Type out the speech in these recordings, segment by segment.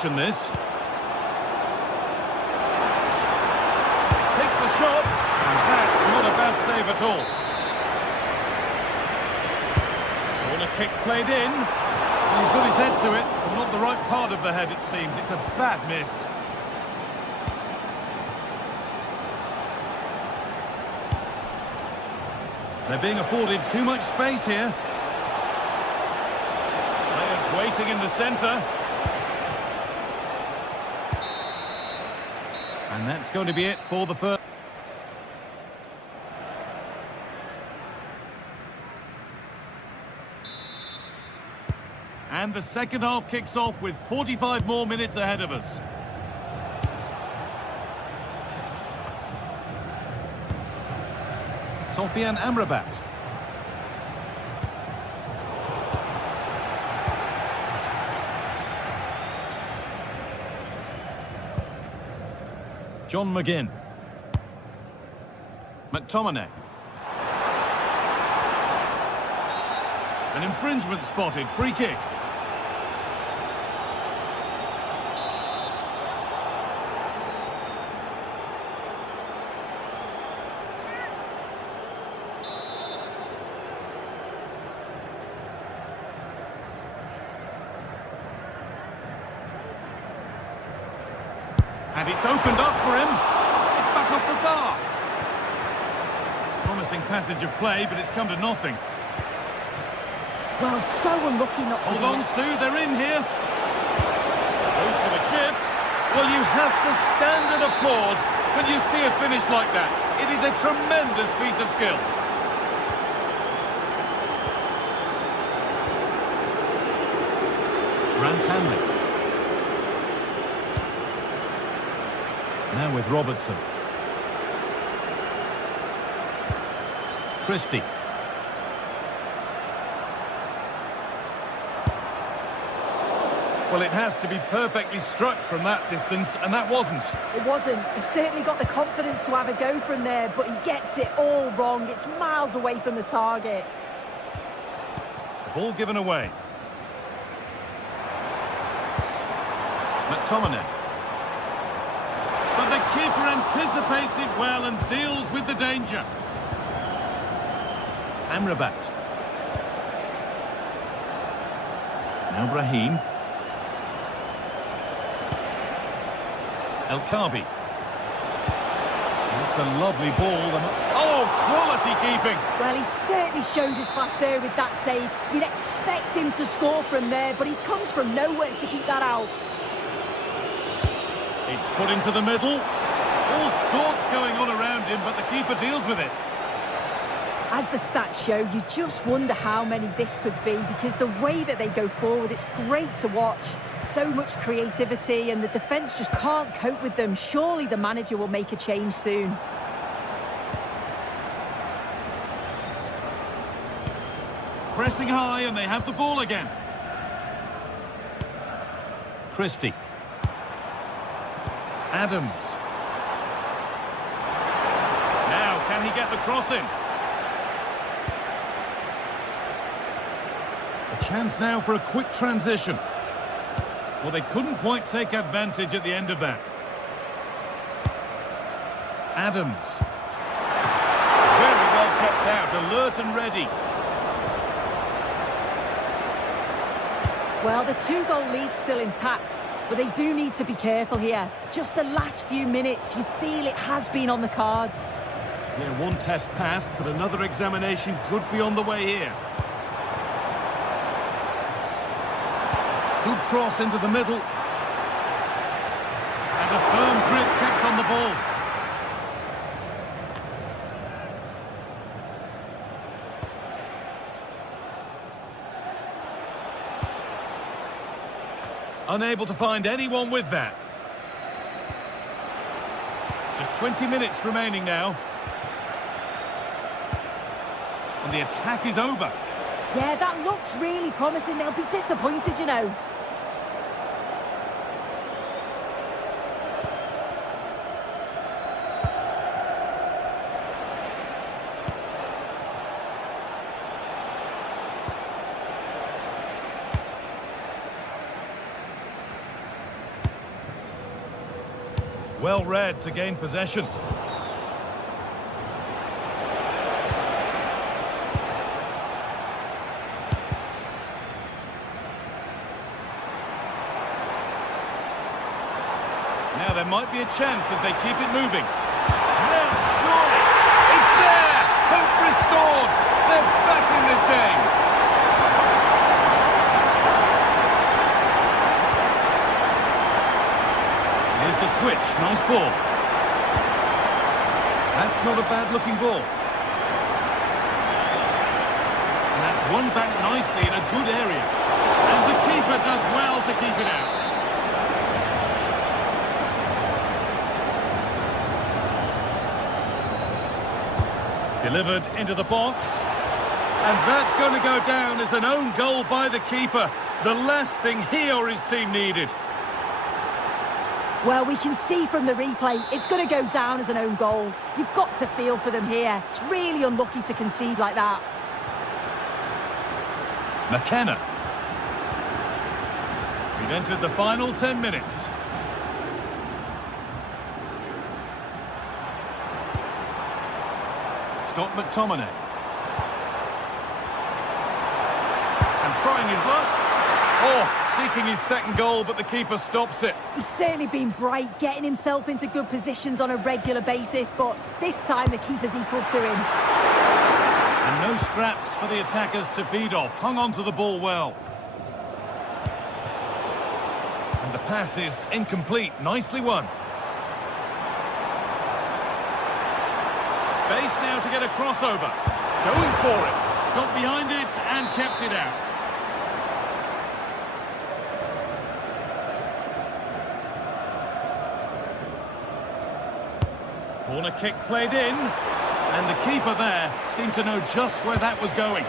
transition, this. Takes the shot, and that's not a bad save at all. Corner kick played in. He put his head to it, but not the right part of the head, it seems. It's a bad miss. They're being afforded too much space here. Players waiting in the centre. And that's going to be it for the first. And the second half kicks off with 45 more minutes ahead of us. Sofian Amrabat. John McGinn. McTominay. An infringement spotted. Free kick. And it's opened up for him. It's back off the bar. Promising passage of play, but it's come to nothing. Well, so unlucky not to. Hold on, Sue, they're in here. Goes for the chip. Well, you have to stand and applaud when you see a finish like that. It is a tremendous piece of skill. Grant Hanley. Now with Robertson. Christie. Well, it has to be perfectly struck from that distance, and that wasn't. It wasn't. He certainly got the confidence to have a go from there, but he gets it all wrong. It's miles away from the target. Ball given away. McTominay. But the keeper anticipates it well and deals with the danger. Amrabat. Now Brahim. El Khabi. That's a lovely ball. Oh, quality keeping. Well, he certainly showed his class there with that save. You'd expect him to score from there, but he comes from nowhere to keep that out. It's put into the middle. All sorts going on around him, but the keeper deals with it. As the stats show, you just wonder how many this could be, because the way that they go forward, it's great to watch. So much creativity, and the defence just can't cope with them. Surely the manager will make a change soon. Pressing high, and they have the ball again. Christie. Adams. Now, can he get the cross in? A chance now for a quick transition. Well, they couldn't quite take advantage at the end of that. Adams. Very well kept out, alert and ready. Well, the two-goal lead's still intact, but they do need to be careful here. Just the last few minutes, you feel it has been on the cards. Yeah, one test passed, but another examination could be on the way here. Good cross into the middle. And a firm grip kept on the ball. Unable to find anyone with that. Just 20 minutes remaining now. And the attack is over. Yeah, that looks really promising. They'll be disappointed, you know. Well read to gain possession. Now there might be a chance as they keep it moving. Now, surely, it's there! Hope restored! They're back in this game! Here's the switch, nice ball. That's not a bad-looking ball. And that's won back nicely in a good area. And the keeper does well to keep it out. Delivered into the box. And that's going to go down as an own goal by the keeper. The last thing he or his team needed. Well, we can see from the replay, it's going to go down as an own goal. You've got to feel for them here. It's really unlucky to concede like that. McKenna. We've entered the final 10 minutes. Scott McTominay. And trying his luck. Oh, seeking his second goal, but the keeper stops it. He's certainly been bright, getting himself into good positions on a regular basis, but this time the keeper's equal to him. And no scraps for the attackers to feed off. Hung on to the ball well. And the pass is incomplete. Nicely won. Space now to get a crossover. Going for it. Got behind it and kept it out. Corner kick played in. And the keeper there seemed to know just where that was going.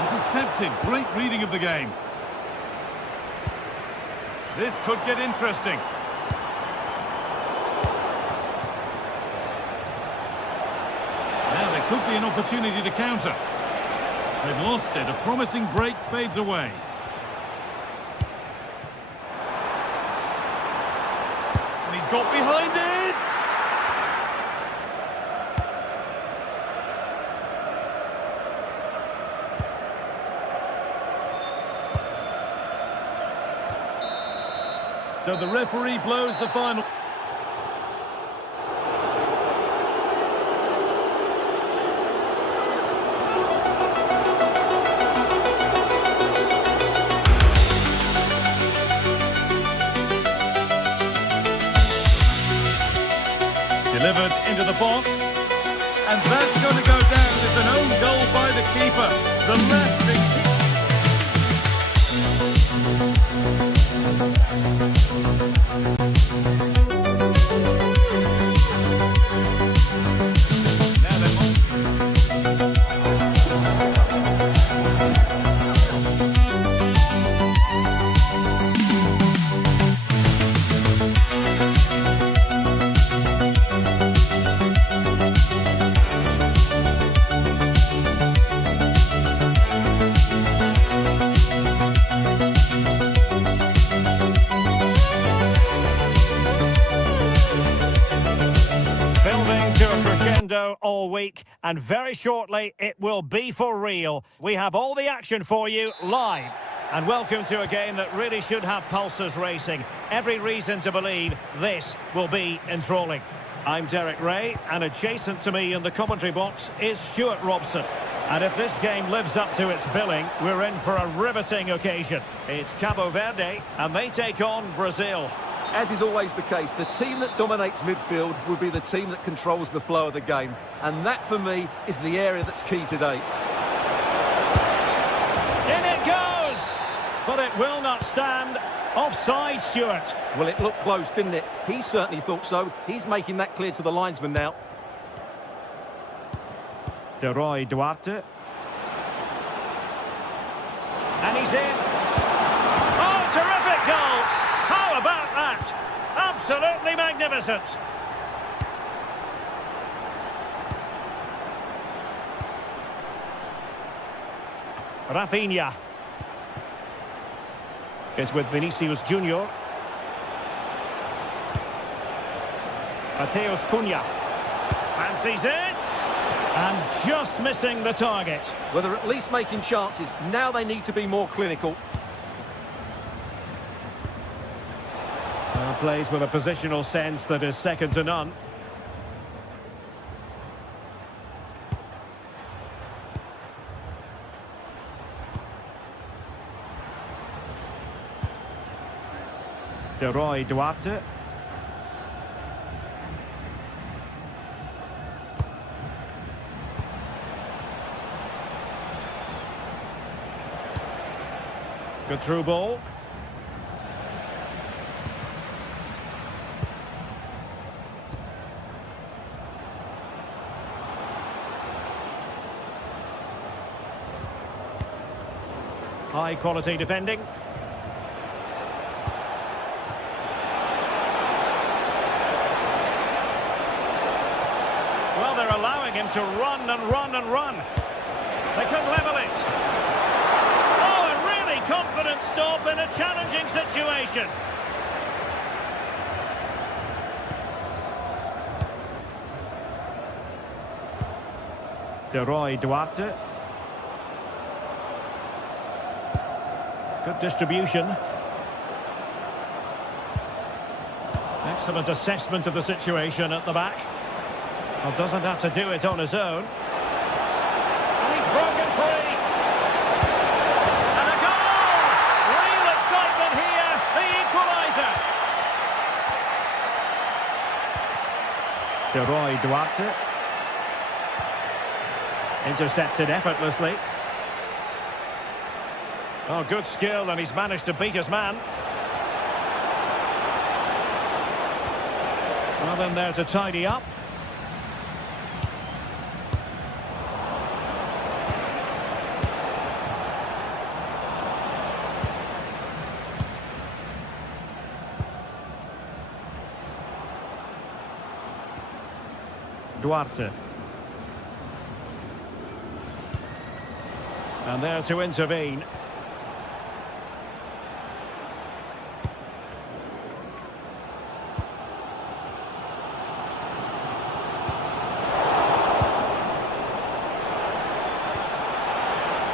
Intercepted. Great reading of the game. This could get interesting. Now there could be an opportunity to counter. They've lost it. A promising break fades away. And he's got behind it! So the referee blows the final. Delivered into the box. And that's going to go down as an own goal by the keeper. The last thing. All week, and very shortly it will be for real. We have all the action for you live. And welcome to a game that really should have pulses racing. Every reason to believe this will be enthralling. I'm Derek Ray, and adjacent to me in the commentary box is Stuart Robson. And if this game lives up to its billing, we're in for a riveting occasion. It's Cabo Verde, and they take on Brazil. As is always the case, the team that dominates midfield will be the team that controls the flow of the game. And that, for me, is the area that's key today. In it goes! But it will not stand. Offside, Stuart. Well, it looked close, didn't it? He certainly thought so. He's making that clear to the linesman now. De Roy Duarte. And he's in. Oh, terrific goal! How about that? Absolutely magnificent. Rafinha. It's with Vinicius Junior. Mateus Cunha. Fancies it. And just missing the target. Well, they're at least making chances. Now they need to be more clinical. Plays with a positional sense that is second to none. Duarte. Good through ball. High quality defending. Well, they're allowing him to run and run and run. They could level it. Oh, a really confident stop in a challenging situation. Duarte. Good distribution. Excellent assessment of the situation at the back. Well, doesn't have to do it on his own. And he's broken free. And a goal! Real excitement here. The equaliser. Duarte. Intercepted effortlessly. Oh, good skill, and he's managed to beat his man. Well, then there to tidy up. Duarte. And there to intervene.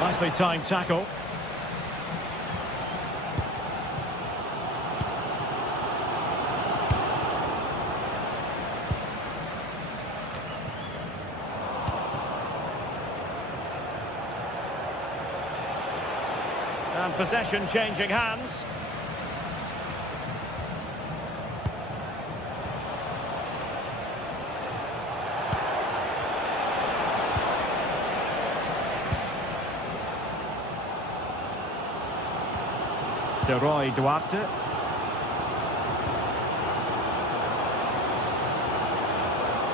Nicely timed tackle. And possession changing hands. Duarte.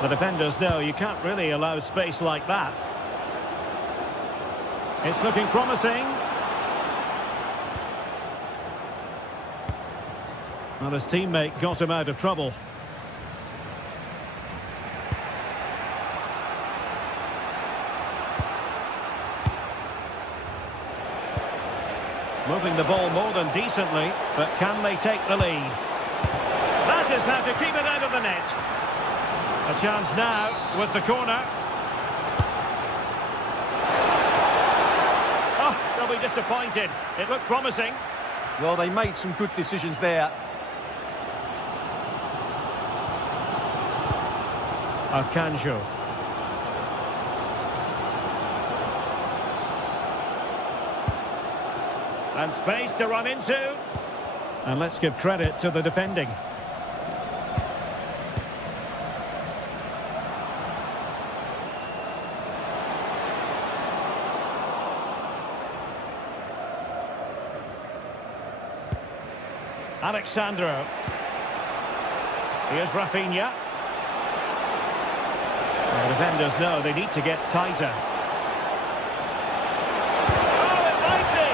The defenders know you can't really allow space like that. It's looking promising. Well, his teammate got him out of trouble. Moving the ball more than decently, but can they take the lead? That is how to keep it out of the net. A chance now with the corner. Oh, they'll be disappointed. It looked promising. Well, they made some good decisions there. Akanjo. And space to run into. And let's give credit to the defending. Alexandro. Here's Rafinha. The defenders know they need to get tighter. Oh, it might be!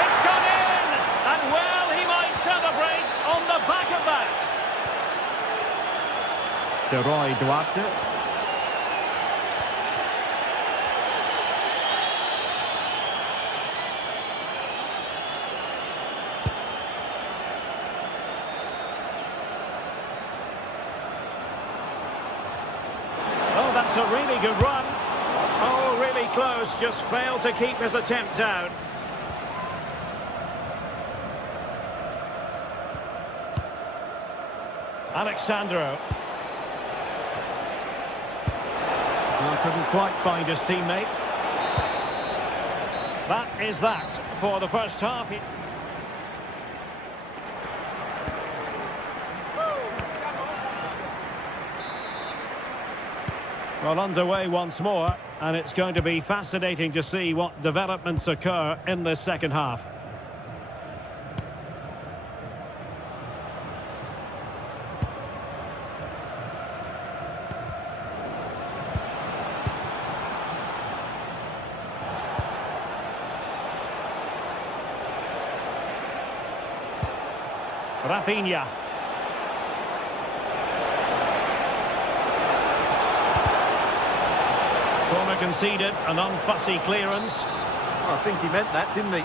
It's gone in! And well, he might celebrate on the back of that. Duarte. That's a really good run. Oh, really close, just failed to keep his attempt down. Alexandro. Well, couldn't quite find his teammate. That is that for the first half. Well, underway once more, and it's going to be fascinating to see what developments occur in this second half. Rafinha. Corner conceded, an unfussy clearance. Well, I think he meant that, didn't he?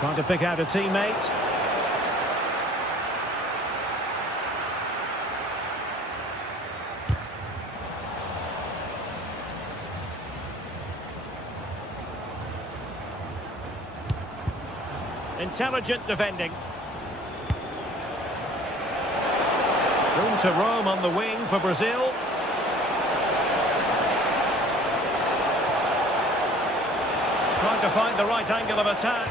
Trying to pick out a teammate. Intelligent defending. Room to roam on the wing for Brazil. Trying to find the right angle of attack.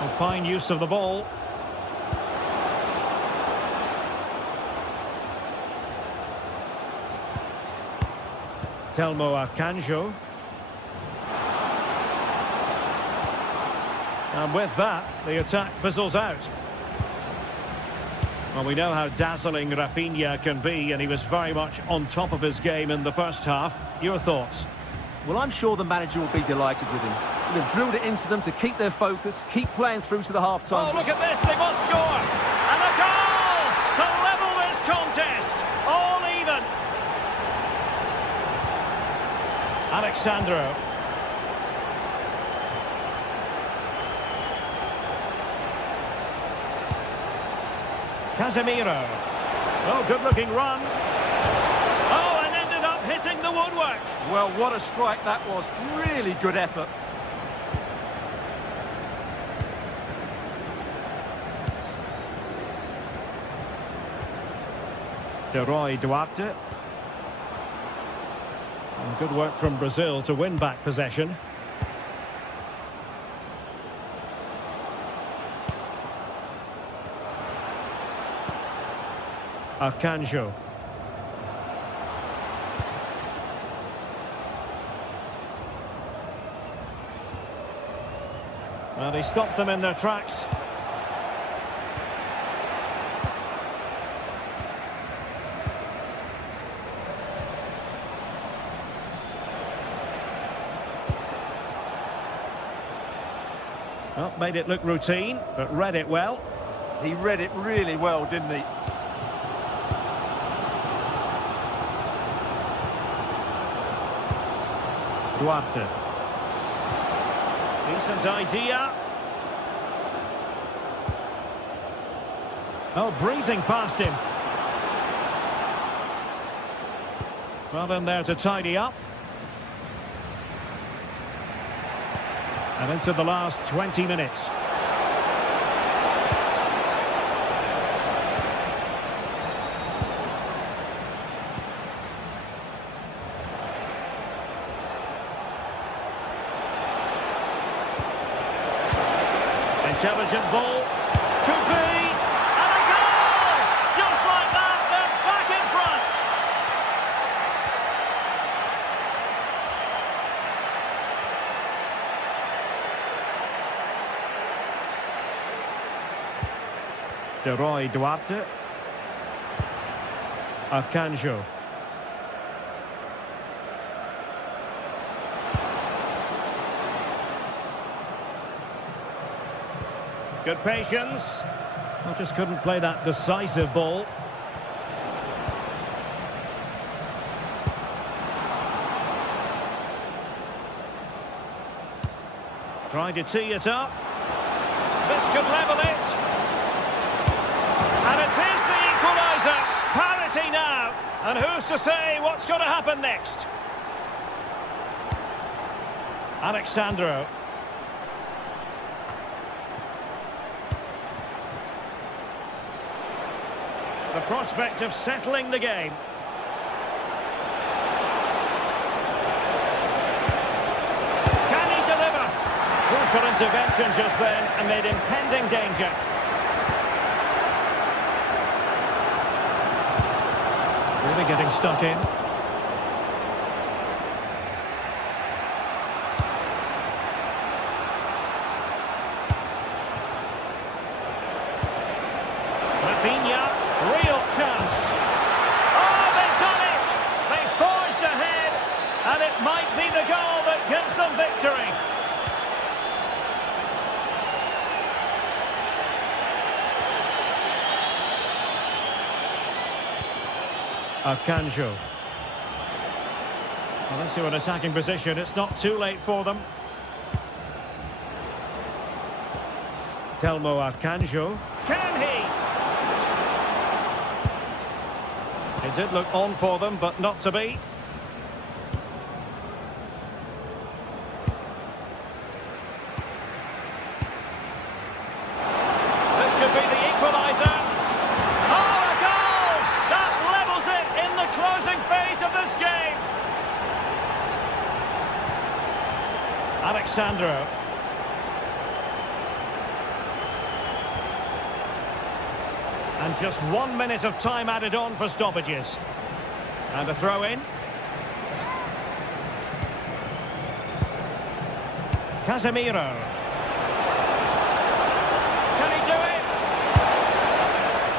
And fine use of the ball. Telmo Akanjo. And with that, the attack fizzles out. Well, we know how dazzling Rafinha can be, and he was very much on top of his game in the first half. Your thoughts? Well, I'm sure the manager will be delighted with him. They've drilled it into them to keep their focus, keep playing through to the half-time. Oh, look at this, they must score! And a goal to level this contest! All even! Alexandro. Casemiro. Oh, good-looking run. Oh, and ended up hitting the woodwork. Well, what a strike that was. Really good effort. Duarte. And good work from Brazil to win back possession. Akanjo. Well, he stopped them in their tracks. Well, made it look routine, but read it well. He read it really well, didn't he? Duarte. Decent idea. Oh, breezing past him. Well in there to tidy up. And into the last 20 minutes. Intelligent ball. Could be. And a goal! Just like that, they're back in front. Duarte. Akanjo. Good patience. I just couldn't play that decisive ball. Trying to tee it up. This could level it. And it is the equaliser. Parity now. And who's to say what's going to happen next? Alexandro. The prospect of settling the game. Can he deliver? Crucial intervention just then amid impending danger. Really getting stuck in. Real chance. Oh, they've done it! They forged ahead, and it might be the goal that gives them victory. Akanjo. Well, into an attacking position. It's not too late for them. Telmo Akanjo. Can he? It did look on for them, but not to be. This could be the equaliser. Oh, a goal! That levels it in the closing phase of this game. Alexandro. And just 1 minute of time added on for stoppages. And a throw-in. Casemiro. Can he do it?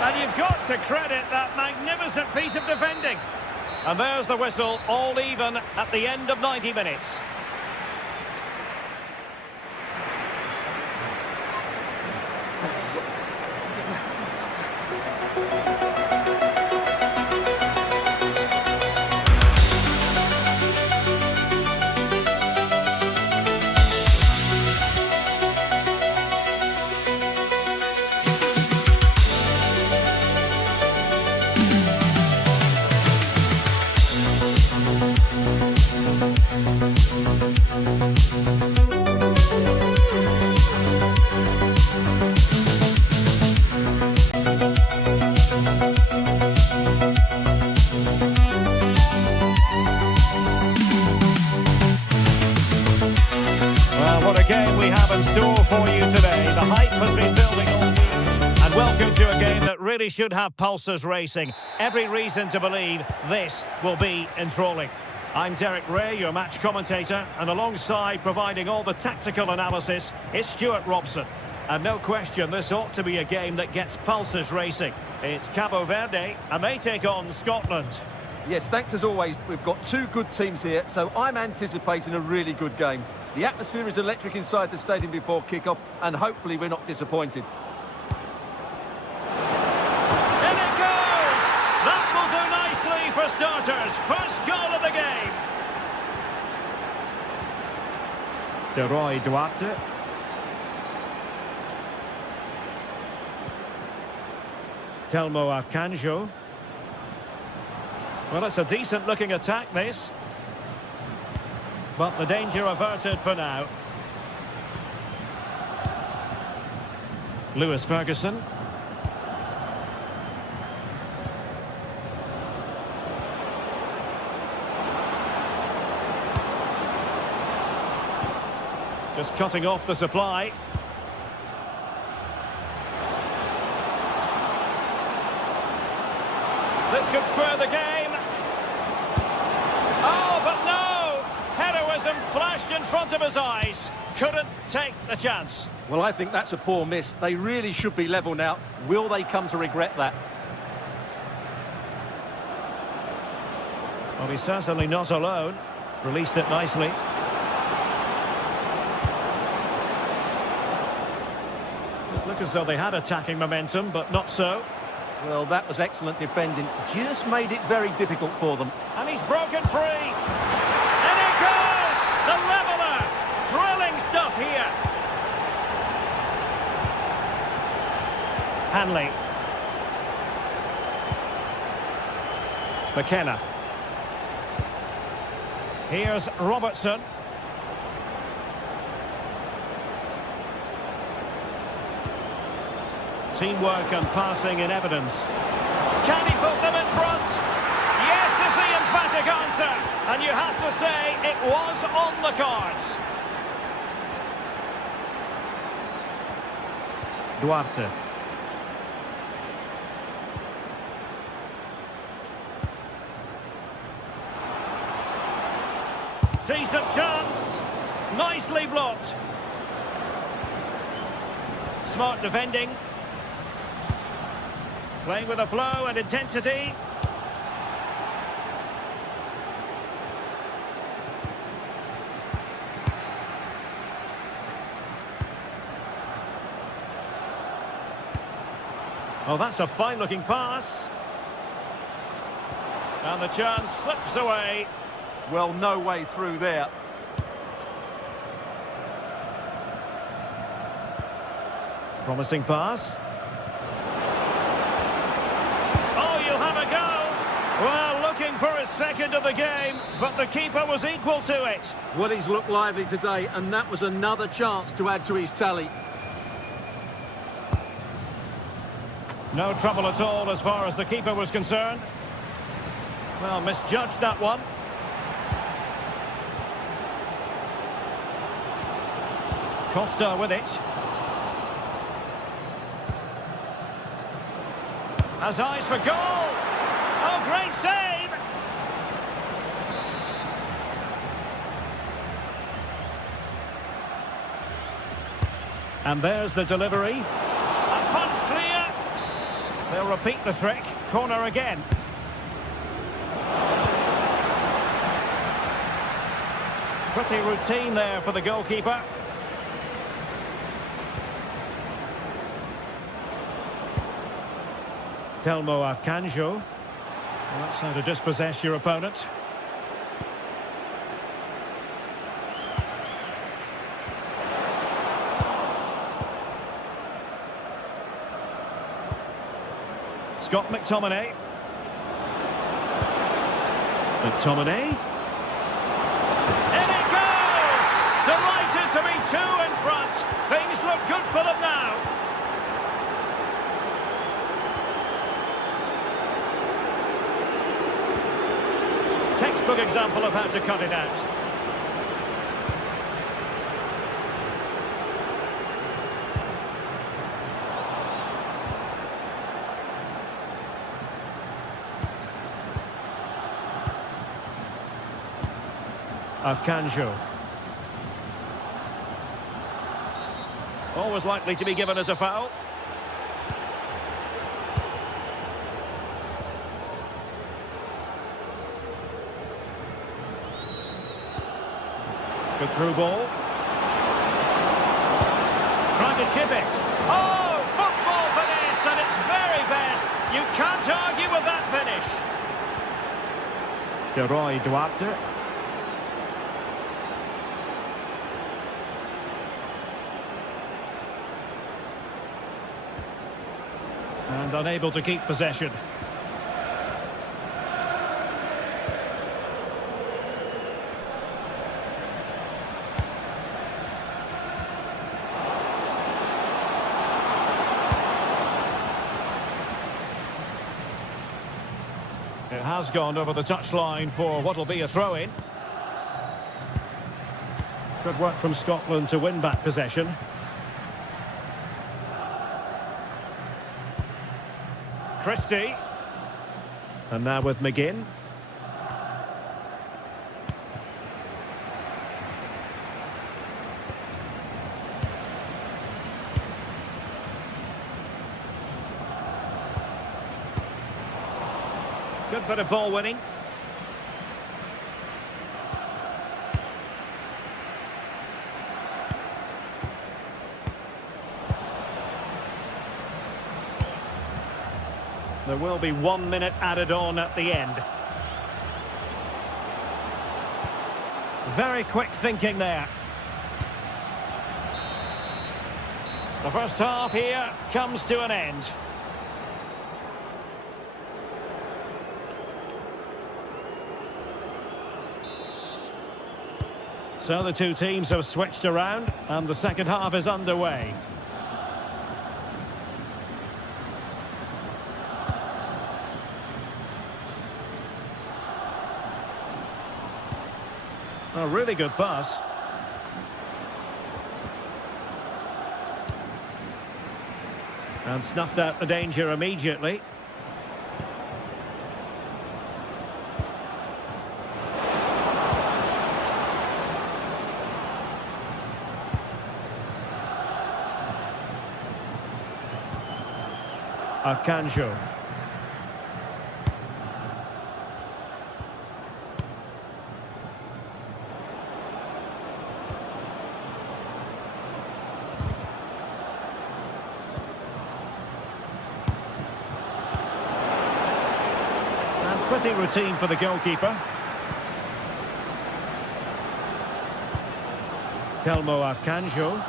And you've got to credit that magnificent piece of defending. And there's the whistle, all even at the end of 90 minutes. What a game we have in store for you today. The hype has been building all week. And welcome to a game that really should have pulses racing. Every reason to believe this will be enthralling. I'm Derek Ray, your match commentator, and alongside providing all the tactical analysis is Stuart Robson. And no question, this ought to be a game that gets pulses racing. It's Cabo Verde, and they take on Scotland. Yes, thanks as always. We've got two good teams here, so I'm anticipating a really good game. The atmosphere is electric inside the stadium before kick-off, and hopefully we're not disappointed. In it goes! That will do nicely for starters. First goal of the game. De Roy Duarte. Telmo Akanjo. Well, it's a decent-looking attack, this. But the danger averted for now. Lewis Ferguson. Just cutting off the supply. This could square the game. Oh, but no! Heroism flashed in front of his eyes. Couldn't take the chance. Well, I think that's a poor miss. They really should be level now. Will they come to regret that? Well, he's certainly not alone. Released it nicely. It looked as though they had attacking momentum, but not so. Well, that was excellent defending. Just made it very difficult for them. And he's broken free. And it goes! The leveller! Thrilling stuff here. Hanley. McKenna. Here's Robertson. Teamwork and passing in evidence. Can he put them in front? Yes is the emphatic answer. And you have to say it was on the cards. Duarte. Decent chance. Nicely blocked. Smart defending. Playing with a flow and intensity. Oh, that's a fine-looking pass. And the chance slips away. Well, no way through there. Promising pass. Oh, you'll have a go. Well, looking for his second of the game, but the keeper was equal to it. Well, he's looked lively today, and that was another chance to add to his tally. No trouble at all as far as the keeper was concerned. Well, misjudged that one. Costa with it. Has eyes for goal. Oh, great save. And there's the delivery. And punch clear. They'll repeat the trick. Corner again. Pretty routine there for the goalkeeper. Telmo Akanjo. Well, that's how to dispossess your opponent. Scott McTominay. McTominay. In it goes! Delighted to be two in front. Things look good for them now. Textbook example of how to cut it out. Akanjo. Always likely to be given as a foul. Good through ball. Trying to chip it. Oh, football finish at its very best. You can't argue with that finish. Roy Duarte. And unable to keep possession. It has gone over the touchline for what will be a throw-in. Good work from Scotland to win back possession. Christie. And now with McGinn. Good bit of ball winning. There will be 1 minute added on at the end. Very quick thinking there. The first half here comes to an end. So the two teams have switched around and the second half is underway. A really good pass. And snuffed out the danger immediately. Arcanjo. Pretty routine for the goalkeeper. Telmo Arcanjo.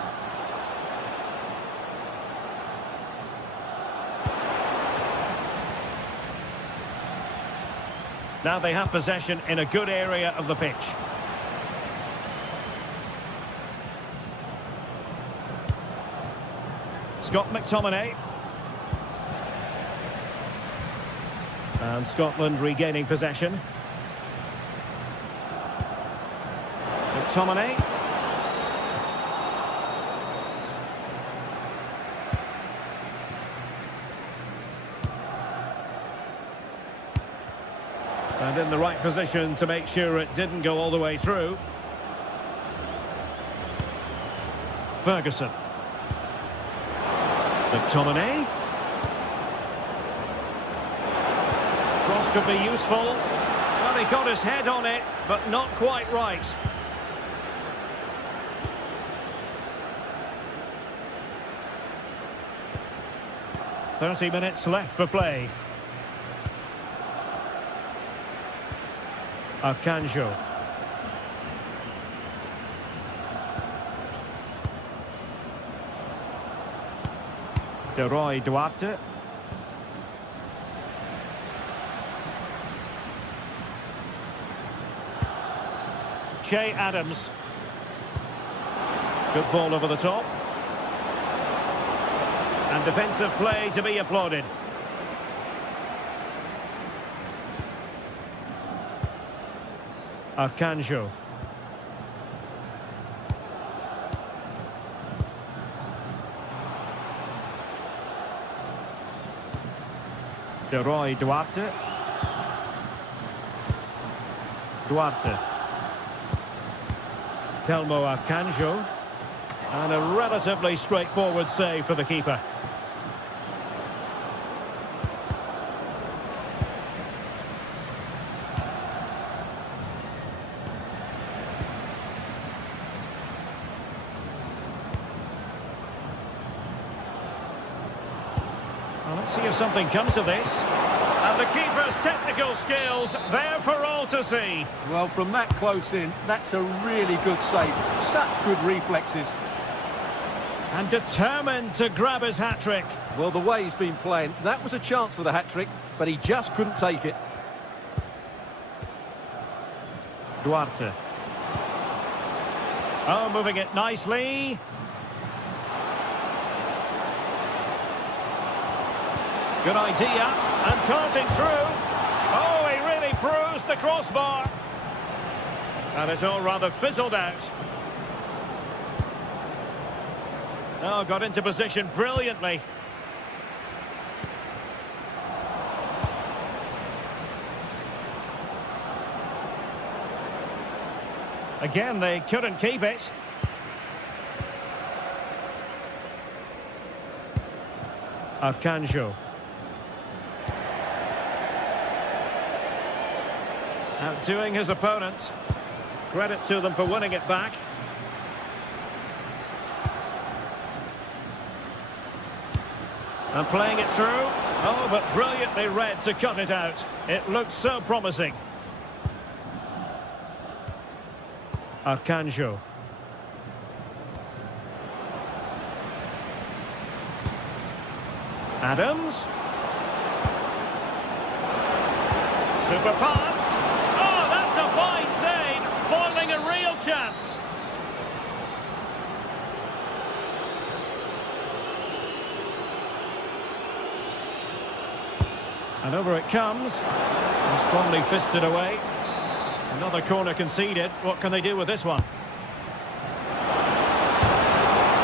Now they have possession in a good area of the pitch. Scott McTominay. And Scotland regaining possession. McTominay. And in the right position to make sure it didn't go all the way through. Ferguson. McTominay. Cross could be useful. Well, he got his head on it, but not quite right. "30 minutes left for play." Arcanjo. De Roy Duarte. Che Adams. Good ball over the top. And defensive play to be applauded. Arcanjo. De Roy Duarte. Duarte. Telmo Arcanjo. And a relatively straightforward save for the keeper. Well, let's see if something comes of this. And the keeper's technical skills there for all to see. Well, from that close in, that's a really good save. Such good reflexes. And determined to grab his hat-trick. Well, the way he's been playing, that was a chance for the hat-trick, but he just couldn't take it. Duarte. Oh, moving it nicely. Good idea. And darting through. Oh, he really bruised the crossbar. And it's all rather fizzled out. Oh, got into position brilliantly. Again, they couldn't keep it. Arcanjo. Outdoing his opponent. Credit to them for winning it back. And playing it through. Oh, but brilliantly read to cut it out. It looked so promising. Arcanjo. Adams. Super pass. Oh, that's a fine save. Foiling a real chance. And over it comes. And strongly fisted away. Another corner conceded. What can they do with this one?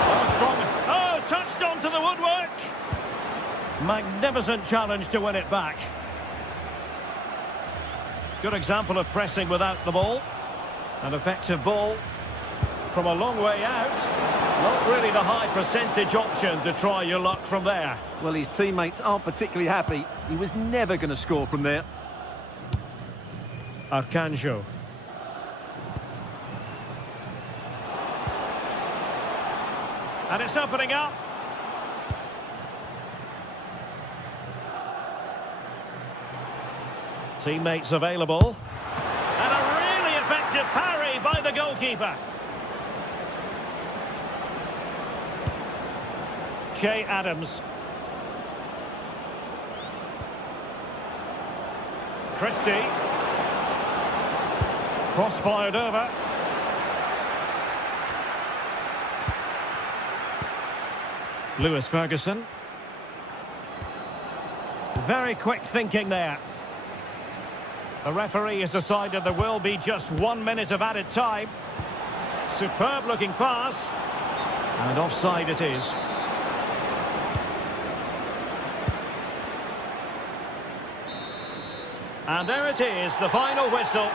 Oh, strong. Oh, touched onto the woodwork. Magnificent challenge to win it back. Good example of pressing without the ball. An effective ball from a long way out. Not really the high percentage option to try your luck from there. Well, his teammates aren't particularly happy. He was never going to score from there. Arcanjo. And it's opening up. Teammates available. And a really effective parry by the goalkeeper. Che Adams. Christie. Cross fired over. Lewis Ferguson. Very quick thinking there. The referee has decided there will be just 1 minute of added time. Superb looking pass. And offside it is. And there it is, the final whistle.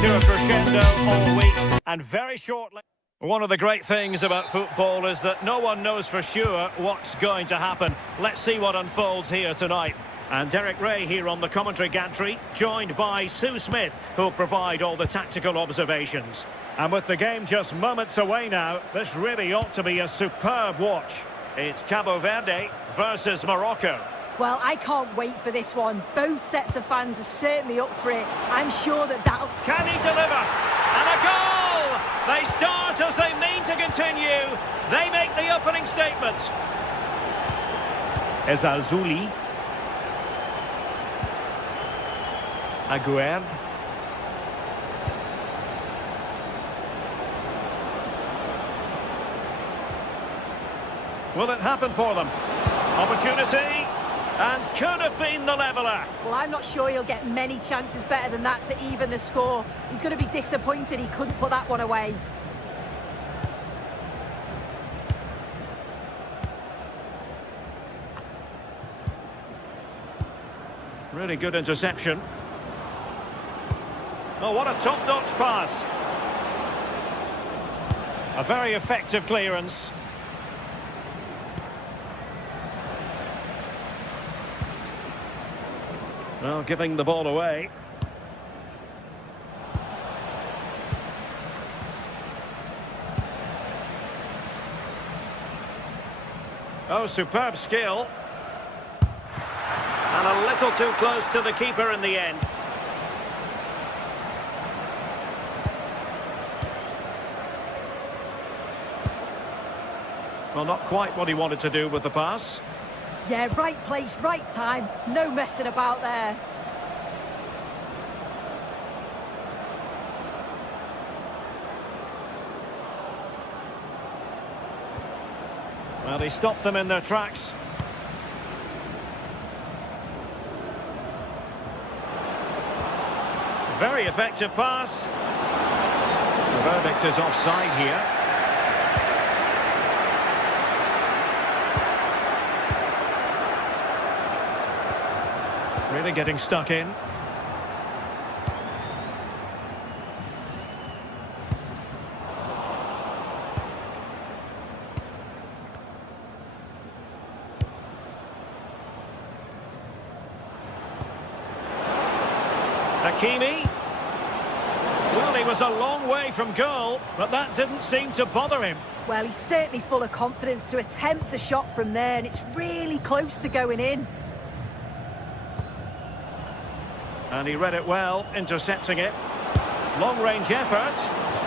To a crescendo all week, and very shortly. One of the great things about football is that no one knows for sure what's going to happen. Let's see what unfolds here tonight. And Derek Ray here on the commentary gantry, joined by Sue Smith, who'll provide all the tactical observations. And with the game just moments away now, this really ought to be a superb watch. It's Cabo Verde versus Morocco. Well, I can't wait for this one. Both sets of fans are certainly up for it. I'm sure that'll... Can he deliver? And a goal! They start as they mean to continue. They make the opening statement. Ezalzouli. Aguerd. Will it happen for them? Opportunity. And could have been the leveller. Well, I'm not sure he'll get many chances better than that to even the score. He's going to be disappointed he couldn't put that one away. Really good interception. Oh, what a top-notch pass. A very effective clearance. Well, giving the ball away. Oh, superb skill. And a little too close to the keeper in the end. Well, not quite what he wanted to do with the pass. Yeah, right place, right time. No messing about there. Well, he stopped them in their tracks. Very effective pass. The verdict is offside here. Really getting stuck in. Hakimi. Well, he was a long way from goal, but that didn't seem to bother him. Well, he's certainly full of confidence to attempt a shot from there, and it's really close to going in. And he read it well, intercepting it. Long-range effort,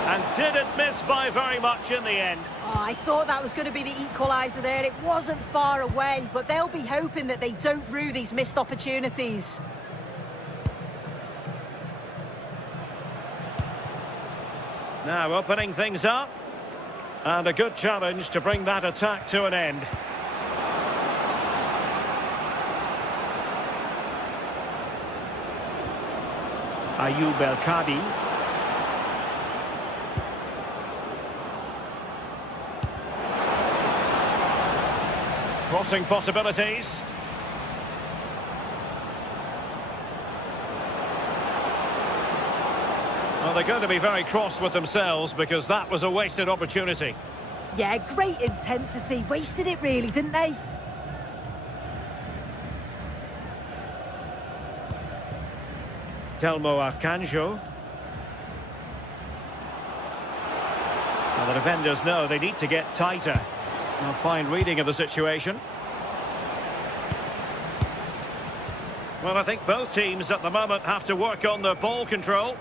and didn't miss by very much in the end. Oh, I thought that was going to be the equaliser there. It wasn't far away, but they'll be hoping that they don't rue these missed opportunities. Now opening things up. And a good challenge to bring that attack to an end. Ayoub El-Kadi. Crossing possibilities. Well, they're going to be very cross with themselves because that was a wasted opportunity. Yeah, great intensity. Wasted it really, didn't they? Telmo Akanjo. Well, the defenders know they need to get tighter. A fine reading of the situation. Well, I think both teams at the moment have to work on their ball control.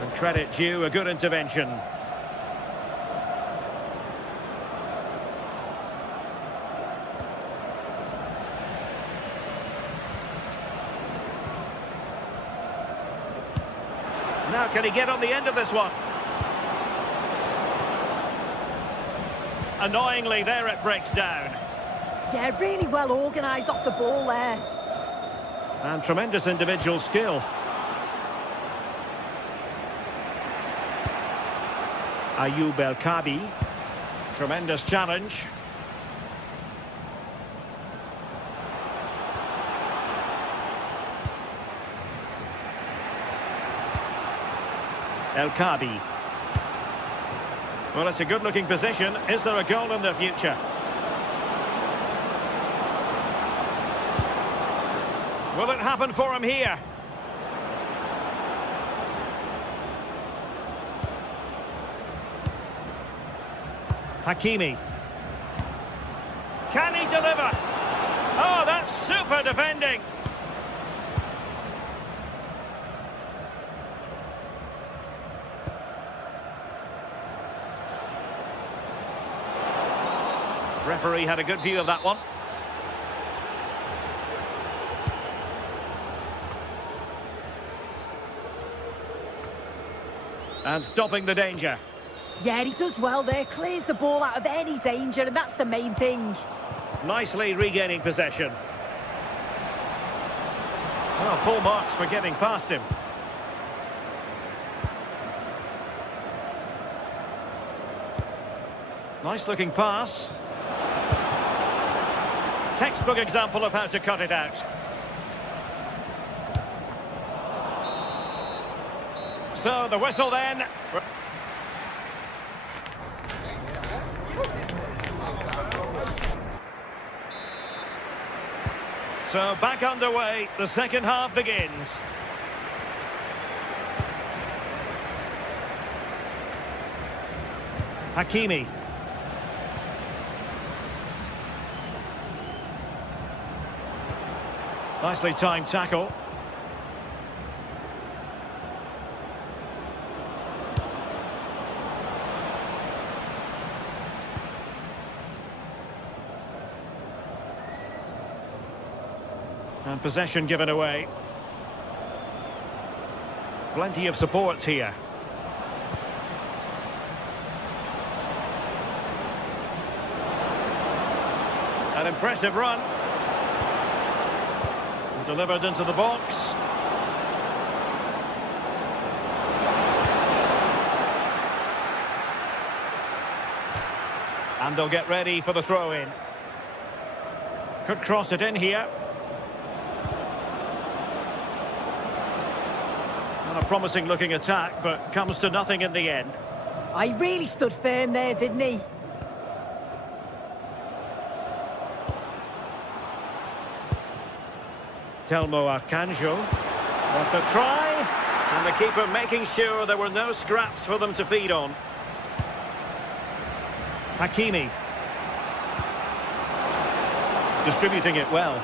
And credit due, a good intervention. Now can he get on the end of this one? Annoyingly, there it breaks down. Yeah, really well organised off the ball there. And tremendous individual skill. Ayoub El-Kadi. Tremendous challenge. El-Kadi. Well, it's a good-looking position. Is there a goal in the future? Will it happen for him here? Hakimi. Can he deliver? Oh, that's super defending. Referee had a good view of that one. And stopping the danger. Yeah, he does well there. Clears the ball out of any danger, and that's the main thing. Nicely regaining possession. Well, full marks for getting past him. Nice looking pass. Textbook example of how to cut it out. So the whistle then. So back underway, the second half begins. Hakimi. Nicely timed tackle. And possession given away. Plenty of support here. An impressive run. Delivered into the box. And they'll get ready for the throw-in. Could cross it in here. Not a promising looking attack, but comes to nothing in the end. He really stood firm there, didn't he? Telmo Arcanjo. What a try! And the keeper making sure there were no scraps for them to feed on. Hakimi. Distributing it well.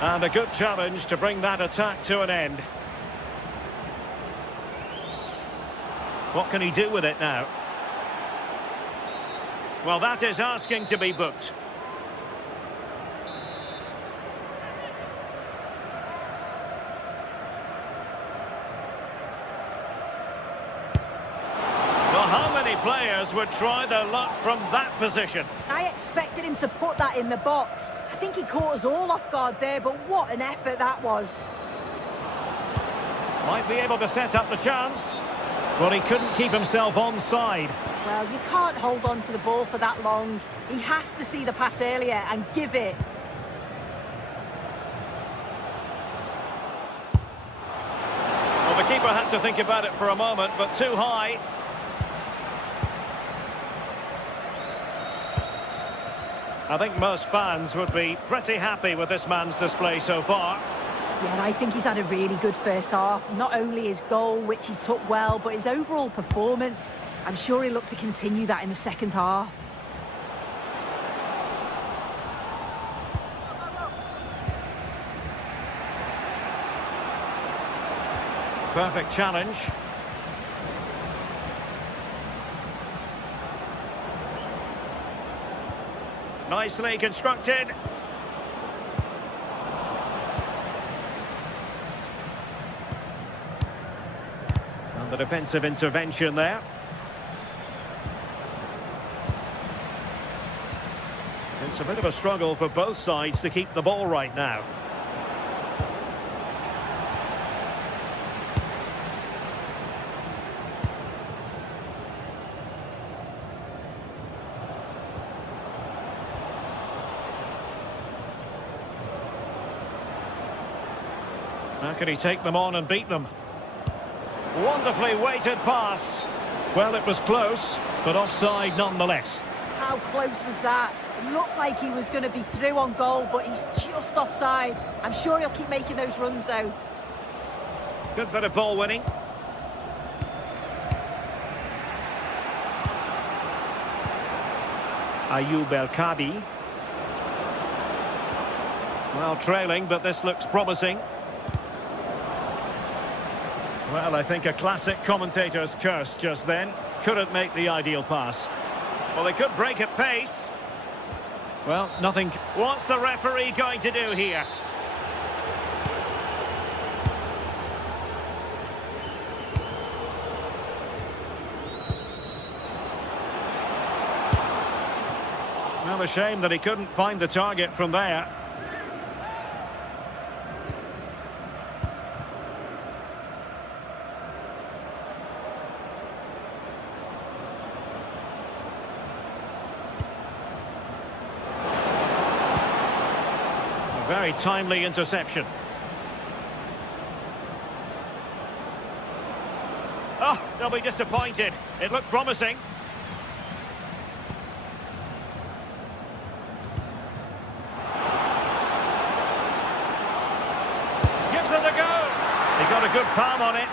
And a good challenge to bring that attack to an end. What can he do with it now? Well, that is asking to be booked. How many players would try their luck from that position? I expected him to put that in the box. I think he caught us all off guard there, but what an effort that was. Might be able to set up the chance. Well, he couldn't keep himself onside. Well, you can't hold on to the ball for that long. He has to see the pass earlier and give it. Well, the keeper had to think about it for a moment, but too high. I think most fans would be pretty happy with this man's display so far. Yeah, and I think he's had a really good first half. Not only his goal, which he took well, but his overall performance. I'm sure he'll look to continue that in the second half. Perfect challenge. Nicely constructed. And the defensive intervention there. It's a bit of a struggle for both sides to keep the ball right now. How can he take them on and beat them? Wonderfully weighted pass. Well, it was close, but offside nonetheless. How close was that? It looked like he was going to be through on goal, but he's just offside. I'm sure he'll keep making those runs, though. Good bit of ball winning. Ayoub El-Kadi. Well, trailing, but this looks promising. Well, I think a classic commentator's curse just then. Couldn't make the ideal pass. Well, they could break at pace. Well, nothing. What's the referee going to do here? Well, a shame that he couldn't find the target from there. Very timely interception. Oh, they'll be disappointed. It looked promising. Gives it a go. He got a good palm on it.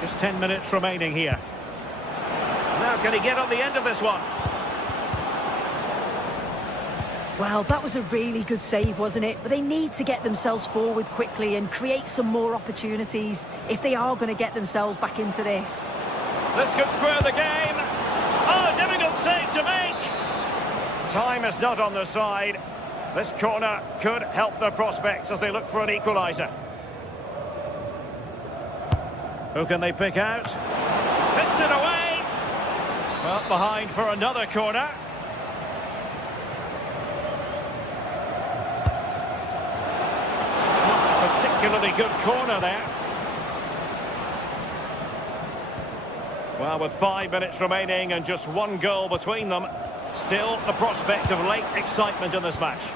Just 10 minutes remaining here. Now can he get on the end of this one? Well, that was a really good save, wasn't it? But they need to get themselves forward quickly and create some more opportunities if they are going to get themselves back into this. This could square the game. Oh, difficult save to make. Time is not on their side. This corner could help their prospects as they look for an equaliser. Who can they pick out? Pissed it away! Well, behind for another corner. Not a particularly good corner there. Well, with 5 minutes remaining and just one goal between them, still the prospect of late excitement in this match.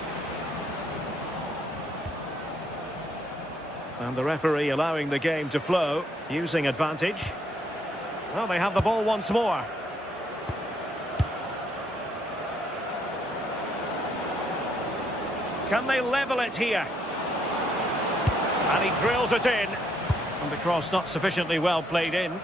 And the referee allowing the game to flow, using advantage. Well, they have the ball once more. Can they level it here? And he drills it in. And the cross not sufficiently well played in.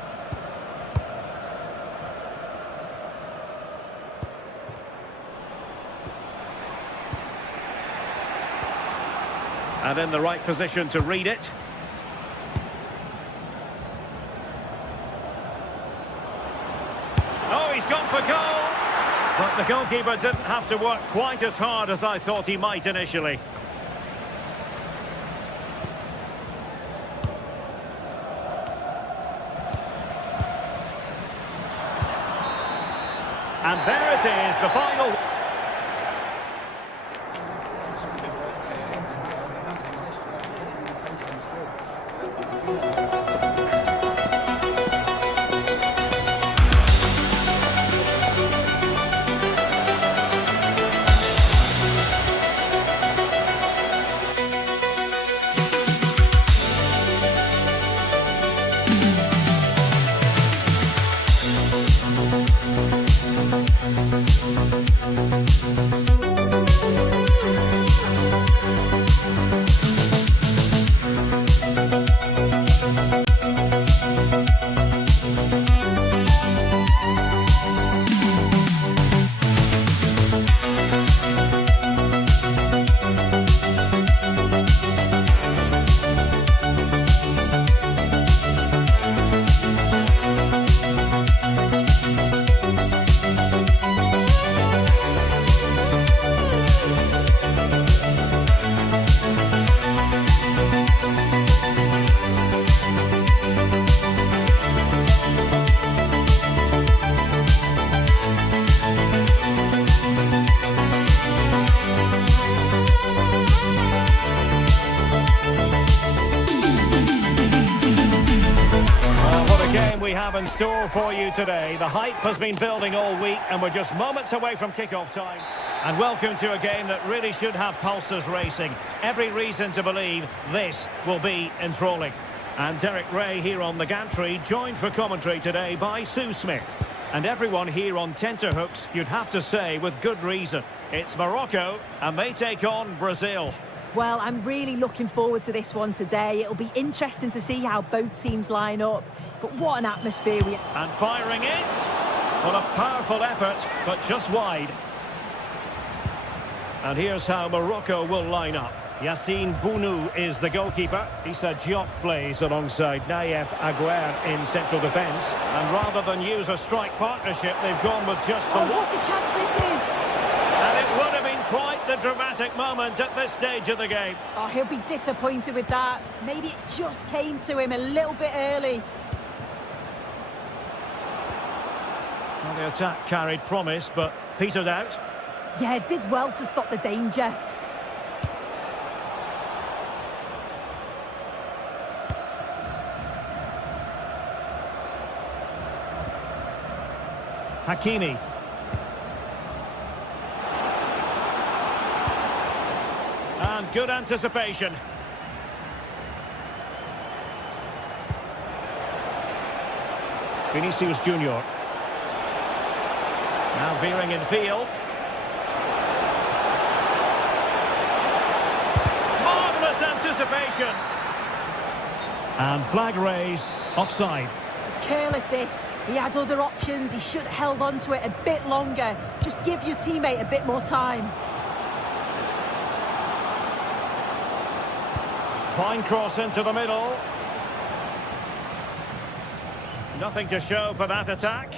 And in the right position to read it. Oh, he's gone for goal! But the goalkeeper didn't have to work quite as hard as I thought he might initially. And there it is, the final... We have in store for you today. The hype has been building all week and we're just moments away from kick-off time. And welcome to a game that really should have pulses racing. Every reason to believe this will be enthralling. And Derek Ray here on the gantry, joined for commentary today by Sue Smith. And everyone here on tenterhooks, you'd have to say with good reason. It's Morocco and they take on Brazil. Well, I'm really looking forward to this one today. It'll be interesting to see how both teams line up. But what an atmosphere we... And firing it. Well, a powerful effort, but just wide. And here's how Morocco will line up. Yassine Bounou is the goalkeeper. Issa Diop plays alongside Naïef Aguer in central defence. And rather than use a strike partnership, they've gone with just the one. What a chance this is! And it would have been quite the dramatic moment at this stage of the game. Oh, he'll be disappointed with that. Maybe it just came to him a little bit early. Well, the attack carried promise, but petered out. Yeah, it did well to stop the danger. Hakimi. And good anticipation. Vinicius Junior. Now veering in field. Marvellous anticipation. And flag raised, offside. It's careless, this. He had other options. He should have held on to it a bit longer. Just give your teammate a bit more time. Fine cross into the middle. Nothing to show for that attack.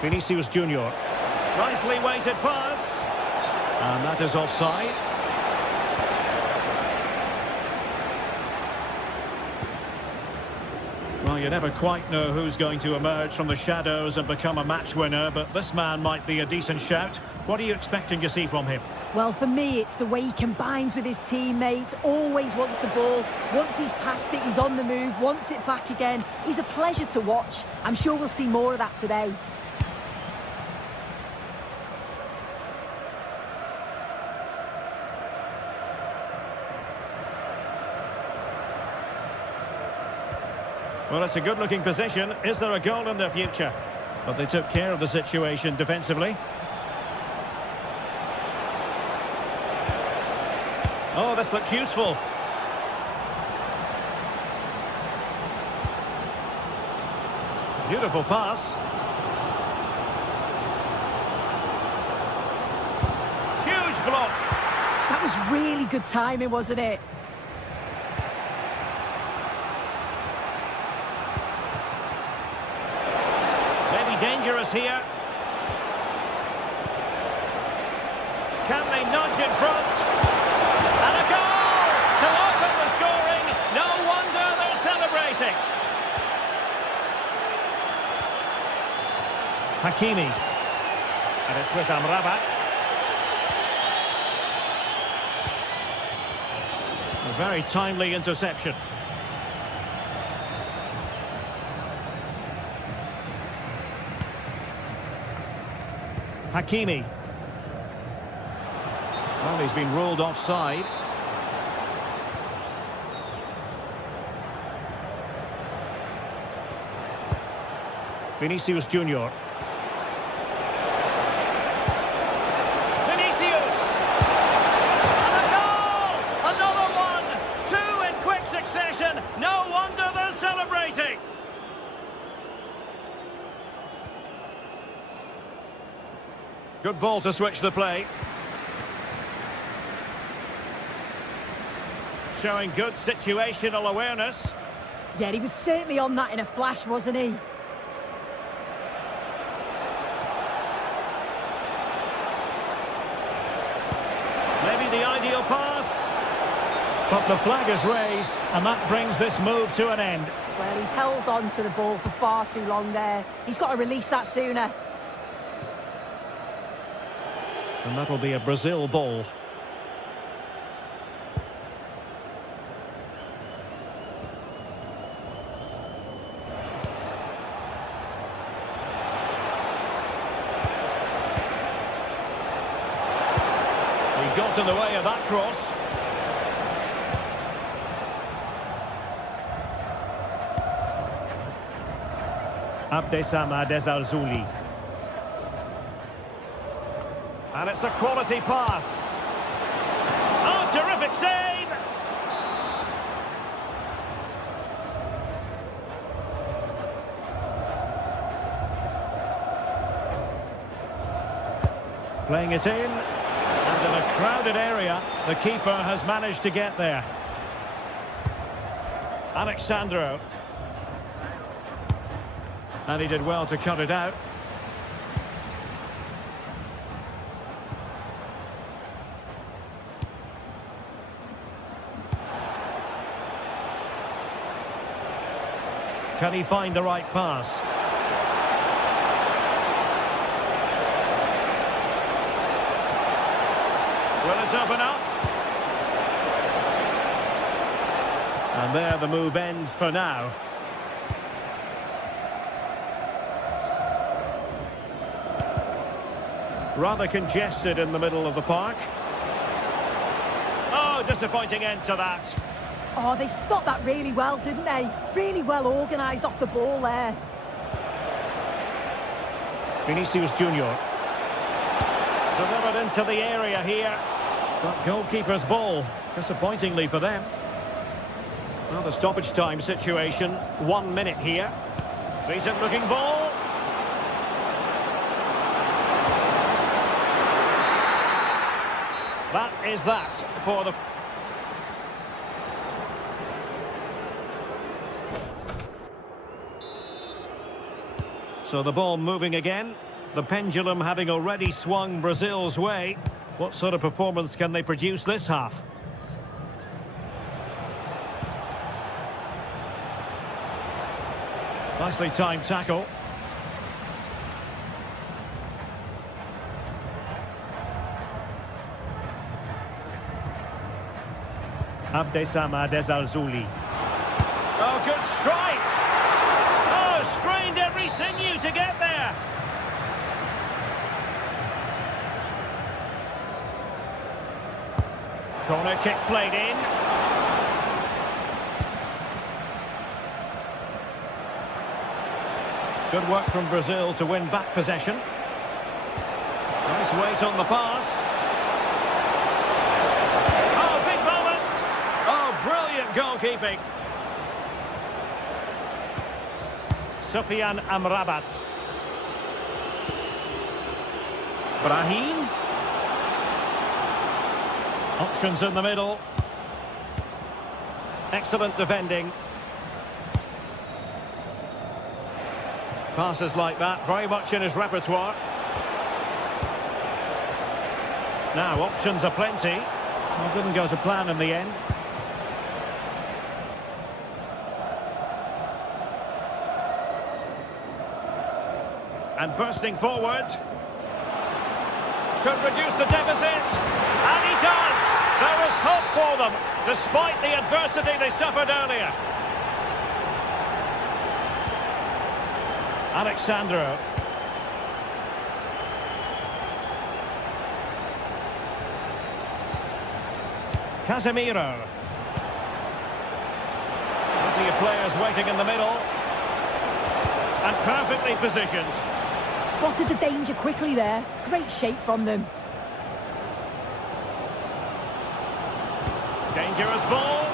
Vinicius Junior. Nicely weighted pass. And that is offside. Well, you never quite know who's going to emerge from the shadows and become a match winner, but this man might be a decent shout. What are you expecting to see from him? Well, for me, it's the way he combines with his teammates, always wants the ball. Once he's passed it, he's on the move, wants it back again. He's a pleasure to watch. I'm sure we'll see more of that today. Well, it's a good-looking position. Is there a goal in their future? But they took care of the situation defensively. Oh, this looks useful. Beautiful pass. Huge block. That was really good timing, wasn't it? Dangerous here. Can they nudge in front? And a goal to open the scoring. No wonder they're celebrating. Hakimi. And it's with Amrabat. A very timely interception. Hakimi. Well, he's been ruled offside. Vinicius Junior. Vinicius! And a goal! Another one! Two in quick succession. No wonder they're celebrating. Good ball to switch the play. Showing good situational awareness. Yeah, he was certainly on that in a flash, wasn't he? Maybe the ideal pass. But the flag is raised, and that brings this move to an end. Well, he's held on to the ball for far too long there. He's got to release that sooner. And that'll be a Brazil ball. He got in the way of that cross. Abdesam Adezalzouli. And it's a quality pass. Oh, terrific save! Playing it in. And in a crowded area, the keeper has managed to get there. Alexandro. And he did well to cut it out. Can he find the right pass? Will it open up? And there the move ends for now. Rather congested in the middle of the park. Oh, disappointing end to that. Oh, they stopped that really well, didn't they? Really well organised off the ball there. Vinicius Junior. Delivered into the area here. But goalkeeper's ball, disappointingly for them. Well, the stoppage time situation, 1 minute here. Decent looking ball. That is that for the... So the ball moving again. The pendulum having already swung Brazil's way. What sort of performance can they produce this half? Nicely timed tackle. Abdessamad Al-Zuli. Oh, good strike! Oh, strained every sinew to get there! Corner kick played in. Good work from Brazil to win back possession. Nice weight on the pass. Oh, big moment! Oh, brilliant goalkeeping. Sufyan Amrabat. Brahim. Options in the middle. Excellent defending. Passes like that, very much in his repertoire. Now, options are plenty. Well, didn't go to plan in the end. And bursting forward. Could reduce the deficit. And he does! There is hope for them, despite the adversity they suffered earlier. Alexandro. Casemiro. Plenty of players waiting in the middle. And perfectly positioned. Spotted the danger quickly there. Great shape from them. Dangerous ball.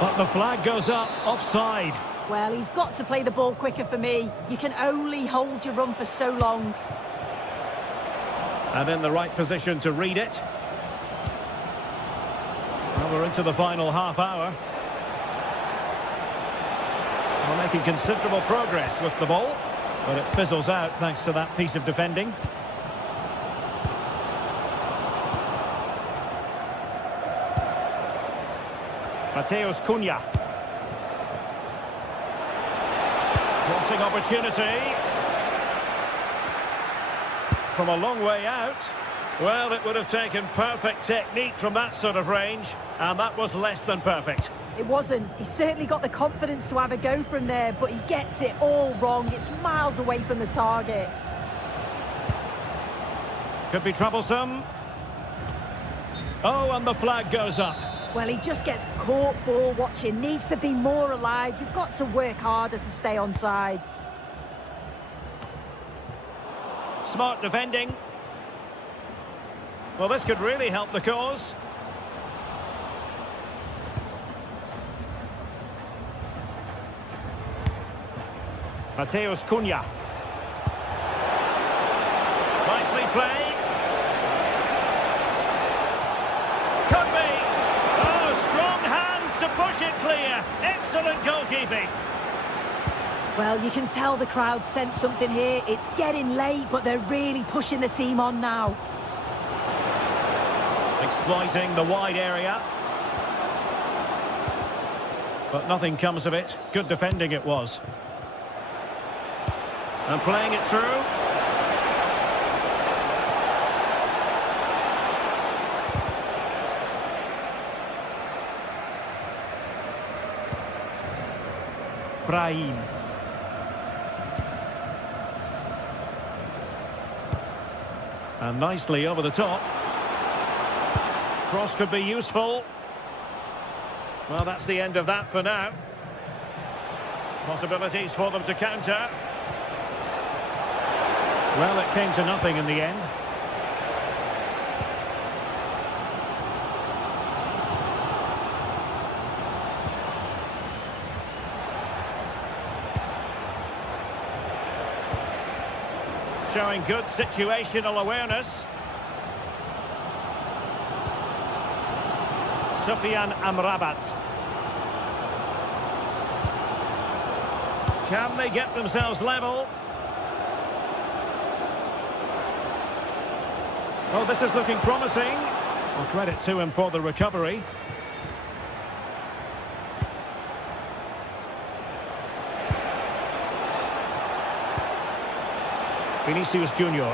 But the flag goes up, offside. Well, he's got to play the ball quicker for me. You can only hold your run for so long. And in the right position to read it. Well, we're into the final half hour. We're making considerable progress with the ball, but it fizzles out thanks to that piece of defending. Mateus Cunha. Crossing opportunity. From a long way out. Well, it would have taken perfect technique from that sort of range, and that was less than perfect. It wasn't. He certainly got the confidence to have a go from there, but he gets it all wrong. It's miles away from the target. Could be troublesome. Oh, and the flag goes up. Well, he just gets caught ball watching. Needs to be more alive. You've got to work harder to stay onside. Smart defending. Well, this could really help the cause. Mateus Cunha. Nicely played. Could be. Oh, strong hands to push it clear. Excellent goalkeeping. Well, you can tell the crowd sense something here. It's getting late, but they're really pushing the team on now. Exploiting the wide area. But nothing comes of it. Good defending it was. And playing it through. Brahim. And nicely over the top. Cross could be useful. Well, that's the end of that for now. Possibilities for them to counter. Well, it came to nothing in the end. Showing good situational awareness. Sufyan Amrabat. Can they get themselves level? Oh, this is looking promising. Well, credit to him for the recovery. Vinicius Junior.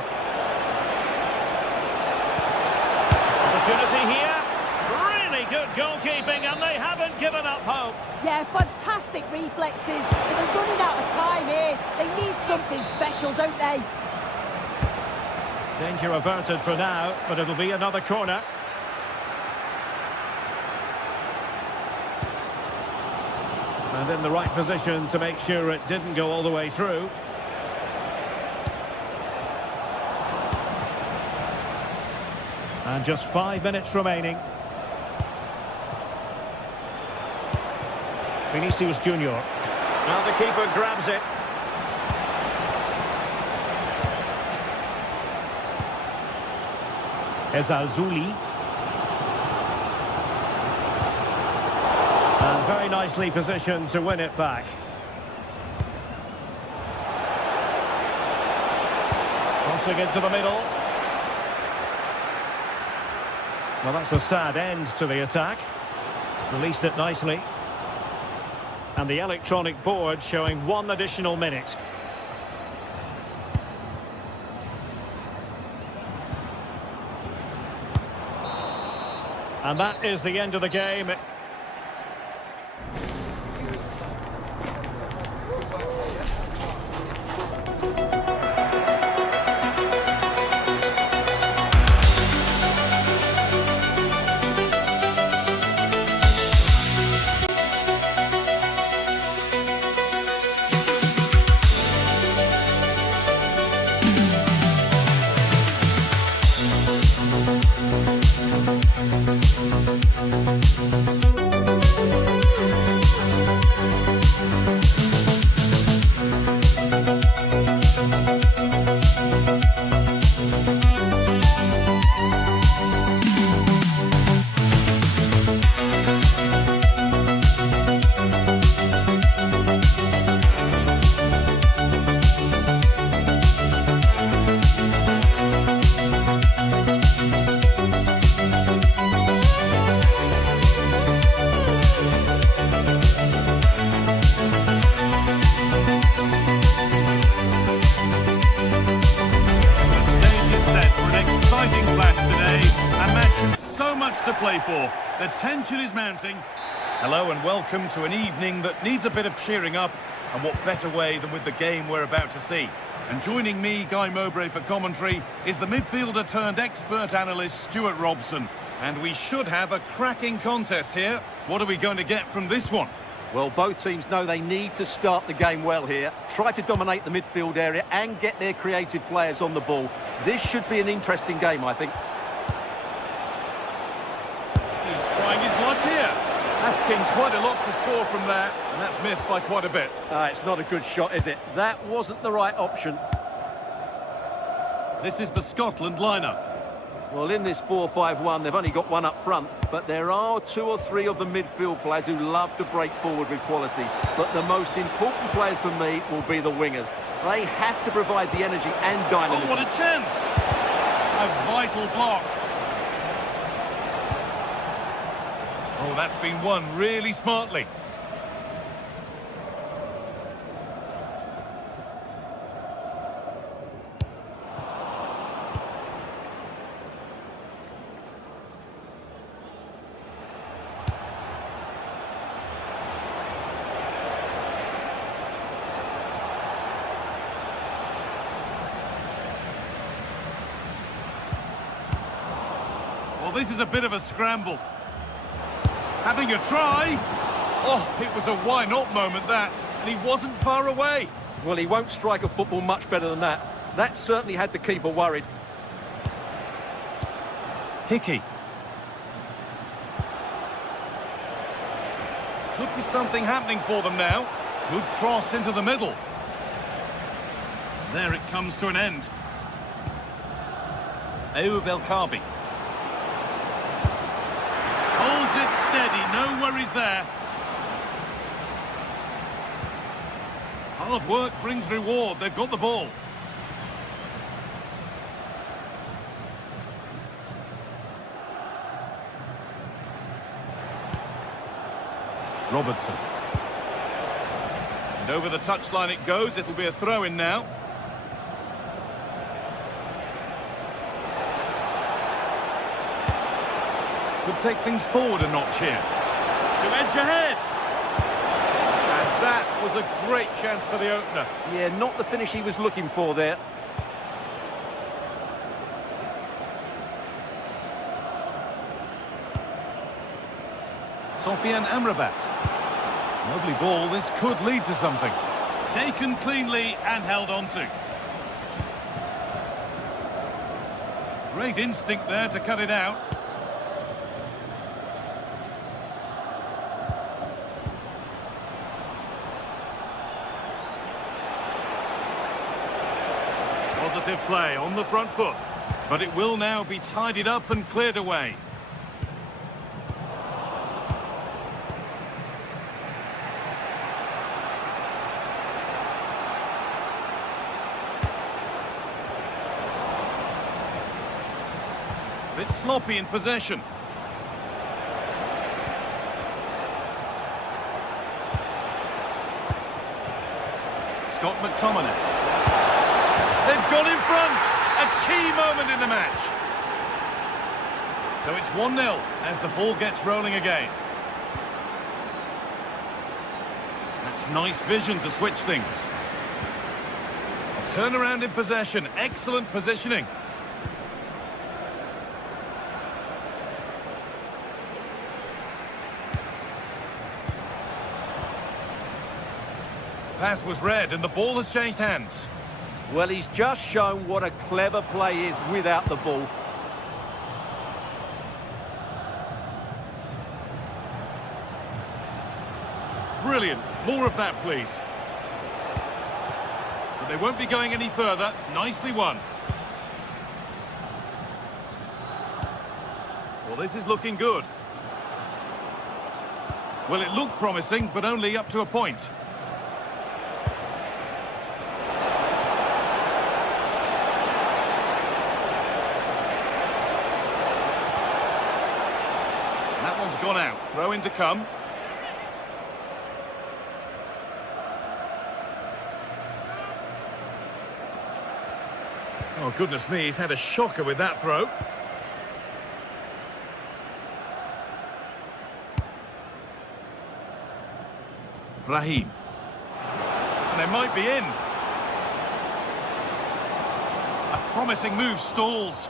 Opportunity here. Really good goalkeeping, and they haven't given up hope. Yeah, fantastic reflexes, but they're running out of time here. They need something special, don't they? Danger averted for now, but it'll be another corner. And in the right position to make sure it didn't go all the way through. And just 5 minutes remaining. Vinicius Junior. Now the keeper grabs it. Ezazuli. And very nicely positioned to win it back. Crossing into the middle. Well, that's a sad end to the attack. Released it nicely. And the electronic board showing 1 additional minute. And that is the end of the game. To play for. The tension is mounting. Hello and welcome to an evening that needs a bit of cheering up, and what better way than with the game we're about to see. And joining me, Guy Mowbray, for commentary is the midfielder turned expert analyst Stuart Robson. And we should have a cracking contest here. What are we going to get from this one? Well, both teams know they need to start the game well here. Try to dominate the midfield area and get their creative players on the ball. This should be an interesting game, I think. Trying his luck here. Asking quite a lot to score from there, and that's missed by quite a bit. It's not a good shot, is it? That wasn't the right option. This is the Scotland lineup. Well, in this 4-5-1, they've only got one up front, but there are 2 or 3 of the midfield players who love to break forward with quality. But the most important players for me will be the wingers. They have to provide the energy and dynamism. Oh, what a chance! A vital block. Oh, that's been won really smartly. Well, this is a bit of a scramble. Having a try. Oh, it was a why not moment, that. And he wasn't far away. Well, he won't strike a football much better than that. That certainly had the keeper worried. Hickey. Could be something happening for them now. Good cross into the middle. There it comes to an end. Ayoub El-Kaabi. Holds it steady, no worries there. Hard work brings reward, they've got the ball. Robertson. And over the touchline it goes, it'll be a throw-in now. Could take things forward a notch here. To edge ahead. And that was a great chance for the opener. Yeah, not the finish he was looking for there. Sofian Amrabat. Lovely ball, this could lead to something. Taken cleanly and held on to. Great instinct there to cut it out. Positive play on the front foot. But it will now be tidied up and cleared away. Bit sloppy in possession. Scott McTominay. They've gone in front. A key moment in the match. So it's 1-0 as the ball gets rolling again. That's nice vision to switch things. A turnaround in possession. Excellent positioning. Pass was read and the ball has changed hands. Well, he's just shown what a clever play is without the ball. Brilliant. More of that, please. But they won't be going any further. Nicely won. Well, this is looking good. Well, it looked promising, but only up to a point. That one's gone out. Throw in to come. Oh, goodness me, he's had a shocker with that throw. Raheem. And they might be in. A promising move stalls.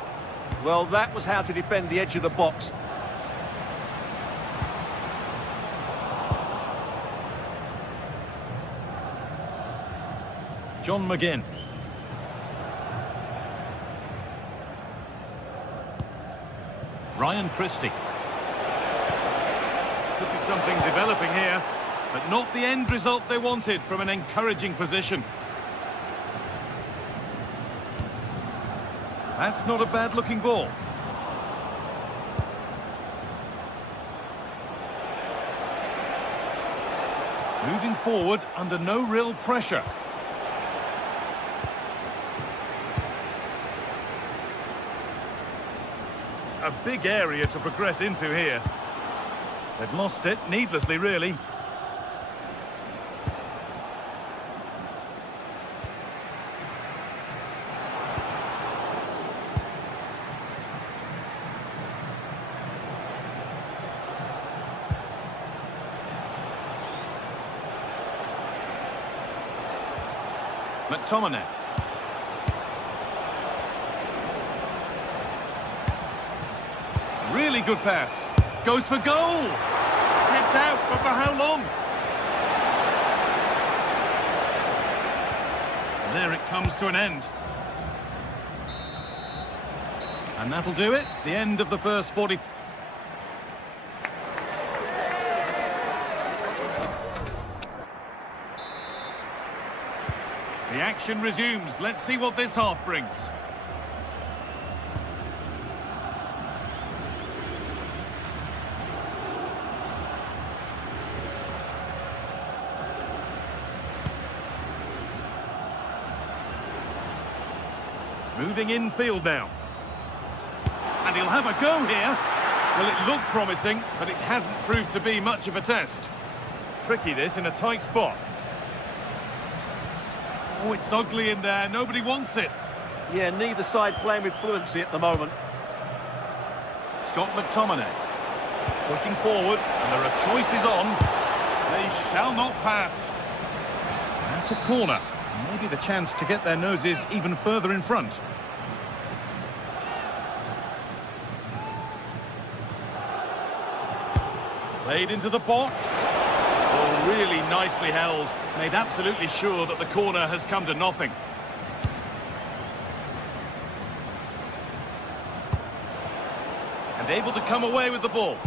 Well, that was how to defend the edge of the box. John McGinn. Ryan Christie. Could be something developing here, but not the end result they wanted from an encouraging position. That's not a bad-looking ball. Moving forward under no real pressure. A big area to progress into here. They've lost it, needlessly, really. McTominay. Really good pass. Goes for goal. Kept out, but for how long? And there it comes to an end. And that'll do it. The end of the first 40. The action resumes. Let's see what this half brings. Moving infield now. And he'll have a go here. Well, it looked promising, but it hasn't proved to be much of a test. Tricky this in a tight spot. Oh, it's ugly in there. Nobody wants it. Yeah, neither side playing with fluency at the moment. Scott McTominay. Pushing forward, and there are choices on. They shall not pass. That's a corner. Maybe the chance to get their noses even further in front. Played into the box. Oh, really nicely held. Made absolutely sure that the corner has come to nothing. And able to come away with the ball.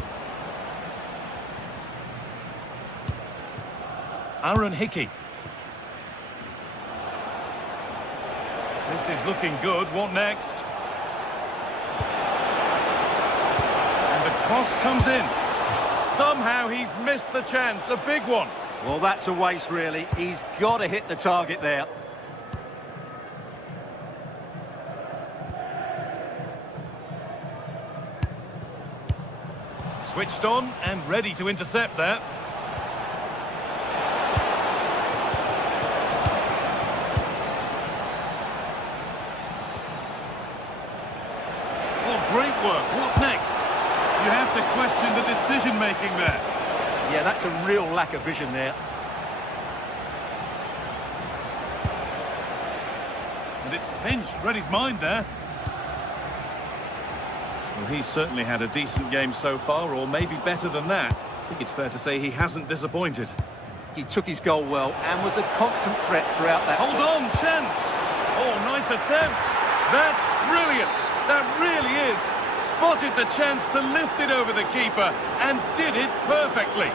Aaron Hickey. This is looking good. What next? And the cross comes in. Somehow he's missed the chance. A big one. Well, that's a waste, really. He's got to hit the target there. Switched on and ready to intercept there. Oh, great work. What's next? You have to question the decision-making there. Yeah, that's a real lack of vision there. And it's pinched. Read his mind there. Well, he's certainly had a decent game so far, or maybe better than that. I think it's fair to say he hasn't disappointed. He took his goal well and was a constant threat throughout that. Hold on, chance. Oh, nice attempt. That's brilliant. That really is. Spotted the chance to lift it over the keeper and did it perfectly.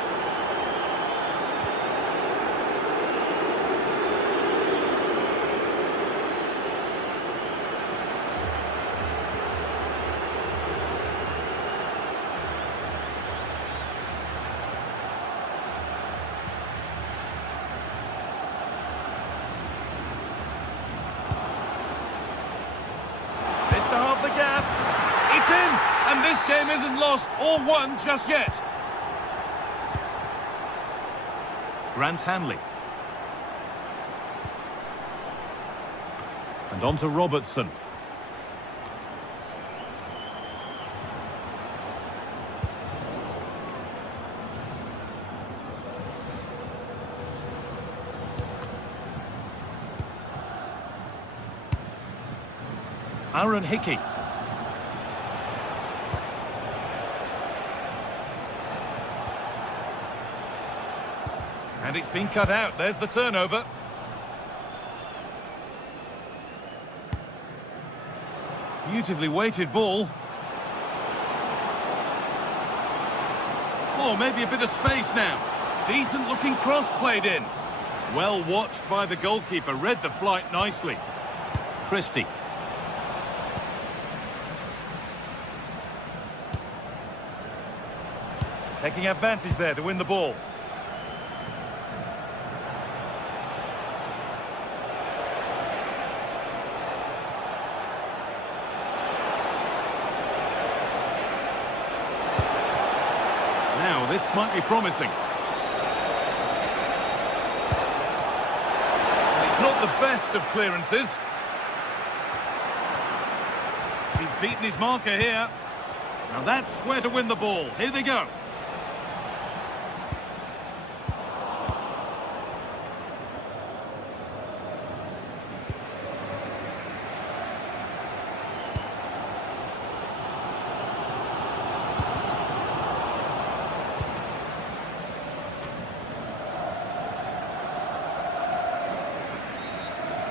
This to half the gap. It's in. And this game isn't lost or won just yet. Grant Hanley. And on to Robertson. Aaron Hickey. And it's been cut out. There's the turnover. Beautifully weighted ball. Oh, maybe a bit of space now. Decent looking cross played in. Well watched by the goalkeeper. Read the flight nicely. Christie. Taking advantage there to win the ball. Now, this might be promising. It's not the best of clearances. He's beaten his marker here. Now that's where to win the ball. Here they go.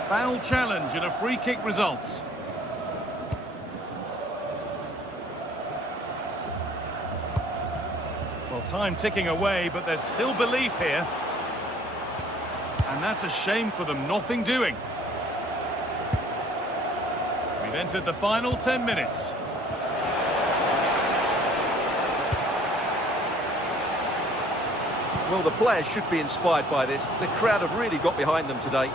Foul challenge and a free kick results. Well, time ticking away, but there's still belief here. And that's a shame for them, nothing doing. We've entered the final 10 minutes. Well, the players should be inspired by this. The crowd have really got behind them today.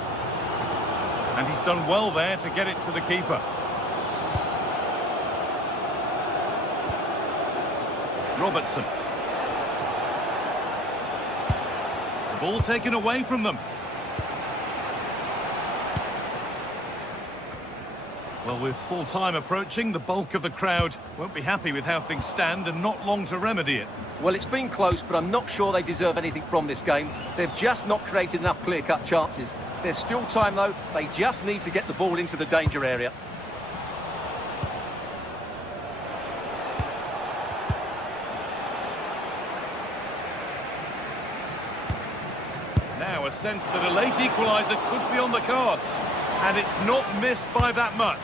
And he's done well there to get it to the keeper. Robertson. The ball taken away from them. Well, with full time approaching, the bulk of the crowd won't be happy with how things stand and not long to remedy it. Well, it's been close, but I'm not sure they deserve anything from this game. They've just not created enough clear-cut chances. There's still time, though. They just need to get the ball into the danger area. Now a sense that a late equaliser could be on the cards. And it's not missed by that much.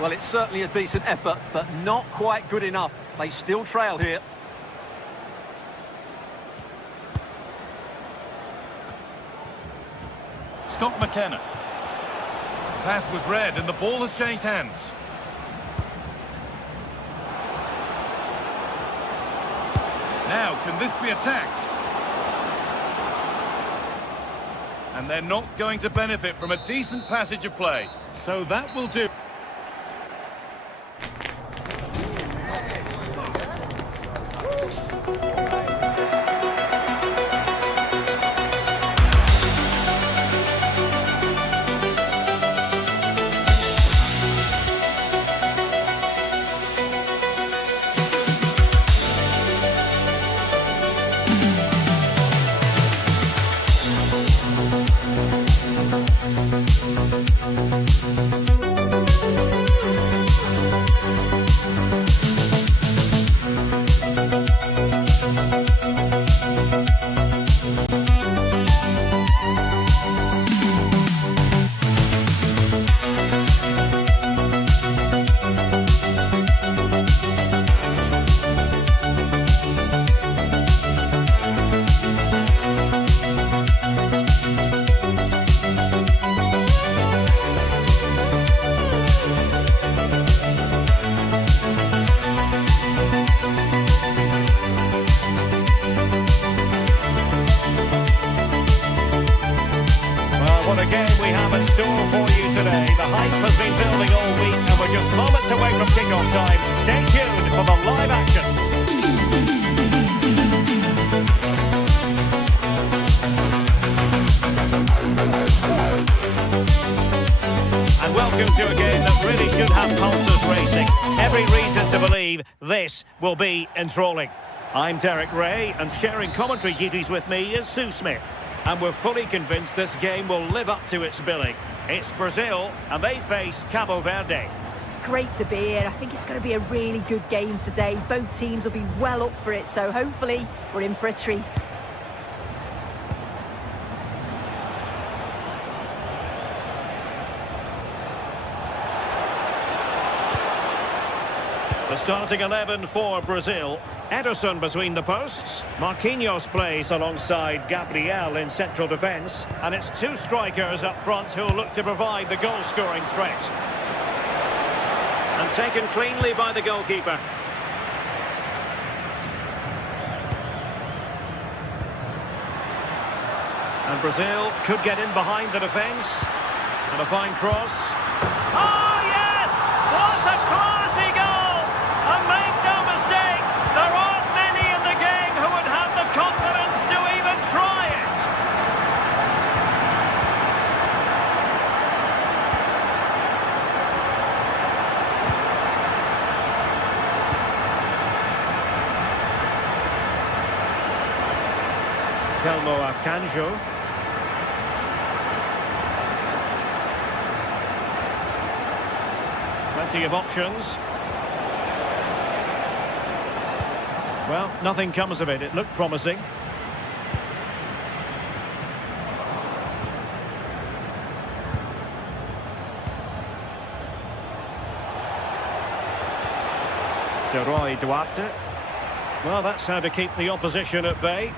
Well, it's certainly a decent effort, but not quite good enough. They still trail here. Scott McKenna. Pass was read and the ball has changed hands. Now, can this be attacked? And they're not going to benefit from a decent passage of play. So that will do. To a game that really should have pulses racing. Every reason to believe this will be enthralling. I'm Derek Ray, and sharing commentary duties with me is Sue Smith. And we're fully convinced this game will live up to its billing. It's Brazil, and they face Cabo Verde. It's great to be here. I think it's going to be a really good game today. Both teams will be well up for it, so hopefully we're in for a treat. The starting 11 for Brazil. Ederson between the posts. Marquinhos plays alongside Gabriel in central defence. And it's two strikers up front who'll look to provide the goal-scoring threat. And taken cleanly by the goalkeeper. And Brazil could get in behind the defence. And a fine cross. Oh, yes! What a classy goal! And make no mistake, there aren't many in the game who would have the confidence to even try it. Telmo Akanjo. Plenty of options. Well, nothing comes of it. It looked promising. Roy Duarte. Well, that's how to keep the opposition at bay.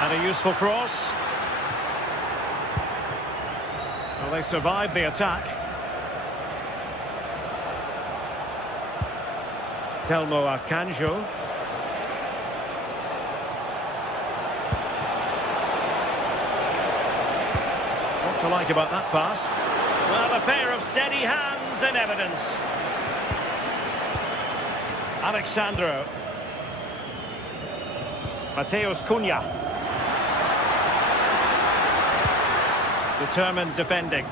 And a useful cross. Well, they survived the attack. Telmo Akanjo. What to like about that pass? Well, a pair of steady hands in evidence. Alexandro. Mateus Cunha. Determined defending.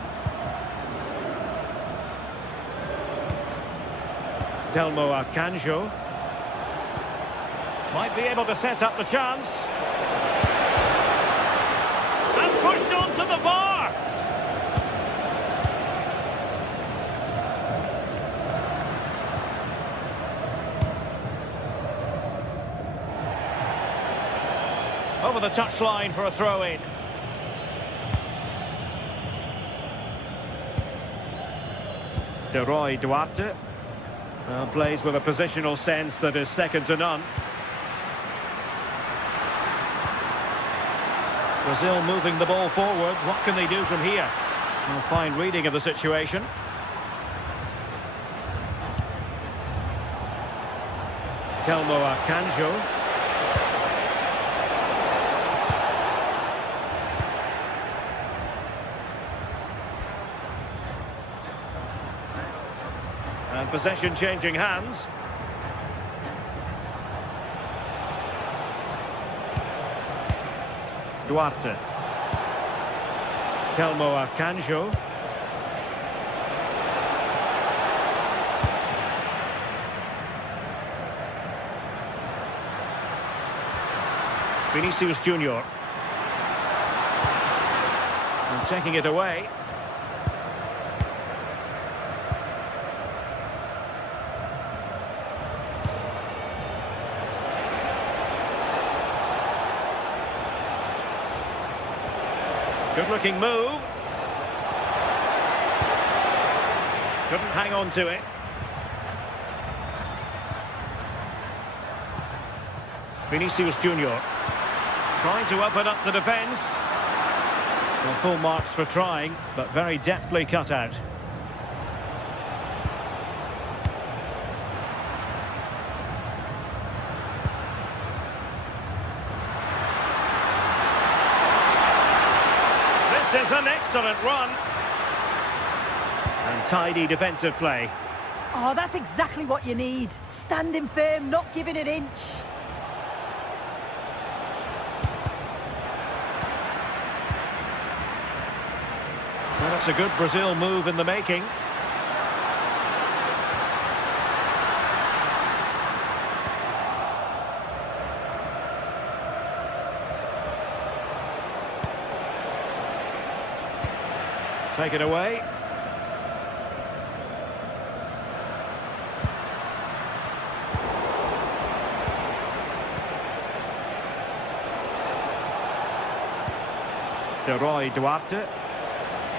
Telmo Akanjo. Might be able to set up the chance. And pushed onto the bar. Over the touchline for a throw-in. De Roy Duarte. Plays with a positional sense that is second to none. Brazil moving the ball forward. What can they do from here? A fine reading of the situation. Telmo Akanjo. And possession changing hands. Duarte. Telmo Akanjo. Vinicius Junior. And taking it away. Good-looking move. Couldn't hang on to it. Vinicius Junior. Trying to open up the defence. Well, full marks for trying, but very deftly cut out. This is an excellent run. And tidy defensive play. Oh, that's exactly what you need. Standing firm, not giving an inch. Well, that's a good Brazil move in the making. Take it away. De Roy Duarte.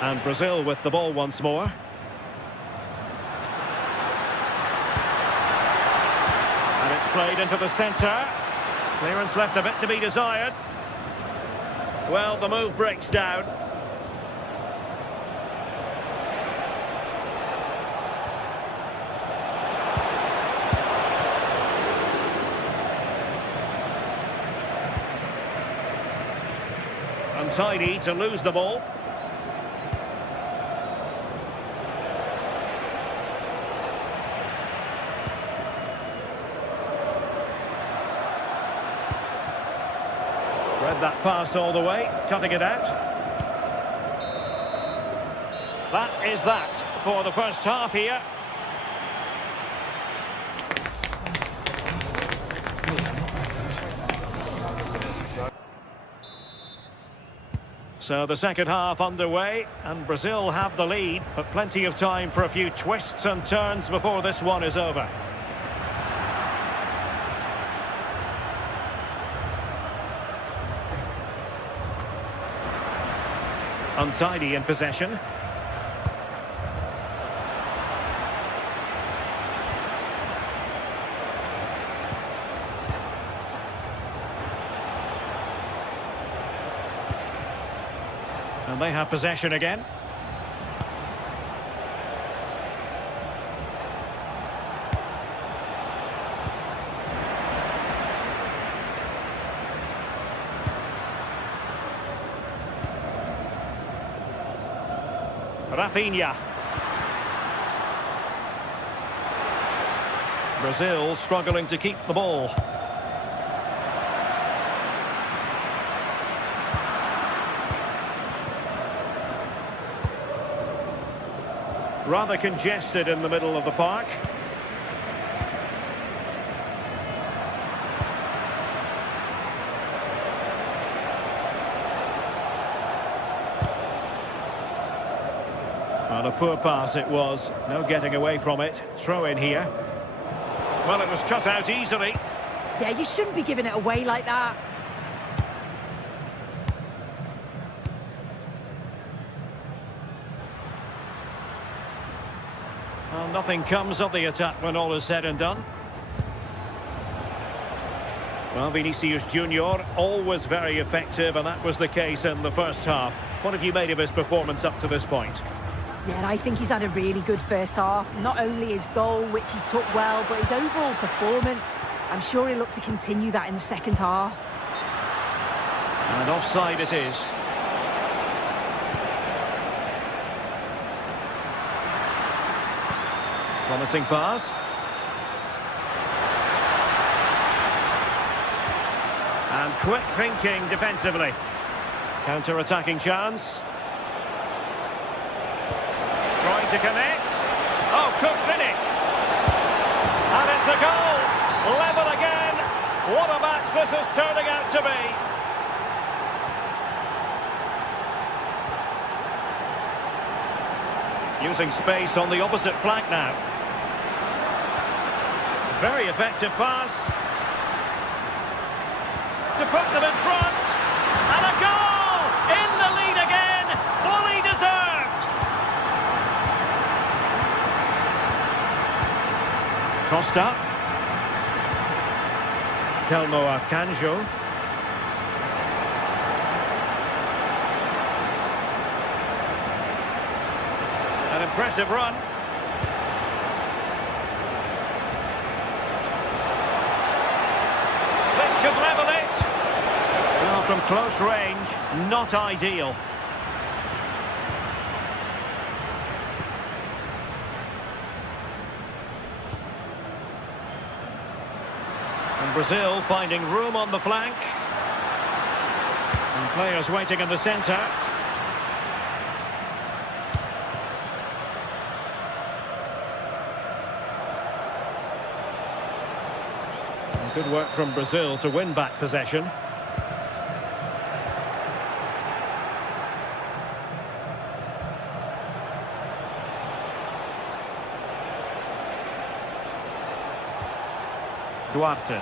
And Brazil with the ball once more. And it's played into the centre. Clearance left a bit to be desired. Well, the move breaks down. Untidy to lose the ball. Read that pass all the way, cutting it out. That is that for the first half here. So the second half underway, and Brazil have the lead, but plenty of time for a few twists and turns before this one is over. Untidy in possession. And they have possession again. Rafinha. Brazil struggling to keep the ball. Rather congested in the middle of the park. Well, a poor pass it was. No getting away from it. Throw in here. Well, it was cut out easily. Yeah, you shouldn't be giving it away like that. Well, nothing comes of the attack when all is said and done. Well, Vinicius Junior, always very effective, and that was the case in the first half. What have you made of his performance up to this point? Yeah, I think he's had a really good first half. Not only his goal, which he took well, but his overall performance. I'm sure he'll look to continue that in the second half. And offside it is. Promising pass. And quick thinking defensively. Counter-attacking chance. Trying to connect. Oh, could finish. And it's a goal. Level again. What a match this is turning out to be. Using space on the opposite flank now. Very effective pass. To put them in front. And a goal! In the lead again. Fully deserved. Costa. Telmo Akanjo. An impressive run. This could level it. Well, from close range, not ideal. And Brazil finding room on the flank. And players waiting in the centre. Good work from Brazil to win back possession. Duarte.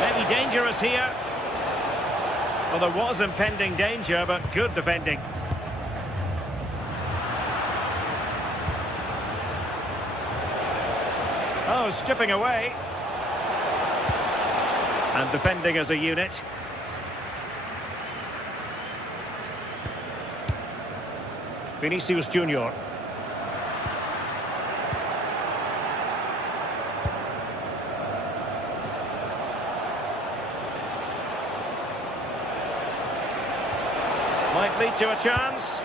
Maybe dangerous here. Well, there was impending danger, but good defending. Oh, skipping away. And defending as a unit. Vinicius Junior. Might lead to a chance.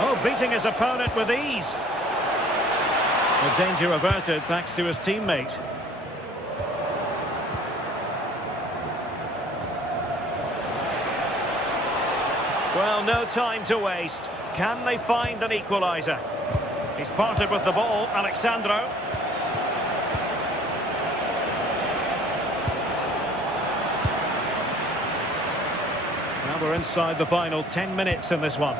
Oh, beating his opponent with ease. The danger averted thanks to his teammate. Well, no time to waste. Can they find an equaliser? He's parted with the ball, Alexandro. Now we're inside the final 10 minutes in this one.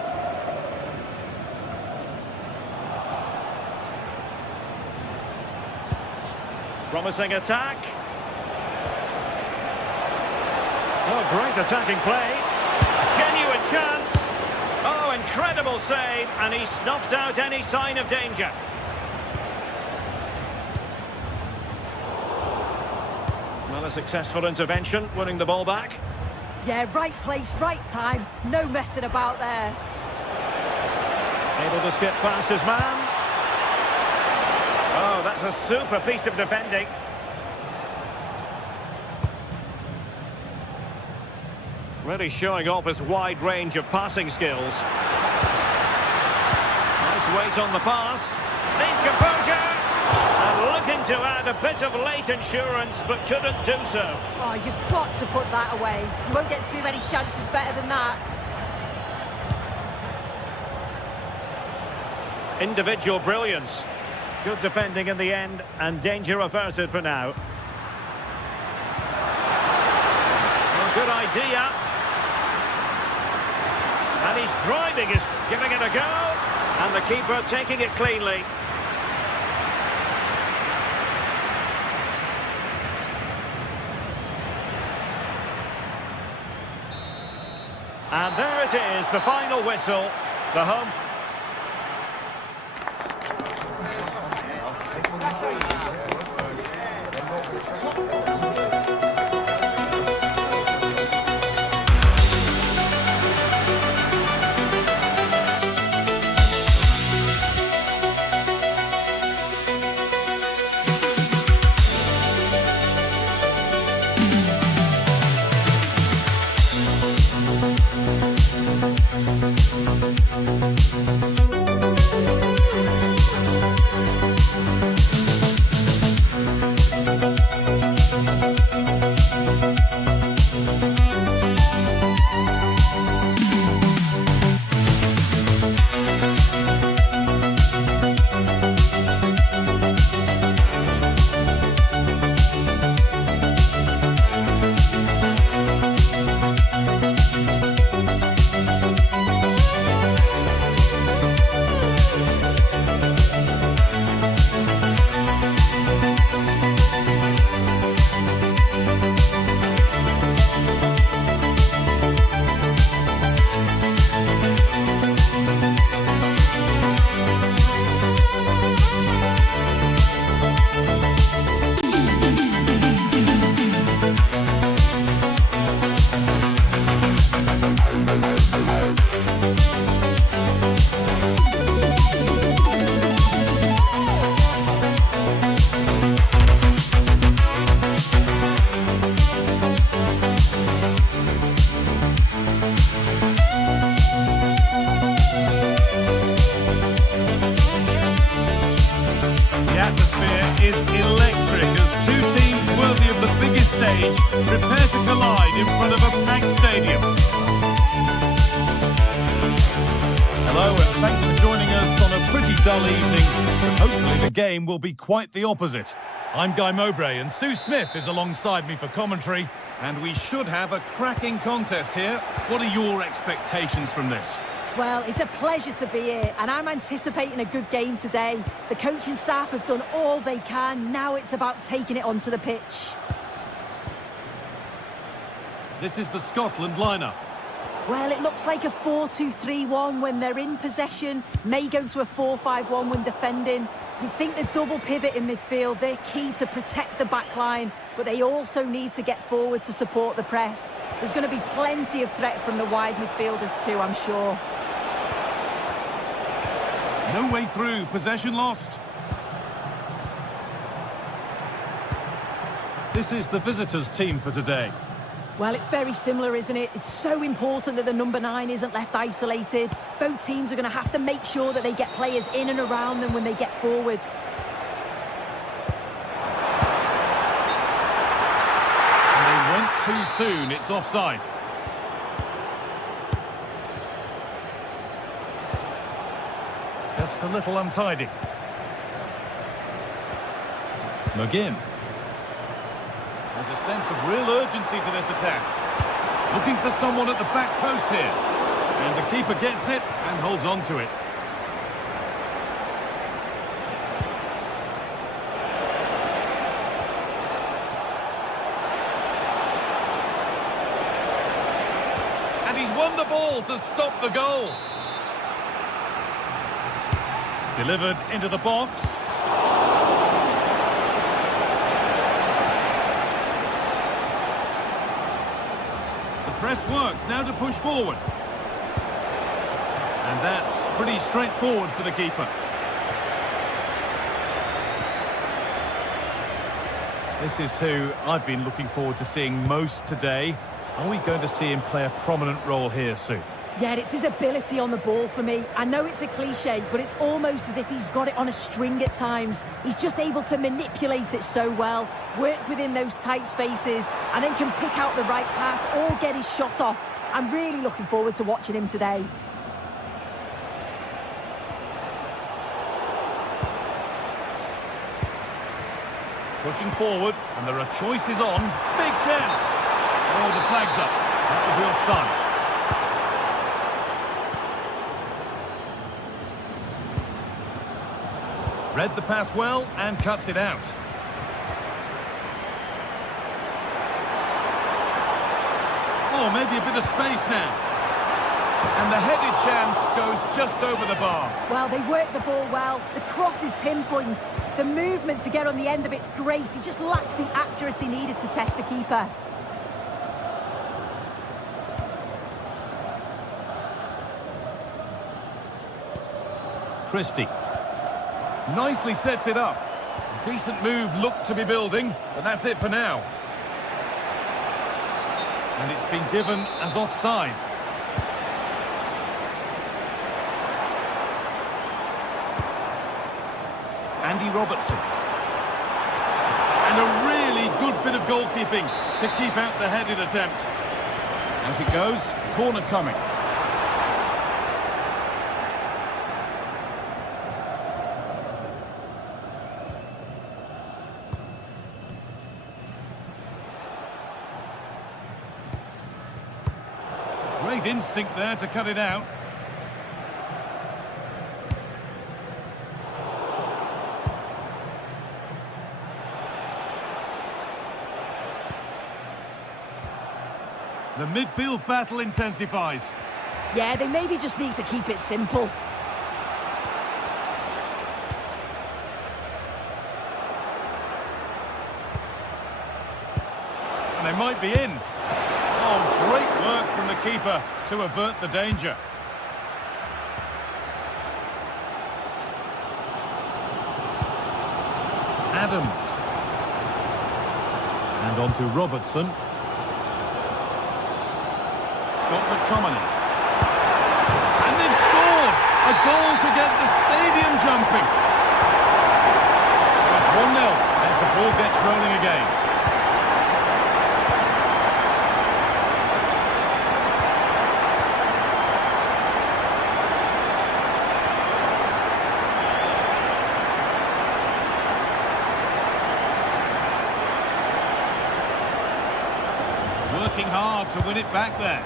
Promising attack. Oh, great attacking play. Genuine chance. Oh, incredible save, and he snuffed out any sign of danger. Well, a successful intervention, winning the ball back. Yeah, right place, right time. No messing about there. Able to skip past his man. Oh, that's a super piece of defending. Really showing off his wide range of passing skills. Nice weight on the pass. Needs composure. And looking to add a bit of late insurance, but couldn't do so. Oh, you've got to put that away. You won't get too many chances better than that. Individual brilliance. Good defending in the end, and danger averted for now. Well, good idea. And he's driving it, giving it a go. And the keeper taking it cleanly. And there it is, the final whistle. The home. Is electric as two teams worthy of the biggest stage prepare to collide in front of a packed stadium. Hello and thanks for joining us on a pretty dull evening, but hopefully the game will be quite the opposite. I'm Guy Mowbray and Sue Smith is alongside me for commentary, and we should have a cracking contest here. What are your expectations from this? Well, it's a pleasure to be here, and I'm anticipating a good game today. The coaching staff have done all they can. Now it's about taking it onto the pitch. This is the Scotland lineup. Well, it looks like a 4-2-3-1 when they're in possession. May go to a 4-5-1 when defending. You'd think the double pivot in midfield, they're key to protect the back line, but they also need to get forward to support the press. There's going to be plenty of threat from the wide midfielders too, I'm sure. No way through, possession lost. This is the visitors' team for today. Well, it's very similar, isn't it? It's so important that the number 9 isn't left isolated. Both teams are going to have to make sure that they get players in and around them when they get forward. And they went too soon, it's offside. Just a little untidy. McGinn. There's a sense of real urgency to this attack. Looking for someone at the back post here. And the keeper gets it and holds on to it. And he's won the ball to stop the goal. Delivered into the box. The press works, now to push forward. And that's pretty straightforward for the keeper. This is who I've been looking forward to seeing most today. Are we going to see him play a prominent role here, Sue? Yeah, it's his ability on the ball for me. I know it's a cliche, but it's almost as if he's got it on a string at times. He's just able to manipulate it so well, work within those tight spaces, and then can pick out the right pass or get his shot off. I'm really looking forward to watching him today. Pushing forward, and there are choices on. Big chance. Oh, the flag's up. That will be offside. Read the pass well and cuts it out. Oh, maybe a bit of space now. And the headed chance goes just over the bar. Well, they work the ball well. The cross is pinpoint. The movement to get on the end of it's great. He just lacks the accuracy needed to test the keeper. Christie. Nicely sets it up. Decent move looked to be building, but that's it for now. And it's been given as offside. Andy Robertson. And a really good bit of goalkeeping to keep out the headed attempt. Out it goes, corner coming. Great instinct there to cut it out. The midfield battle intensifies. Yeah, they maybe just need to keep it simple. And they might be in. Oh, great work from the keeper to avert the danger. Adams. And on to Robertson. Scott McTominay. And they've scored! A goal to get the stadium jumping. So it's 1-0 as the ball gets rolling again. Working hard to win it back there.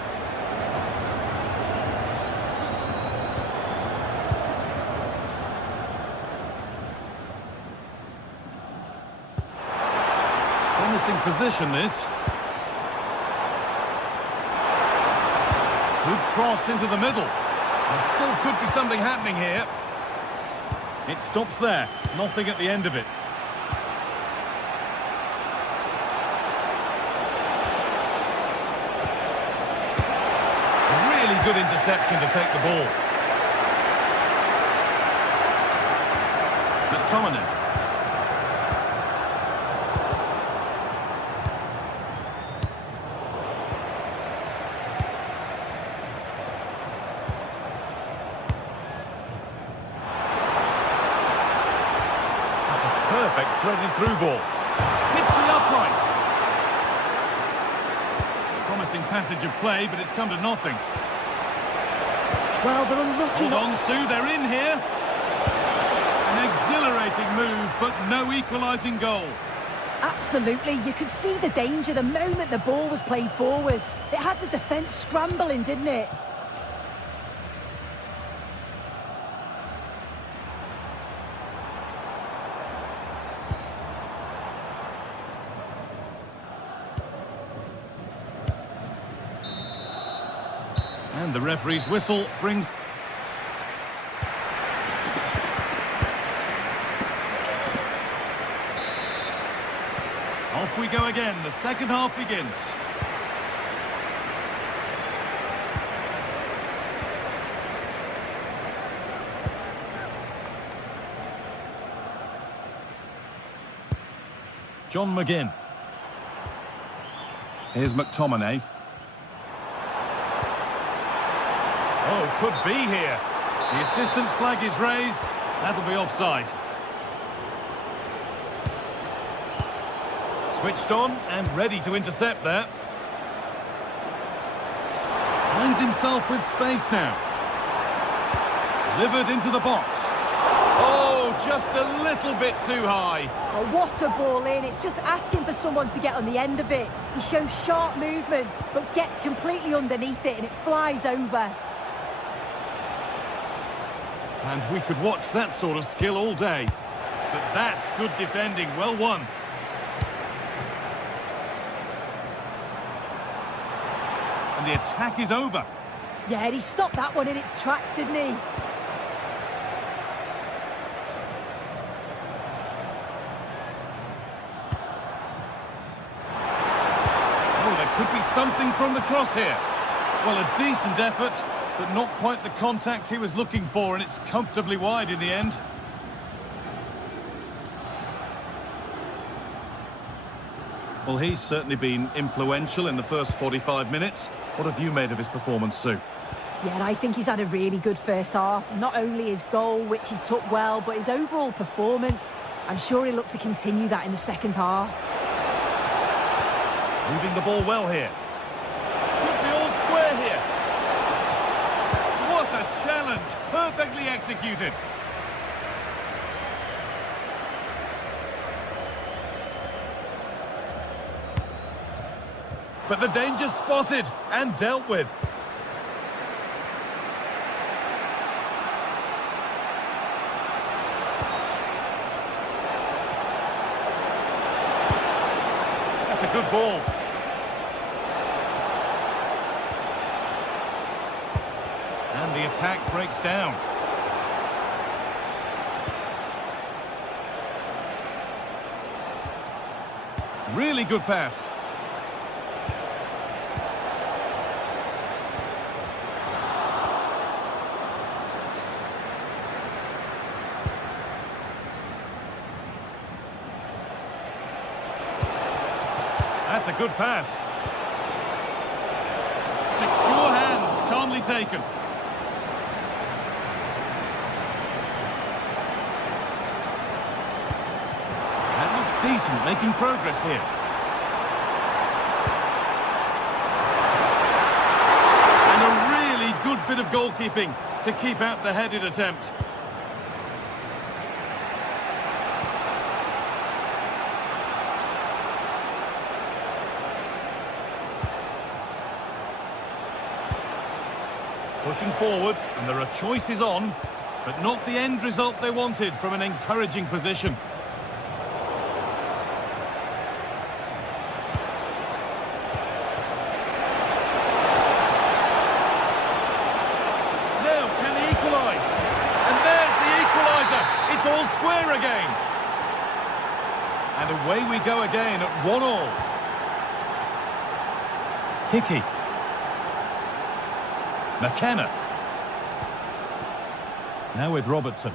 Promising position, this. Good cross into the middle. There still could be something happening here. It stops there. Nothing at the end of it. Good interception to take the ball. McTominay. That's a perfect threaded through ball. Hits the upright. Promising passage of play, but it's come to nothing. Well, they're unlucky. Hold on, Sue, they're in here. An exhilarating move, but no equalising goal. Absolutely, you could see the danger the moment the ball was played forward. It had the defence scrambling, didn't it? And the referee's whistle brings... Off we go again. The second half begins. John McGinn. Here's McTominay. could be here. The assistant's flag is raised. That'll be offside. Switched on and ready to intercept there. Finds himself with space now. Delivered into the box. Oh, just a little bit too high. Oh, what a ball in. It's just asking for someone to get on the end of it. He shows sharp movement, but gets completely underneath it and it flies over. And we could watch that sort of skill all day. But that's good defending. Well won. And the attack is over. Yeah, and he stopped that one in its tracks, didn't he? Oh, there could be something from the cross here. Well, a decent effort, but not quite the contact he was looking for, and it's comfortably wide in the end. Well, he's certainly been influential in the first 45 minutes. What have you made of his performance, Sue? Yeah, and I think he's had a really good first half. Not only his goal, which he took well, but his overall performance. I'm sure he'll look to continue that in the second half. Moving the ball well here. Could be all square here. What a challenge! Perfectly executed. But the danger spotted and dealt with. That's a good ball. And the attack breaks down. Really good pass. That's a good pass. Secure hands, calmly taken. That looks decent, making progress here. And a really good bit of goalkeeping to keep out the headed attempt. Pushing forward, and there are choices on, but not the end result they wanted from an encouraging position. Now, can he equalise? And there's the equaliser! It's all square again! And away we go again at 1-1. Hickey. McKenna. Now with Robertson.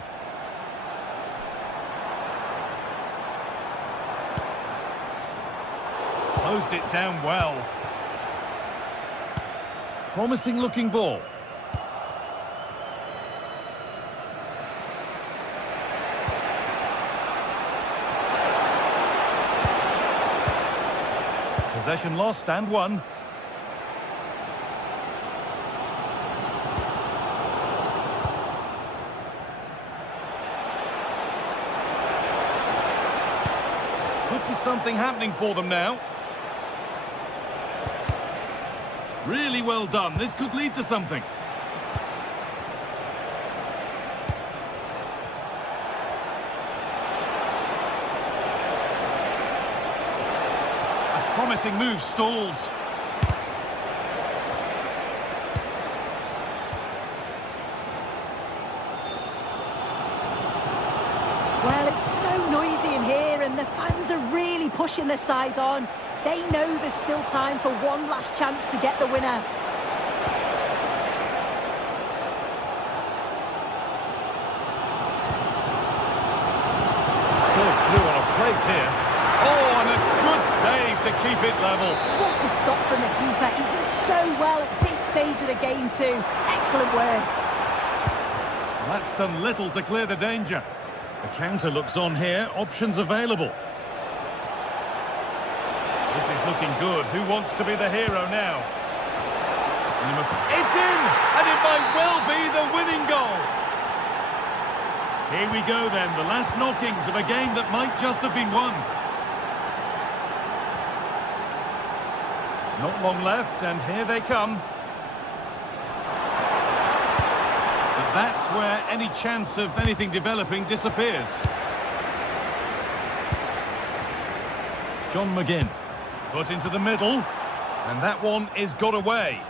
Closed it down well. Promising looking ball. Possession lost and won. Could be something happening for them now. Really well done. This could lead to something. A promising move stalls. Well, it's so noisy in here and the fans are really pushing their side on. They know there's still time for one last chance to get the winner. Serve through on a plate here. Oh, and a good save to keep it level. What a stop from the keeper. He does so well at this stage of the game too. Excellent work. That's done little to clear the danger. The counter looks on here, options available. This is looking good. Who wants to be the hero now? It's in! And it might well be the winning goal. Here we go then, the last knockings of a game that might just have been won. Not long left, and here they come. But that's where any chance of anything developing disappears. John McGinn, put into the middle, and that one is got away.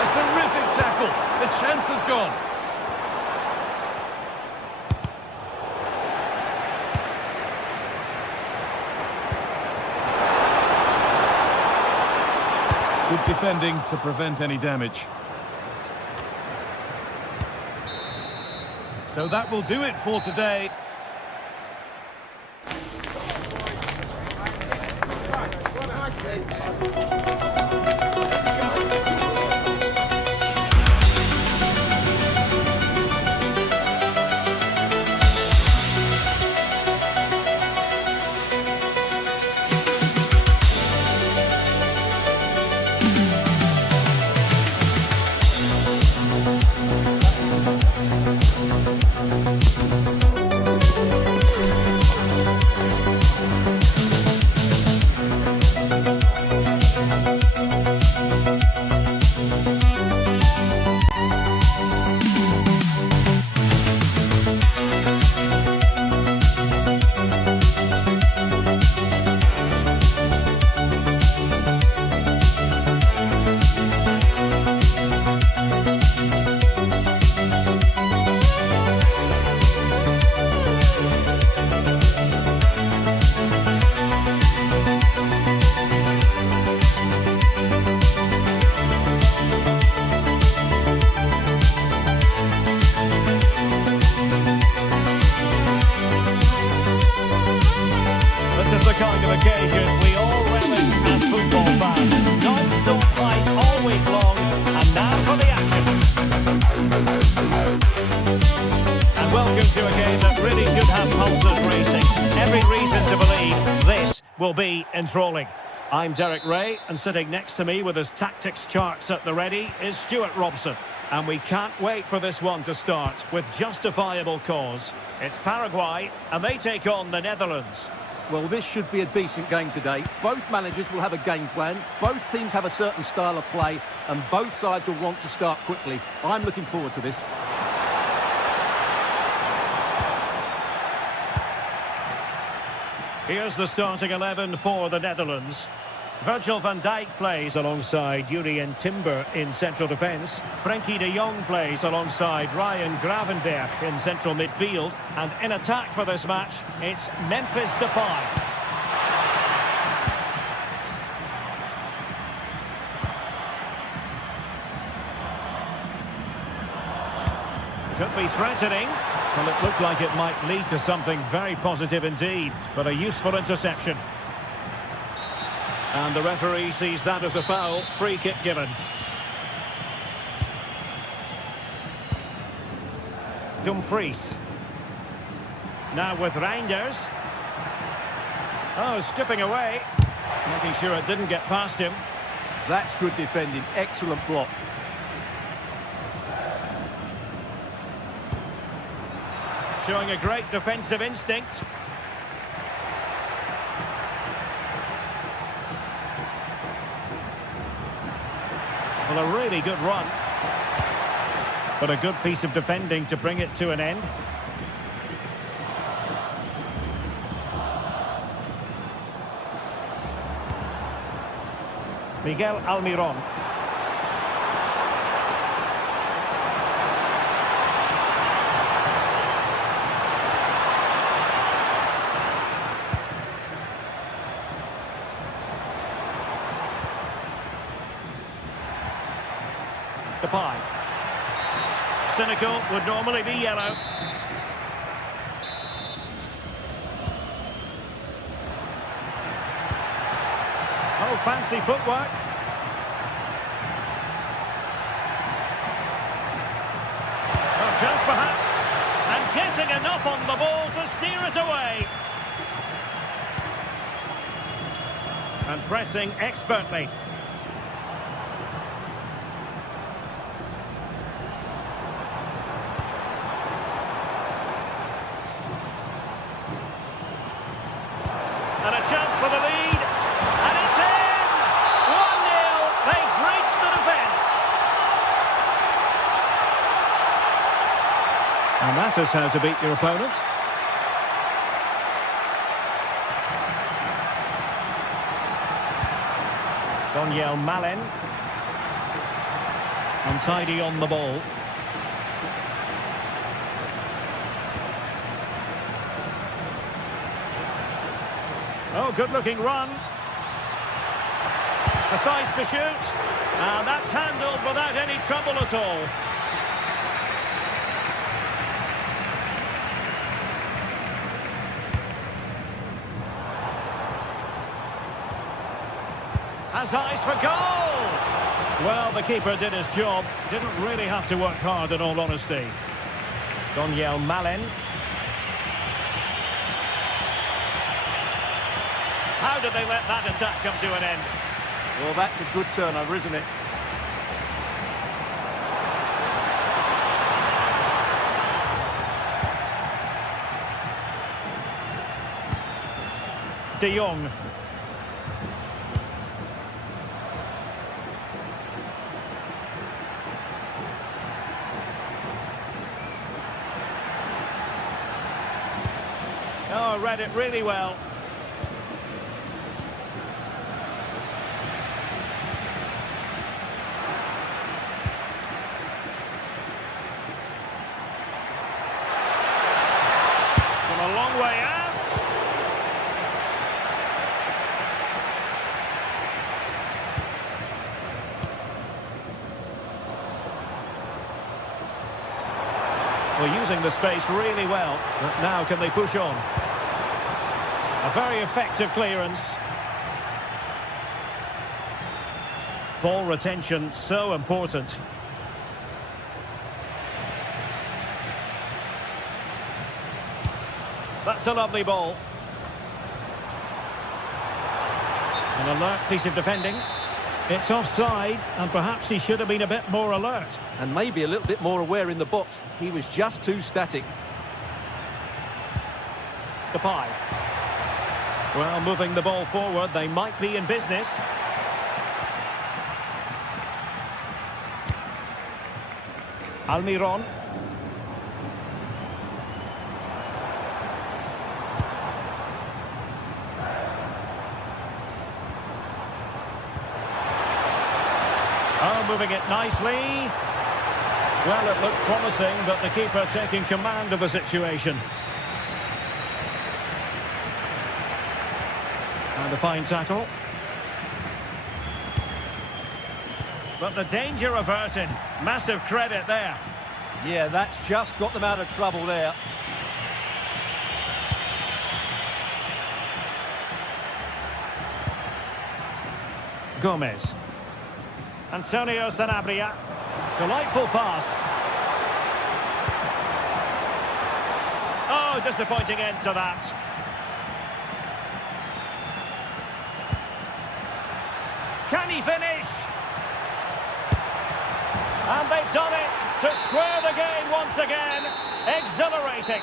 A terrific tackle. The chance has gone. Good defending to prevent any damage. So that will do it for today. Kind of occasion we all relish as football fans. Non-stop fight all week long, and now for the action. And welcome to a game that really should have pulses racing. Every reason to believe this will be enthralling. I'm Derek Ray, and sitting next to me with his tactics charts at the ready is Stuart Robson. And we can't wait for this one to start with justifiable cause. It's Paraguay, and they take on the Netherlands. Well, this should be a decent game today. Both managers will have a game plan. Both teams have a certain style of play, and both sides will want to start quickly. I'm looking forward to this. Here's the starting 11 for the Netherlands. Virgil van Dijk plays alongside Jurien Timber in central defence. Frenkie de Jong plays alongside Ryan Gravenberch in central midfield. And in attack for this match, it's Memphis Depay. Could be threatening. Well, it looked like it might lead to something very positive indeed, but a useful interception. And the referee sees that as a foul. Free kick given. Dumfries. Now with Reinders. Oh, skipping away. Making sure it didn't get past him. That's good defending. Excellent block. Showing a great defensive instinct. Well, a really good run. But a good piece of defending to bring it to an end. Miguel Almiron. Depay. Cynical would normally be yellow. Oh, fancy footwork. A chance perhaps. And getting enough on the ball to steer it away. And pressing expertly. And a chance for the lead. And it's in! 1-0. They breach the defence. And that is how to beat your opponent. Malen. Untidy on the ball. Oh, good-looking run. Decides to shoot. And that's handled without any trouble at all. Has eyes for goal! Well, the keeper did his job. Didn't really have to work hard, in all honesty. Malen. How did they let that attack come to an end? Well, that's a good turnover, isn't it? De Jong. Oh, read it really well. From a long way out. Well, using the space really well. But now can they push on? A very effective clearance. Ball retention so important. That's a lovely ball. An alert piece of defending. It's offside, and perhaps he should have been a bit more alert. And maybe a little bit more aware in the box. He was just too static. Depay. Well, moving the ball forward, they might be in business. Almiron. Oh, moving it nicely. Well, it looked promising, but the keeper taking command of the situation. And a fine tackle. But the danger averted. Massive credit there. Yeah, that's just got them out of trouble there. Gomez. Antonio Sanabria. Delightful pass. Oh, disappointing end to that. Can he finish? And they've done it to square the game once again. Exhilarating.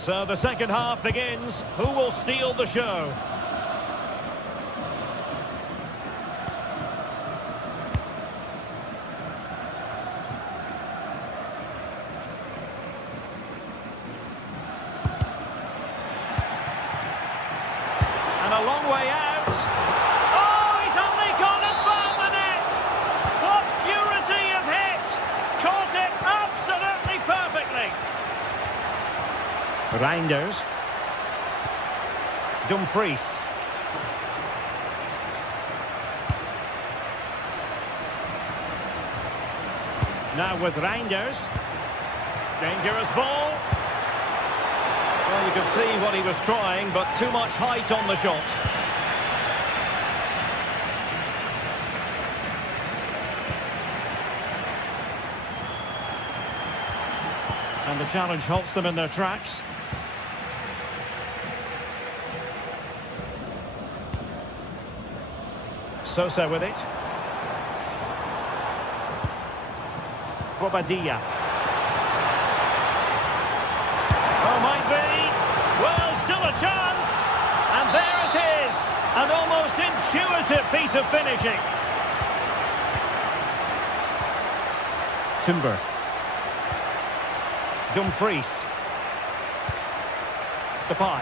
So the second half begins. Who will steal the show? And a long way out. Oh, he's only gone and found the net. What purity of hit. Caught it absolutely perfectly. Reinders. Dumfries. Now with Reinders. Dangerous ball. Well, you could see what he was trying, but too much height on the shot. And the challenge halts them in their tracks. Sosa with it. Bobadilla. Oh, might be. Well, still a chance. And there it is. An almost intuitive piece of finishing. Timber. Dumfries. Depay.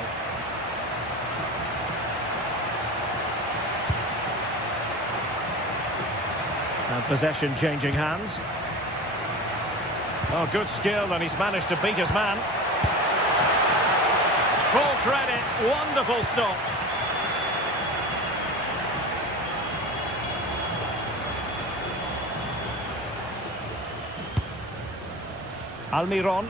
And possession changing hands. Oh, good skill, and he's managed to beat his man. Full credit, wonderful stop. Almiron.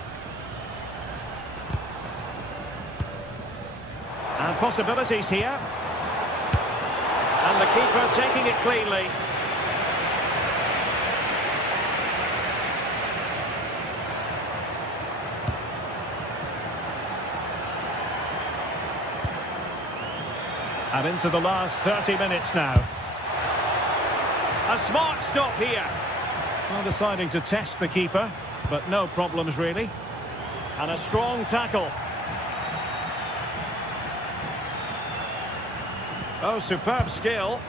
And possibilities here. And the keeper taking it cleanly. And into the last 30 minutes now. A smart stop here. Well, deciding to test the keeper, but no problems really. And a strong tackle. Oh, superb skill.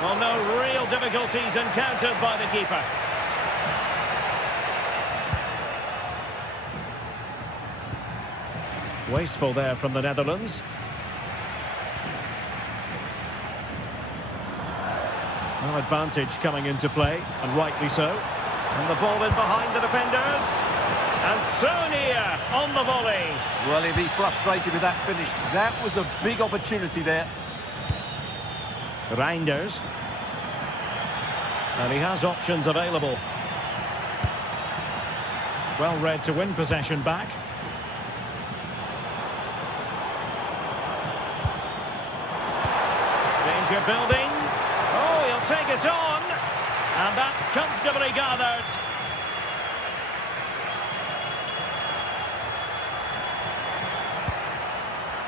Well, no real difficulties encountered by the keeper. Wasteful there from the Netherlands. Well, advantage coming into play, and rightly so. And the ball in behind the defenders. And Sonia on the volley. Well, he'll be frustrated with that finish. That was a big opportunity there. Reinders. And he has options available. Well read to win possession back. Danger building. Oh, he'll take it on. And that's comfortably gathered.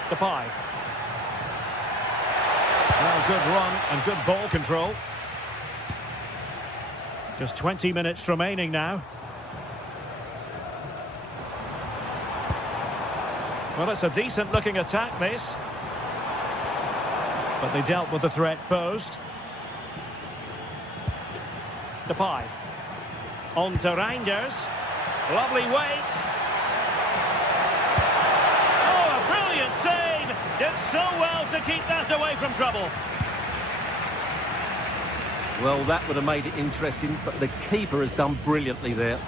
Depay. Well, good run and good ball control. Just 20 minutes remaining now. Well, it's a decent-looking attack, this. But they dealt with the threat posed. Depay. On to Reinders. Lovely weight. Oh, a brilliant save. Did so well to keep that away from trouble. Well, that would have made it interesting, but the keeper has done brilliantly there.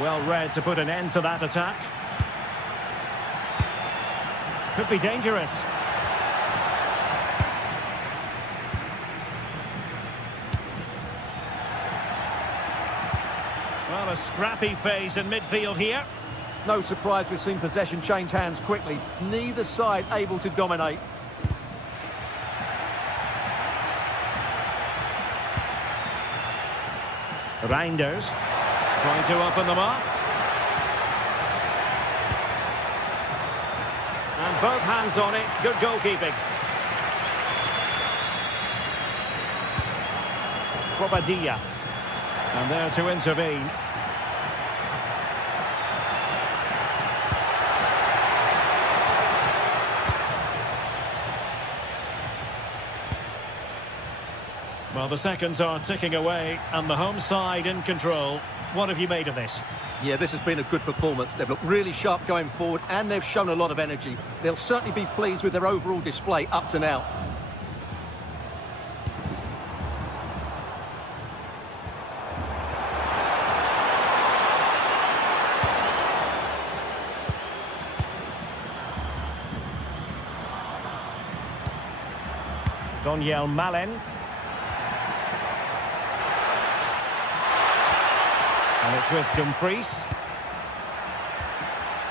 Well read to put an end to that attack. Could be dangerous. Well, a scrappy phase in midfield here. No surprise we've seen possession change hands quickly. Neither side able to dominate. Reinders trying to open them up. And both hands on it. Good goalkeeping. Bobadilla. And there to intervene. Well, the seconds are ticking away and the home side in control. What have you made of this? Yeah, this has been a good performance. They've looked really sharp going forward and they've shown a lot of energy. They'll certainly be pleased with their overall display up to now. Daniel Malen. And it's with Dumfries.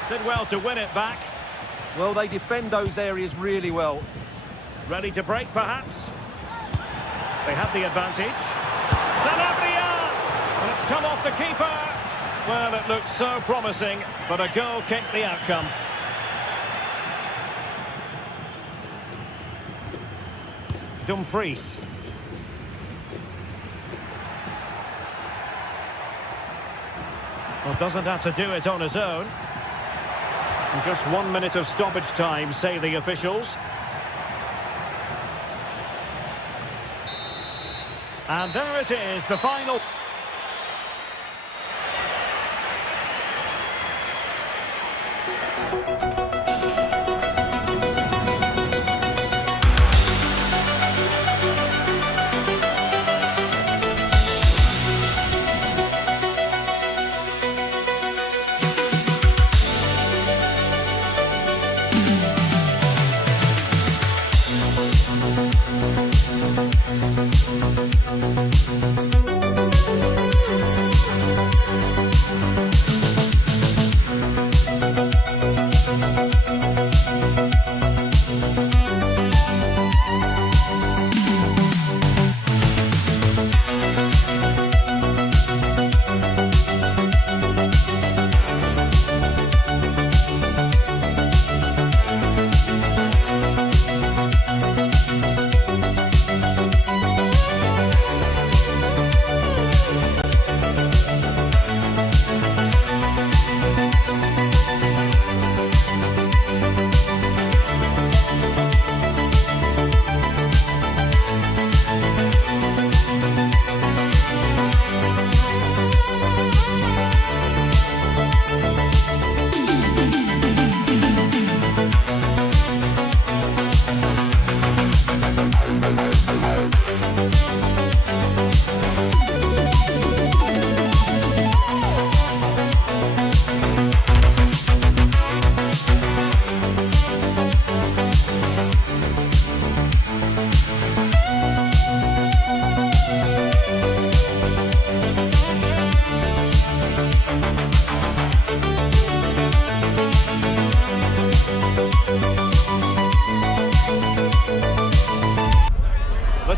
Did well to win it back. Well, they defend those areas really well. Ready to break, perhaps. They have the advantage. Sanabria! And it's come off the keeper. Well, it looked so promising, but a goal kicked the outcome. Dumfries. Well, doesn't have to do it on his own. And just 1 minute of stoppage time, say the officials. And there it is, the final.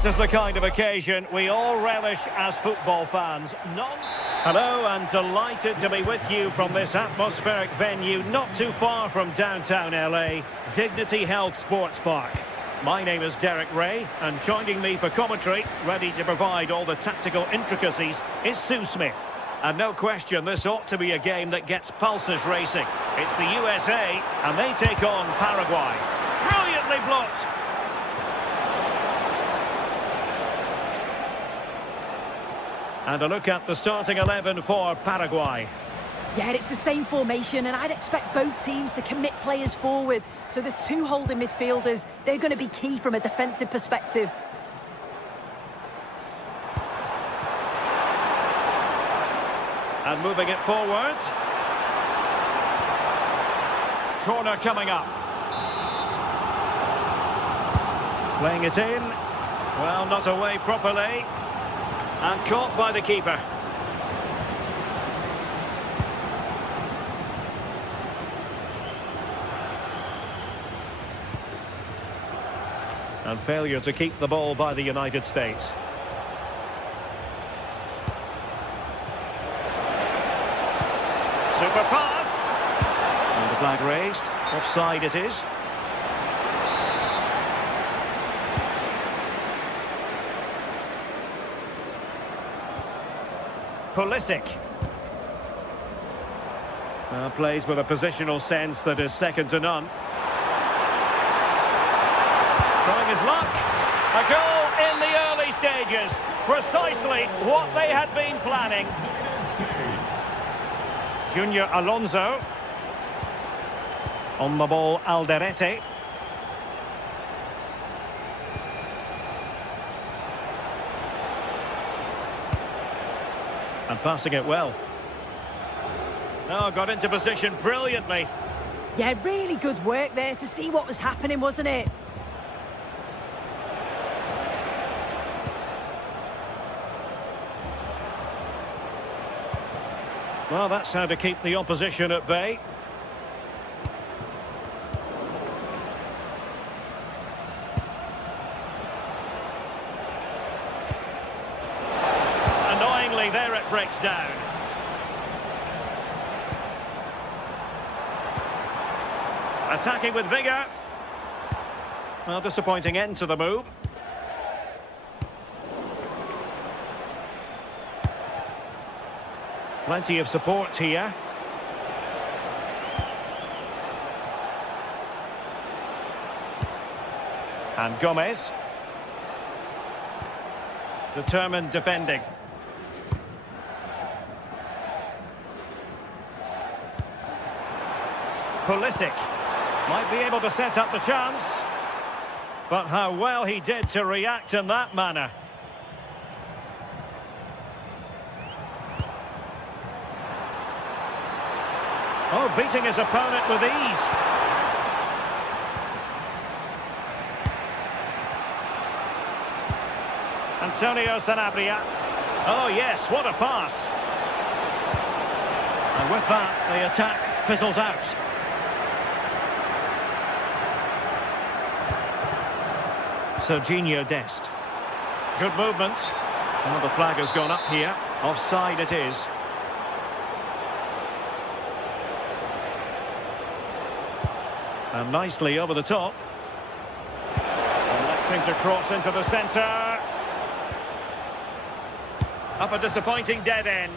This is the kind of occasion we all relish as football fans. Hello, and delighted to be with you from this atmospheric venue not too far from downtown LA, Dignity Health Sports Park. My name is Derek Ray, and joining me for commentary, ready to provide all the tactical intricacies, is Sue Smith. And no question, this ought to be a game that gets pulses racing. It's the USA, and they take on Paraguay. Brilliantly blocked. And a look at the starting 11 for Paraguay. Yeah, it's the same formation, and I'd expect both teams to commit players forward. So the two holding midfielders, they're going to be key from a defensive perspective. And moving it forward. Corner coming up. Playing it in. Well, not away properly. And caught by the keeper. And failure to keep the ball by the United States. Super pass. And the flag raised. Offside it is. Pulisic. Plays with a positional sense that is second to none. Trying his luck. A goal in the early stages. Precisely what they had been planning. Junior Alonso. On the ball, Alderete. And passing it well. Oh, got into position brilliantly. Yeah, really good work there to see what was happening, wasn't it? Well, that's how to keep the opposition at bay. Annoyingly, there it breaks down. Attacking with vigour. Well, disappointing end to the move. Plenty of support here. And Gomez. Determined defending. Pulisic might be able to set up the chance. But how well he did to react in that manner. Oh, beating his opponent with ease. Antonio Sanabria. Oh yes, what a pass. And with that, the attack fizzles out. Serginho Dest. Good movement. Well, the flag has gone up here. Offside it is. And nicely over the top. Electing to cross into the centre. Up a disappointing dead end.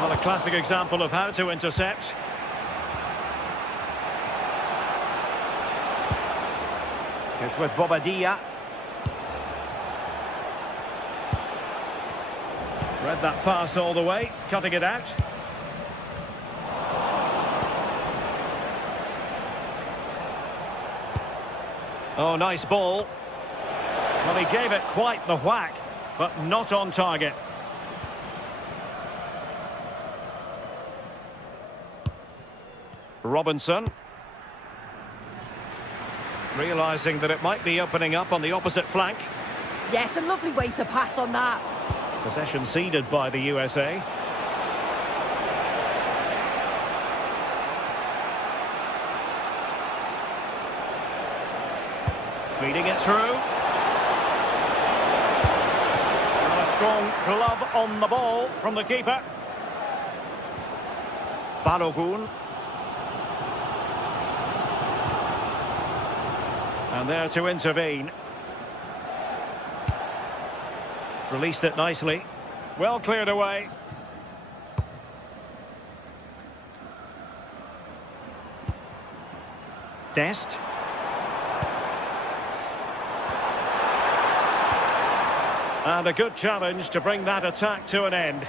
Well, a classic example of how to intercept. It's with Bobadilla. Read that pass all the way, cutting it out. Oh, nice ball. Well, he gave it quite the whack, but not on target. Robinson. Realising that it might be opening up on the opposite flank. Yes, a lovely way to pass on that. Possession ceded by the USA. Feeding it through. And a strong glove on the ball from the keeper. Balogun. And there to intervene. Released it nicely. Well cleared away. Dest. And a good challenge to bring that attack to an end.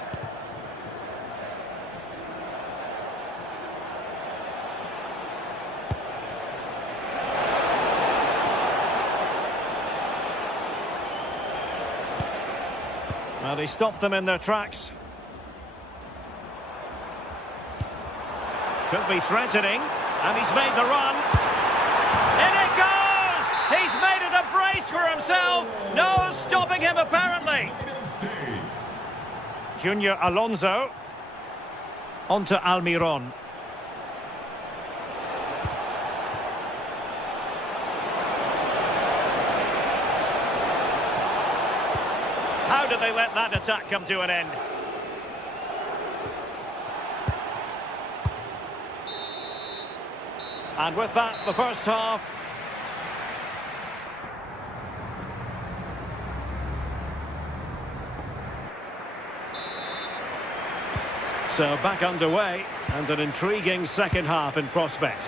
Well, he stopped them in their tracks. Could be threatening, and he's made the run. In it goes! He's made it a brace for himself. No stopping him, apparently. Junior Alonso. On to Almiron. How did they let that attack come to an end? And with that, the first half. So back underway, and an intriguing second half in prospect.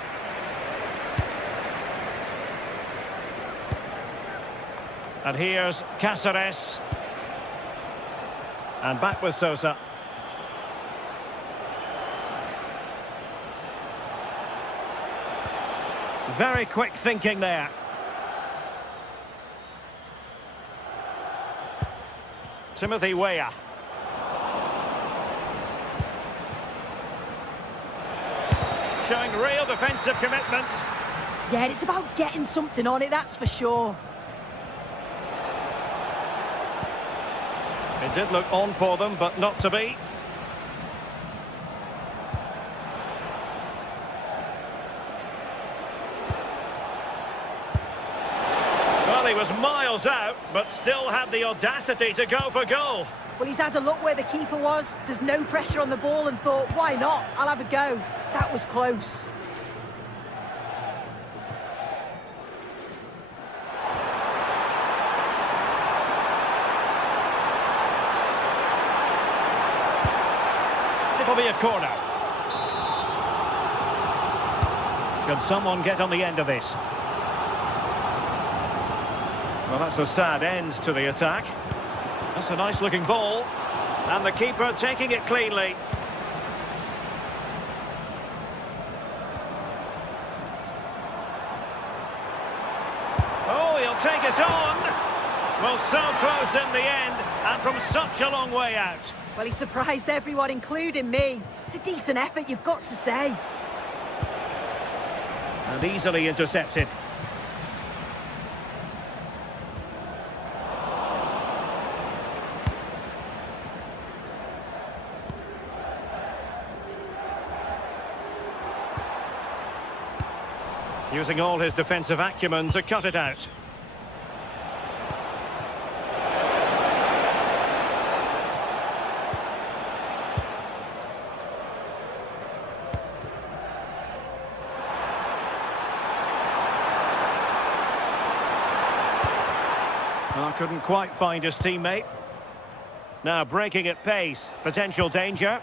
And here's Cáceres. And back with Sosa. Very quick thinking there. Timothy Weah. Showing real defensive commitment. Yeah, it's about getting something on it, that's for sure. It did look on for them, but not to be. Well, he was miles out, but still had the audacity to go for goal. Well, he's had a look where the keeper was. There's no pressure on the ball and thought, why not? I'll have a go. That was close. It'll be a corner. Can someone get on the end of this? Well, that's a sad end to the attack. That's a nice-looking ball. And the keeper taking it cleanly. Oh, he'll take it on. Well, so close in the end, and from such a long way out. Well, he surprised everyone, including me. It's a decent effort, you've got to say. And easily intercepted. Using all his defensive acumen to cut it out. Well, couldn't quite find his teammate. Now breaking at pace, potential danger.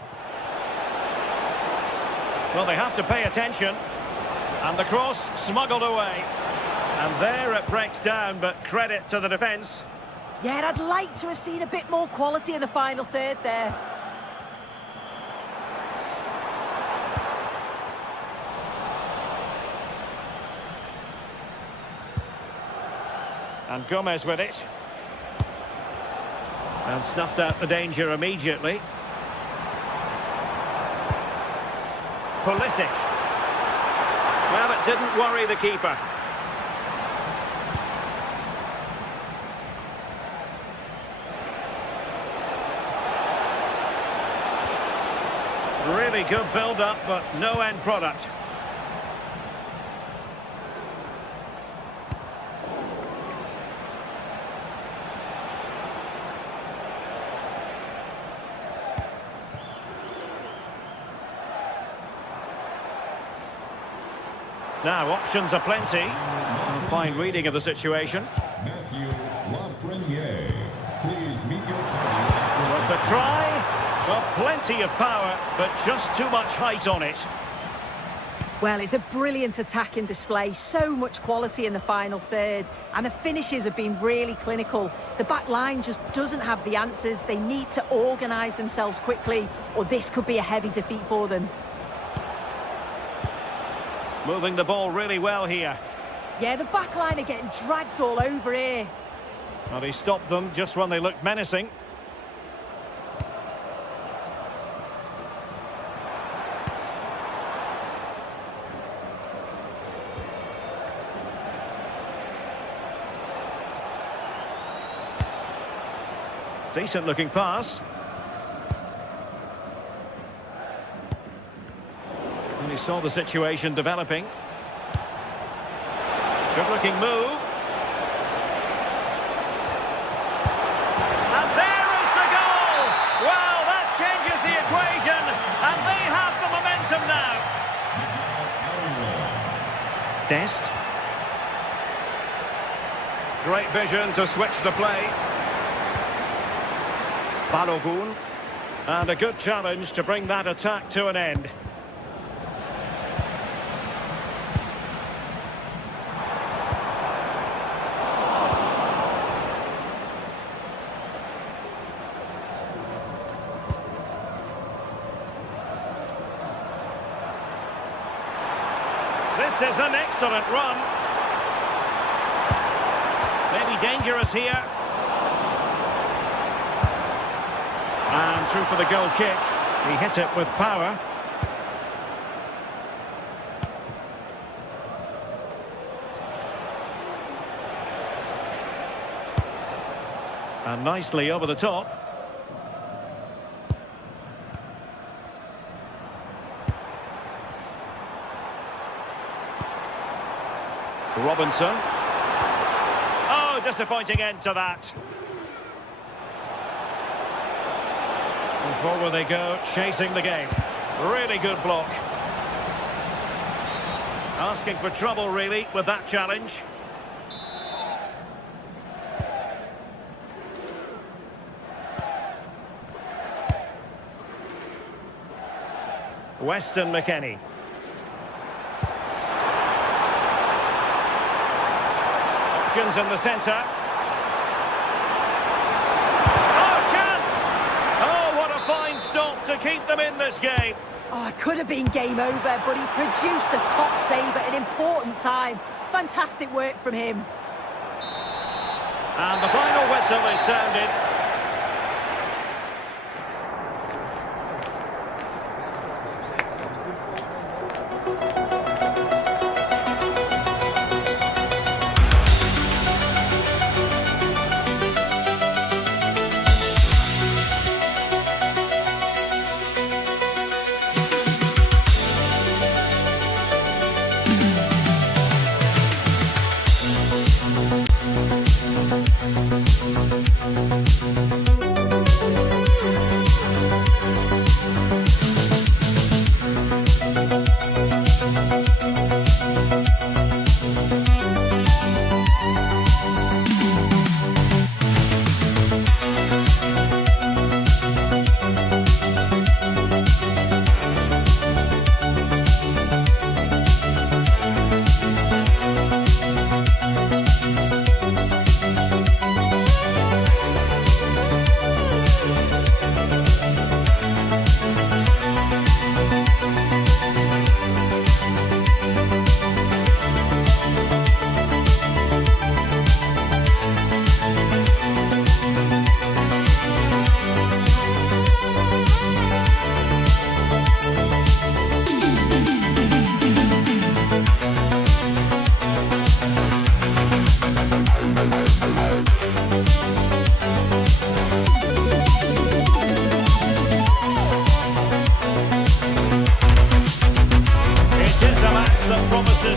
Well, they have to pay attention. And the cross smuggled away. And there it breaks down, but credit to the defence. Yeah, I'd like to have seen a bit more quality in the final third there. And Gomez with it. And snuffed out the danger immediately. Pulisic. Well, it didn't worry the keeper. Really good build-up, but no end product. Now, options are plenty. A fine reading of the situation. Matthew Lafreniere, please meet your party. Worth a try. Well, plenty of power, but just too much height on it. Well, it's a brilliant attacking display. So much quality in the final third. And the finishes have been really clinical. The back line just doesn't have the answers. They need to organise themselves quickly, or this could be a heavy defeat for them. Moving the ball really well here. Yeah, the back line are getting dragged all over here. Well, he stopped them just when they looked menacing. Decent looking pass. And he saw the situation developing. Good looking move. And there is the goal! Well, that changes the equation, and they have the momentum now. Dest. Great vision to switch the play. Balogun. And a good challenge to bring that attack to an end. This is an excellent run. Maybe dangerous here. And through for the goal kick. He hit it with power. And nicely over the top. Robinson. Oh, disappointing end to that. And forward they go, chasing the game. Really good block. Asking for trouble, really, with that challenge. Weston McKennie. Options in the centre. Oh, chance! Oh, what a fine stop to keep them in this game. Oh, it could have been game over, but he produced a top save at an important time. Fantastic work from him. And the final whistle is sounded.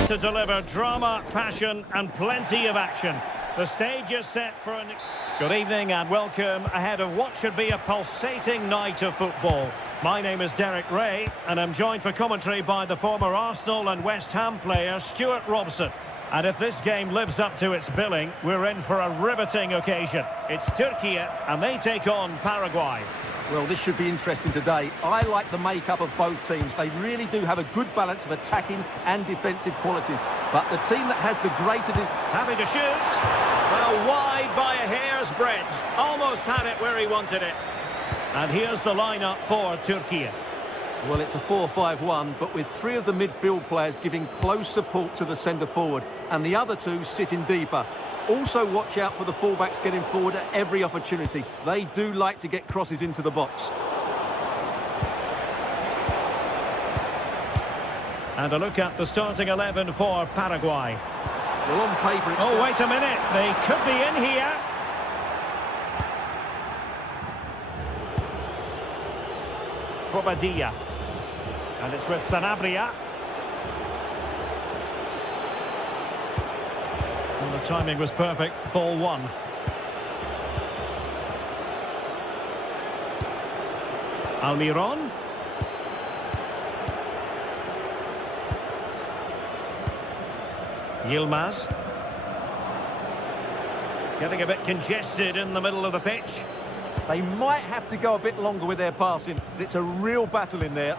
To deliver drama, passion and plenty of action. The stage is set for an... Good evening and welcome ahead of what should be a pulsating night of football. My name is Derek Ray and I'm joined for commentary by the former Arsenal and West Ham player Stuart Robson. And if this game lives up to its billing, we're in for a riveting occasion. It's Turkey and they take on Paraguay. Well, this should be interesting today. I like the makeup of both teams. They really do have a good balance of attacking and defensive qualities. But the team that has the greater... Happy to shoot. Well, wide by a hair's breadth. Almost had it where he wanted it. And here's the lineup for Turkey. Well, it's a 4-5-1, but with three of the midfield players giving close support to the centre-forward, and the other two sitting deeper. Also watch out for the fullbacks getting forward at every opportunity. They do like to get crosses into the box. And a look at the starting 11 for Paraguay. Well, on paper... Oh, wait a minute. They could be in here. Bobadilla. And it's with Sanabria. Well, the timing was perfect. Ball one. Almiron. Yilmaz. Getting a bit congested in the middle of the pitch. They might have to go a bit longer with their passing. It's a real battle in there.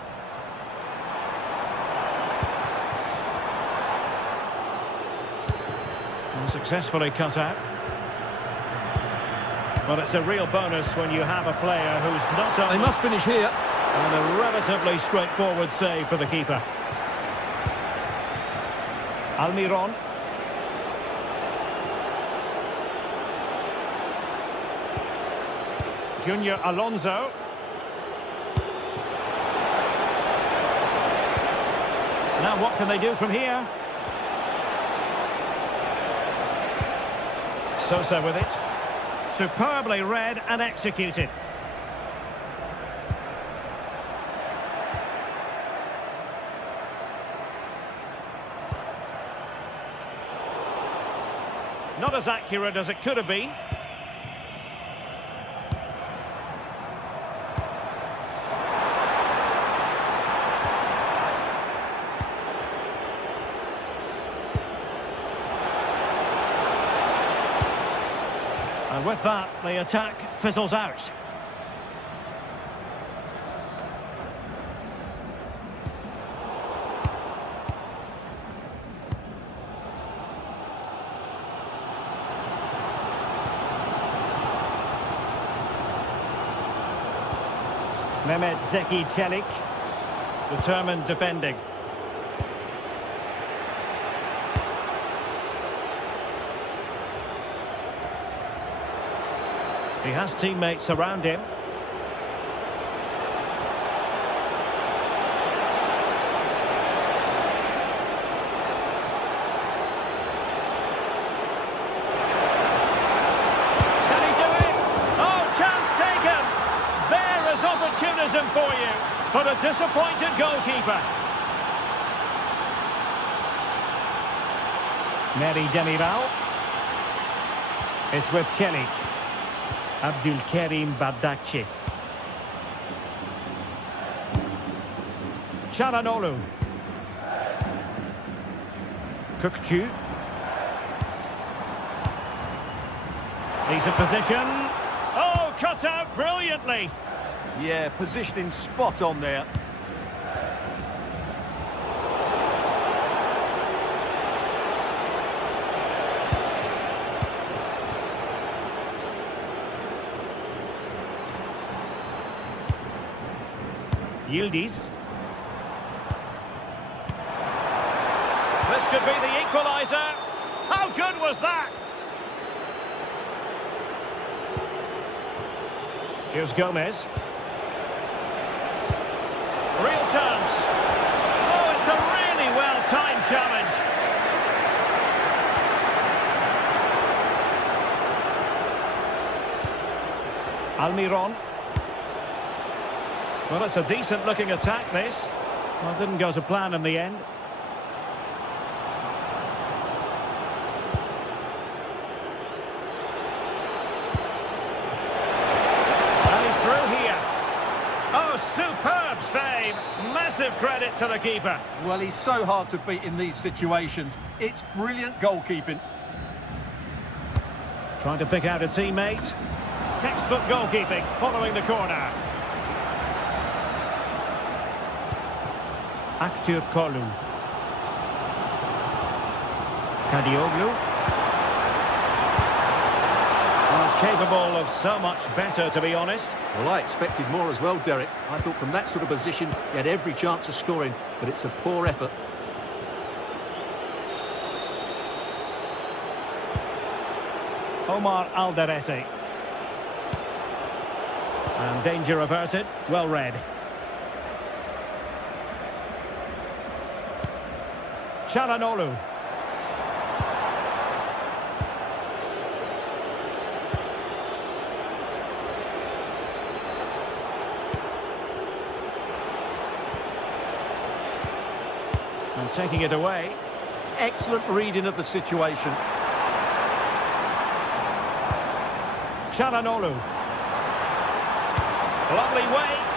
Successfully cut out. Well, it's a real bonus when you have a player who's not on... They must finish here. And a relatively straightforward save for the keeper. Almiron. Junior Alonso. Now what can they do from here? Sosa with it. Superbly read and executed. not as accurate as it could have been. And with that, the attack fizzles out. Mehmet Zeki Çelik, determined defending. He has teammates around him. Can he do it? Oh, chance taken! There is opportunism for you, but a disappointed goalkeeper. Neri Demiral. It's with Çelik. Abdülkerim Bardakçı. Çalhanoğlu. Kökçü. He's in position. Oh, cut out brilliantly. Yeah, positioning spot on there. Yildiz. This could be the equaliser. How good was that? Here's Gomez. Real chance. Oh, it's a really well-timed challenge. Almiron. Well, it's a decent-looking attack, this. Well, didn't go to plan in the end. And he's through here. Oh, superb save. Massive credit to the keeper. Well, he's so hard to beat in these situations. It's brilliant goalkeeping. Trying to pick out a teammate. Textbook goalkeeping following the corner. Aktürkoğlu. Kadioglu. Well, capable of so much better, to be honest. Well, I expected more as well, Derek. I thought from that sort of position, he had every chance of scoring, but it's a poor effort. Omar Alderete. And danger averted. Well read. Çalhanoğlu. And taking it away. Excellent reading of the situation. Çalhanoğlu. Lovely weight.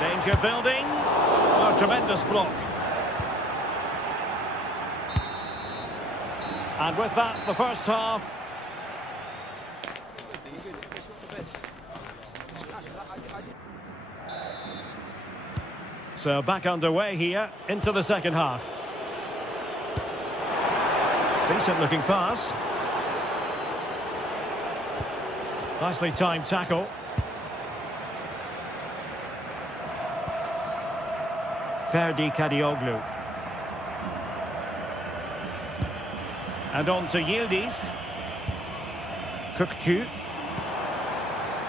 Danger building. Oh, tremendous block. And with that, the first half. So back underway here into the second half. Decent looking pass. Nicely timed tackle. Ferdi Kadioglu. And on to Yildiz. Kökçü.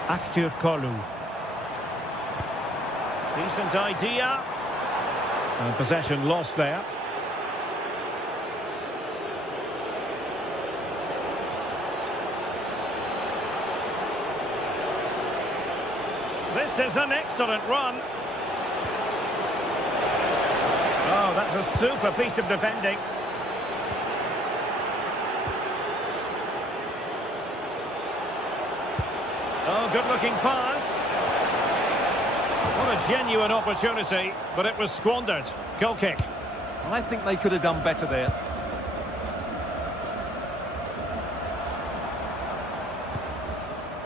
Aktürkoğlu. Decent idea. And possession lost there. This is an excellent run. Oh, that's a super piece of defending. Oh, good-looking pass. What a genuine opportunity, but it was squandered. Goal kick. I think they could have done better there.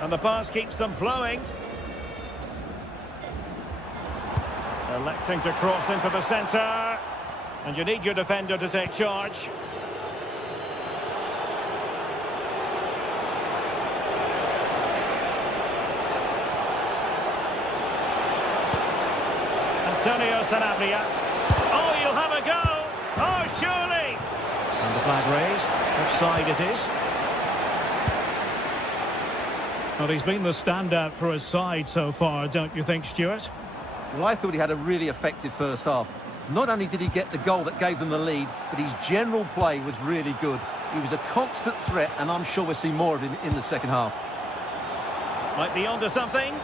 And the pass keeps them flowing. Electing to cross into the centre. And you need your defender to take charge. Antonio Sanabria. Oh, you'll have a go. Oh, surely. And the flag raised. Offside it is. Well, he's been the standout for his side so far, don't you think, Stuart? Well, I thought he had a really effective first half. Not only did he get the goal that gave them the lead, but his general play was really good. He was a constant threat, and I'm sure we'll see more of him in the second half. Might be onto something.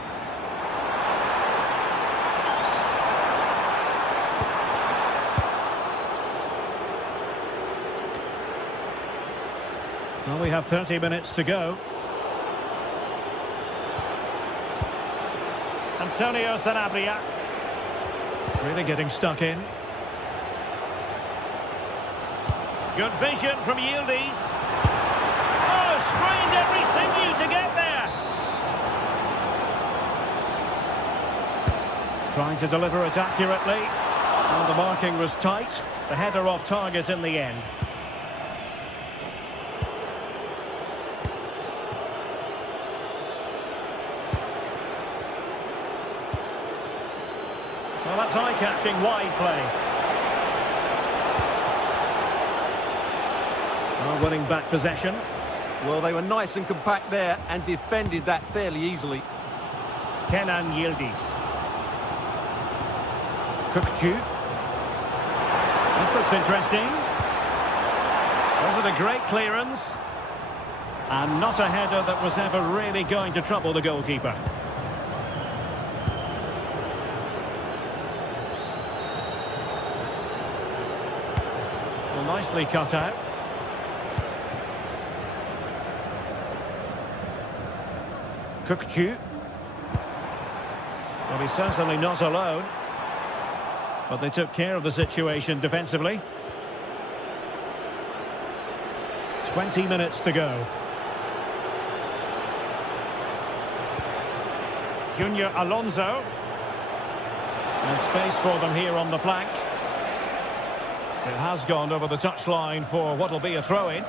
Well, we have 30 minutes to go. Antonio Sanabria. Really getting stuck in. Good vision from Yildiz. Oh, strained every sinew to get there. Trying to deliver it accurately. And the marking was tight. The header off target in the end. Well, that's eye-catching wide play. Oh, winning back possession. Well, they were nice and compact there and defended that fairly easily. Kenan Yildiz. Kukçu. This looks interesting. Was it a great clearance? And not a header that was ever really going to trouble the goalkeeper. Nicely cut out. Kukçu. Well, he's certainly not alone. But they took care of the situation defensively. 20 minutes to go. Junior Alonso. And space for them here on the flank. It has gone over the touchline for what will be a throw-in.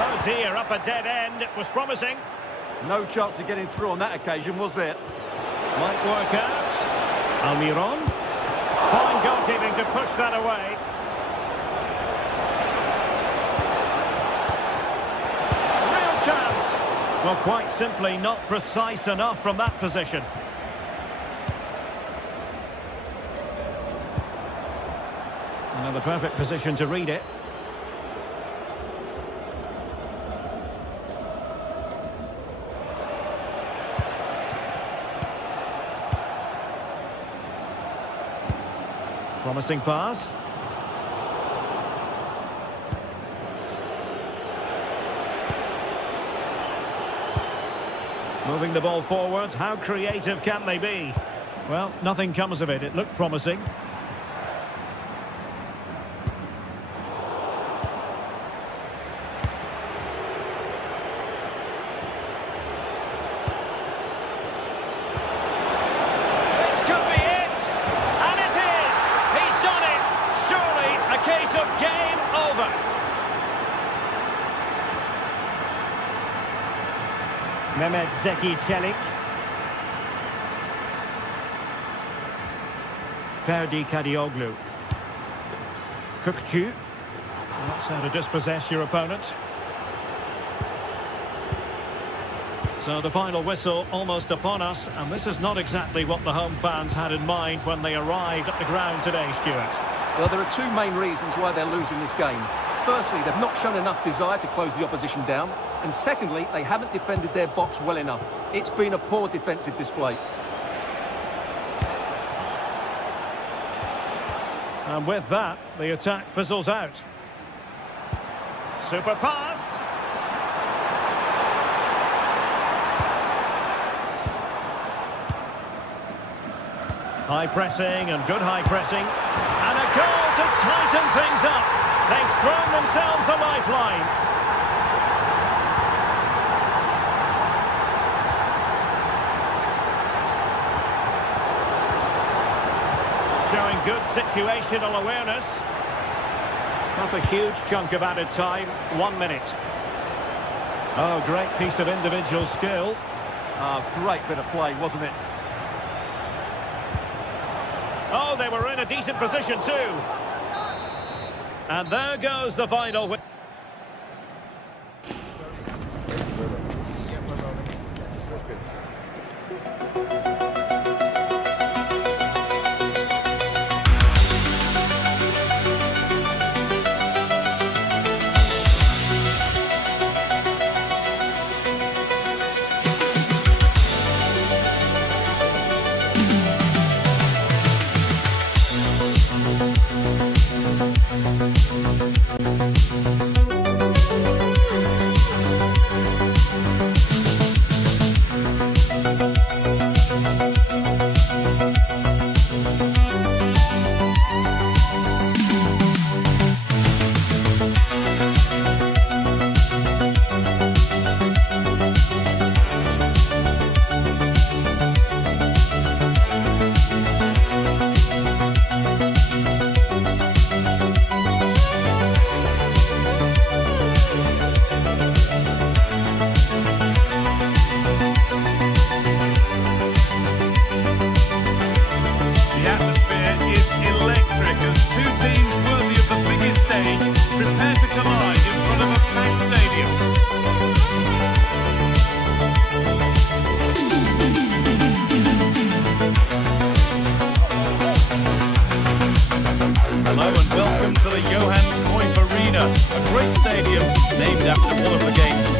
Oh dear, up a dead end. It was promising. No chance of getting through on that occasion, was there? Might work out. Almiron. Fine goalkeeping to push that away. Well, quite simply not precise enough from that position. Another perfect position to read it. Promising pass. Moving the ball forward, how creative can they be? Well, nothing comes of it. It looked promising. This could be it! And it is! He's done it! Surely a case of game over. Mehmet Zeki Çelik. Ferdi Kadioglu. Kukçu. That's how to dispossess your opponent. So the final whistle almost upon us, and this is not exactly what the home fans had in mind when they arrived at the ground today, Stuart. Well, there are two main reasons why they're losing this game. Firstly, they've not shown enough desire to close the opposition down. And secondly, they haven't defended their box well enough. It's been a poor defensive display. And with that, the attack fizzles out. Super pass. High pressing and good high pressing. And a goal to tighten things up. They've thrown themselves a lifeline. Showing good situational awareness. Not a huge chunk of added time. 1 minute. Oh, great piece of individual skill. Great bit of play, wasn't it? Oh, they were in a decent position too. And there goes the final.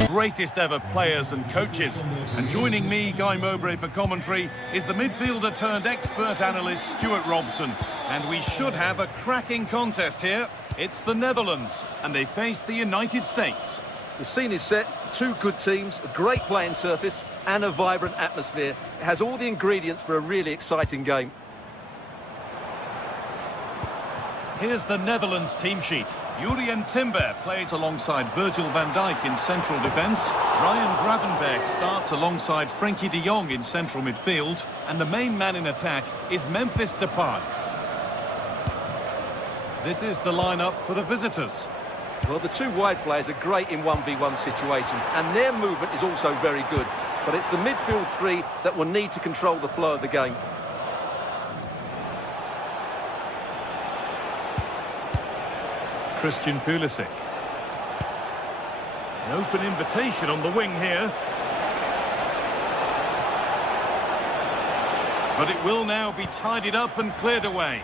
Greatest ever players and coaches. And joining me, Guy Mowbray, for commentary is the midfielder turned expert analyst Stuart Robson. And we should have a cracking contest here. It's the Netherlands, and they face the United States. The scene is set, two good teams, a great playing surface and a vibrant atmosphere. It has all the ingredients for a really exciting game. Here's the Netherlands team sheet. Jurien Timber plays alongside Virgil van Dijk in central defence. Ryan Gravenberch starts alongside Frenkie de Jong in central midfield. And the main man in attack is Memphis Depay. This is the lineup for the visitors. Well, the two wide players are great in 1v1 situations, and their movement is also very good. But it's the midfield three that will need to control the flow of the game. Christian Pulisic. An open invitation on the wing here. But it will now be tidied up and cleared away.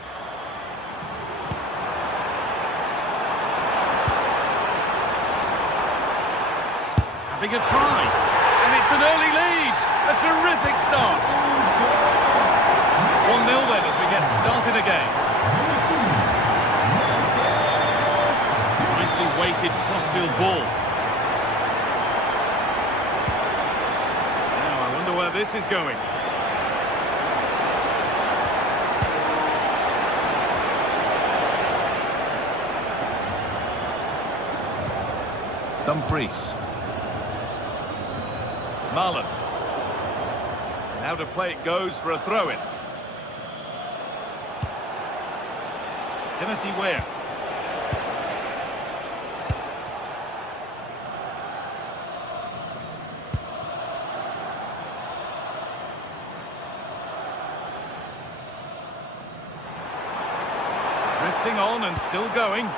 Having a try. And it's an early lead. A terrific start. 1-0 then as we get started again. Weighted crossfield ball. Now I wonder where this is going. Dumfries. Marlon. Now to play it goes for a throw-in. Timothy Weah. Drifting on and still going.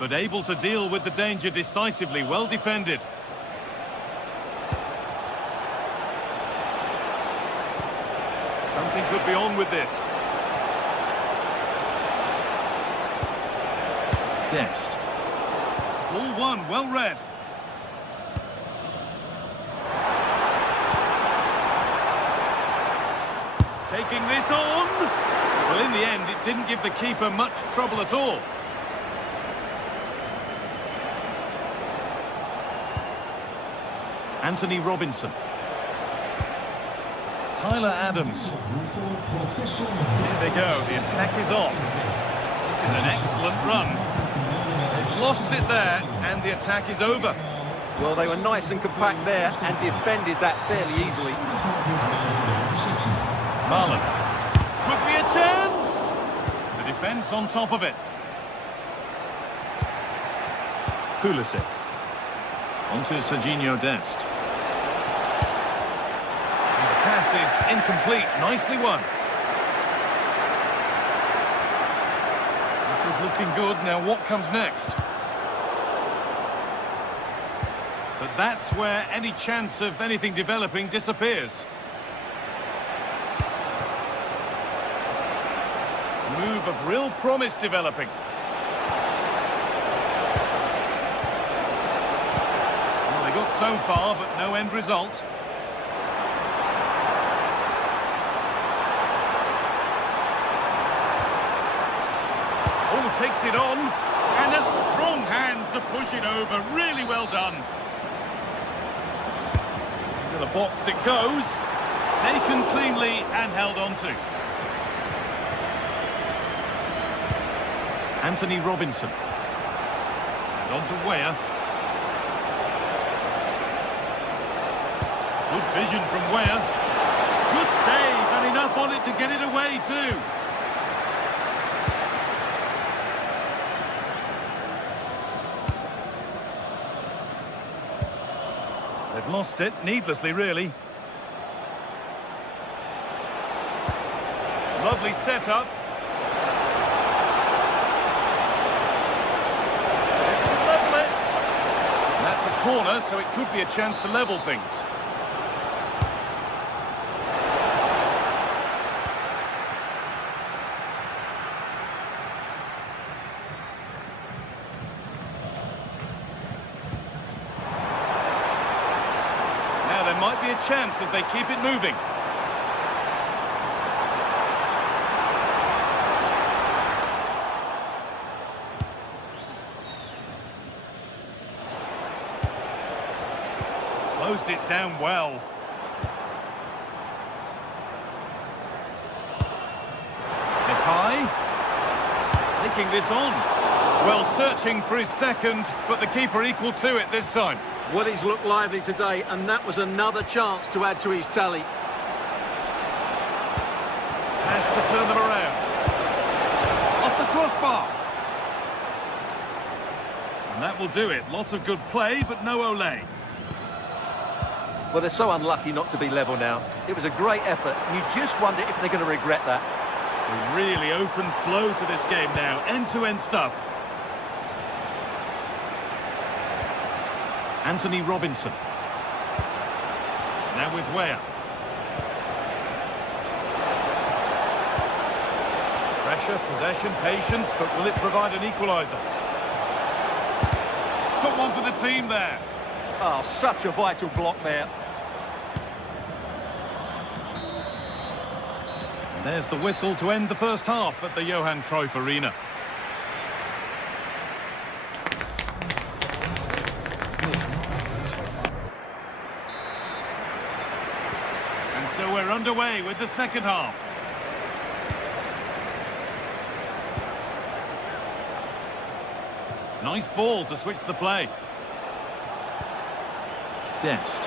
But able to deal with the danger decisively, well defended. Something could be on with this. Dest. Ball one, well read. taking this on. Well, in the end, it didn't give the keeper much trouble at all. Anthony Robinson. Tyler Adams. Here they go, the attack is on. This is an excellent run. They've lost it there, and the attack is over. Well, they were nice and compact there and defended that fairly easily. Marlon. Could be a chance! The defence on top of it. Pulisic. Onto Serginho Dest. The pass is incomplete. Nicely won. This is looking good. Now what comes next? But that's where any chance of anything developing disappears. Move of real promise developing. Well, they got so far, but no end result. Oh, takes it on. And a strong hand to push it over. Really well done. To the box it goes. Taken cleanly and held on to. Anthony Robinson. And on to Weah. Good vision from Weah. Good save, and enough on it to get it away too. They've lost it, needlessly really. Lovely setup. Corner, so it could be a chance to level things. Now there might be a chance as they keep it moving. Closed it down well. Depay. Taking this on. Well, searching for his second, but the keeper equal to it this time. Well, he's looked lively today, and that was another chance to add to his tally. Has to turn them around. Off the crossbar. And that will do it. Lots of good play, but no Olé. Well, they're so unlucky not to be level now. It was a great effort. You just wonder if they're going to regret that. A really open flow to this game now. End-to-end stuff. Anthony Robinson. Now with Weah. Pressure, possession, patience, but will it provide an equaliser? Someone for the team there. Oh, such a vital block there. And there's the whistle to end the first half at the Johan Cruyff Arena. And so we're underway with the second half. Nice ball to switch the play. Dest.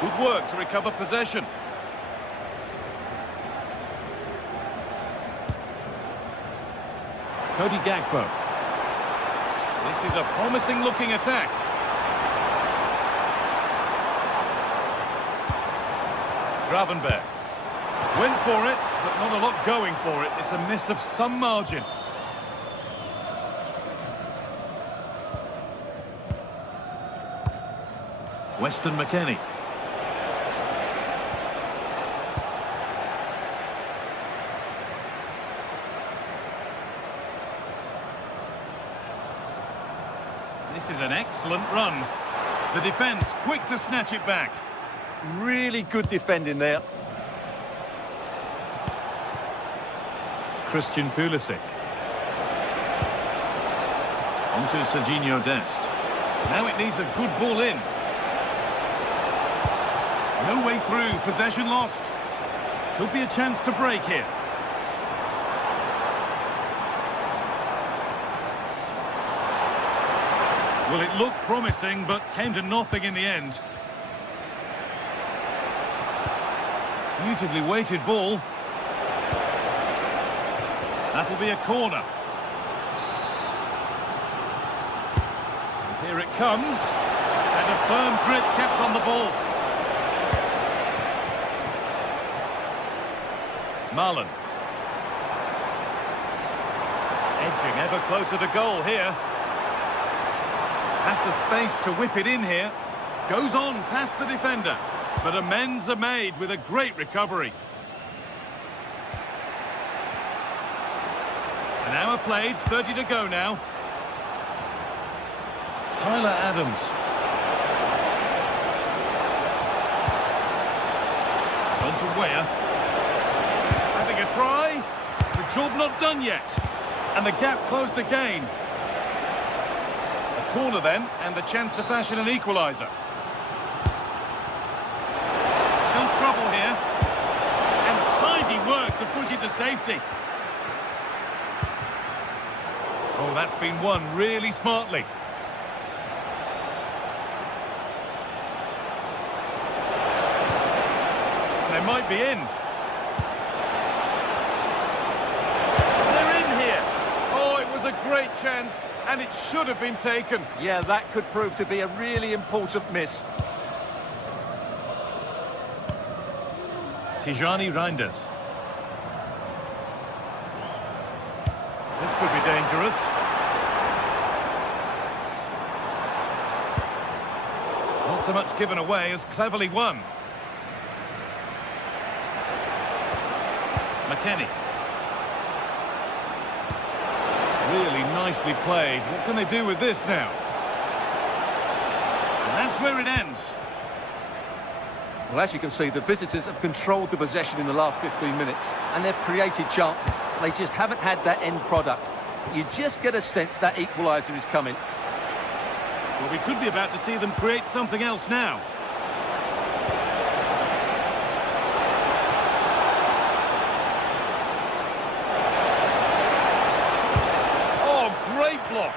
Good work to recover possession. Cody Gakpo. This is a promising looking attack. Gravenberg. Went for it, but not a lot going for it. It's a miss of some margin. Weston McKennie. This is an excellent run. The defence quick to snatch it back. Really good defending there. Christian Pulisic. Onto Serginho Dest. Now it needs a good ball in. No way through, possession lost. Could be a chance to break here. Well, it looked promising, but came to nothing in the end. Beautifully weighted ball. That'll be a corner. And here it comes. And a firm grip kept on the ball. Marlon. Edging ever closer to goal here. Has the space to whip it in here. Goes on past the defender. But amends are made with a great recovery. An hour played, 30 to go now. Tyler Adams. On to Weah. Having a try. The job not done yet. And the gap closed again. A corner then, and the chance to fashion an equaliser. Still trouble here. And tidy work to push it to safety. Oh, that's been won really smartly. They might be in. They're in here. Oh, it was a great chance, and it should have been taken. Yeah, that could prove to be a really important miss. Tijani Reinders. This could be dangerous. Not so much given away as cleverly won. McKennie. Really nicely played. What can they do with this now? And that's where it ends. Well, as you can see, the visitors have controlled the possession in the last 15 minutes, and they've created chances. They just haven't had that end product. You just get a sense that equaliser is coming. Well, we could be about to see them create something else now. Oh, great block.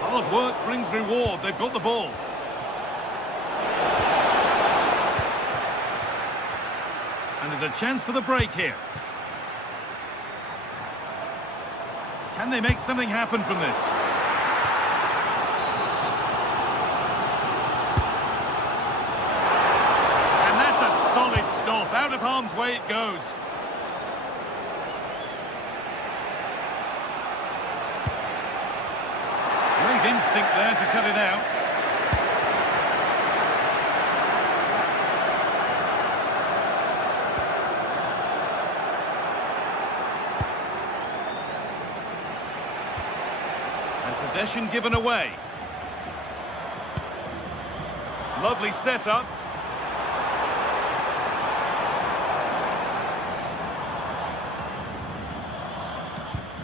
Hard work brings reward. They've got the ball. And there's a chance for the break here. Can they make something happen from this? And that's a solid stop. Out of harm's way it goes. Great instinct there to cut it out. Possession given away. Lovely setup.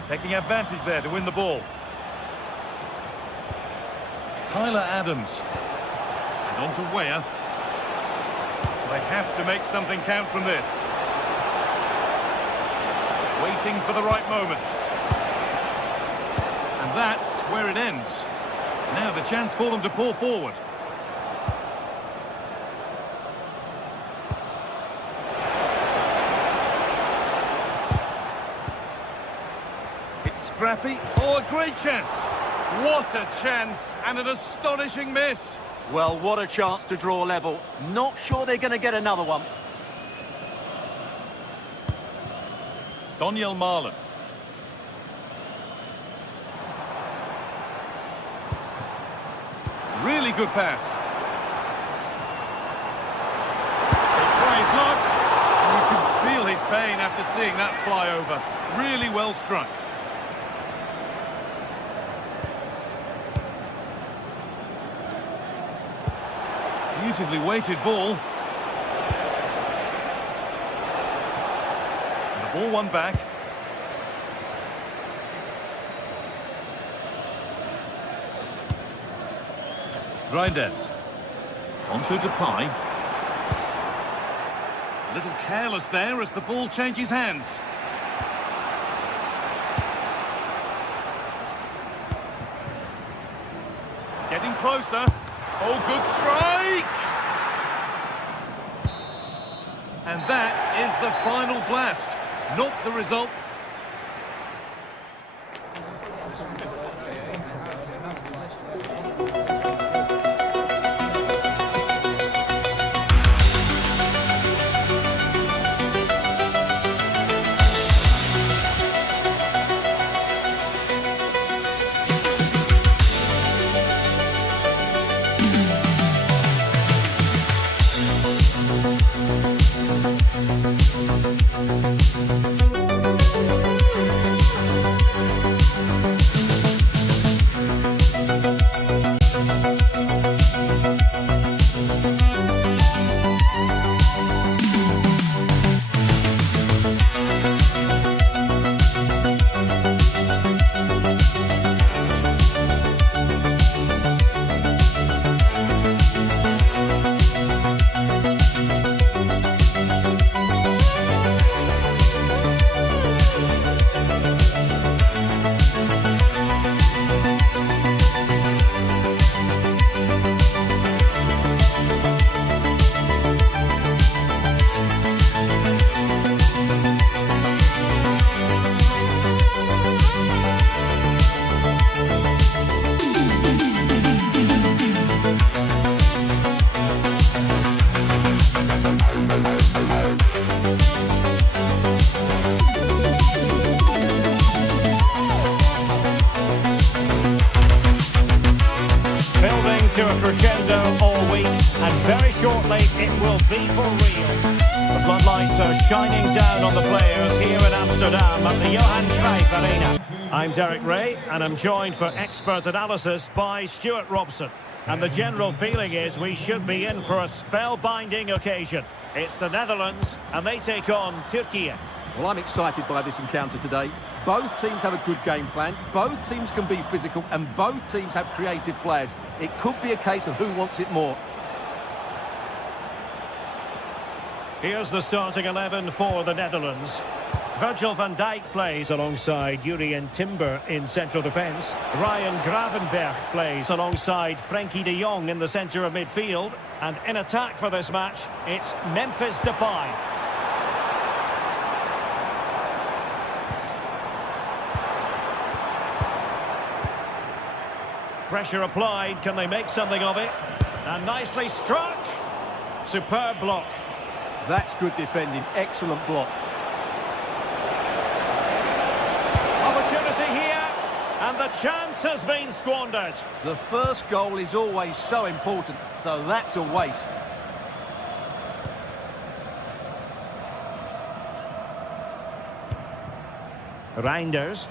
Taking advantage there to win the ball. Tyler Adams. And on to Weah. They have to make something count from this. Waiting for the right moment. And that's where it ends. Now the chance for them to pull forward. It's scrappy. Oh, a great chance. What a chance, and an astonishing miss. Well, what a chance to draw level. Not sure they're going to get another one. Donyell Marlon. Really good pass. He'll try his luck. And you can feel his pain after seeing that fly over. Really well struck. Beautifully weighted ball. And the ball won back. Reinders. Onto Depay. A little careless there as the ball changes hands. Getting closer. Oh, good strike! And that is the final blast. Not the result. To a crescendo all week, and very shortly it will be for real. The floodlights are shining down on the players here in Amsterdam at the Johan Cruyff Arena. I'm Derek Ray, and I'm joined for expert analysis by Stuart Robson. And the general feeling is we should be in for a spellbinding occasion. It's the Netherlands, and they take on Turkey. Well, I'm excited by this encounter today. Both teams have a good game plan, both teams can be physical, and both teams have creative players. It could be a case of who wants it more. Here's the starting 11 for the Netherlands. Virgil van Dijk plays alongside Jurien Timber in central defence. Ryan Gravenberch plays alongside Frenkie de Jong in the centre of midfield. And in attack for this match, it's Memphis Depay. Pressure applied, can they make something of it? And nicely struck. Superb block. That's good defending, excellent block. Opportunity here, and the chance has been squandered. The first goal is always so important, so that's a waste. Reinders.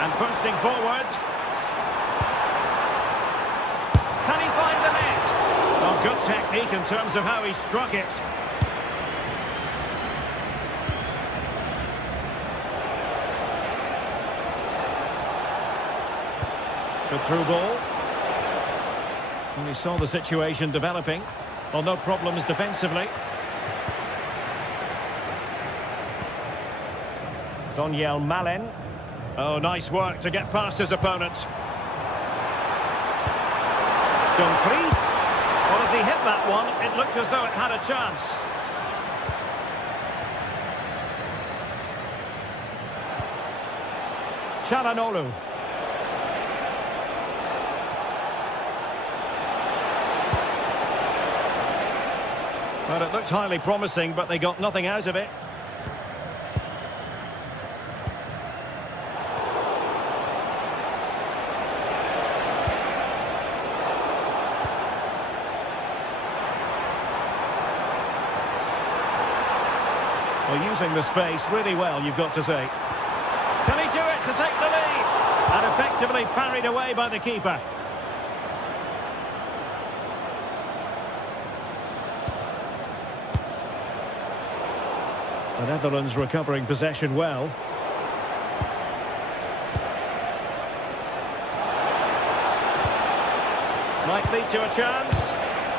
And bursting forward. Can he find the net? Oh, good technique in terms of how he struck it. Good through ball. And we saw the situation developing. Well, no problems defensively. Daniel Malen. Oh, nice work to get past his opponent. Dumfries. Well, as he hit that one, it looked as though it had a chance. Çalhanoğlu. Well, it looked highly promising, but they got nothing out of it. Well, using the space really well, you've got to say. Can he do it to take the lead? And effectively parried away by the keeper. The Netherlands recovering possession well. Might lead to a chance.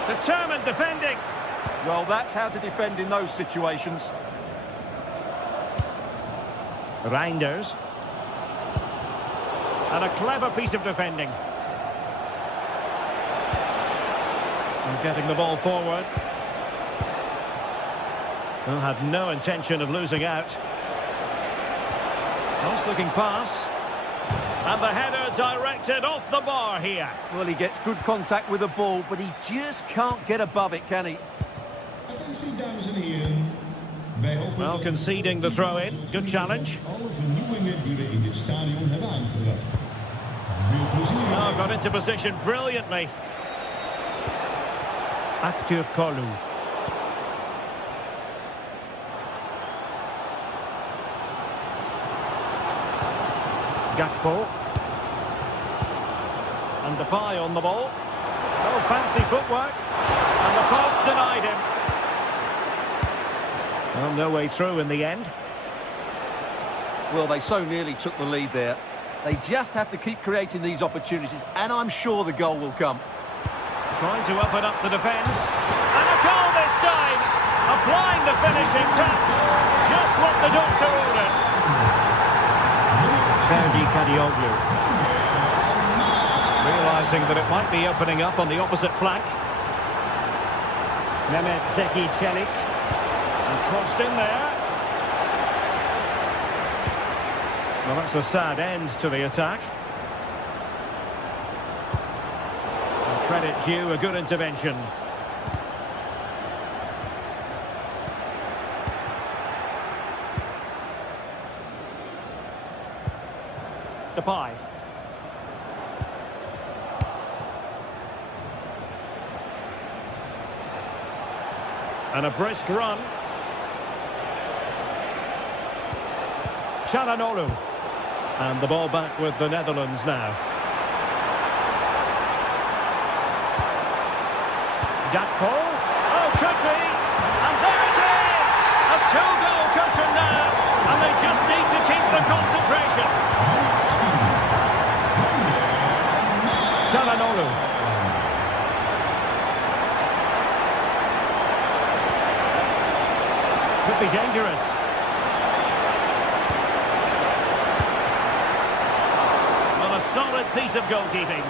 Determined defending. Well, that's how to defend in those situations. Reinders. And a clever piece of defending. And getting the ball forward. Well, had no intention of losing out. Nice looking pass. And the header directed off the bar here. Well, he gets good contact with the ball, but he just can't get above it, can he? Attentie, dames en heren. Wij hopen Well, dat conceding the throw-in. Good challenge. alle vernieuwingen die we in dit stadion hebben aangebracht. Veel plezier. Oh, got into position brilliantly. Acteur Kolu. Gakpo. And Depay on the ball. Oh, fancy footwork. And the post denied him. Well, no way through in the end. Well, they so nearly took the lead there. They just have to keep creating these opportunities, and I'm sure the goal will come. Trying to open up the defence. And a goal this time! Applying the finishing touch. Just what the doctor ordered. Sergi Kadioglu. Realising that it might be opening up on the opposite flank. Mehmet Zeki Çelik. And crossed in there. Well, that's a sad end to the attack. And credit due, a good intervention. Depay. And a brisk run. Çalhanoğlu. And the ball back with the Netherlands now. Gakpo. Oh, could be. And there it is! A two-goal cushion now. And they just need to keep the concentration. Çalhanoğlu. Could be dangerous. Well, a solid piece of goalkeeping.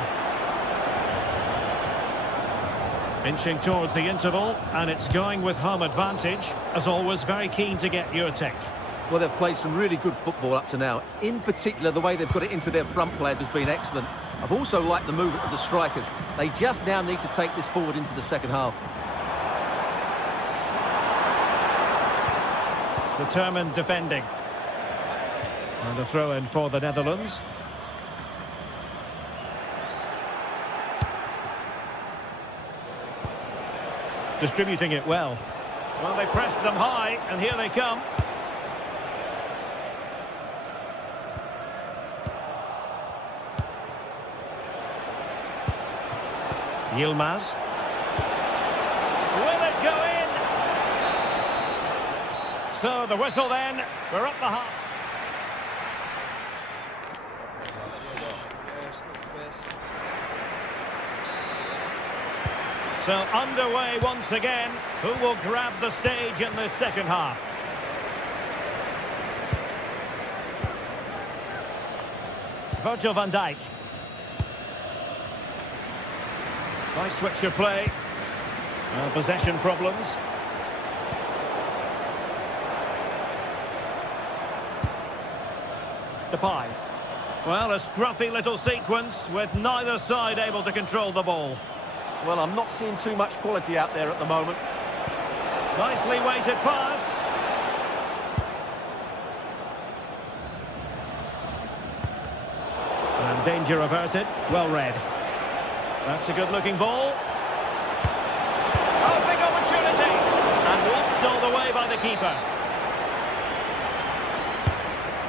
Inching towards the interval, and it's going with home advantage. As always, very keen to get your take. Well, they've played some really good football up to now. In particular, the way they've got it into their front players has been excellent. I've also liked the movement of the strikers. They just now need to take this forward into the second half. Determined defending. And a throw-in for the Netherlands. Distributing it well. Well, they pressed them high, and here they come. Yilmaz. Will it go in? So the whistle then. We're up the half. So underway once again. Who will grab the stage in the second half? Virgil van Dijk. Nice switch of play. Possession problems. Depay. Well, a scruffy little sequence with neither side able to control the ball. Well, I'm not seeing too much quality out there at the moment. Nicely weighted pass. And danger averted. Well read. That's a good-looking ball. Oh, big opportunity! And watched all the way by the keeper.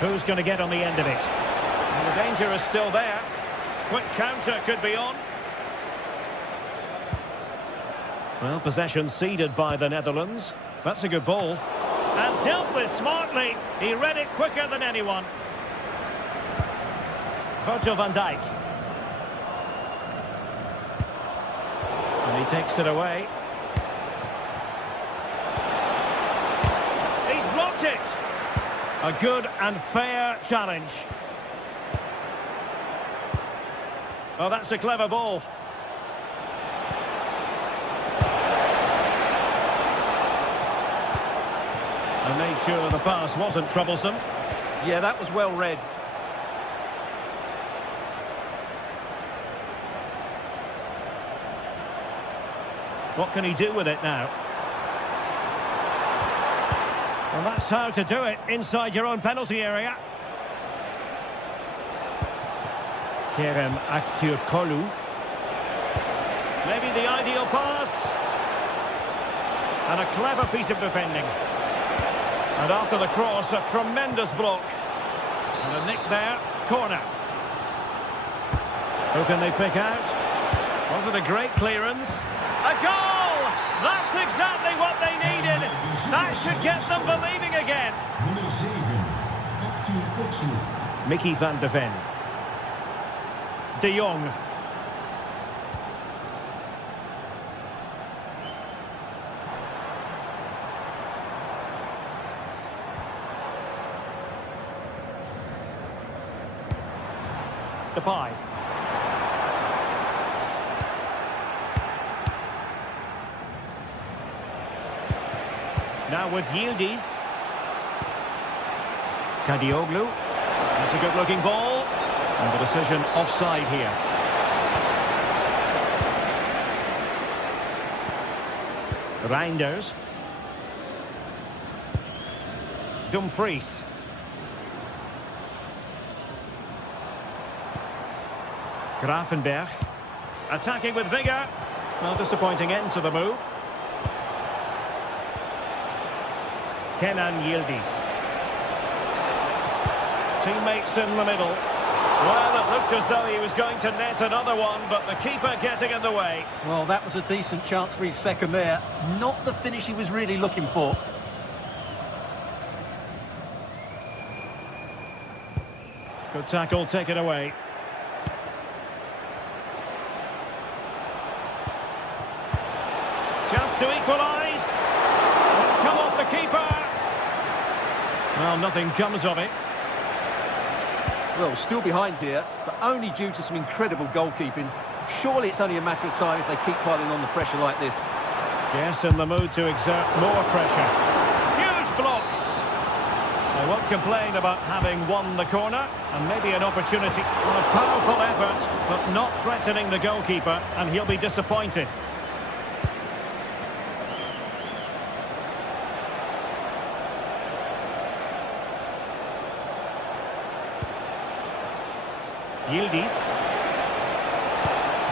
Who's going to get on the end of it? And the danger is still there. Quick counter could be on. Well, possession ceded by the Netherlands. That's a good ball. And dealt with smartly. He read it quicker than anyone. Virgil van Dijk. And he takes it away. He's blocked it. A good and fair challenge. Oh, that's a clever ball. And made sure the pass wasn't troublesome. Yeah, that was well read. What can he do with it now? Well, that's how to do it inside your own penalty area. Kerem Aktürkoğlu. Maybe the ideal pass. And a clever piece of defending. And after the cross, a tremendous block. And a nick there, corner. Who can they pick out? Was it a great clearance? A goal! That's exactly what they needed. That should get them believing again. Nummer 7, Aktürkoğlu. Mickey van de Ven. De Jong. Depay. Now with Yildiz. Kadioglu. That's a good-looking ball. And the decision offside here. Reinders. Dumfries. Gravenberch. Attacking with vigour. Well, disappointing end to the move. Kenan Yildiz. Teammates in the middle. Well, it looked as though he was going to net another one, but the keeper getting in the way. Well, that was a decent chance for his second there. Not the finish he was really looking for. Good tackle, take it away. Chance to equalise. It's come off the keeper. Well, nothing comes of it. Well, still behind here, but only due to some incredible goalkeeping. Surely it's only a matter of time if they keep piling on the pressure like this. Yes, in the mood to exert more pressure. Huge block. I won't complain about having won the corner, and maybe an opportunity on a powerful effort, but not threatening the goalkeeper, and he'll be disappointed. Yildiz.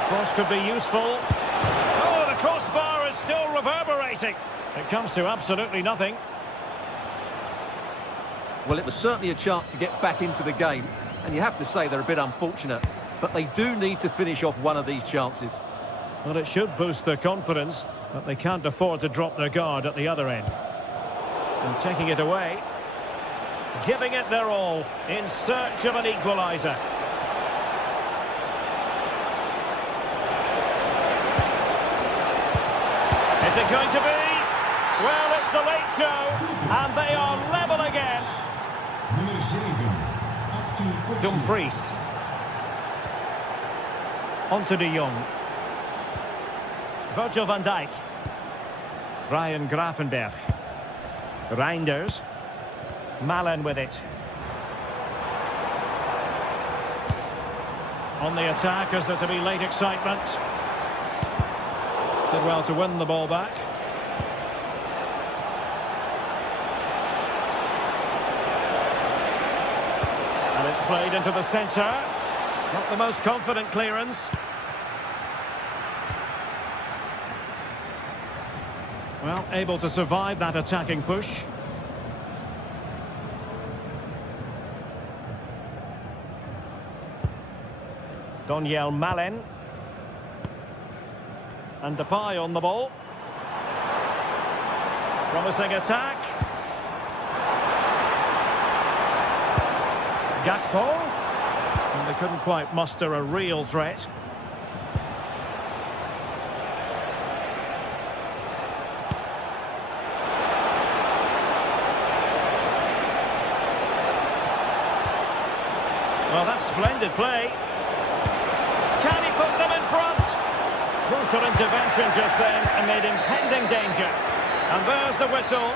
Cross could be useful. Oh, the crossbar is still reverberating. It comes to absolutely nothing. Well, it was certainly a chance to get back into the game, and you have to say they're a bit unfortunate, but they do need to finish off one of these chances. Well, it should boost their confidence, but they can't afford to drop their guard at the other end. And taking it away, giving it their all in search of an equaliser. Is it going to be? Well, it's the late show, and they are level again. Nummer 7, Aktürkoğlu. Dumfries. On to De Jong. Virgil van Dijk. Ryan Gravenberch. Reinders. Malen with it. On the attack, is there to be late excitement? Did well to win the ball back. And it's played into the centre. Not the most confident clearance. Well, able to survive that attacking push. Donyell Malen. And Depay on the ball. Promising attack. Gakpo. And they couldn't quite muster a real threat. Well, that's splendid play. Can he put them in front? Crucial intervention just then amid impending danger. And there's the whistle.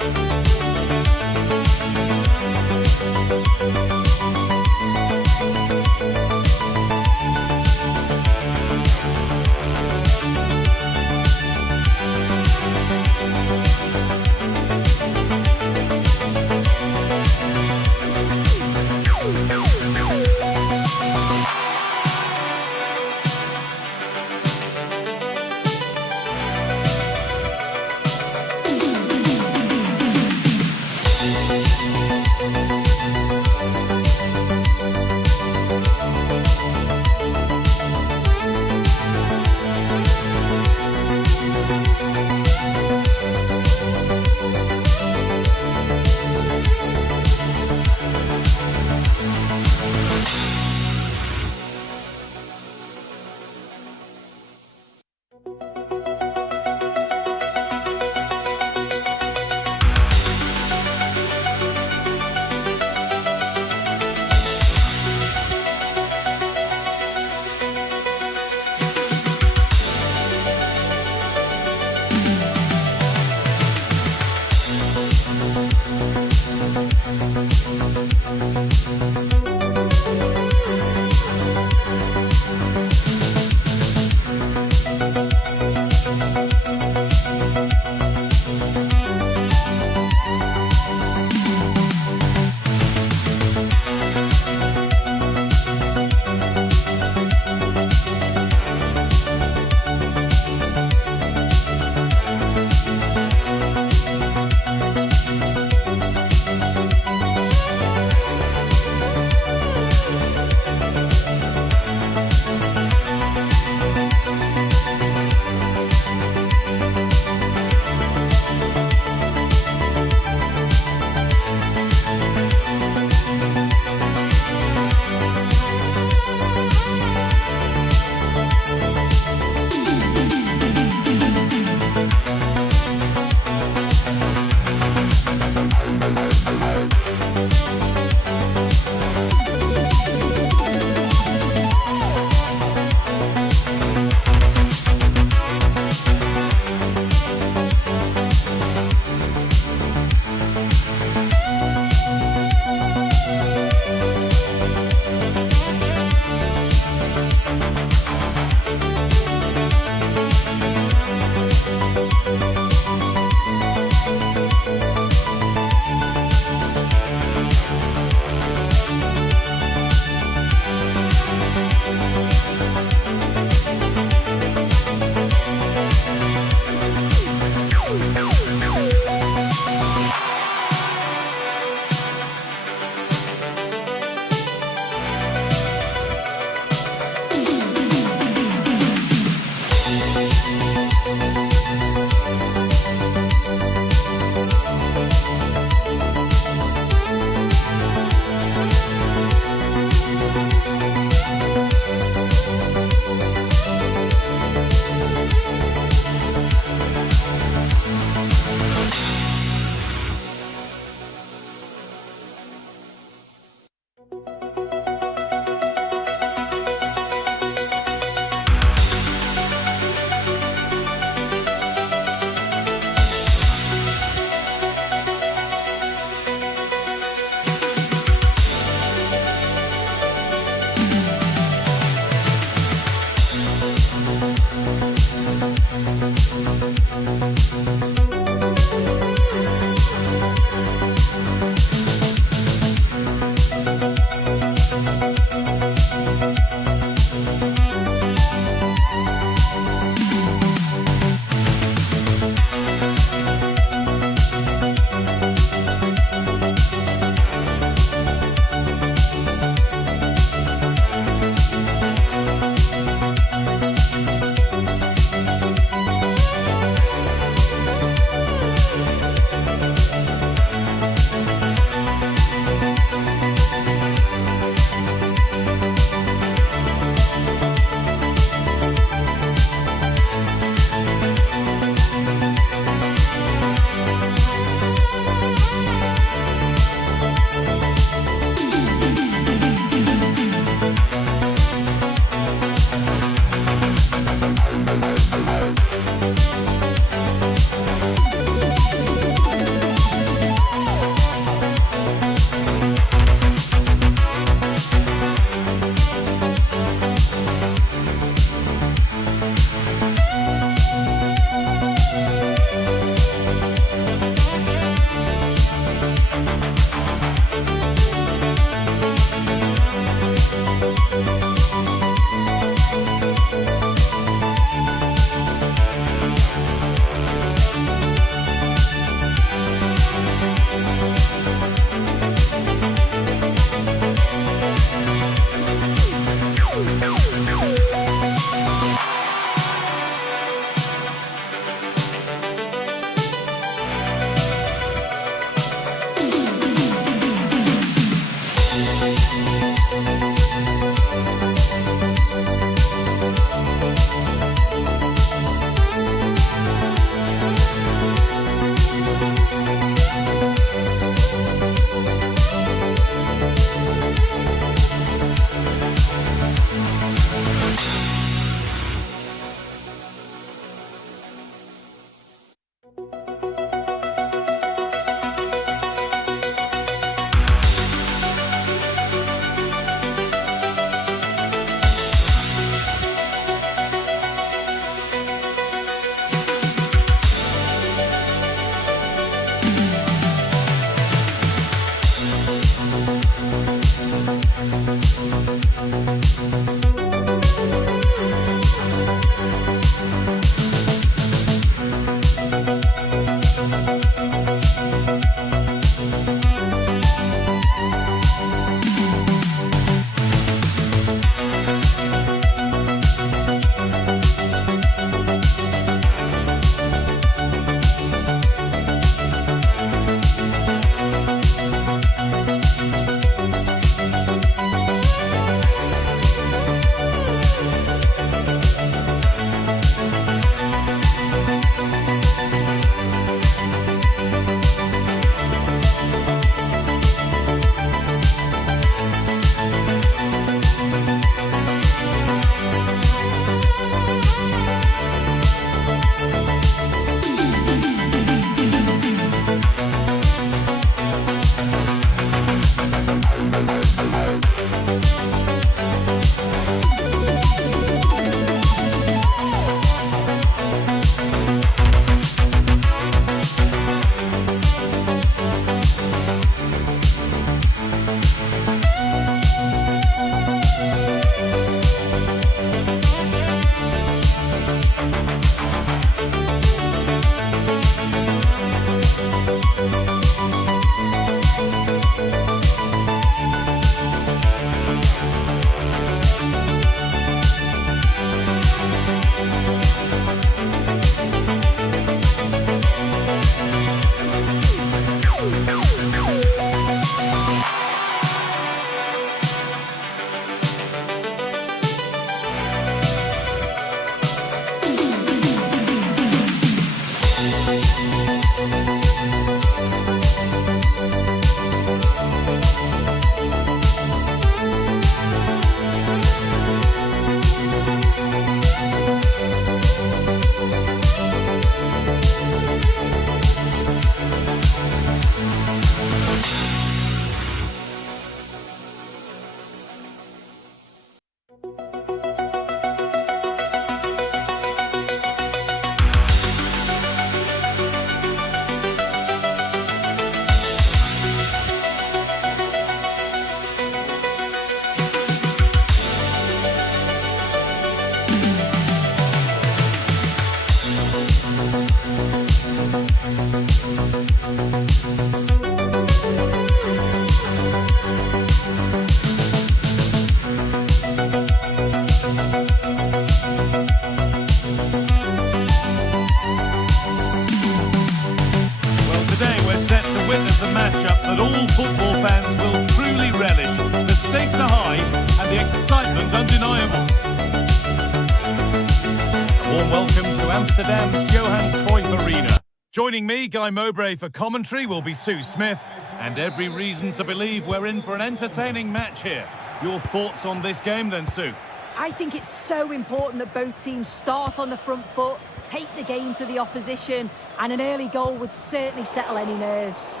Amsterdam's Johan Cruyff Arena. Joining me, Guy Mowbray, for commentary will be Sue Smith, and every reason to believe we're in for an entertaining match here. Your thoughts on this game then, Sue? I think it's so important that both teams start on the front foot, take the game to the opposition, and an early goal would certainly settle any nerves.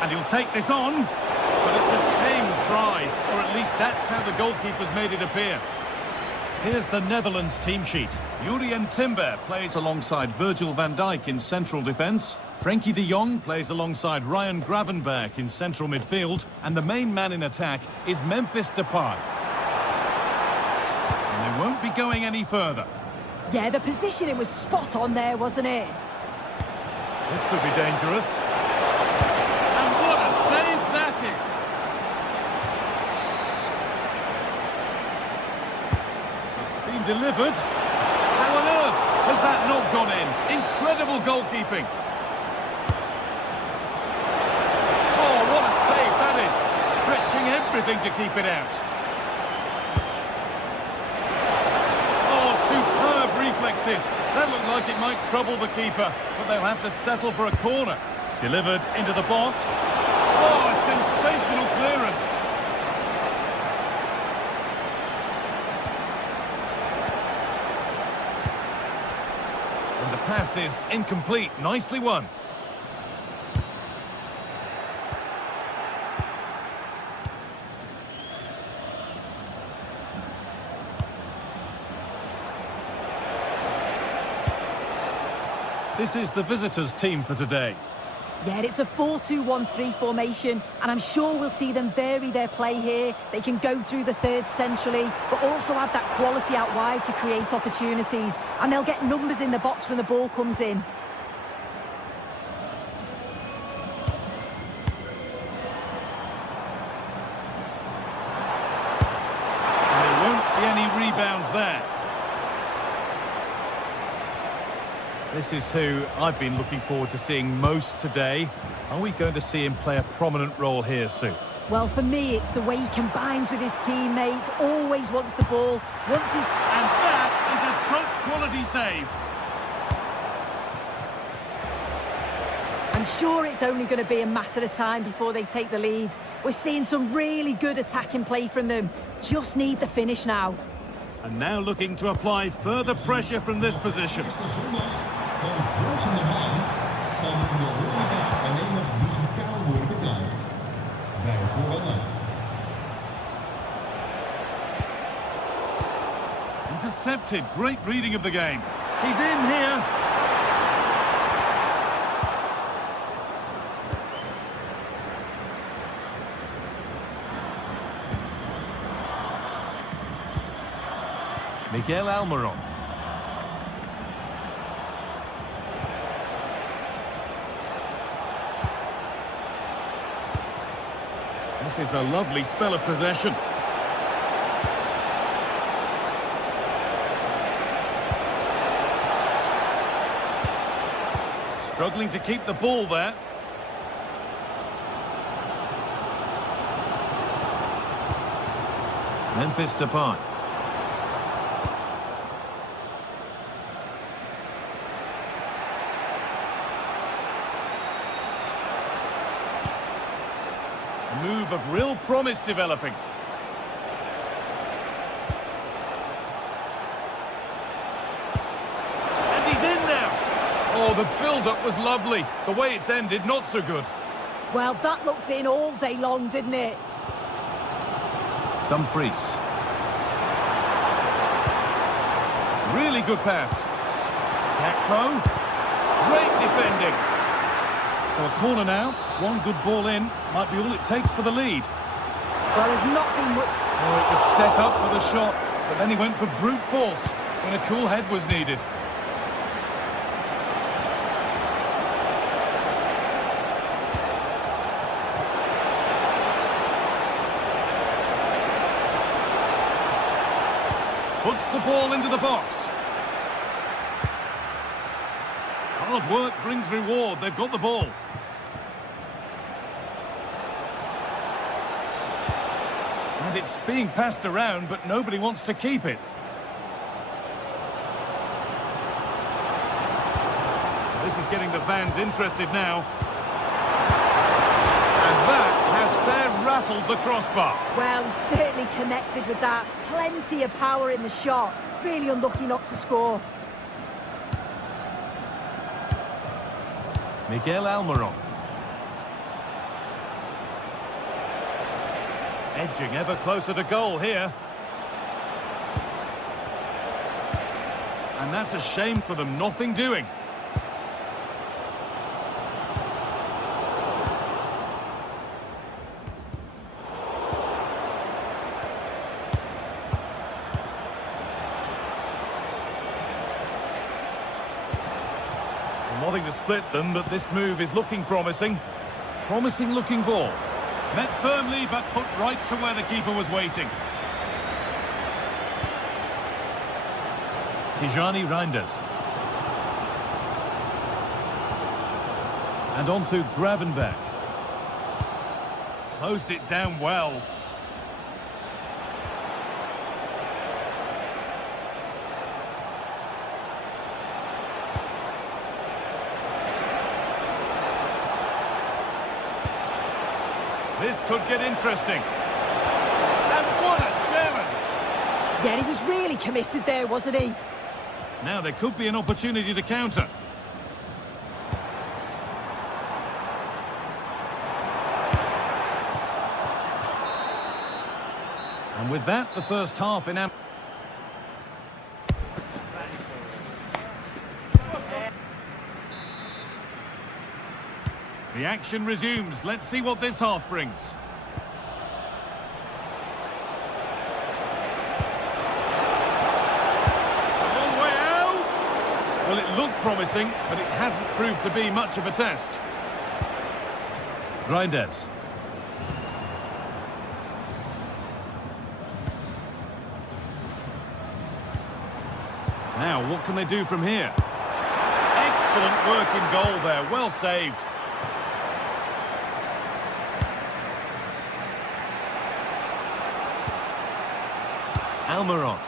And he'll take this on, but it's a tame try, or at least that's how the goalkeeper's made it appear. Here's the Netherlands team sheet. Jurien Timber plays alongside Virgil van Dijk in central defence. Frenkie de Jong plays alongside Ryan Gravenberch in central midfield. And the main man in attack is Memphis Depay. And they won't be going any further. Yeah, the positioning was spot on there, wasn't it? This could be dangerous. And what a save that is! It's been delivered. How on earth has that not gone in? Incredible goalkeeping. Oh, what a save that is. Stretching everything to keep it out. Oh, superb reflexes. That looked like it might trouble the keeper, but they'll have to settle for a corner. Delivered into the box. Oh, a sensational clearance. And the pass is incomplete. Nicely won. This is the visitors' team for today. Yeah, it's a 4-2-1-3 formation, and I'm sure we'll see them vary their play here. They can go through the third centrally, but also have that quality out wide to create opportunities, and they'll get numbers in the box when the ball comes in. And there won't be any rebounds there. This is who I've been looking forward to seeing most today. Are we going to see him play a prominent role here, Sue? Well, for me, it's the way he combines with his teammates, always wants the ball, wants his... And that is a top-quality save. I'm sure it's only going to be a matter of time before they take the lead. We're seeing some really good attacking play from them. Just need the finish now. And now looking to apply further pressure from this position. Van volgende maand kan in de horeca alleen nog digitaal worden betaald. Bij voorwaarde. Intercepted. Great reading of the game. He's in here. Miguel Almiron. This is a lovely spell of possession. Struggling to keep the ball there. Memphis Depay. A move of real promise developing. And he's in now. Oh, the build-up was lovely. The way it's ended, not so good. Well, that looked in all day long, didn't it? Dumfries. Really good pass. Gakpo. Great defending. So a corner now. One good ball in. Might be all it takes for the lead. Well, there's not been much... Oh, it was set up for the shot, but then he went for brute force when a cool head was needed. Puts the ball into the box. Hard work brings reward. They've got the ball. And it's being passed around, but nobody wants to keep it. getting the fans interested now. And that has fair rattled the crossbar. Well, he certainly connected with that. Plenty of power in the shot. Really unlucky not to score. Miguel Almiron. Edging ever closer to goal here. And that's a shame for them, nothing doing. Nothing to split them, but this move is looking promising. Promising looking ball. Met firmly, but put right to where the keeper was waiting. Tijani Reinders. And on to Gravenberch. Closed it down well. This could get interesting. And what a challenge! Yeah, he was really committed there, wasn't he? Now there could be an opportunity to counter. And with that, the first half in The action resumes. Let's see what this half brings. It's a long way out. Well, it looked promising, but it hasn't proved to be much of a test. Reinders. Now, what can they do from here? Excellent work in goal there. Well saved. Almiron.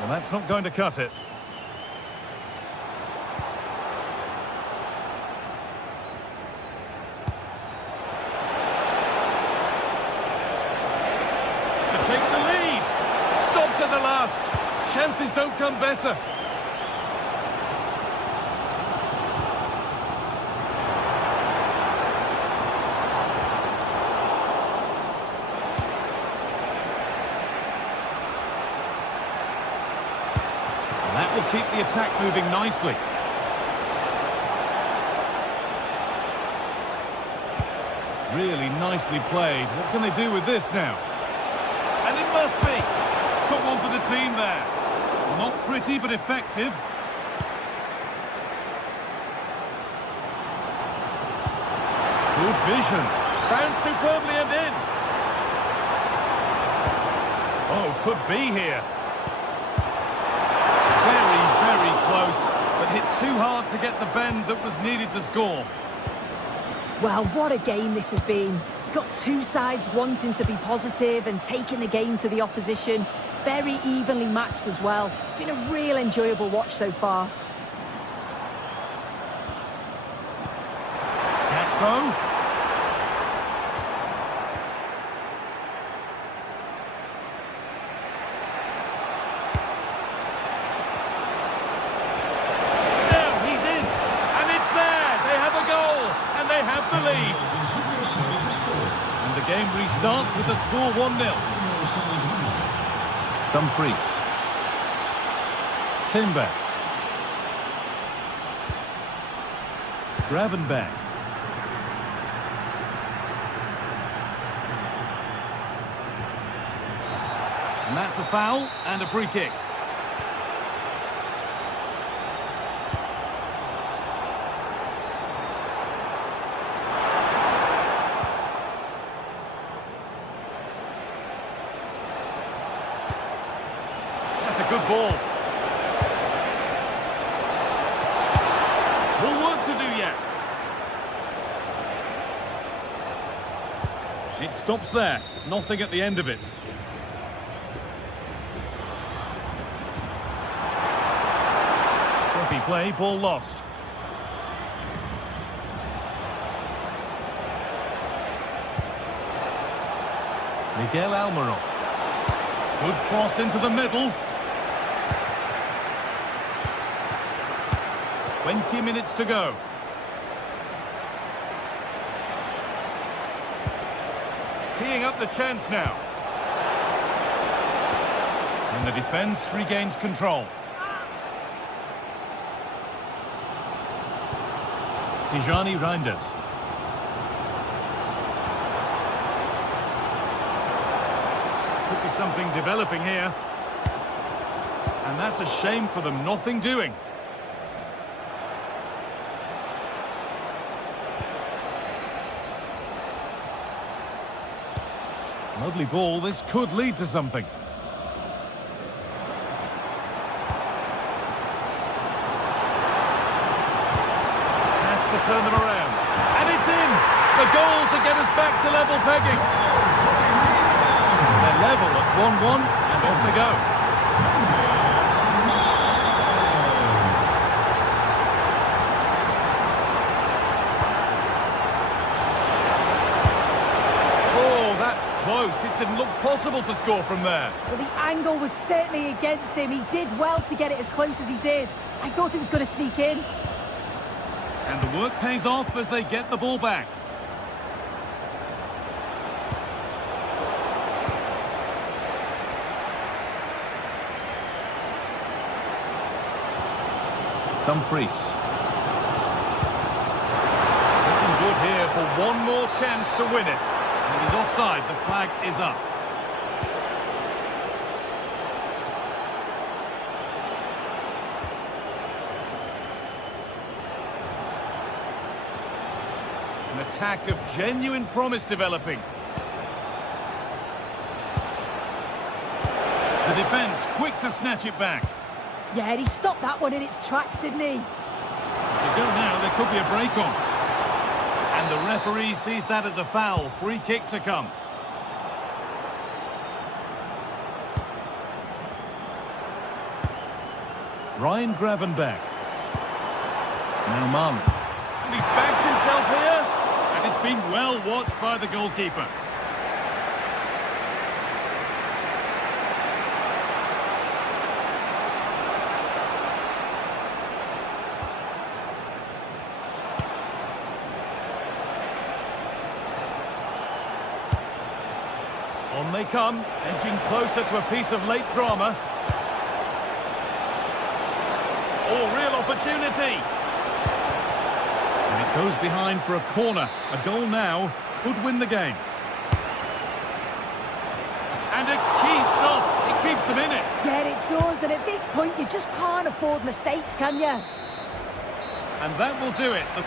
Well, that's not going to cut it. To take the lead. Stop to the last. Chances don't come better. That will keep the attack moving nicely. Really nicely played. What can they do with this now? And it must be. Someone for the team there. Not pretty, but effective. Good vision. Bounced superbly and in. Oh, could be here. Very close, but hit too hard to get the bend that was needed to score. Well, what a game this has been. You've got two sides wanting to be positive and taking the game to the opposition. Very evenly matched as well. It's been a real enjoyable watch so far. Gakpo. The lead. And the game restarts with the score 1-0. Dumfries. Timber. Gravenberch. And that's a foul and a free kick. Good ball. More work to do yet. It stops there. Nothing at the end of it. Scrappy play, ball lost. Miguel Almiron. Good cross into the middle. 20 minutes to go. Teeing up the chance now. And the defence regains control. Tijani Reinders. Could be something developing here. And that's a shame for them, nothing doing. Lovely ball, this could lead to something. Has to turn them around. And it's in! The goal to get us back to level pegging. They're level at 1-1 and off they go. Close. It didn't look possible to score from there. Well, the angle was certainly against him. He did well to get it as close as he did. I thought it was going to sneak in. And the work pays off as they get the ball back. Dumfries. Looking good here for one more chance to win it. He's offside, the flag is up. An attack of genuine promise developing. The defence quick to snatch it back. Yeah, he stopped that one in its tracks, didn't he? If they go now, there could be a break on. And the referee sees that as a foul. Free kick to come. Ryan Gravenberch. Now Mann. And he's backed himself here. And it's been well watched by the goalkeeper. On they come, edging closer to a piece of late drama. Oh, real opportunity. And it goes behind for a corner. A goal now could win the game. And a key stop. It keeps them in it. Yeah, it does. And at this point, you just can't afford mistakes, can you? And that will do it. The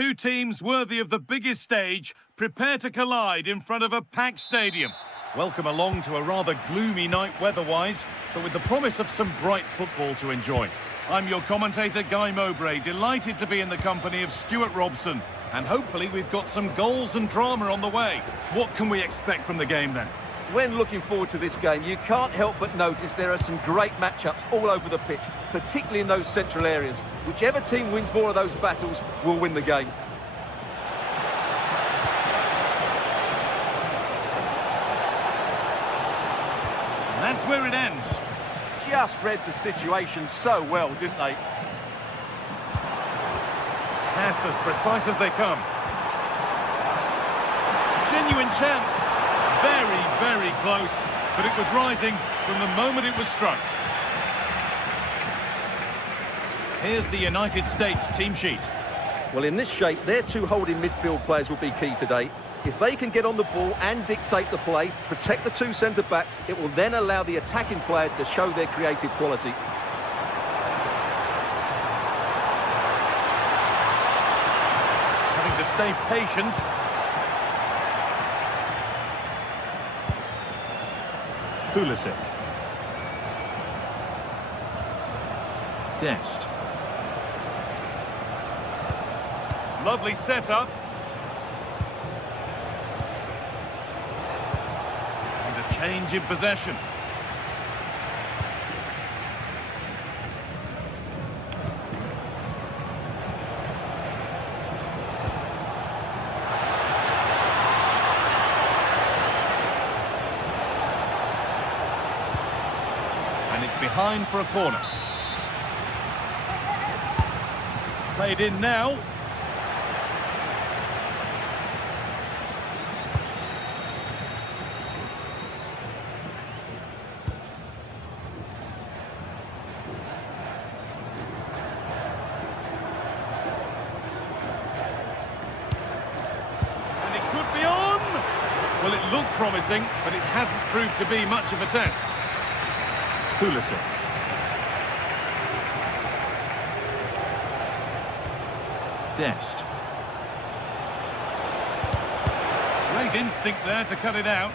two teams worthy of the biggest stage prepare to collide in front of a packed stadium. Welcome along to a rather gloomy night weather-wise, but with the promise of some bright football to enjoy. I'm your commentator, Guy Mowbray, delighted to be in the company of Stuart Robson. And hopefully we've got some goals and drama on the way. What can we expect from the game then? When looking forward to this game, you can't help but notice there are some great matchups all over the pitch, particularly in those central areas. Whichever team wins more of those battles will win the game. And that's where it ends. Just read the situation so well, didn't they? Pass as precise as they come. Genuine chance. Very, very close, but it was rising from the moment it was struck. Here's the United States team sheet. Well, in this shape, their two holding midfield players will be key today. If they can get on the ball and dictate the play, protect the two centre-backs, it will then allow the attacking players to show their creative quality. Having to stay patient. Pulisic. Dest. Lovely setup. And a change in possession. And it's behind for a corner. It's played in now. And it could be on! Well, it looked promising, but it hasn't proved to be much of a test. Pulisic. Dest. Great instinct there to cut it out.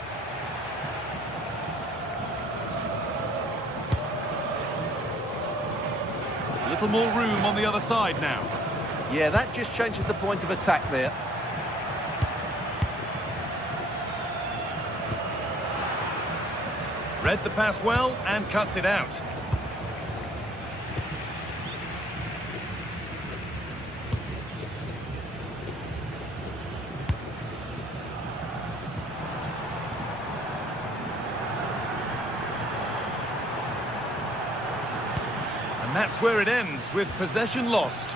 A little more room on the other side now. Yeah, that just changes the point of attack there. Read the pass well and cuts it out. And that's where it ends, with possession lost.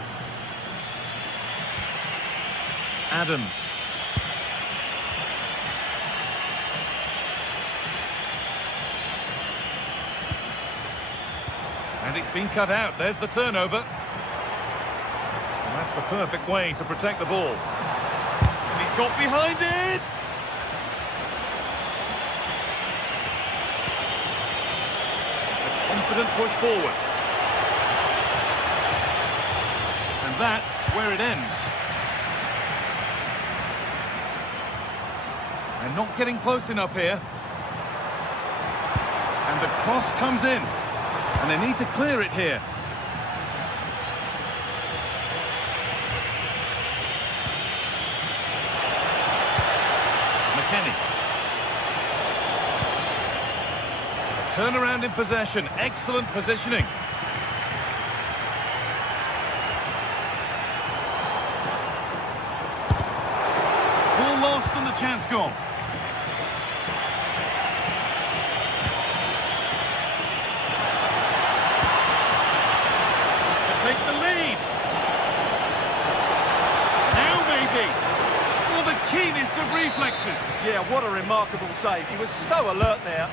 Adams. And it's been cut out. There's the turnover. And that's the perfect way to protect the ball. And he's got behind it! It's a confident push forward. And that's where it ends. And not getting close enough here. And the cross comes in. And they need to clear it here. McKennie. A turnaround in possession. Excellent positioning. Ball lost and the chance gone. Take the lead. Now maybe. For the keenest of reflexes. Yeah, what a remarkable save. He was so alert there.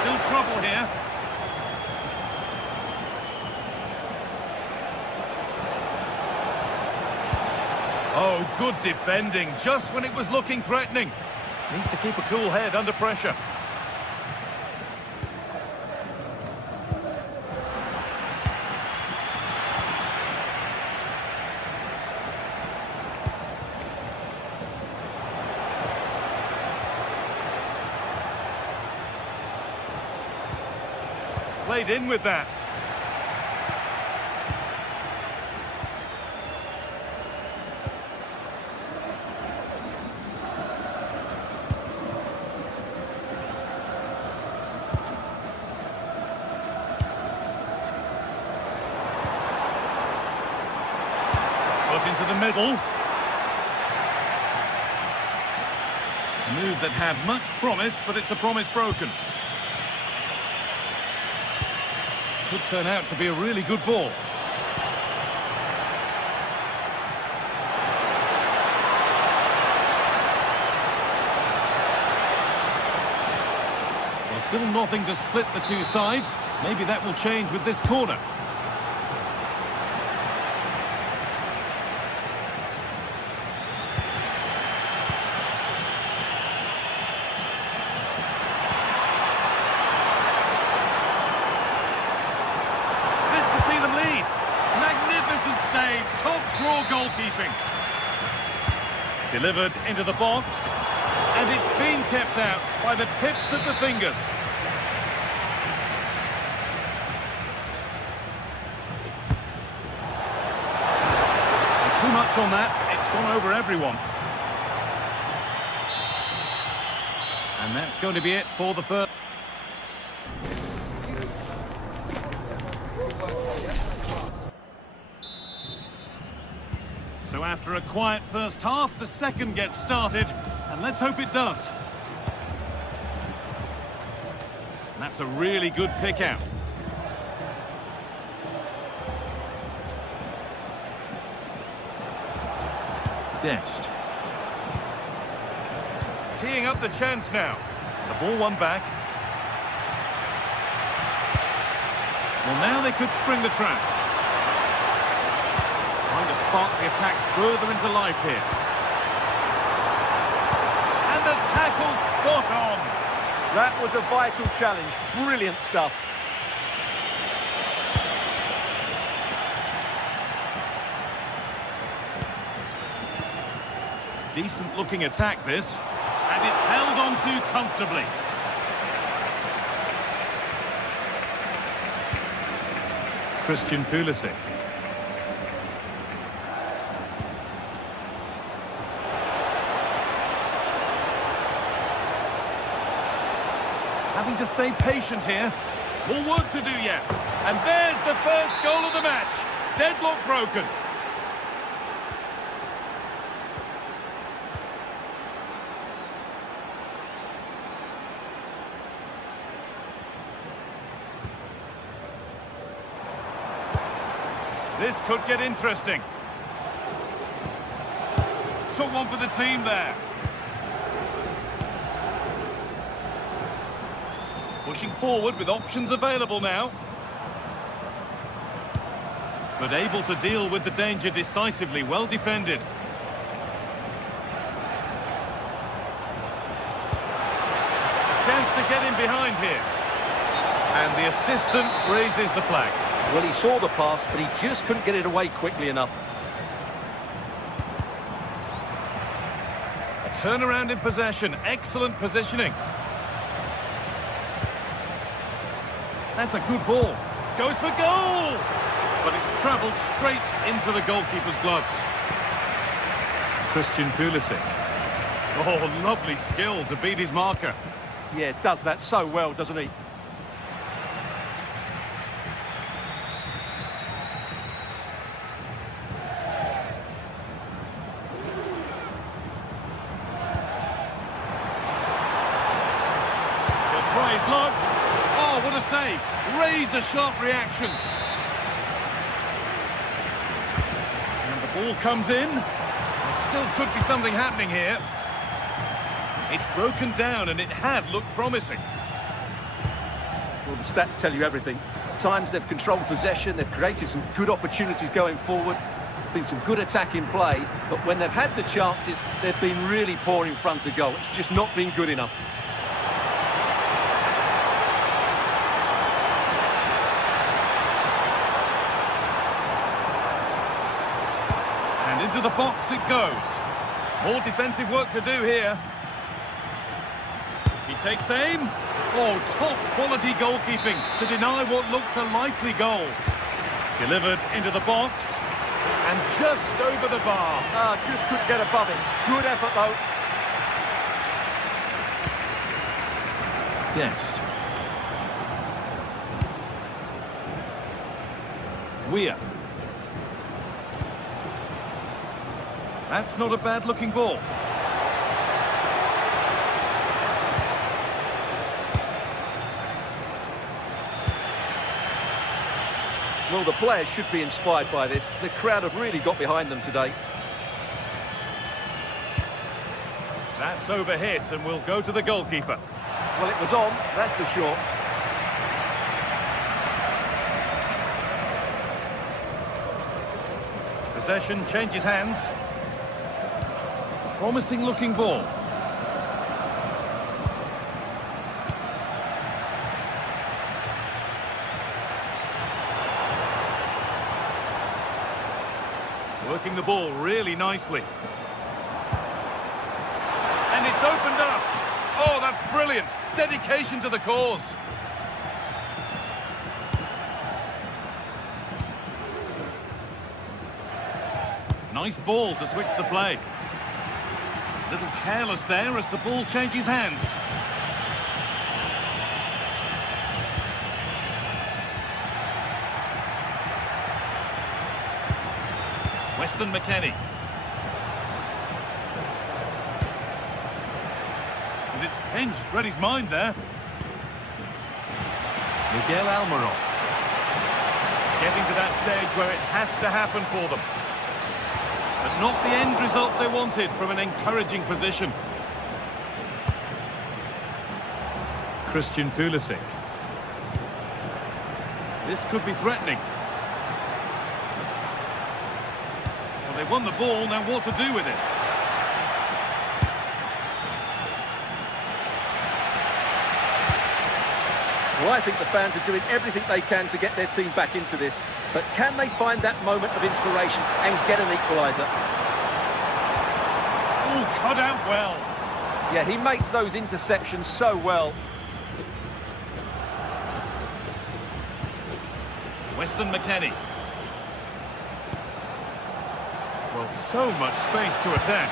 Still trouble here. Oh, good defending, just when it was looking threatening. Needs to keep a cool head under pressure. played in with that. Put into the middle. A move that had much promise, but it's a promise broken. Could turn out to be a really good ball. Well, still nothing to split the two sides. Maybe that will change with this corner. Save, top draw goalkeeping. Delivered into the box, and it's been kept out by the tips of the fingers. And too much on that, it's gone over everyone. And that's going to be it for the first. So after a quiet first half, the second gets started, and let's hope it does. And that's a really good pick out. Dest. Teeing up the chance now. The ball won back. Well, now they could spring the trap. Trying to spark the attack further into life here. And the tackle spot on. That was a vital challenge. Brilliant stuff. Decent looking attack this. And it's held on to comfortably. Christian Pulisic. Having to stay patient here. More work to do yet. And there's the first goal of the match. Deadlock broken. This could get interesting. Took one for the team there. Pushing forward with options available now. But able to deal with the danger decisively, well defended. Chance to get in behind here. And the assistant raises the flag. Well, he saw the pass, but he just couldn't get it away quickly enough. A turnaround in possession, excellent positioning. That's a good ball. Goes for goal! But it's travelled straight into the goalkeeper's gloves. Christian Pulisic. Oh, lovely skill to beat his marker. Yeah, does that so well, doesn't he? He'll try his luck. Oh, what a save. Razor-sharp reactions. And the ball comes in. There still could be something happening here. It's broken down and it had looked promising. Well, the stats tell you everything. At times they've controlled possession, they've created some good opportunities going forward. There's been some good attack in play, but when they've had the chances, they've been really poor in front of goal. It's just not been good enough. And into the box it goes. More defensive work to do here. He takes aim. Oh, top quality goalkeeping to deny what looked a likely goal. Delivered into the box. And just over the bar. Just couldn't get above it. Good effort, though. Dest. Weir. That's not a bad-looking ball. Well, the players should be inspired by this. The crowd have really got behind them today. That's overhit and will go to the goalkeeper. Well, it was on, that's for sure. Possession changes hands. Promising looking ball. Working the ball really nicely. And it's opened up. Oh, that's brilliant. Dedication to the cause. Nice ball to switch the play. Little careless there as the ball changes hands. Weston McKennie. And it's pinched, read his mind there. Miguel Almiron. Getting to that stage where it has to happen for them. But not the end result they wanted from an encouraging position. Christian Pulisic. This could be threatening. Well, they won the ball, now what to do with it? Well, I think the fans are doing everything they can to get their team back into this. But can they find that moment of inspiration and get an equaliser? Oh, cut out well. Yeah, he makes those interceptions so well. Weston McKennie. Well, so much space to attack.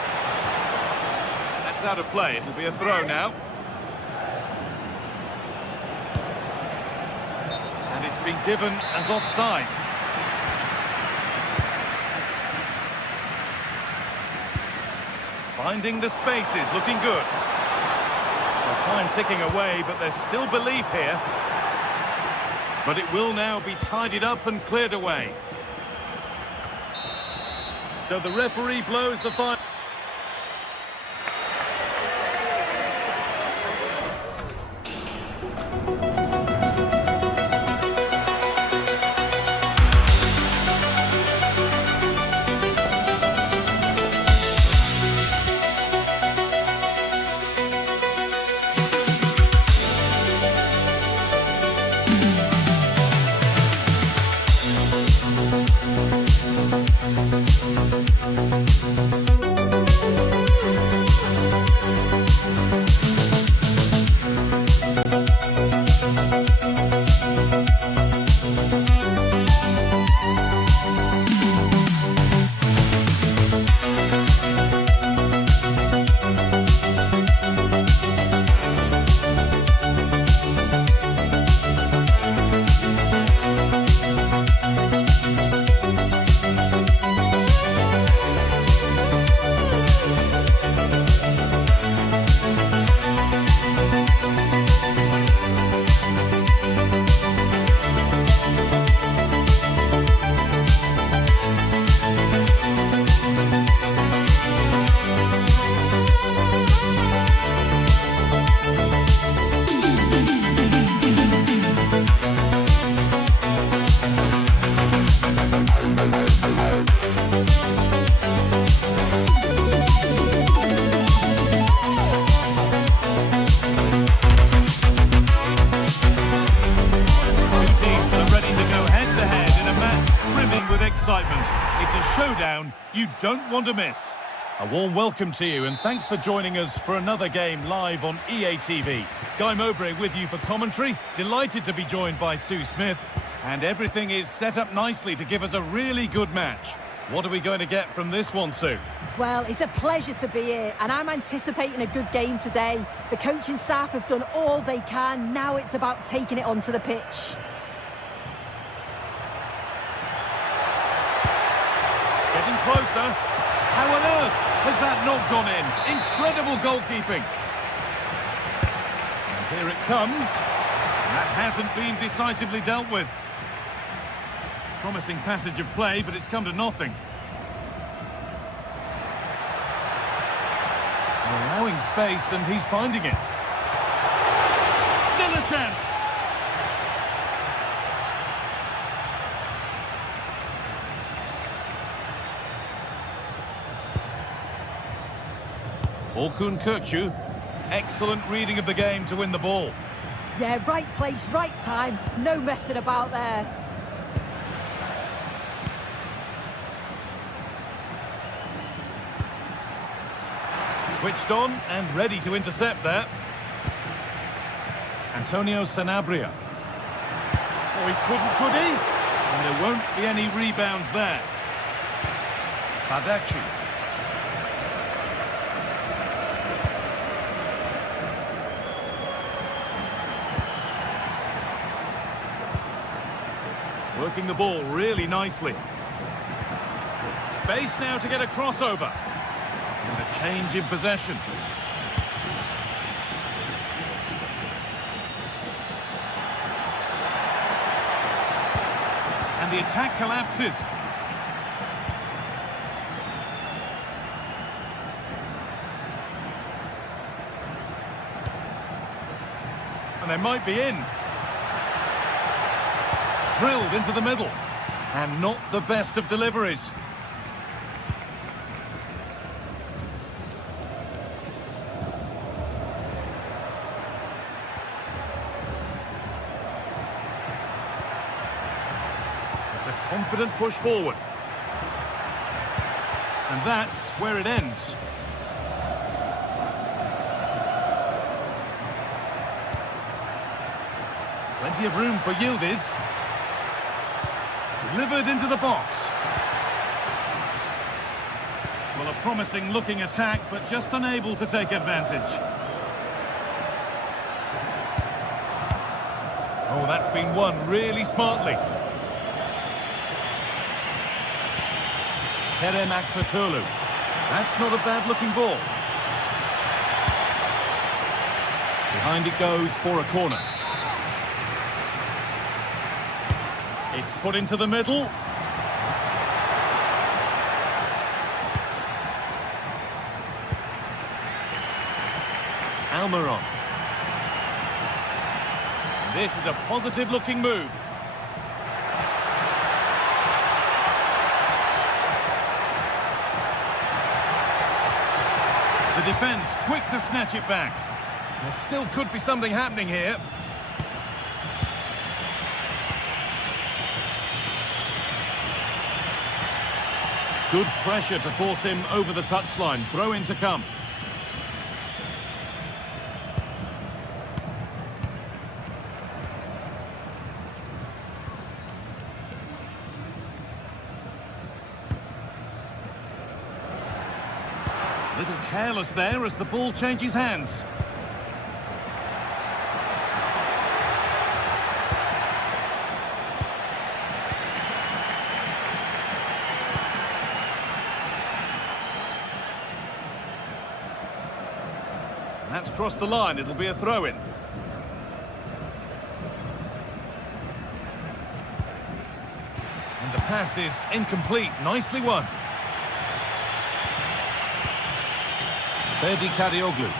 That's out of play. It'll be a throw now. And it's been given as offside. Finding the spaces, looking good. Well, time ticking away, but there's still belief here. But it will now be tidied up and cleared away. So the referee blows the final. Excitement. It's a showdown you don't want to miss. A warm welcome to you, and thanks for joining us for another game live on EA TV. Guy Mowbray with you for commentary. Delighted to be joined by Sue Smith. And everything is set up nicely to give us a really good match. What are we going to get from this one, Sue? Well, it's a pleasure to be here, and I'm anticipating a good game today. The coaching staff have done all they can. Now it's about taking it onto the pitch. Getting closer. How on earth has that not gone in? Incredible goalkeeping. And here it comes. That hasn't been decisively dealt with. Promising passage of play, but it's come to nothing. Allowing space, and he's finding it. Still a chance. Orkun Kökçü, excellent reading of the game to win the ball. Yeah, right place, right time. No messing about there. Switched on and ready to intercept there. Antonio Sanabria. Oh, he couldn't, could he? And there won't be any rebounds there. Badaci. Working the ball really nicely. Space now to get a crossover. And a change in possession. And the attack collapses. And they might be in. Drilled into the middle. And not the best of deliveries. Confident push forward. And that's where it ends. Plenty of room for Yildiz. Delivered into the box. Well, a promising looking attack, but just unable to take advantage. Oh, that's been won really smartly. Kerem Aktürkoğlu. That's not a bad-looking ball. Behind it goes for a corner. It's put into the middle. Almiron. This is a positive-looking move. The defence quick to snatch it back. There still could be something happening here. Good pressure to force him over the touchline. Throw in to come. Little careless there as the ball changes hands. And that's crossed the line. It'll be a throw-in. And the pass is incomplete. Nicely won. Ferdi Karaoglu.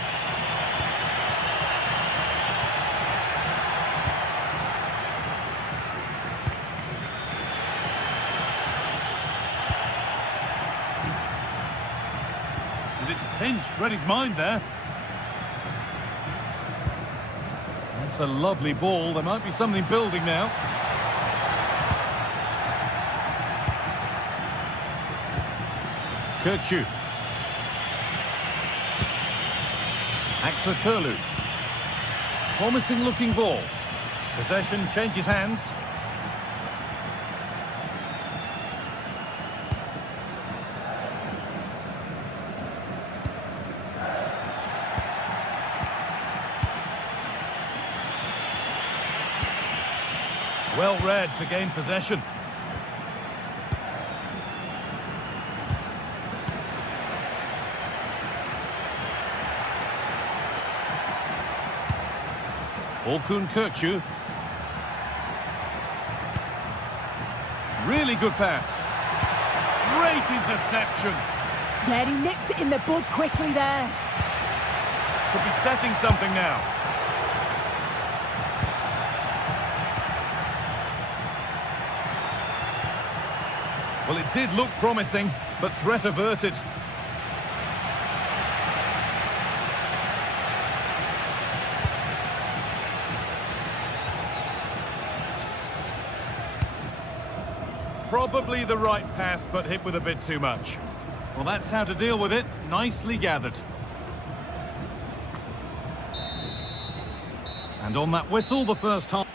And it's pinched. Read his mind there. That's a lovely ball. There might be something building now. Kökçü. Actor Curlew. Promising looking ball. Possession changes hands. Well read to gain possession. Orkun Kökçü. Really good pass. Great interception. Yeah, he nipped it in the bud quickly there. Could be setting something now. Well, it did look promising, but threat averted. Probably the right pass, but hit with a bit too much. Well, that's how to deal with it. Nicely gathered. And on that whistle, the first half.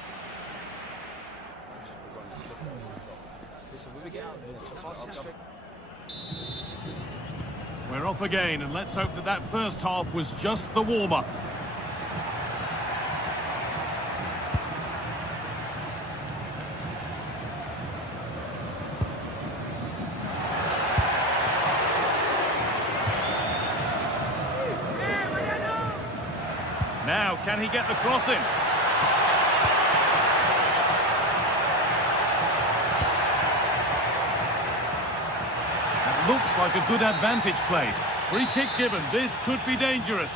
We're off again, and let's hope that that first half was just the warm-up. Now, can he get the cross in? That looks like a good advantage played. Free kick given. This could be dangerous.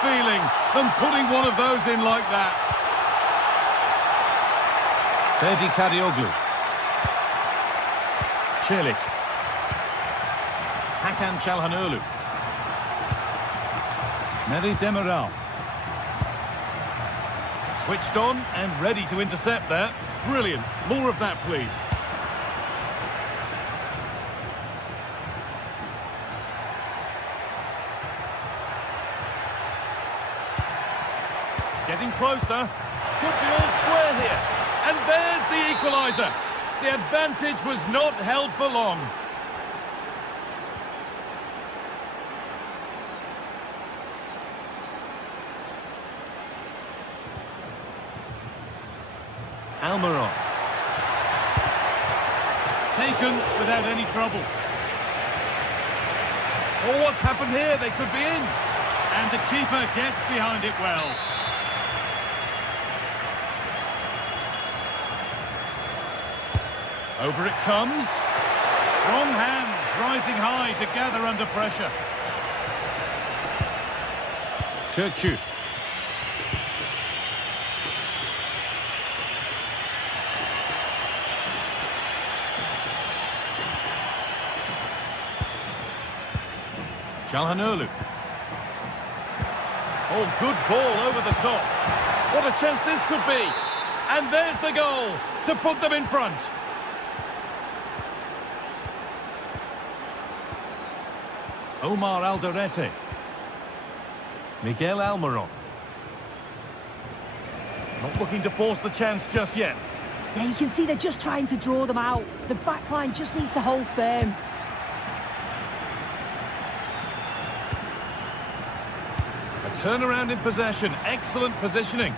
Feeling than putting one of those in like that. Ferdi Kadioglu. Çelik. Hakan Çalhanoğlu. Meri Demiral. Switched on and ready to intercept there. Brilliant. More of that, please. Getting closer. Could be all square here. And there's the equaliser. The advantage was not held for long. Almiron. Taken without any trouble. Oh, what's happened here? They could be in. And the keeper gets behind it well. Over it comes. Strong hands rising high to gather under pressure. Kökçü. Çalhanoğlu. Oh, good ball over the top. What a chance this could be. And there's the goal to put them in front. Omar Alderete. Miguel Almiron. Not looking to force the chance just yet. Yeah, you can see they're just trying to draw them out. The back line just needs to hold firm. A turnaround in possession. Excellent positioning.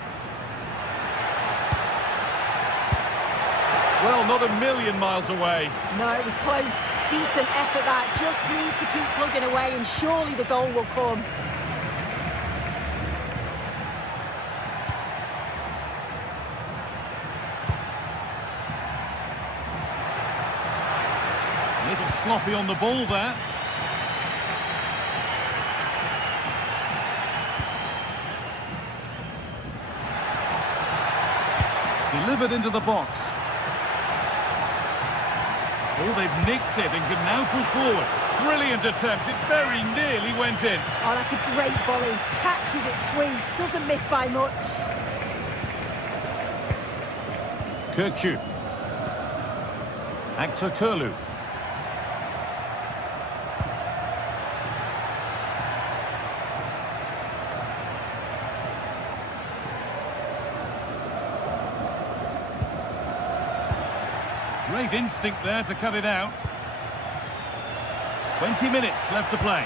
Well, not a million miles away. No, it was close. Decent effort that. Just need to keep plugging away and surely the goal will come. A little sloppy on the ball there. Delivered into the box. Oh, they've nicked it and can now push forward. Brilliant attempt. It very nearly went in. Oh, that's a great volley. Catches it sweet. Doesn't miss by much. Kirkçü. Aktakulu. Great instinct there to cut it out. 20 minutes left to play.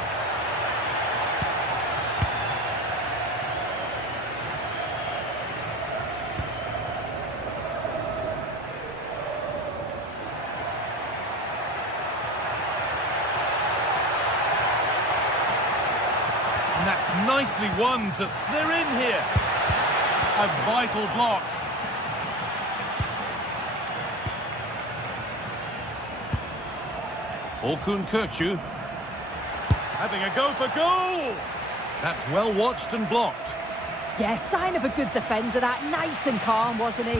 And that's nicely won. They're in here. A vital block. Orkun Kirkçü having a go for goal. That's well watched and blocked. Yeah, sign of a good defender, that. Nice and calm, wasn't he?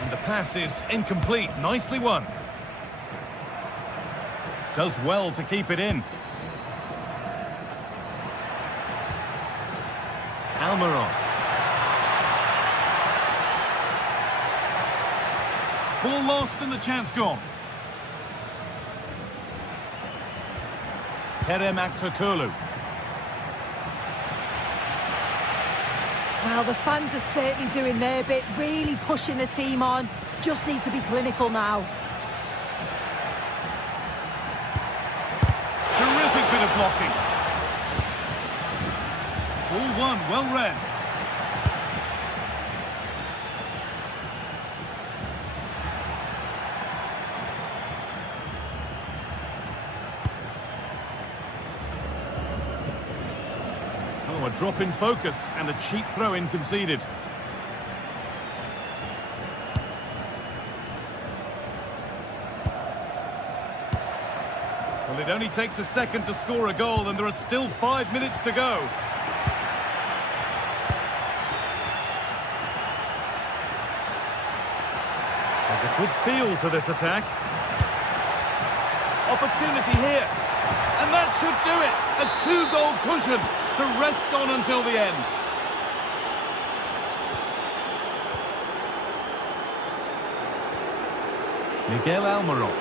And the pass is incomplete. Nicely won. Does well to keep it in. Almiron. Ball lost and the chance gone. Kerem Aktürkoğlu. Well, the fans are certainly doing their bit, really pushing the team on. Just need to be clinical now. Terrific bit of blocking. Ball one, well read. Oh, a drop in focus and a cheap throw-in conceded. Well, it only takes a second to score a goal and there are still 5 minutes to go. There's a good feel to this attack. Opportunity here. And that should do it. A 2-goal cushion to rest on until the end. Miguel Almiron.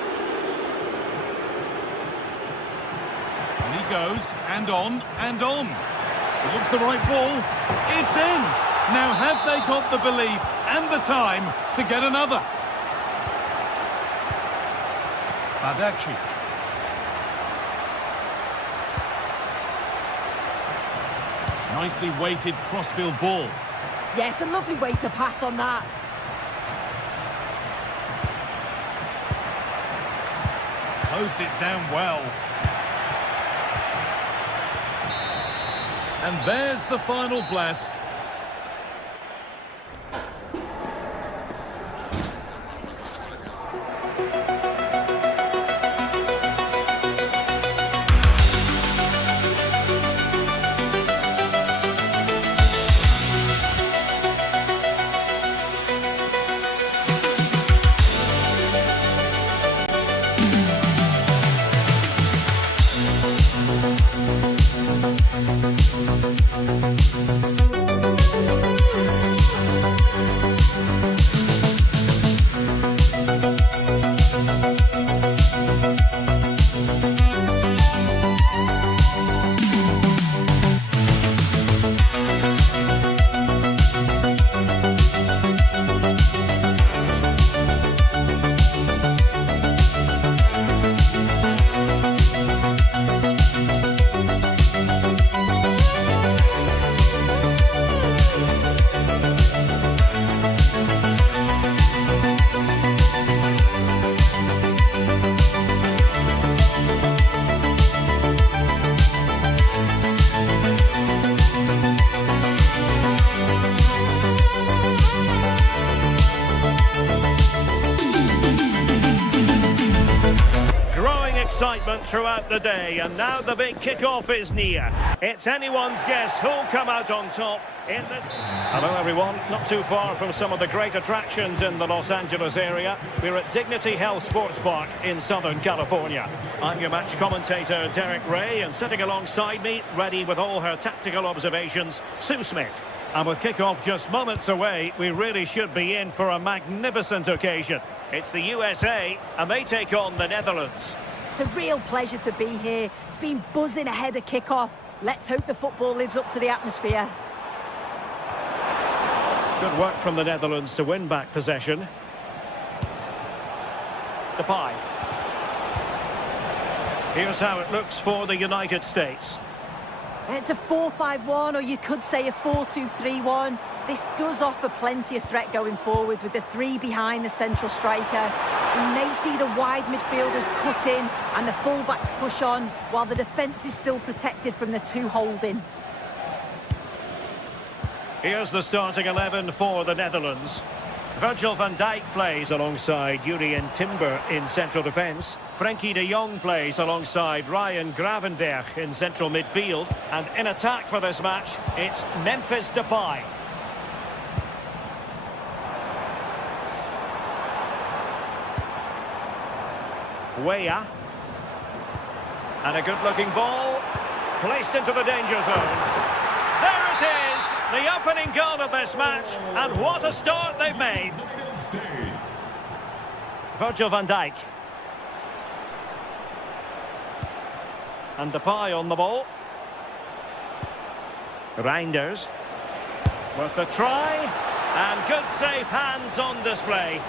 And he goes, and on, and on. It looks the right ball. It's in. Now have they got the belief and the time to get another? Badaci. Nicely weighted crossfield ball. Yes, a lovely way to pass on that. Closed it down well. And there's the final blast. throughout the day, and now the big kick-off is near. It's anyone's guess who'll come out on top in this... Hello everyone, not too far from some of the great attractions in the Los Angeles area. We're at Dignity Health Sports Park in Southern California. I'm your match commentator, Derek Ray, and sitting alongside me, ready with all her tactical observations, Sue Smith. And with kick-off just moments away, we really should be in for a magnificent occasion. It's the USA, and they take on the Netherlands. It's a real pleasure to be here. It's been buzzing ahead of kick-off. Let's hope the football lives up to the atmosphere. Good work from the Netherlands to win back possession. Depay. Here's how it looks for the United States. It's a 4-5-1, or you could say a 4-2-3-1. This does offer plenty of threat going forward with the three behind the central striker. We may see the wide midfielders cut in and the fullbacks push on, while the defence is still protected from the two holding. Here's the starting 11 for the Netherlands. Virgil van Dijk plays alongside Jurien Timber in central defence. Frenkie de Jong plays alongside Ryan Gravenberch in central midfield. And in attack for this match, it's Memphis Depay. Weah. And a good-looking ball. Placed into the danger zone. There it is, the opening goal of this match, and what a start they've made. Virgil van Dijk. And Depay on the ball. Reinders. Worth a try, and good safe hands on display.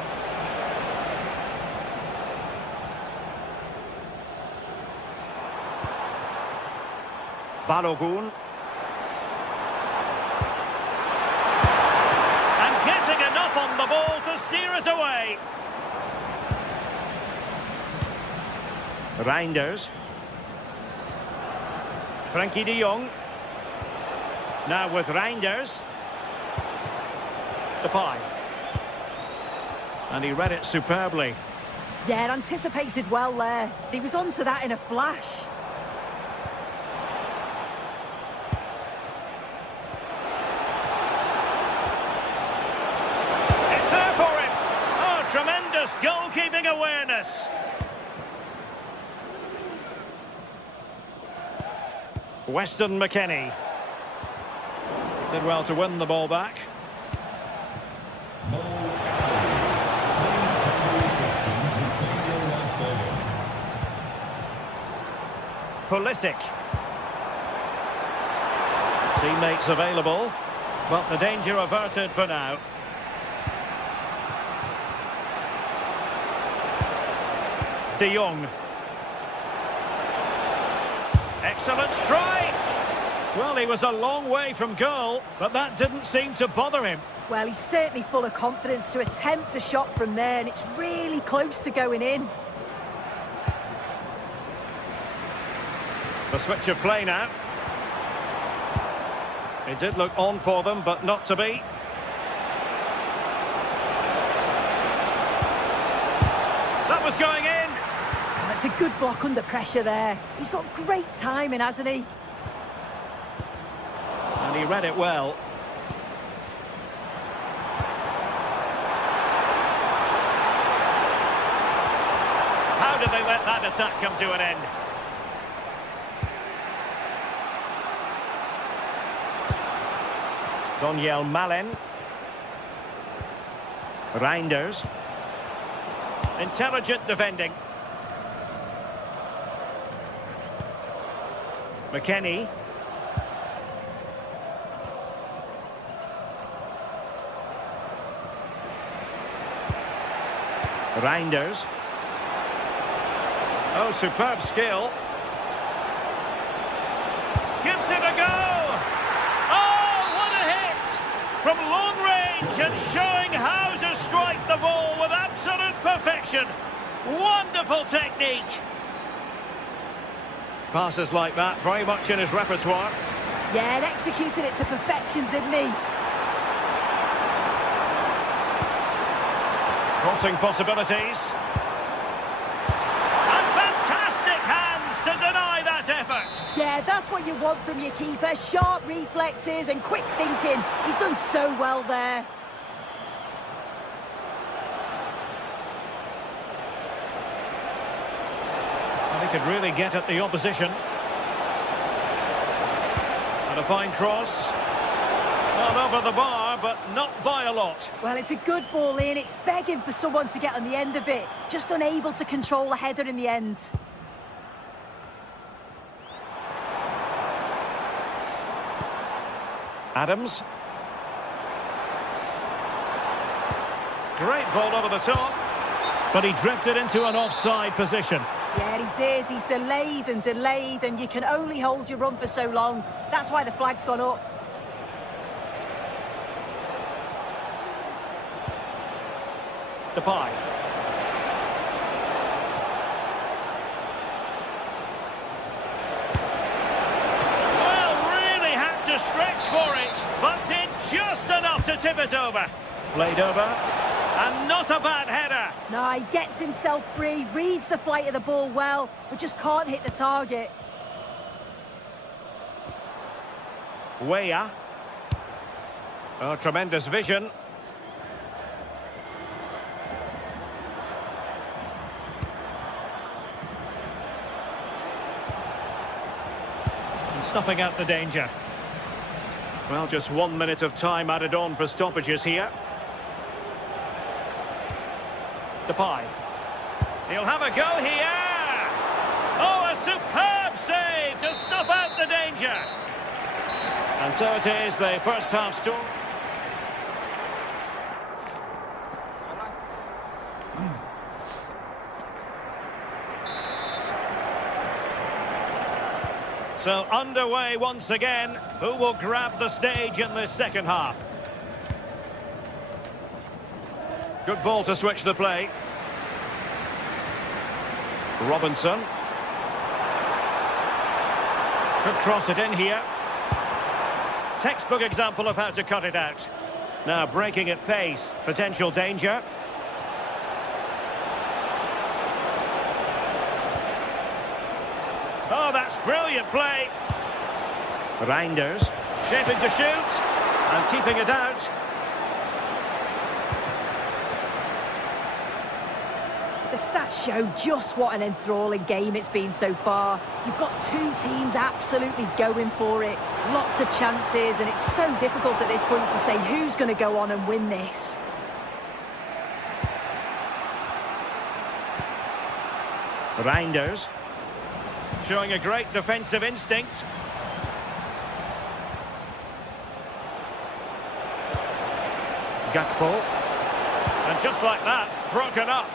Balogun. Getting enough on the ball to steer us away. Reinders. Frenkie de Jong. Now with Reinders. Depay. And he read it superbly. Yeah, anticipated well there. He was onto that in a flash. Tremendous goalkeeping awareness. Weston McKennie. Did well to win the ball back. Pulisic. Teammates available, but the danger averted for now. De Jong. Excellent strike. Well, he was a long way from goal, but that didn't seem to bother him. Well, he's certainly full of confidence to attempt a shot from there, and it's really close to going in. The switch of play now. It did look on for them, but not to be. That was going in. That's a good block under pressure there. He's got great timing, hasn't he? And he read it well. How did they let that attack come to an end? Daniel Malen. Reinders. Intelligent defending. McKennie. Reinders. Oh, superb skill. Gives it a go. Oh, what a hit! From long range and showing how to strike the ball with absolute perfection. Wonderful technique. Passes like that, very much in his repertoire. Yeah, and executed it to perfection, didn't he? Crossing possibilities. And fantastic hands Yeah, that's what you want from your keeper. Sharp reflexes and quick thinking. He's done so well there. And he could really get at the opposition. And a fine cross. Not over the bar, but not by a lot. Well, it's a good ball in. It's begging for someone to get on the end of it. Just unable to control the header in the end. Adams. Great ball over the top. But he drifted into an offside position. Yeah, he did. He's delayed, and you can only hold your run for so long. That's why the flag's gone up. Depay. Well, really had to stretch for it, but did just enough to tip it over. Played over, and not a bad header. No, he gets himself free, reads the flight of the ball well, but just can't hit the target. Weah. Oh, tremendous vision. Snuffing out the danger. Well, just 1 minute of time added on for stoppages here. Depay. He'll have a go here. Oh, a superb save to snuff out the danger. And so it is, the first half story. So underway once again. Who will grab the stage in this second half? Good ball to switch the play. Robinson. Could cross it in here. Textbook example of how to cut it out. Now breaking at pace. Potential danger. Oh, that's brilliant play. Reinders shaping to shoot and keeping it out. The stats show just what an enthralling game it's been so far. You've got two teams absolutely going for it. Lots of chances, and it's so difficult at this point to say who's going to go on and win this. Reinders showing a great defensive instinct. Gakpo. And just like that, broken up.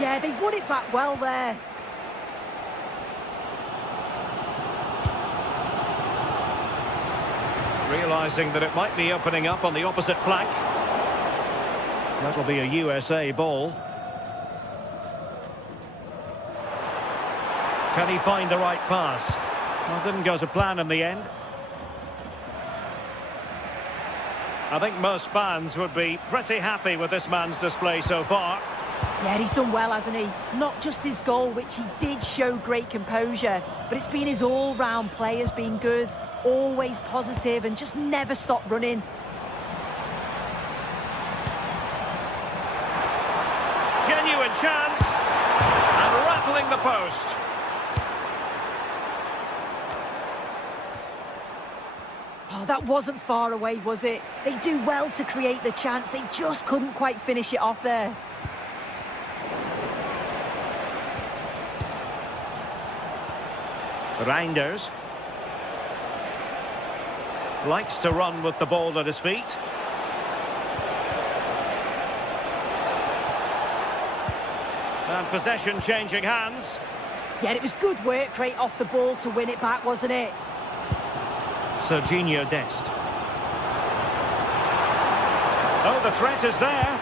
Yeah, they won it back well there. Realising that it might be opening up on the opposite flank. That'll be a USA ball. Can he find the right pass? Well, didn't go to plan in the end. I think most fans would be pretty happy with this man's display so far. Yeah, he's done well, hasn't he? Not just his goal, which he did show great composure, but it's been his all-round play has been good, always positive and just never stopped running. Genuine chance, and rattling the post. Oh, that wasn't far away, was it? They do well to create the chance. They just couldn't quite finish it off there. Reinders. Likes to run with the ball at his feet. And possession changing hands. Yeah, it was good work right off the ball to win it back, wasn't it? Serginho Dest. Oh, the threat is there.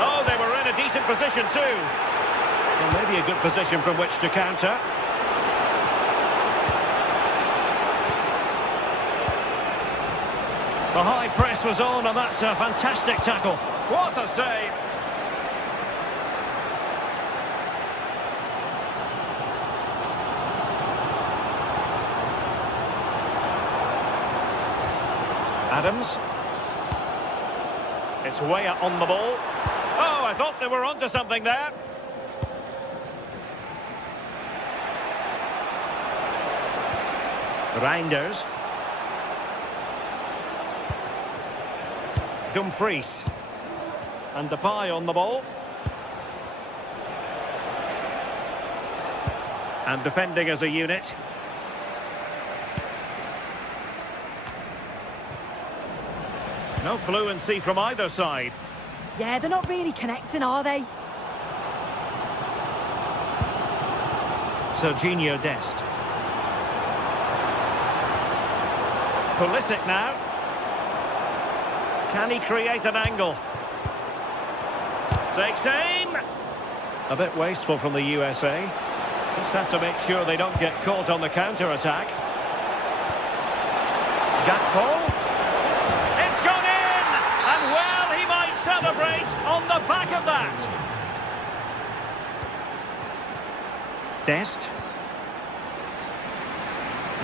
Oh, they were in a decent position too. Well, maybe a good position from which to counter. The high press was on, and that's a fantastic tackle. What a save! Adams. It's Weah on the ball. Oh, I thought they were onto something there. Reinders. Dumfries. And Depay on the ball. And defending as a unit. No fluency from either side. Yeah, they're not really connecting, are they? Serginho Dest. Pulisic now. Can he create an angle? Takes aim. A bit wasteful from the USA. Just have to make sure they don't get caught on the counter-attack. Gakpo. It's gone in! And well, he might celebrate on the back of that. Dest.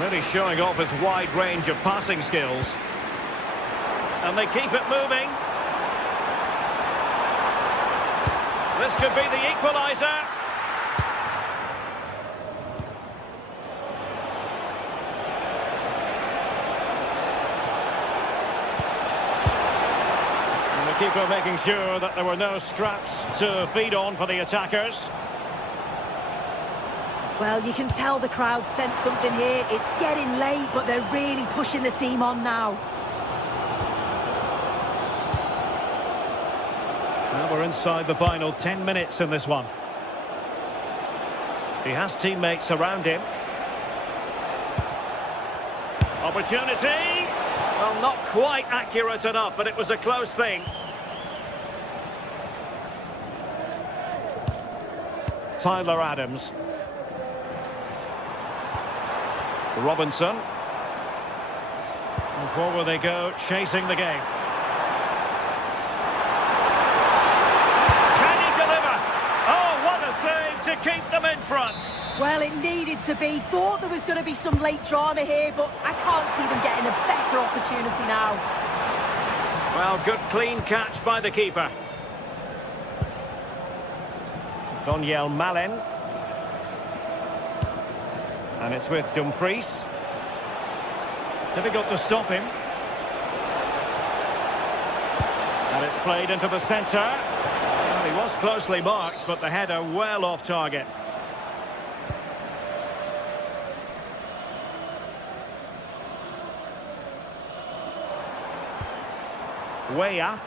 Really showing off his wide range of passing skills. And they keep it moving. This could be the equaliser. And the keeper making sure that there were no scraps to feed on for the attackers. Well, you can tell the crowd sense something here. It's getting late, but they're really pushing the team on now. Well, we're inside the final 10 minutes in this one. He has teammates around him. Opportunity! Well, not quite accurate enough, but it was a close thing. Tyler Adams. Robinson. And forward they go, chasing the game. Can he deliver? Oh, what a save to keep them in front. Well, it needed to be. Thought there was going to be some late drama here, but I can't see them getting a better opportunity now. Well, good clean catch by the keeper. Donyell Malen. And it's with Dumfries. Difficult to stop him. And it's played into the centre. Well, he was closely marked, but the header well off target. Weah.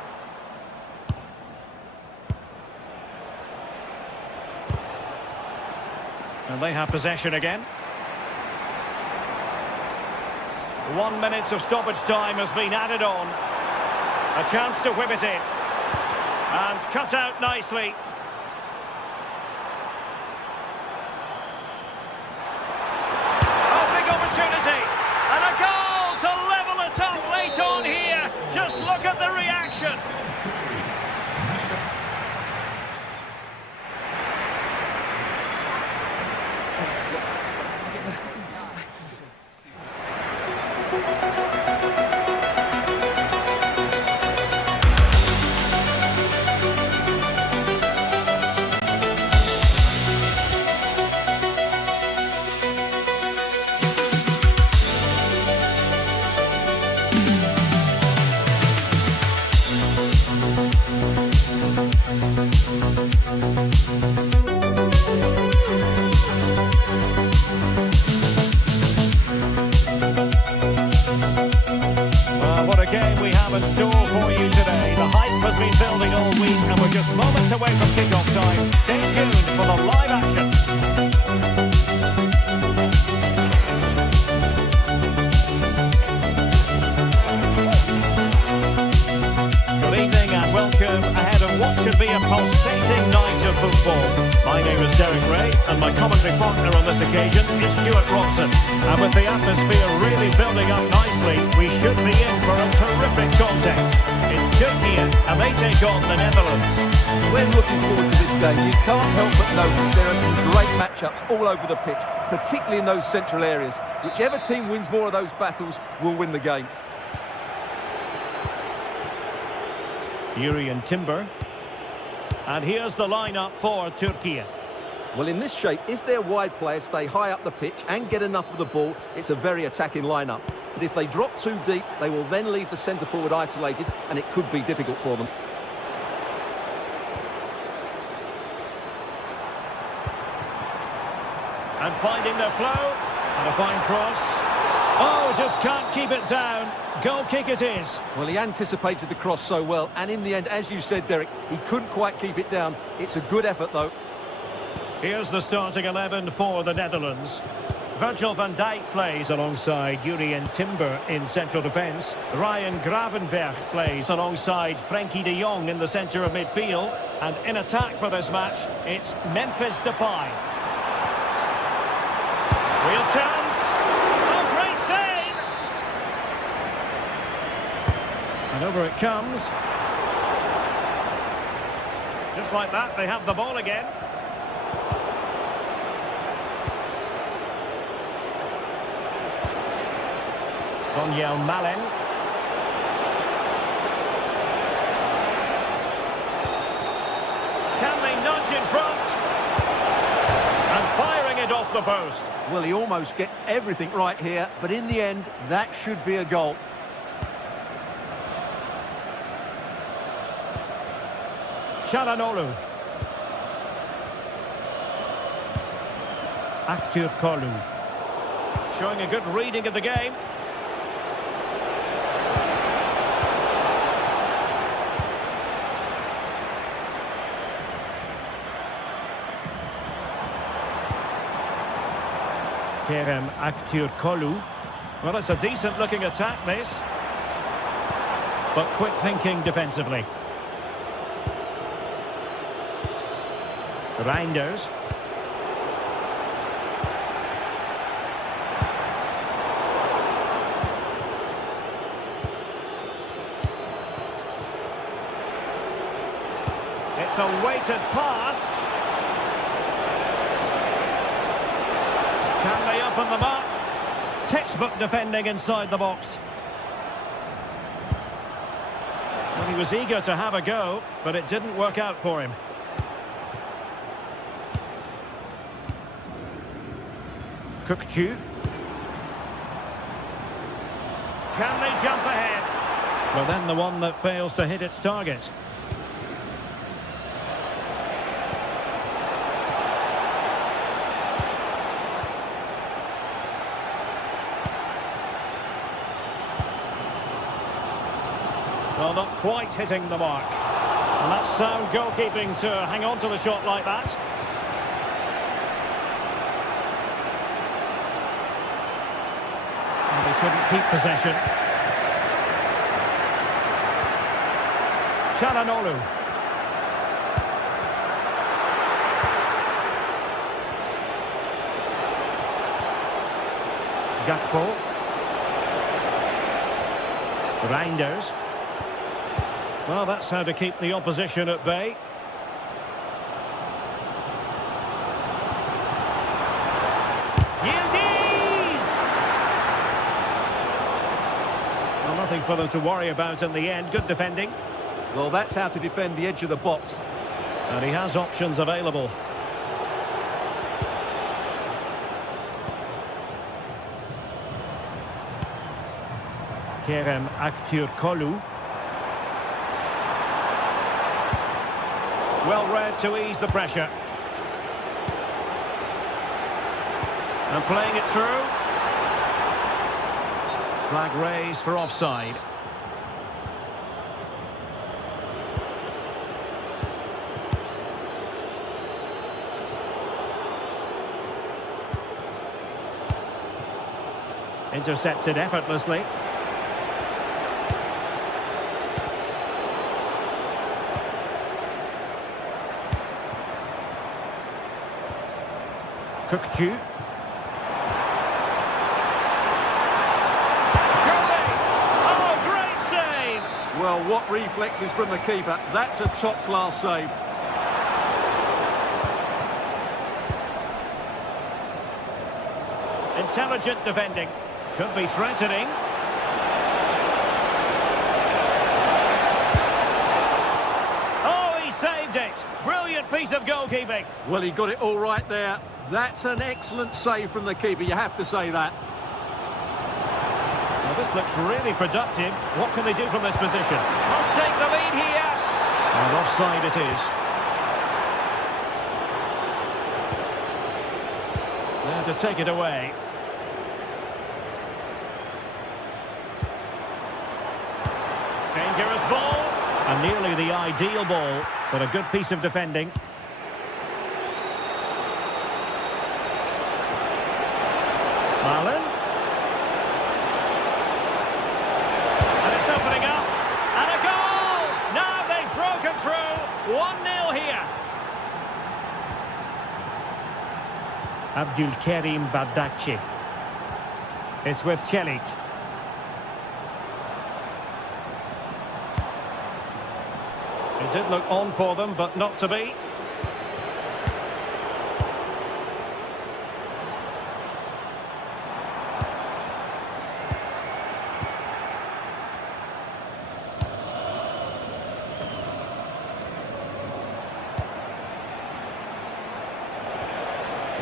And they have possession again. 1 minute of stoppage time has been added on. A chance to whip it in. And cut out nicely. Oh, big opportunity. And a goal to level it up late on here. Just look at the reaction. In store for you today. The hype has been building all week and we're just moments away from kick-off time. Stay tuned for the live action. Good evening and welcome ahead of what should be a pulsating night of football. My name is Derek Ray and my commentary partner on this occasion is Stuart Robson. And with the atmosphere really building up nicely, we should be in for a terrific contest. It's Turkey and they take on the Netherlands. When looking forward to this game, you can't help but notice there are some great matchups all over the pitch, particularly in those central areas. Whichever team wins more of those battles will win the game. Jurrien Timber. And here's the lineup for Turkey. Well, in this shape, if their wide players stay high up the pitch and get enough of the ball, it's a very attacking lineup. But if they drop too deep, they will then leave the centre-forward isolated, and it could be difficult for them. And finding their flow. And a fine cross. Oh, just can't keep it down. Goal kick it is. Well, he anticipated the cross so well, and in the end, as you said, Derek, he couldn't quite keep it down. It's a good effort, though. Here's the starting 11 for the Netherlands. Virgil van Dijk plays alongside Jurrien Timber in central defence. Ryan Gravenberch plays alongside Frenkie de Jong in the centre of midfield. And in attack for this match, it's Memphis Depay. Real chance. Oh, great save! And over it comes. Just like that, they have the ball again. Donyell Malen. Can they nudge in front? And firing it off the post. Well, he almost gets everything right here, but in the end, that should be a goal. Çalhanoğlu. Aktürkoğlu. Showing a good reading of the game. Kerem Aktürkoğlu. Well, it's a decent-looking attack, this. But quick thinking defensively. Reinders. It's a weighted pass. Can they open them up? Textbook defending inside the box. Well, he was eager to have a go, but it didn't work out for him. Kökçü. Can they jump ahead? Well, then the one that fails to hit its target. Well, not quite hitting the mark. And that's sound goalkeeping to hang on to the shot like that. And they couldn't keep possession. Çalhanoğlu. Gakpo. Reinders. Well, that's how to keep the opposition at bay. Yildiz! Well, nothing for them to worry about in the end. Good defending. Well, that's how to defend the edge of the box. And he has options available. Kerem Aktürkoğlu. Well read to ease the pressure. And playing it through. Flag raised for offside. Intercepted effortlessly. Kökçü. Surely! Oh, great save! Well, what reflexes from the keeper. That's a top-class save. Intelligent defending. Could be threatening. Brilliant piece of goalkeeping. Well, he got it all right there. That's an excellent save from the keeper, you have to say that. Well, this looks really productive. What can they do from this position? Must take the lead here. And offside it is. There to take it away. Dangerous ball. And nearly the ideal ball, but a good piece of defending. Marlon. And it's opening up. And a goal! Now they've broken through. 1-0 here. Abdulkarim Bardakci. It's with Celik. It did look on for them, but not to be.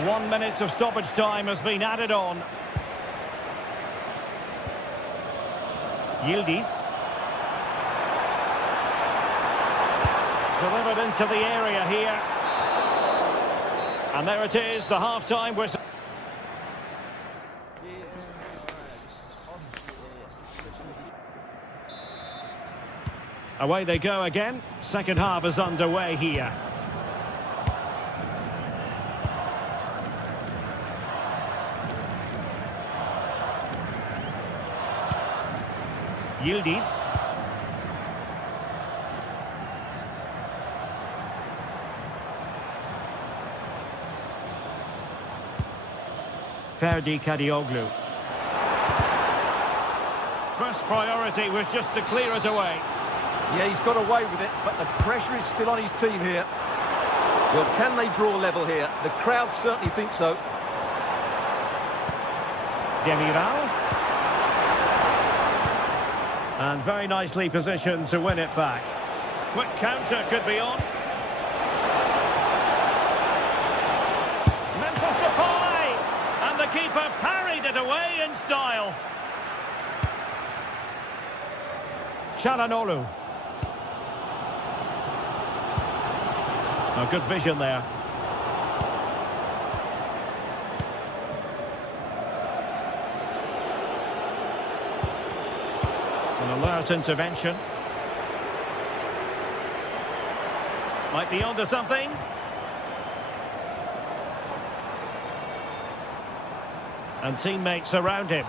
One minute of stoppage time has been added on. Yildiz. Delivered into the area here. And there it is, the half-time whistle. Away they go again. Second half is underway here. Yildiz. Ferdi Kadioglu. First priority was just to clear it away. Yeah, he's got away with it, but the pressure is still on his team here. Well, can they draw level here? The crowd certainly think so. Demiral. And very nicely positioned to win it back. Quick counter could be on. Memphis Depay! And the keeper parried it away in style. Çalhanoğlu. A good vision there. An alert intervention. Might be onto something. And teammates around him.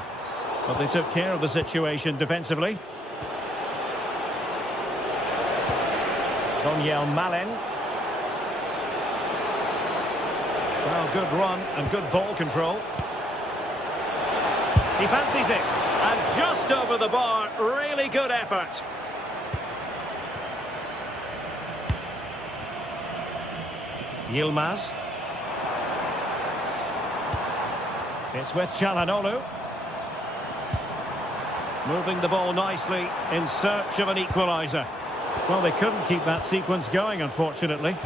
But they took care of the situation defensively. Daniel Malen. Well, good run and good ball control. He fancies it. And just over the bar, really good effort. Yilmaz. It's with Çalhanoğlu. Moving the ball nicely in search of an equaliser. Well, they couldn't keep that sequence going, unfortunately.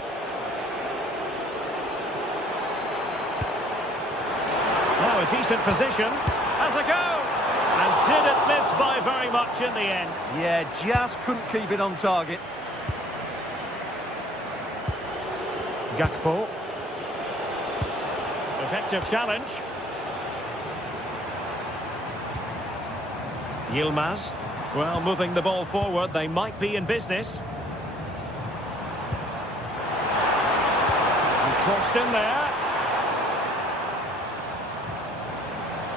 Oh, a decent position. Has a go. And didn't miss by very much in the end. Yeah, just couldn't keep it on target. Gakpo. Effective challenge. Yilmaz. Well, moving the ball forward, they might be in business. And crossed in there.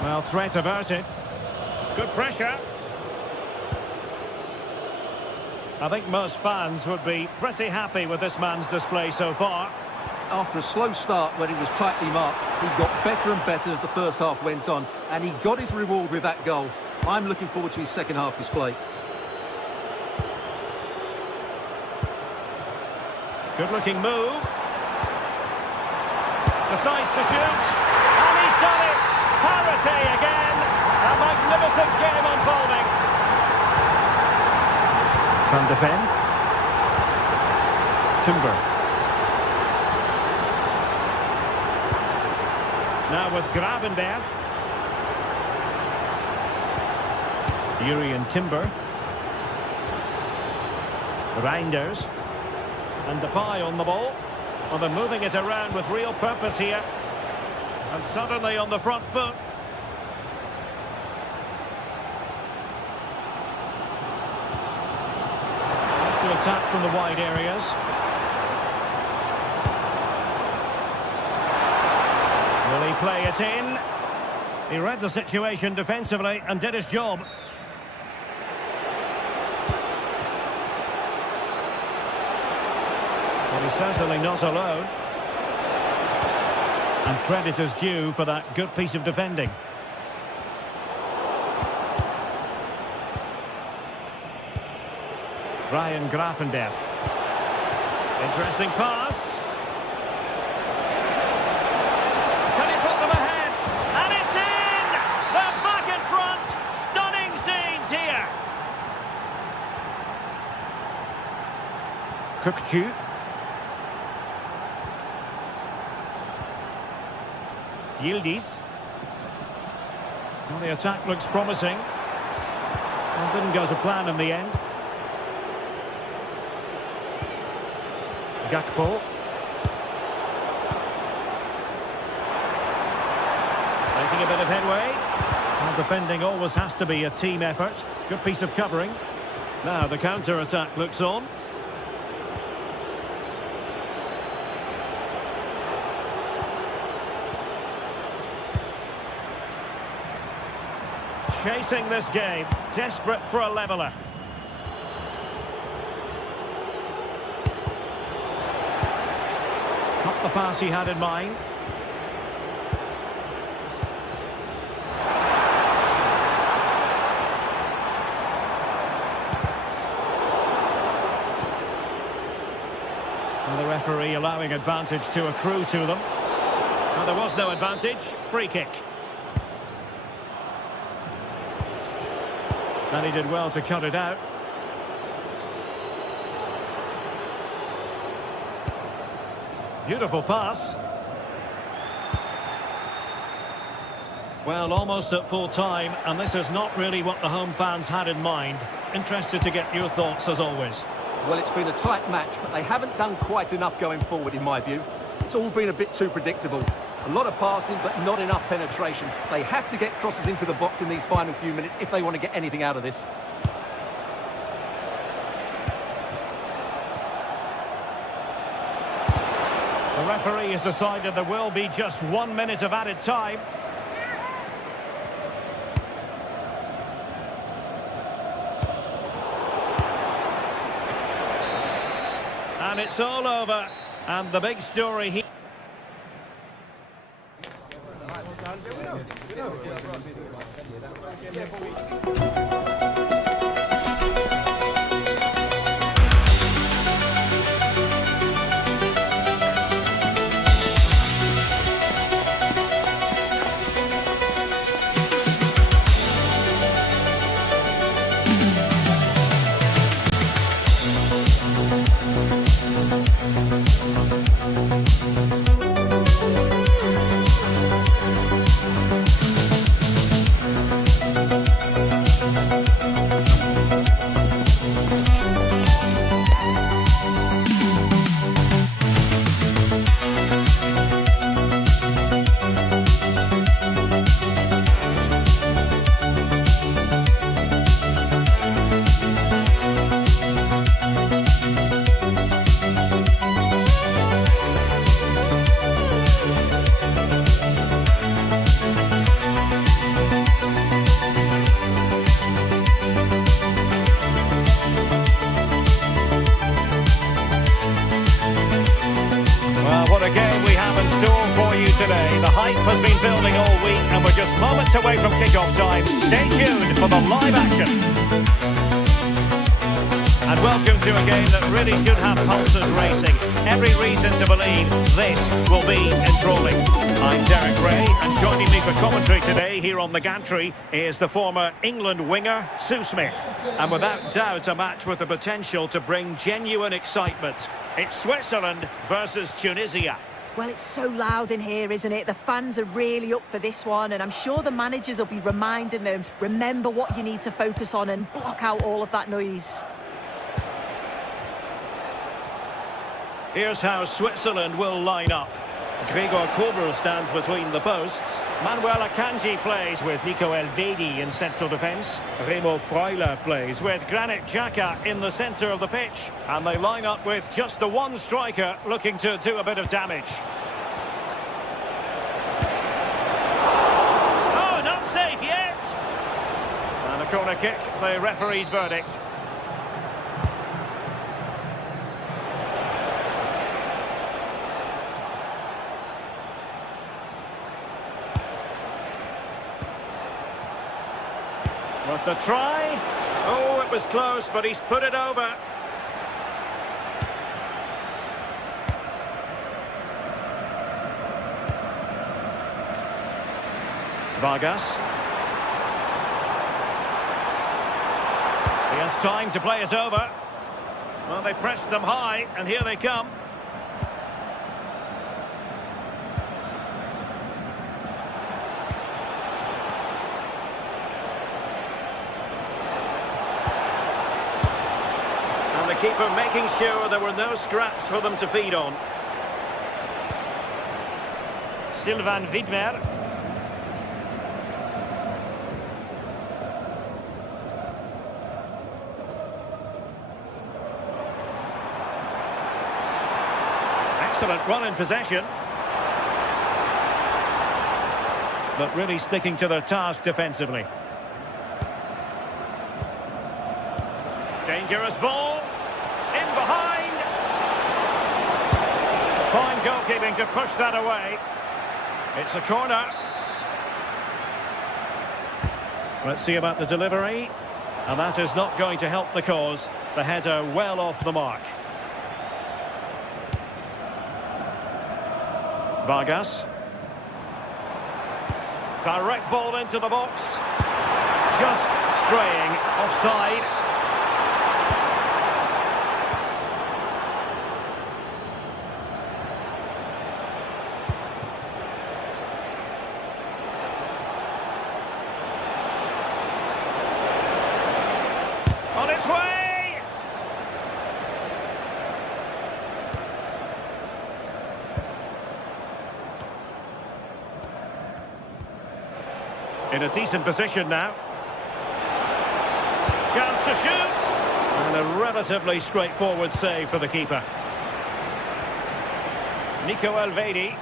Well, threat averted. Good pressure. I think most fans would be pretty happy with this man's display so far. After a slow start when he was tightly marked, he got better and better as the first half went on, and he got his reward with that goal. I'm looking forward to his second half display. Good-looking move. Decides to shoot. And he's done it! Parity again! A magnificent game unfolding. Van de Ven. Timber. Now with Gravenberg. Urian Timber. Reinders. And Depay on the ball. Well, they're moving it around with real purpose here. And suddenly on the front foot. Has to attack from the wide areas. Will he play it in? He read the situation defensively and did his job. But he's certainly not alone. And credit is due for that good piece of defending. Ryan Gravenberg. Interesting pass. Can he put them ahead? And it's in! They're back in front! Stunning scenes here! Kukçu. Yildiz. Well, the attack looks promising. Well, didn't go to plan in the end. Gakpo. Making a bit of headway. Well, defending always has to be a team effort. Good piece of covering. Now the counter-attack looks on. Chasing this game, desperate for a leveller. Not the pass he had in mind. And the referee allowing advantage to accrue to them. Well, there was no advantage. Free kick. And he did well to cut it out. Beautiful pass. Well, almost at full time, and this is not really what the home fans had in mind. Interested to get your thoughts as always. Well, it's been a tight match, but they haven't done quite enough going forward, in my view. It's all been a bit too predictable. A lot of passing, but not enough penetration. They have to get crosses into the box in these final few minutes if they want to get anything out of this. The referee has decided there will be just 1 minute of added time. And it's all over. And the big story here. Today. The hype has been building all week and we're just moments away from kick-off time. Stay tuned for the live action. And welcome to a game that really should have pulses racing. Every reason to believe this will be enthralling. I'm Derek Ray, and joining me for commentary today here on the gantry is the former England winger, Sue Smith. And without doubt, a match with the potential to bring genuine excitement. It's Switzerland versus Tunisia. Well, it's so loud in here, isn't it? The fans are really up for this one, and I'm sure the managers will be reminding them, remember what you need to focus on and block out all of that noise. Here's how Switzerland will line up. Gregor Kobel stands between the posts. Manuel Akanji plays with Nico Elvedi in central defence. Remo Freuler plays with Granit Xhaka in the centre of the pitch. And they line up with just the one striker looking to do a bit of damage. Oh, not safe yet! And a corner kick, the referee's verdict. Worth the try. Oh, it was close, but he's put it over. Vargas. He has time to play it over. Well, they pressed them high, and here they come. The keeper making sure there were no scraps for them to feed on. Sylvain Widmer. Excellent run in possession. But really sticking to their task defensively. Dangerous ball. In behind. Fine goalkeeping to push that away. It's a corner. Let's see about the delivery. And that is not going to help the cause. The header well off the mark. Vargas. Direct ball into the box. Just straying offside. On its way! In a decent position now. Chance to shoot! And a relatively straightforward save for the keeper. Nico Elvedi.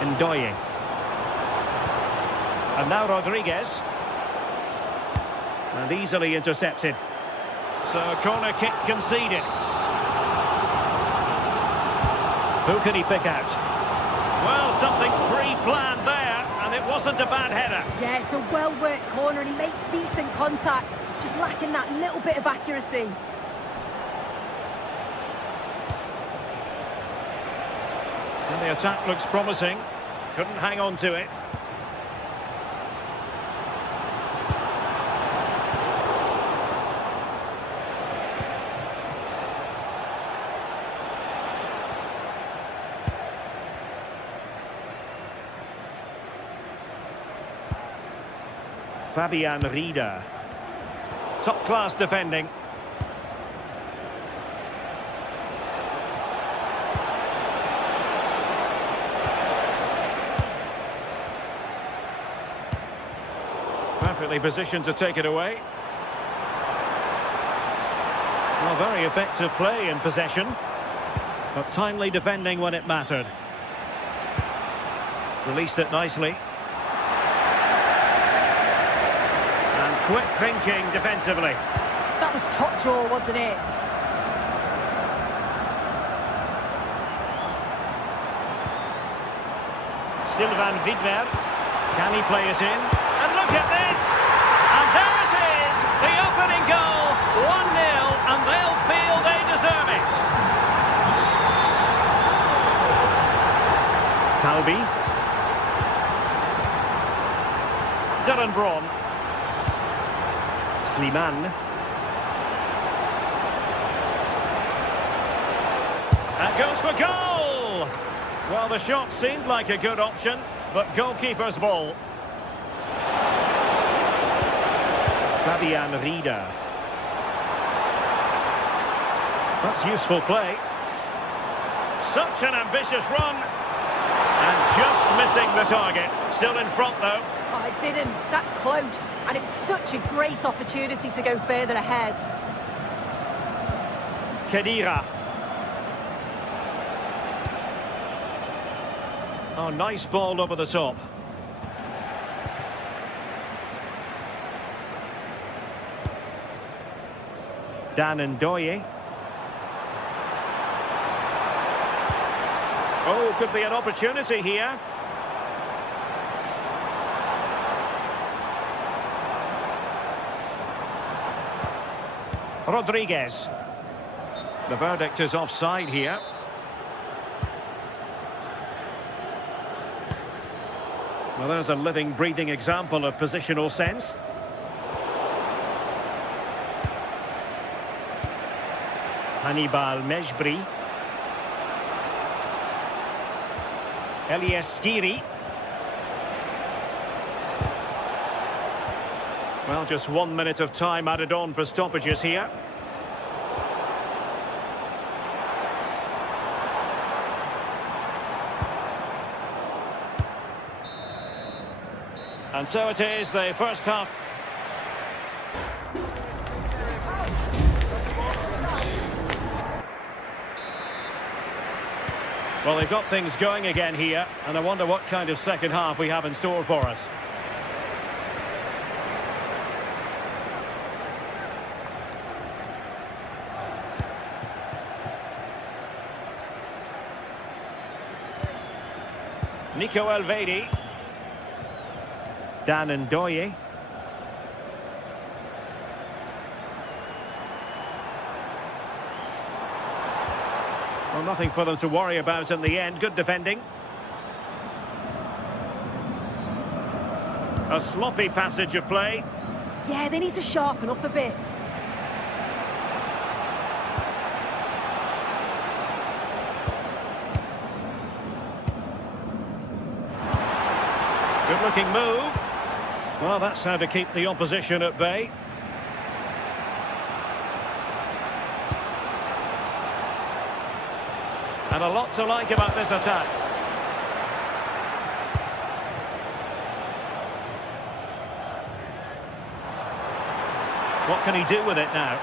Ndoye. And now Rodriguez. And easily intercepted. So corner kick conceded. Who can he pick out? Well, something pre-planned there, and it wasn't a bad header. Yeah, it's a well-worked corner, and he makes decent contact, just lacking that little bit of accuracy. And the attack looks promising. Couldn't hang on to it. Fabian Rieder. Top-class defending. Perfectly positioned to take it away. Well, very effective play in possession, but timely defending when it mattered. Released it nicely. Quick thinking defensively. That was top draw, wasn't it? Sylvain Widmer. Can he play it in? And look at this! And there it is! The opening goal! 1-0, and they'll feel they deserve it. Talbi. Dylan Braun. Slimane. And goes for goal! Well, the shot seemed like a good option, but goalkeeper's ball. Fabian Rieder. That's useful play. Such an ambitious run. And just missing the target. Still in front, though. Oh, it didn't. That's close. And it was such a great opportunity to go further ahead. Khedira. Oh, nice ball over the top. Dan Ndoye. Oh, could be an opportunity here. Rodriguez. The verdict is offside here. Well, there's a living, breathing example of positional sense. Hannibal Mejbri. Elias Skiri. Well, just 1 minute of time added on for stoppages here. And so it is, the first half. Well, they've got things going again here, and I wonder what kind of second half we have in store for us. Nico Elvedi. Dan Ndoye. Well, nothing for them to worry about in the end. Good defending. A sloppy passage of play. Yeah, they need to sharpen up a bit. Good-looking move. Well, that's how to keep the opposition at bay. And a lot to like about this attack. What can he do with it now?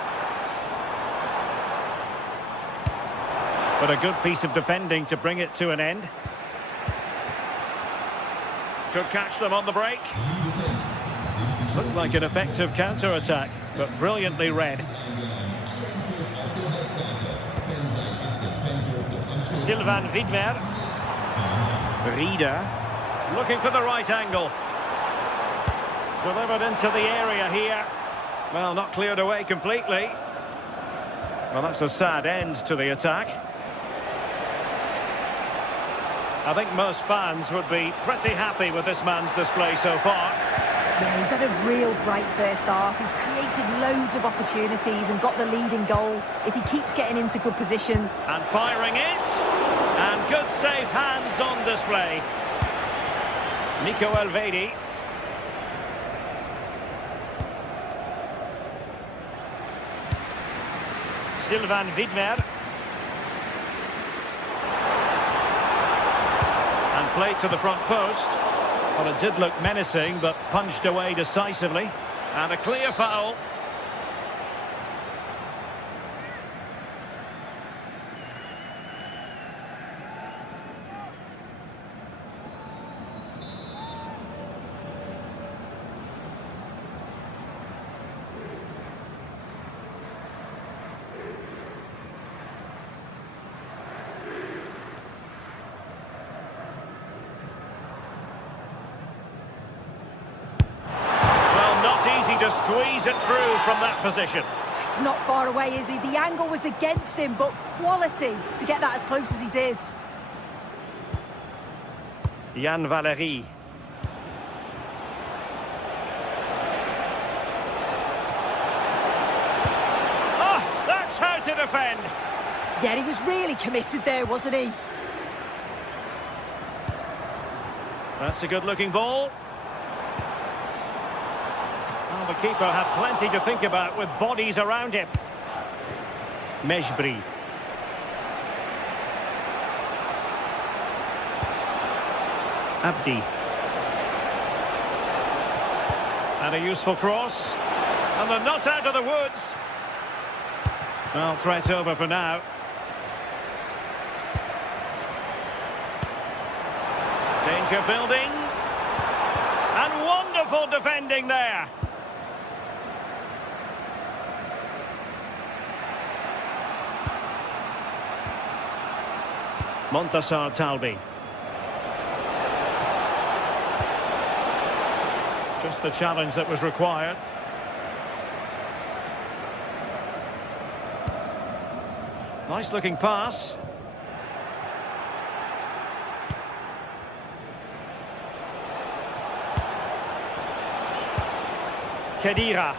But a good piece of defending to bring it to an end. Could catch them on the break. Looked like an effective counter-attack, but brilliantly read. Sylvain Widmer. Rieder. Looking for the right angle. Delivered into the area here. Well, not cleared away completely. Well, that's a sad end to the attack. I think most fans would be pretty happy with this man's display so far. Yeah, he's had a real bright first half. He's created loads of opportunities and got the leading goal. If he keeps getting into good position. And firing it. And good safe hands on display. Nico Elvedi. Sylvain Widmer. And played to the front post. Well, it did look menacing, but punched away decisively. And a clear foul. To squeeze it through from that position. It's not far away, is he? The angle was against him, but quality to get that as close as he did. Jan Valery. Oh, that's how to defend. Yeah, he was really committed there, wasn't he? That's a good-looking ball. Well, the keeper had plenty to think about with bodies around him. Mejbri. Abdi. And a useful cross. And they're not out of the woods. Well, threat over for now. Danger building. And wonderful defending there. Montassar Talbi. Just the challenge that was required. Nice looking pass. Khedira.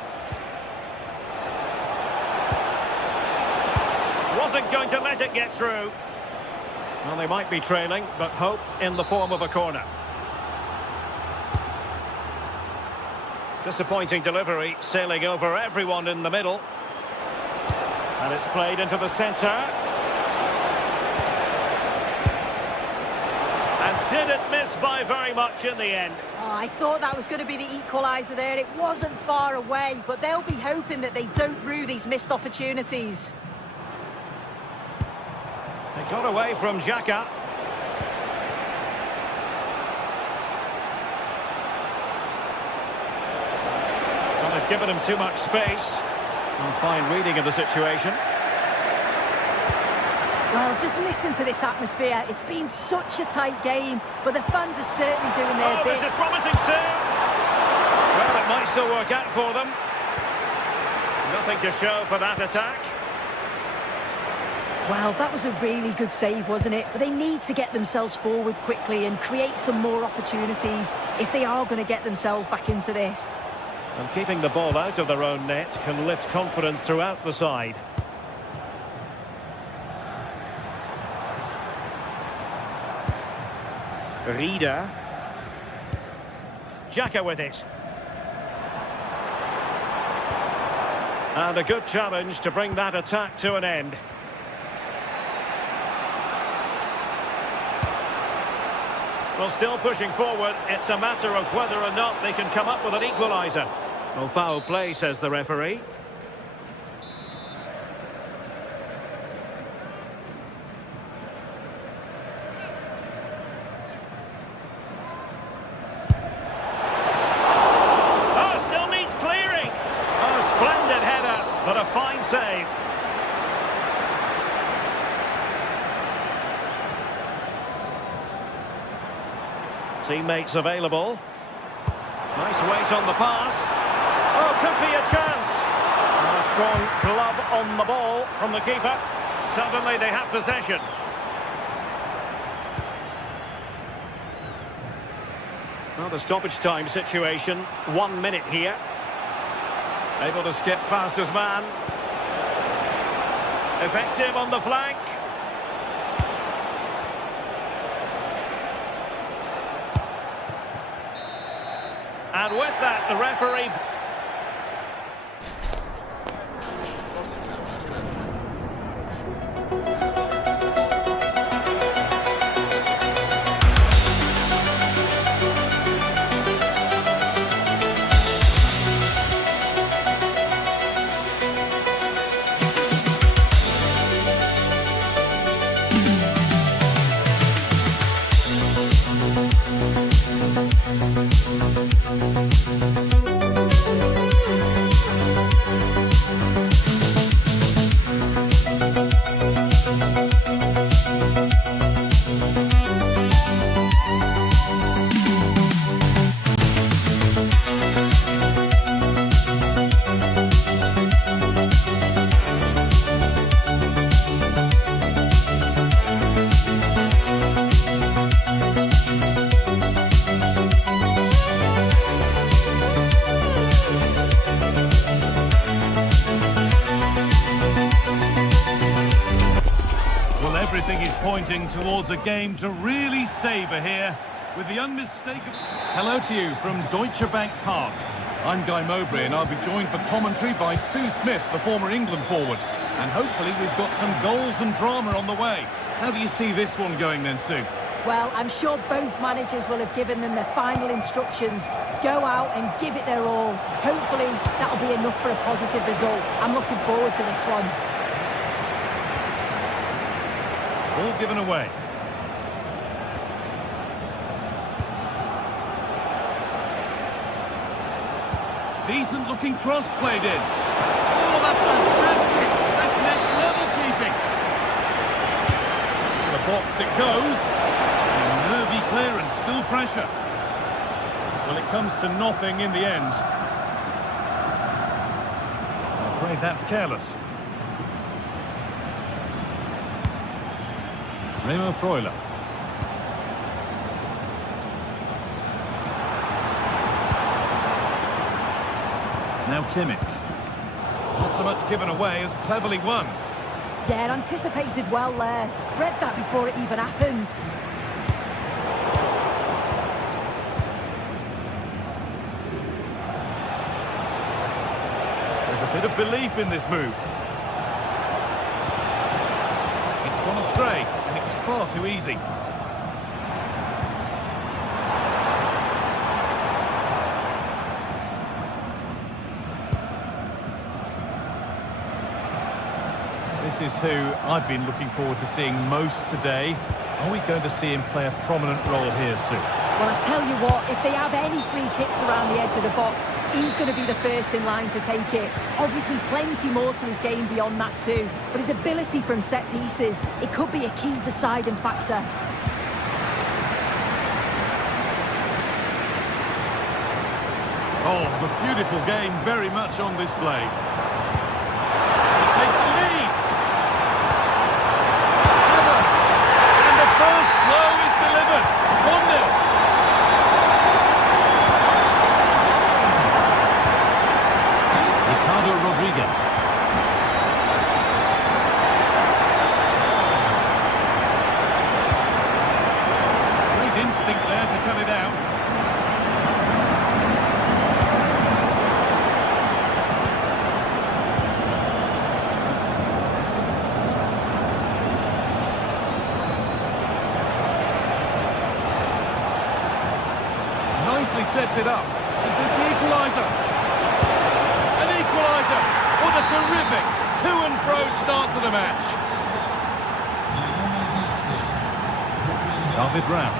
Wasn't going to let it get through. Well, they might be trailing, but hope in the form of a corner. Disappointing delivery, sailing over everyone in the middle. And it's played into the centre. And didn't miss by very much in the end. Oh, I thought that was going to be the equaliser there. It wasn't far away, but they'll be hoping that they don't rue these missed opportunities. They got away from Xhaka. Well, they've given him too much space. And fine reading of the situation. Well, just listen to this atmosphere. It's been such a tight game, but the fans are certainly doing their bit. This is promising soon. Well, it might still work out for them. Nothing to show for that attack. Well, that was a really good save, wasn't it? But they need to get themselves forward quickly and create some more opportunities if they are going to get themselves back into this. And keeping the ball out of their own net can lift confidence throughout the side. Rida. Xhaka with it. And a good challenge to bring that attack to an end. Well, still pushing forward. It's a matter of whether or not they can come up with an equaliser. Well, foul play, says the referee. Oh, still needs clearing. Oh, splendid header, but a fine save. Teammates available. Nice weight on the pass. Oh, could be a chance. And a strong glove on the ball from the keeper. Suddenly they have possession. Well, the stoppage time situation. 1 minute here. Able to skip past his man. Effective on the flank. And with that, the referee... pointing towards a game to really savour here with the unmistakable... Hello to you from Deutsche Bank Park. I'm Guy Mowbray and I'll be joined for commentary by Sue Smith, the former England forward. And hopefully we've got some goals and drama on the way. How do you see this one going then, Sue? Well, I'm sure both managers will have given them their final instructions. Go out and give it their all. Hopefully that'll be enough for a positive result. I'm looking forward to this one. Ball given away. Decent looking cross played in. Oh, that's fantastic. That's next level keeping. To the box it goes. And nervy clearance, still pressure. Well, it comes to nothing in the end. I'm afraid that's careless. Remo Freuler. Now Kimmich. Not so much given away as cleverly won. Yeah, anticipated well there. Read that before it even happened. There's a bit of belief in this move. It's gone astray, and it was far too easy. This is who I've been looking forward to seeing most today. Are we going to see him play a prominent role here, Sue? Well, I tell you what, if they have any free kicks around the edge of the box, he's going to be the first in line to take it. Obviously, plenty more to his game beyond that too. But his ability from set pieces, it could be a key deciding factor. Oh, the beautiful game very much on display. To take the lead. And the first blow is delivered. 1-0. Ricardo Rodriguez. Great instinct there to cut it out. Sets it up. Is this the equaliser? An equaliser! What a terrific to-and-fro start to the match. David Raum.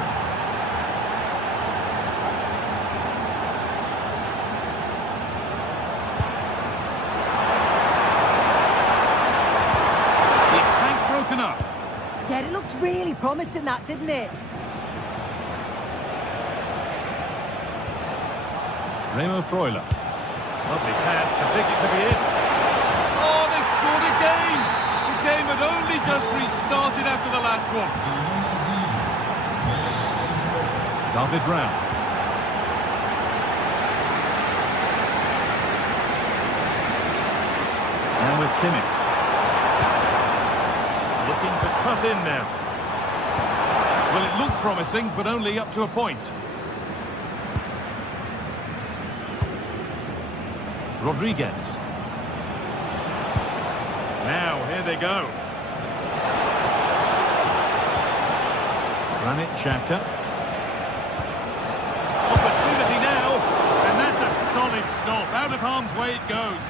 The attack broken up. Yeah, it looked really promising that, didn't it? Remo Freuler. Lovely pass, the ticket to be in. Oh, they scored again! The game had only just restarted after the last one. David Raum. Now with Kimmich. Looking to cut in now. Well, it looked promising, but only up to a point. Rodriguez. Now, here they go. Granit Xhaka. Opportunity now, and that's a solid stop. Out of harm's way it goes.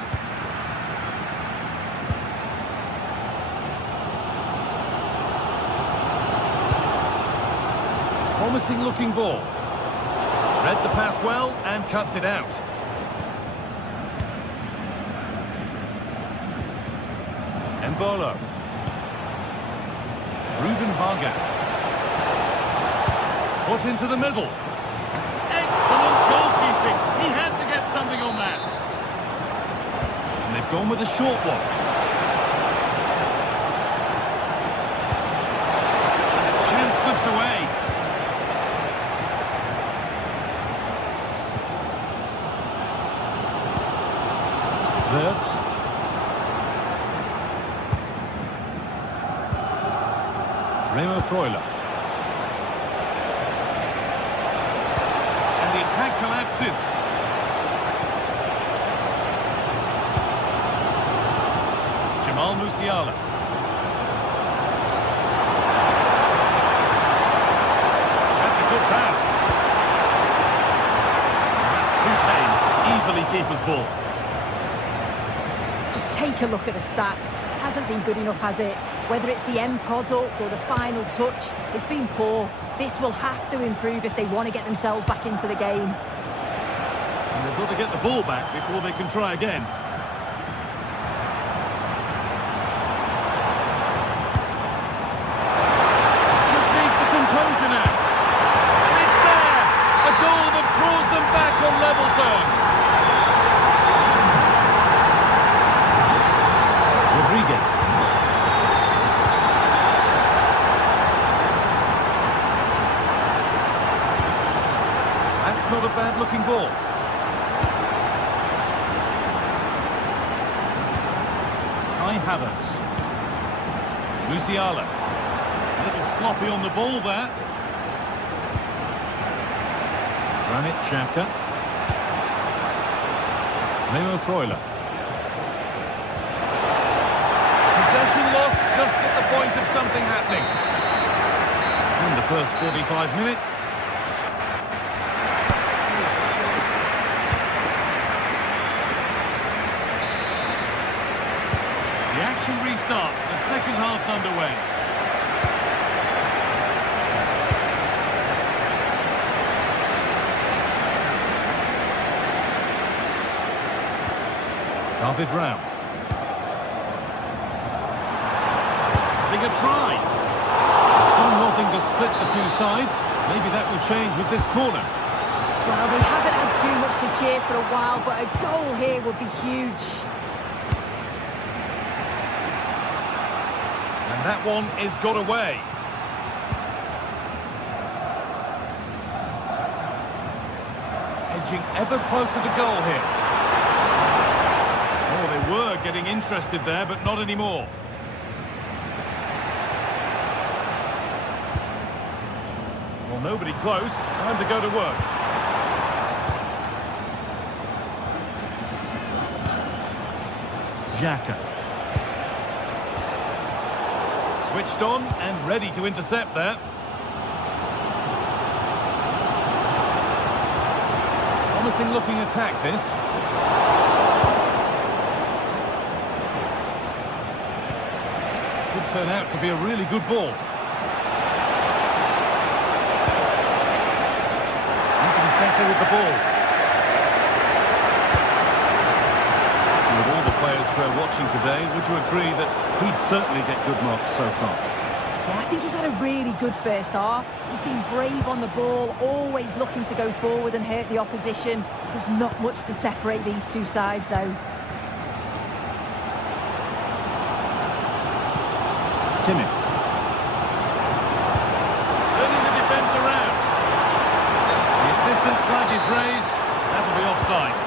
Promising looking ball. Read the pass well and cuts it out. Embolo. Ruben Vargas. Put into the middle. Excellent goalkeeping. He had to get something on that. And they've gone with a short one. And the chance slips away. Wirtz. Remo Freuler. And the attack collapses. Jamal Musiala. That's a good pass. That's too tame. Easily keeper's ball. Just take a look at the stats. Hasn't been good enough, has it? Whether it's the end product or the final touch, it's been poor. This will have to improve if they want to get themselves back into the game. And they've got to get the ball back before they can try again. Just needs the composure now. It's there! A goal that draws them back on level terms. Rodriguez. That's not a bad-looking ball. Kai Havertz. Musiala. A little sloppy on the ball there. Granit Xhaka. Memo Freuler. Possession lost just at the point of something happening. In the first 45 minutes. The action restarts. The second half's underway. David Rao. Having a try. Still nothing to split the two sides. Maybe that will change with this corner. Well, they haven't had too much to cheer for a while, but a goal here would be huge. And that one is got away. Edging ever closer to goal here. Oh, they were getting interested there, but not anymore. Well, nobody close. Time to go to work. Xhaka. Switched on and ready to intercept there. Promising looking attack this. Could turn out to be a really good ball. Need to be better with the ball. With all the players we're watching today, would you agree that he'd certainly get good marks so far? Yeah, I think he's had a really good first half. He's been brave on the ball, always looking to go forward and hurt the opposition. There's not much to separate these two sides, though. Kimmich. Turning the defence around. The assistant's flag is raised. That'll be offside.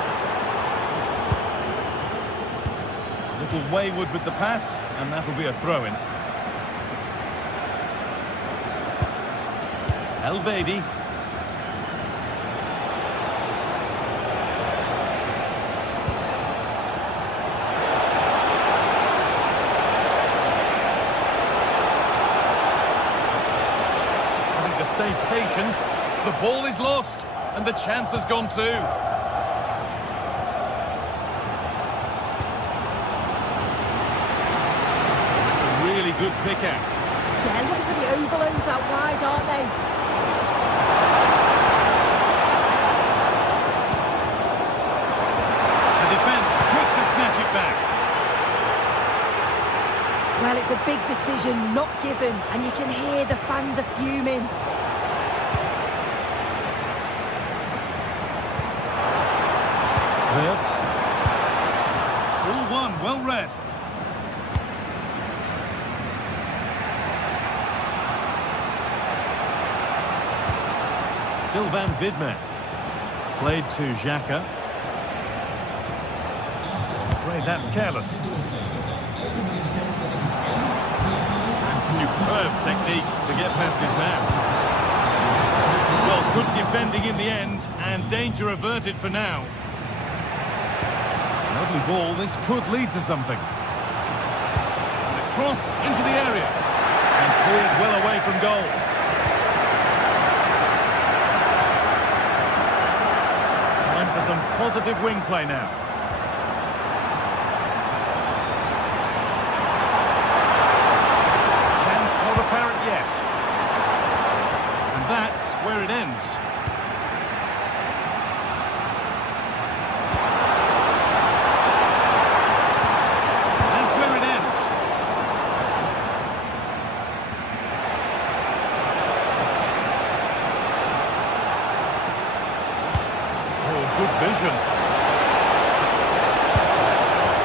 A little wayward with the pass, and that'll be a throw-in. Elvedi. Having to stay patient. The ball is lost, and the chance has gone too. That's a really good pick out. Yeah, looking for the overloads out wide, aren't they? Well, it's a big decision, not given, and you can hear the fans are fuming. Wirtz. All one, well read. Sylvain Vidman. Played to Xhaka. Afraid that's careless. Superb technique to get past his man. Well, good defending in the end, and danger averted for now. Lovely ball, this could lead to something. And a cross into the area. And cleared well away from goal. Time for some positive wing play now. Chance not apparent yet. And that's where it ends. That's where it ends. Oh, good vision.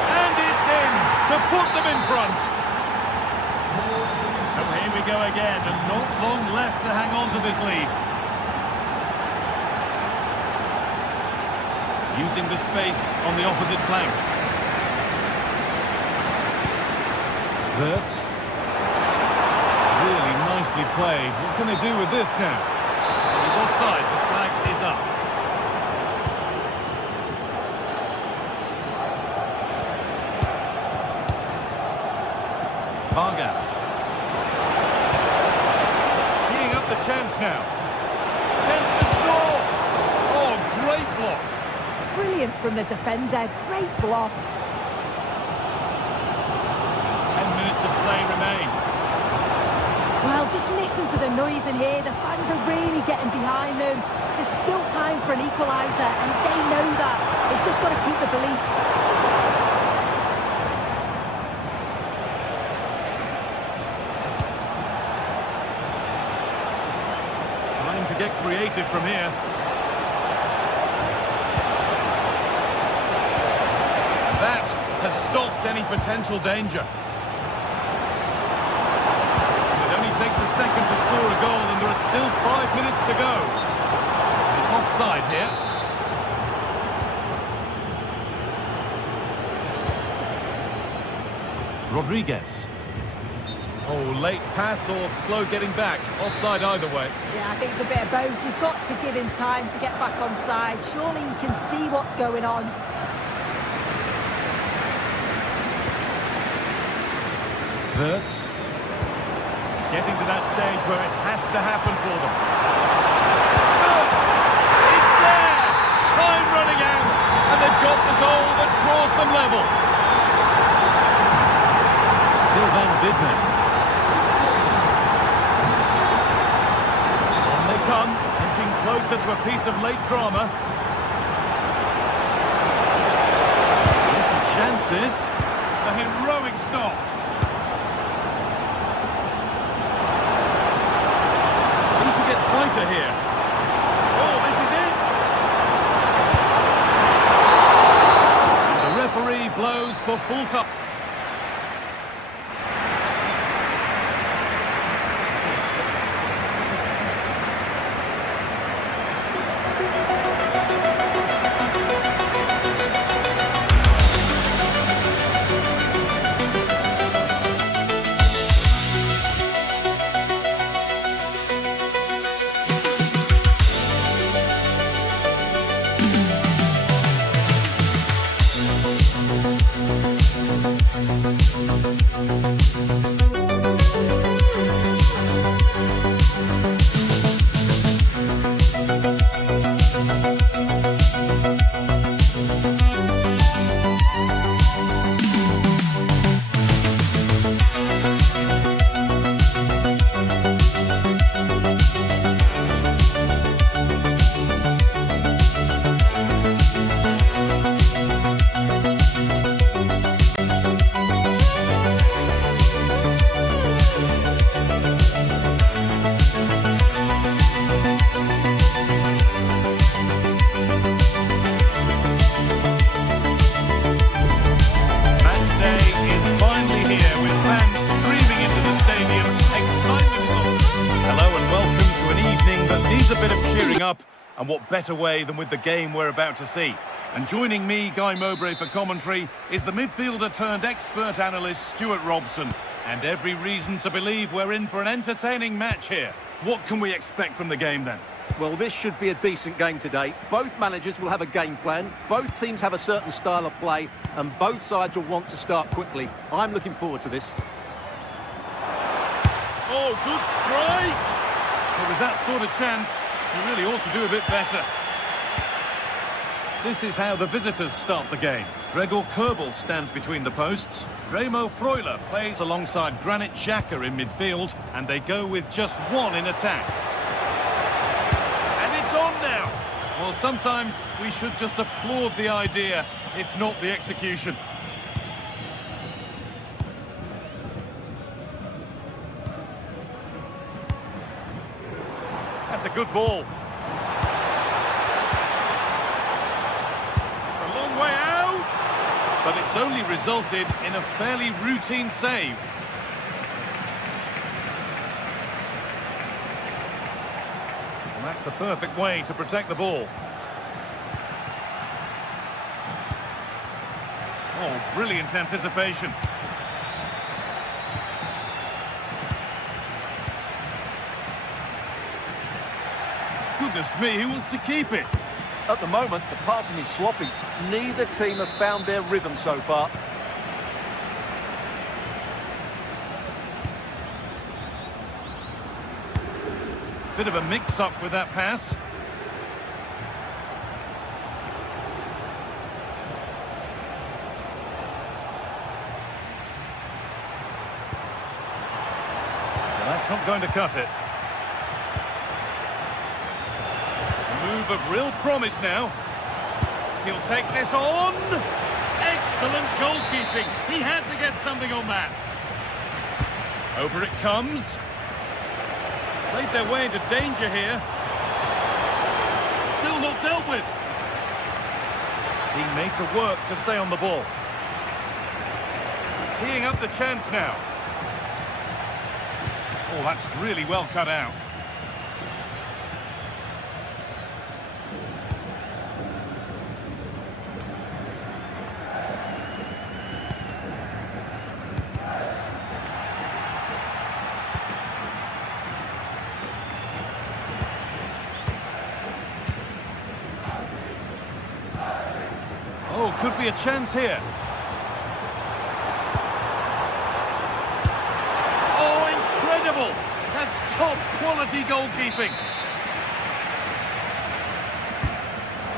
And it's in to put them in front. So here we go again, and not long left to hang on to this lead. Using the space on the opposite flank. Wirtz. Really nicely played. What can they do with this now? He's offside, the flag is up. Vargas. Teeing up the chance now. Chance to score! Oh, great block. Brilliant from the defender. Great block. 10 minutes of play remain. Well, just listen to the noise in here. The fans are really getting behind them. There's still time for an equaliser, and they know that. They've just got to keep the belief. Time to get creative from here. That has stopped any potential danger. It only takes a second to score a goal, and there are still 5 minutes to go. It's offside here. Rodriguez. Oh, late pass or slow getting back. Offside either way. Yeah, I think it's a bit of both. You've got to give him time to get back on side. Surely you can see what's going on. Wirtz. Getting to that stage where it has to happen for them. It's there! Time running out, and they've got the goal that draws them level. Sylvain Vidman. On they come, inching closer to a piece of late drama. There's a chance this. A heroic stop. Tighter here. Oh, this is it! And the referee blows for full time. Up, and what better way than with the game we're about to see. And joining me, Guy Mowbray, for commentary is the midfielder turned expert analyst Stuart Robson. And every reason to believe we're in for an entertaining match here. What can we expect from the game then? Well, this should be a decent game today. Both managers will have a game plan. Both teams have a certain style of play. And both sides will want to start quickly. I'm looking forward to this. Oh, good strike! But with that sort of chance, you really ought to do a bit better. This is how the visitors start the game. Gregor Kerbel stands between the posts. Remo Freuler plays alongside Granit Xhaka in midfield, and they go with just one in attack. And it's on now! Well, sometimes we should just applaud the idea, if not the execution. That's a good ball. Way out, but it's only resulted in a fairly routine save. And that's the perfect way to protect the ball. Oh, brilliant anticipation. Goodness me, who wants to keep it? At the moment, the passing is sloppy. Neither team have found their rhythm so far. Bit of a mix-up with that pass. Well, that's not going to cut it. Move of real promise now. He'll take this on. Excellent goalkeeping. He had to get something on that. Over it comes. Played their way into danger here. Still not dealt with. Being made to work to stay on the ball. Teeing up the chance now. Oh, that's really well cut out. Oh, could be a chance here. Oh, incredible! That's top quality goalkeeping.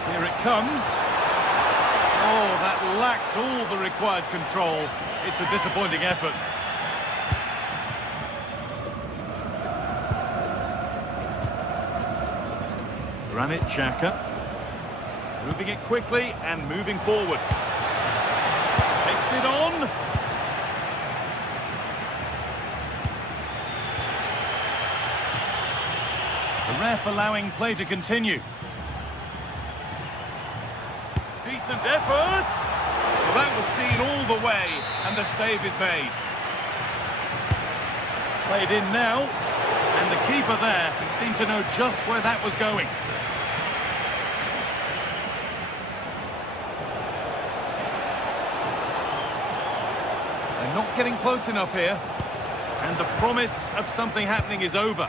Here it comes. Oh, that lacked all the required control. It's a disappointing effort. Granit Xhaka. Moving it quickly and moving forward. Takes it on. The ref allowing play to continue. Decent effort. Well, that was seen all the way, and the save is made. It's played in now, and the keeper there seemed to know just where that was going. Not getting close enough here, and the promise of something happening is over.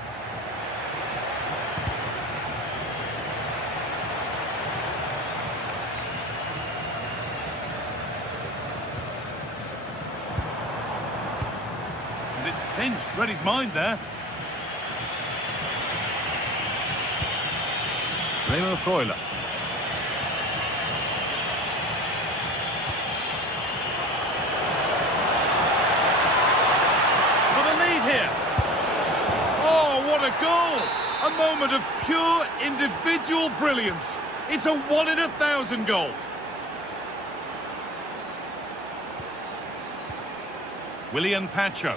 And it's pinched, read his mind there. Remo Freuler. Goal! A moment of pure individual brilliance. It's a 1 in 1,000 goal. Willian Pacho.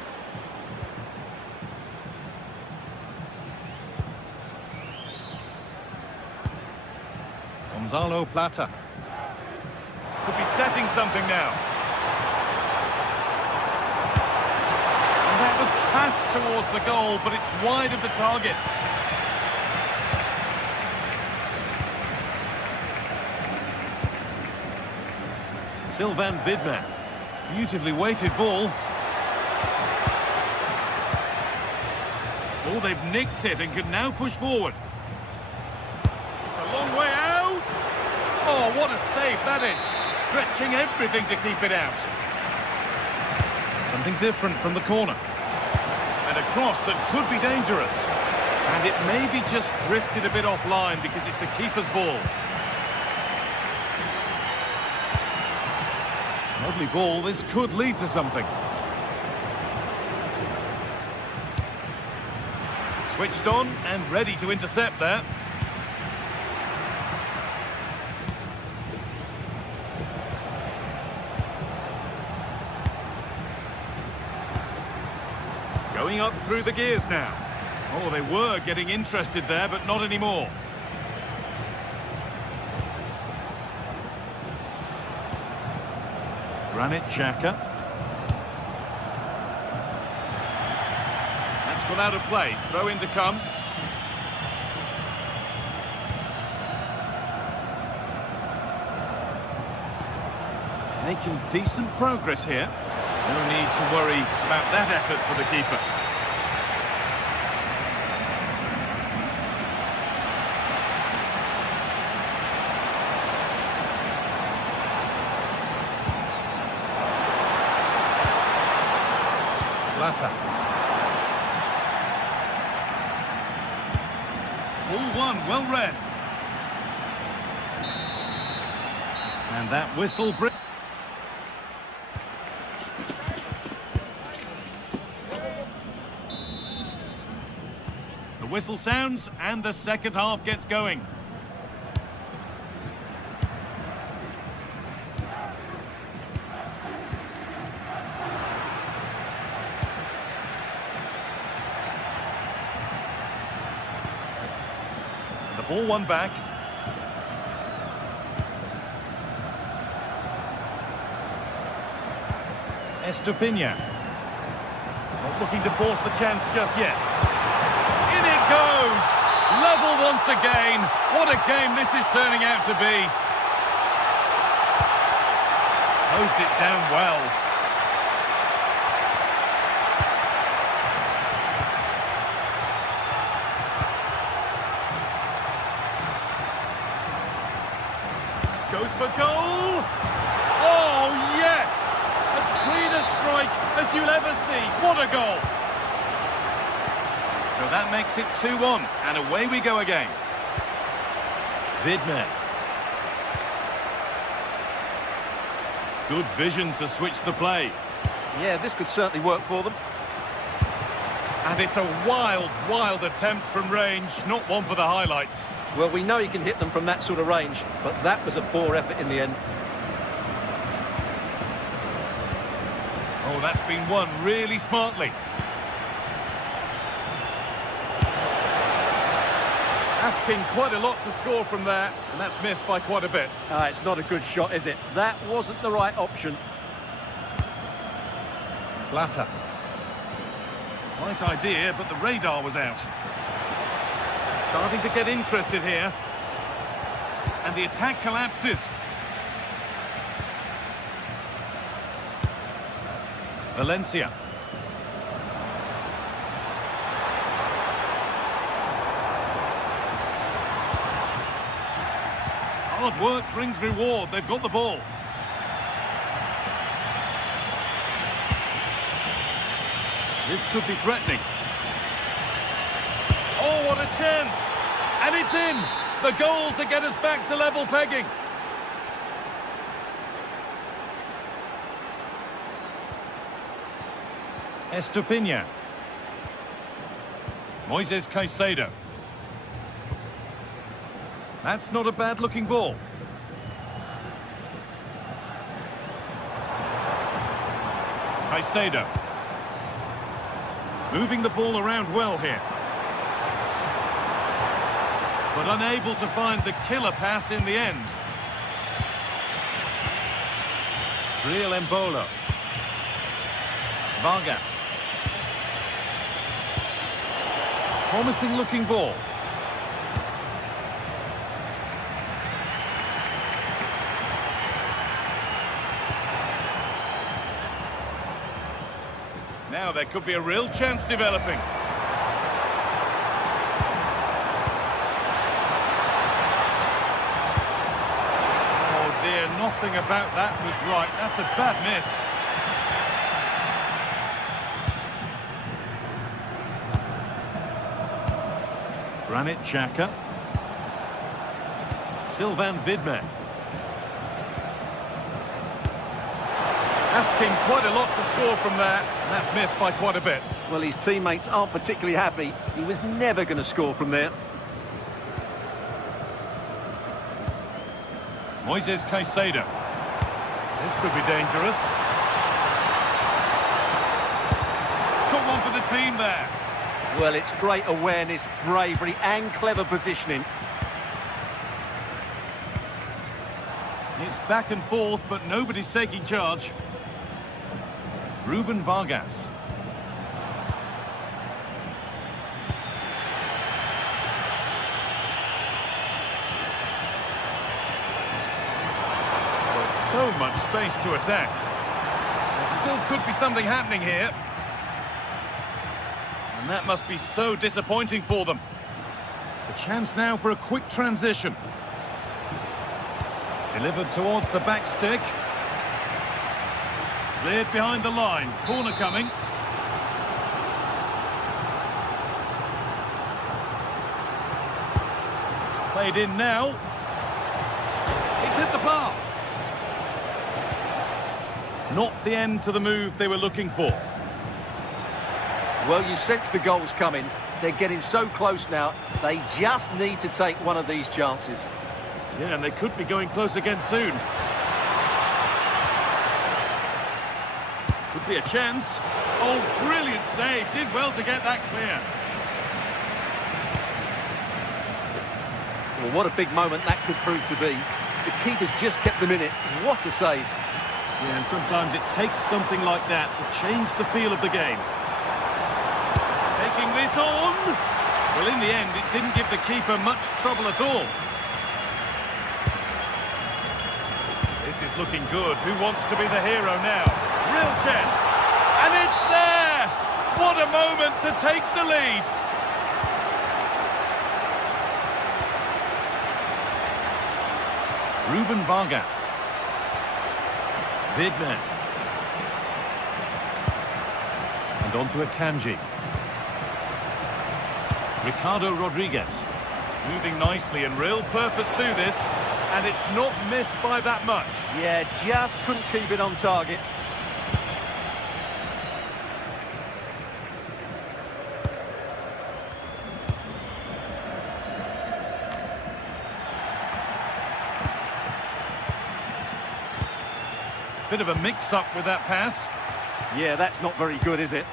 Gonzalo Plata. Could be setting something now. And that was passed towards the goal, but it's wide of the target. Sylvain Vidman. Beautifully weighted ball. Oh, they've nicked it and can now push forward. It's a long way out. Oh, what a save that is. Stretching everything to keep it out. Something different from the corner. And a cross that could be dangerous. And it maybe just drifted a bit offline because it's the keeper's ball. Lovely ball. This could lead to something. Switched on and ready to intercept there. Going up through the gears now. Oh, they were getting interested there, but not anymore. Granit Xhaka. That's gone out of play. Throw in to come. Making decent progress here. No need to worry about that effort for the keeper. Ball one, well read. And that whistle brings... The whistle sounds and the second half gets going. Ball one back. Estupinha. Not looking to force the chance just yet. In it goes! Level once again. What a game this is turning out to be. Closed it down well. Goes for goal. Oh, yes! As clean a strike as you'll ever see. What a goal! So that makes it 2-1, and away we go again. Vidman. Good vision to switch the play. Yeah, this could certainly work for them. And it's a wild, wild attempt from range, not one for the highlights. Well, we know he can hit them from that sort of range, but that was a poor effort in the end. Oh, that's been won really smartly. Asking quite a lot to score from there, and that's missed by quite a bit. It's not a good shot, is it? That wasn't the right option. Blatter. Right idea, but the radar was out. Starting to get interested here. And the attack collapses. Valencia. Hard work brings reward. They've got the ball. This could be threatening. Oh, what a chance! And it's in! The goal to get us back to level pegging. Estupinha. Moises Caicedo. That's not a bad-looking ball. Caicedo. Moving the ball around well here. But unable to find the killer pass in the end. Real Embolo. Vargas. Promising looking ball. Now there could be a real chance developing. Oh dear, nothing about that was right. That's a bad miss. Granit Xhaka. Sylvain Vidme. Asking quite a lot to score from there, and that's missed by quite a bit. Well, his teammates aren't particularly happy. He was never going to score from there. Moises Caicedo. This could be dangerous. Someone for the team there. Well, it's great awareness, bravery and clever positioning. It's back and forth, but nobody's taking charge. Ruben Vargas. There's so much space to attack. There still could be something happening here. And that must be so disappointing for them. The chance now for a quick transition. Delivered towards the back stick. Cleared behind the line. Corner coming. It's played in now. It's hit the bar. Not the end to the move they were looking for. Well, you sense the goals coming. They're getting so close now. They just need to take one of these chances. Yeah, and they could be going close again soon. Could be a chance. Oh, brilliant save. Did well to get that clear. Well, what a big moment that could prove to be. The keeper's just kept them in it. What a save. Yeah, and sometimes it takes something like that to change the feel of the game. Taking this on. Well, in the end, it didn't give the keeper much trouble at all. This is looking good. Who wants to be the hero now? Real chance. And it's there! What a moment to take the lead. Ruben Vargas. Vidme. And on to Akanji. Ricardo Rodriguez. Moving nicely and real purpose to this. And it's not missed by that much. Yeah, just couldn't keep it on target. Bit of a mix-up with that pass. Yeah, that's not very good, is it?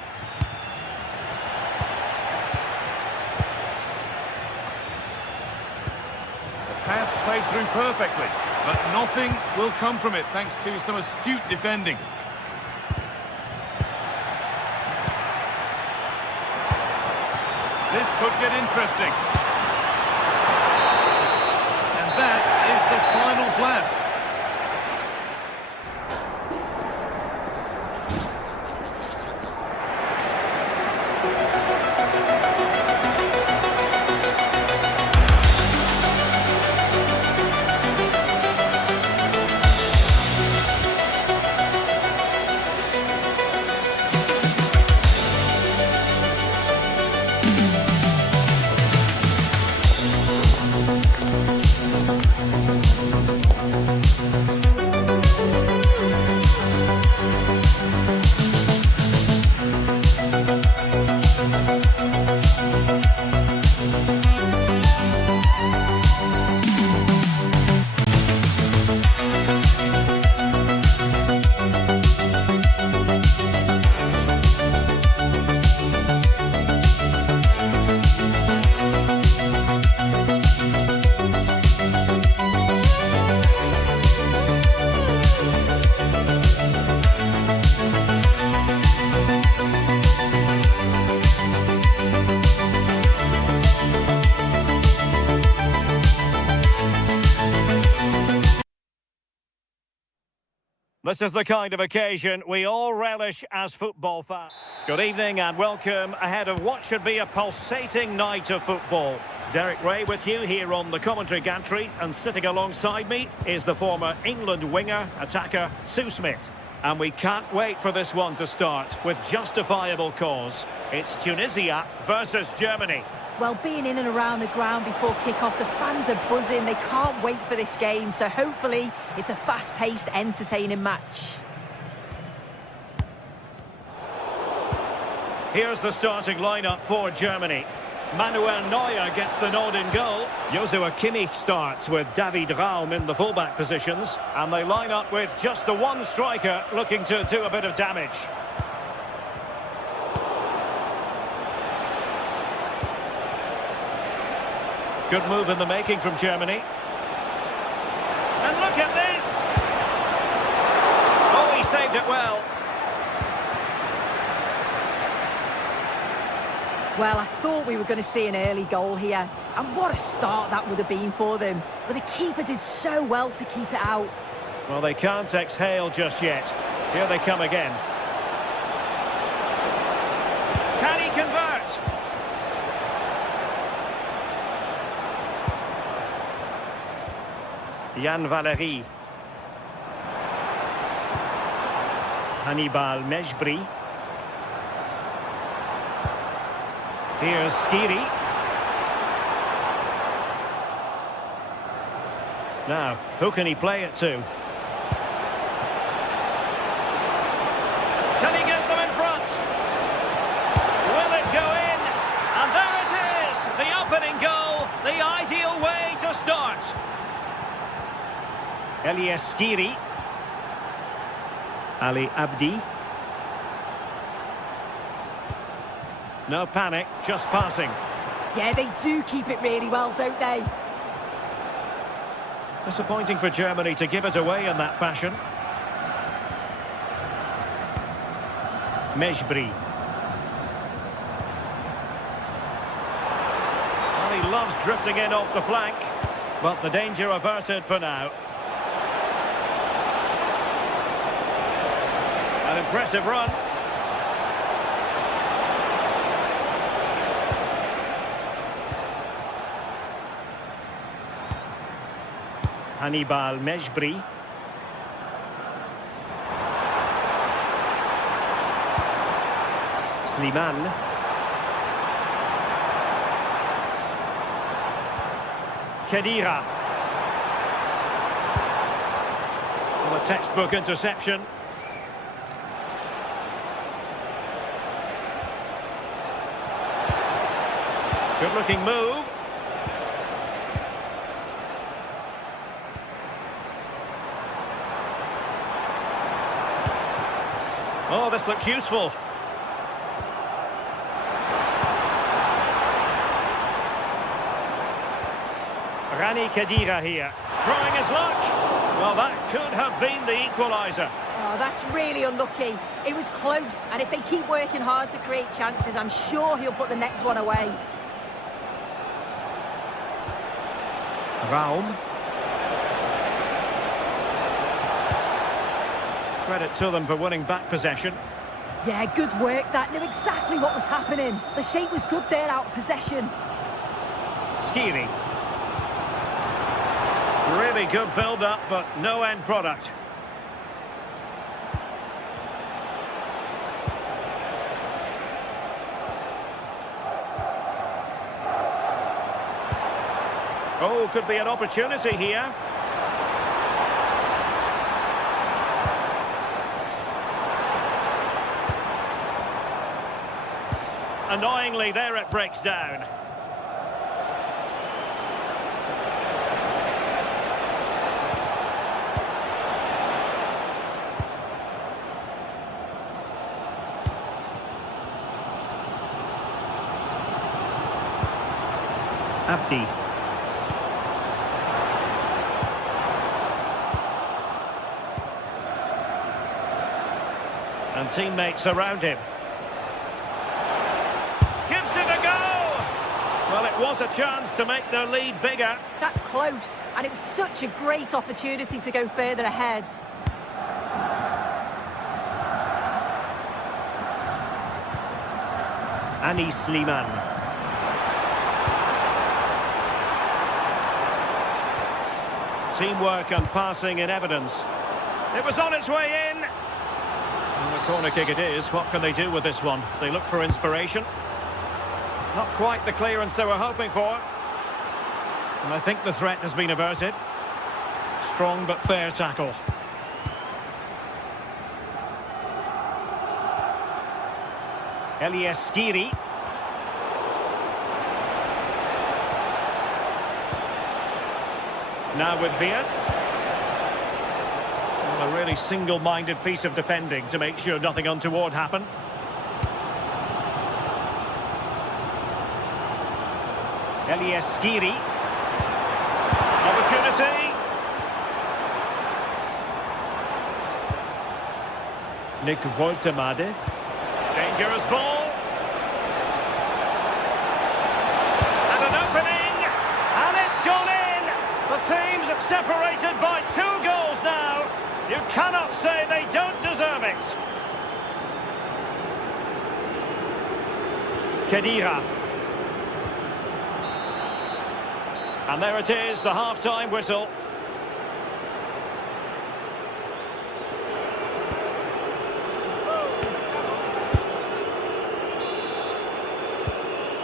Pass played through perfectly, but nothing will come from it thanks to some astute defending. This could get interesting. And that is the final blast. This is the kind of occasion we all relish as football fans. Good evening and welcome ahead of what should be a pulsating night of football. Derek Ray with you here on the commentary gantry, and sitting alongside me is the former England winger, attacker, Sue Smith. And we can't wait for this one to start with justifiable cause. It's Tunisia versus Germany. Well, being in and around the ground before kick-off, the fans are buzzing. They can't wait for this game, so hopefully it's a fast-paced, entertaining match. Here's the starting lineup for Germany. Manuel Neuer gets the nod in goal. Joshua Kimmich starts with David Raum in the fullback positions. And they line up with just the one striker looking to do a bit of damage. Good move in the making from Germany. And look at this! Oh, he saved it well. Well, I thought we were going to see an early goal here. And what a start that would have been for them. But the keeper did so well to keep it out. Well, they can't exhale just yet. Here they come again. Can he convert? Yann Valery. Hannibal Mejbri. Here's Skiri. Now, who can he play it to? Can he get them in front? Will it go in? And there it is! The opening goal, the ideal way to start. Elias Skiri. Ali Abdi. No panic, just passing. Yeah, they do keep it really well, don't they? Disappointing for Germany to give it away in that fashion. Mejbri. Well, he loves drifting in off the flank, but the danger averted for now. An impressive run. Hannibal Mejbri. Slimane. Khedira. Well, a textbook interception. Good-looking move. Oh, this looks useful. Rani Khedira here, trying his luck. Well, that could have been the equaliser. Oh, that's really unlucky. It was close, and if they keep working hard to create chances, I'm sure he'll put the next one away. Raum. Credit to them for winning back possession. Yeah, good work. That knew exactly what was happening. The shape was good there out of possession. Skiri. Really good build-up, but no end product. Oh, could be an opportunity here. Annoyingly, there it breaks down. Abdi. And teammates around him. Gives it a go! Well, it was a chance to make their lead bigger. That's close, and it was such a great opportunity to go further ahead. Anis Sliman. Teamwork and passing in evidence. It was on its way in. And the corner kick it is. What can they do with this one as they look for inspiration? Not quite the clearance they were hoping for. And I think the threat has been averted. Strong but fair tackle. Elias Skiri. Now with Wirtz. Well, a really single-minded piece of defending to make sure nothing untoward happened. Elias Skiri. Opportunity. Nick Woltemade. Dangerous ball. And an opening. And it's gone in. The team's separated by 2 goals now. You cannot say they don't deserve it. Khedira. And there it is, the half-time whistle.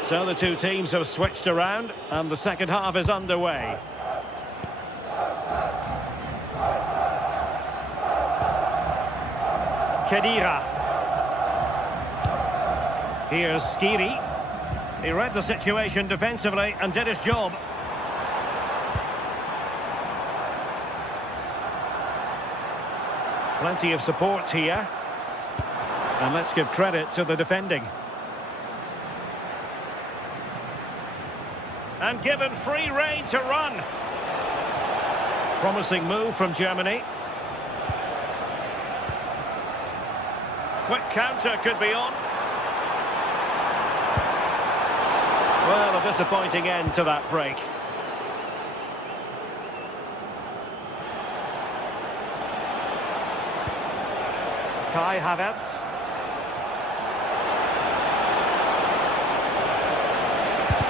So the two teams have switched around, and the second half is underway. Khedira. Here's Skiri. He read the situation defensively and did his job. Plenty of support here. And let's give credit to the defending. And given free rein to run. Promising move from Germany. Quick counter could be on. Well, a disappointing end to that break. Kai Havertz.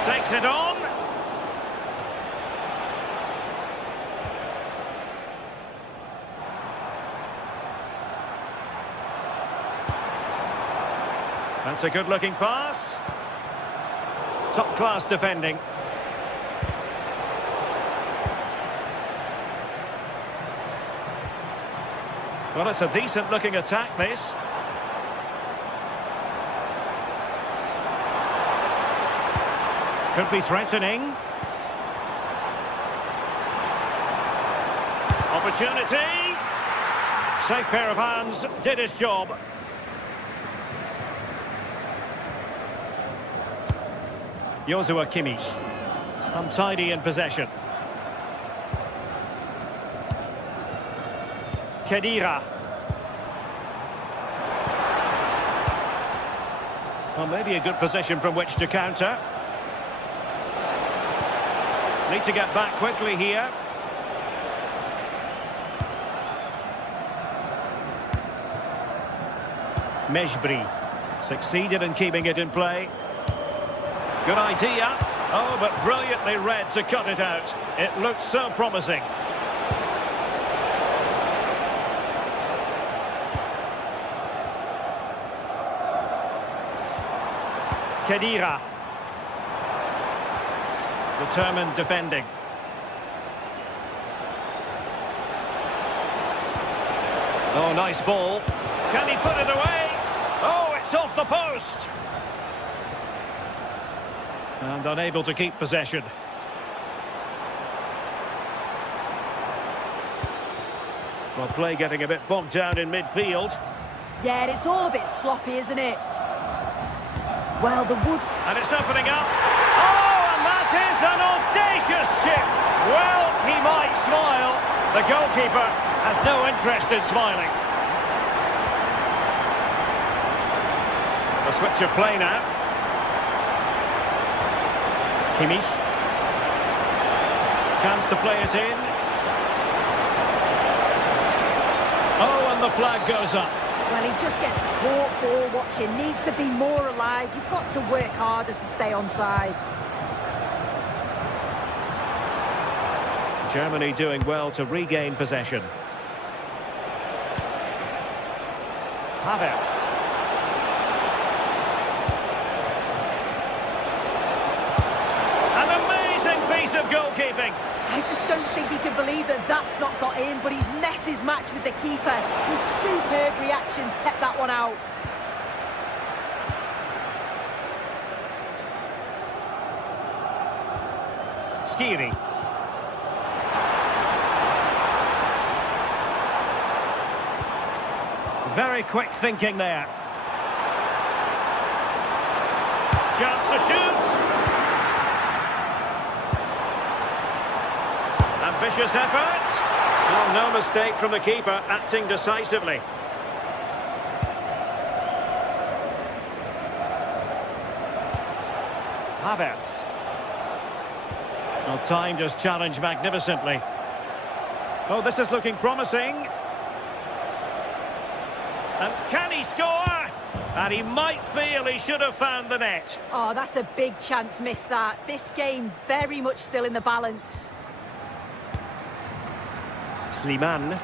Takes it on. That's a good-looking pass. Top-class defending. Well, it's a decent-looking attack, this. Could be threatening. Opportunity. Safe pair of hands, did his job. Joshua Kimmich. Untidy in possession. Khedira. Well, maybe a good position from which to counter. Need to get back quickly here. Mejbri succeeded in keeping it in play. Good idea. Oh, but brilliantly read to cut it out. It looked so promising. Khedira. Determined defending. Oh, nice ball. Can he put it away? Oh, it's off the post. And unable to keep possession. Well, play getting a bit bogged down in midfield. Yeah, and it's all a bit sloppy, isn't it? Well, the wood... And it's opening up. Oh, and that is an audacious chip. Well, he might smile. The goalkeeper has no interest in smiling. A switch of play now. Kimmich. Chance to play it in. Oh, and the flag goes up. Well, he just gets caught ball watching. Needs to be more alive. You've got to work harder to stay onside. Germany doing well to regain possession. Havertz. An amazing piece of goalkeeping. I just don't think he can believe that that's not got in, but he's met his match with the keeper. His superb reactions kept that one out. Skiri. Very quick thinking there. Chance to shoot. Ambitious effort. Oh, no mistake from the keeper, acting decisively. Havertz. Well, timed his challenge magnificently. Oh, this is looking promising. And can he score? And he might feel he should have found the net. Oh, that's a big chance missed that. This game very much still in the balance. Slimane.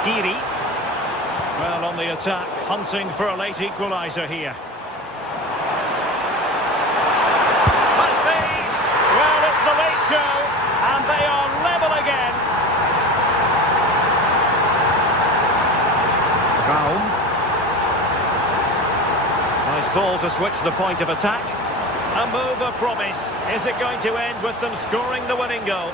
Skiri. Well, on the attack, hunting for a late equaliser here. Must be. Well, it's the late show, and they are level again. Raum. Nice ball to switch the point of attack. A move of promise. Is it going to end with them scoring the winning goal?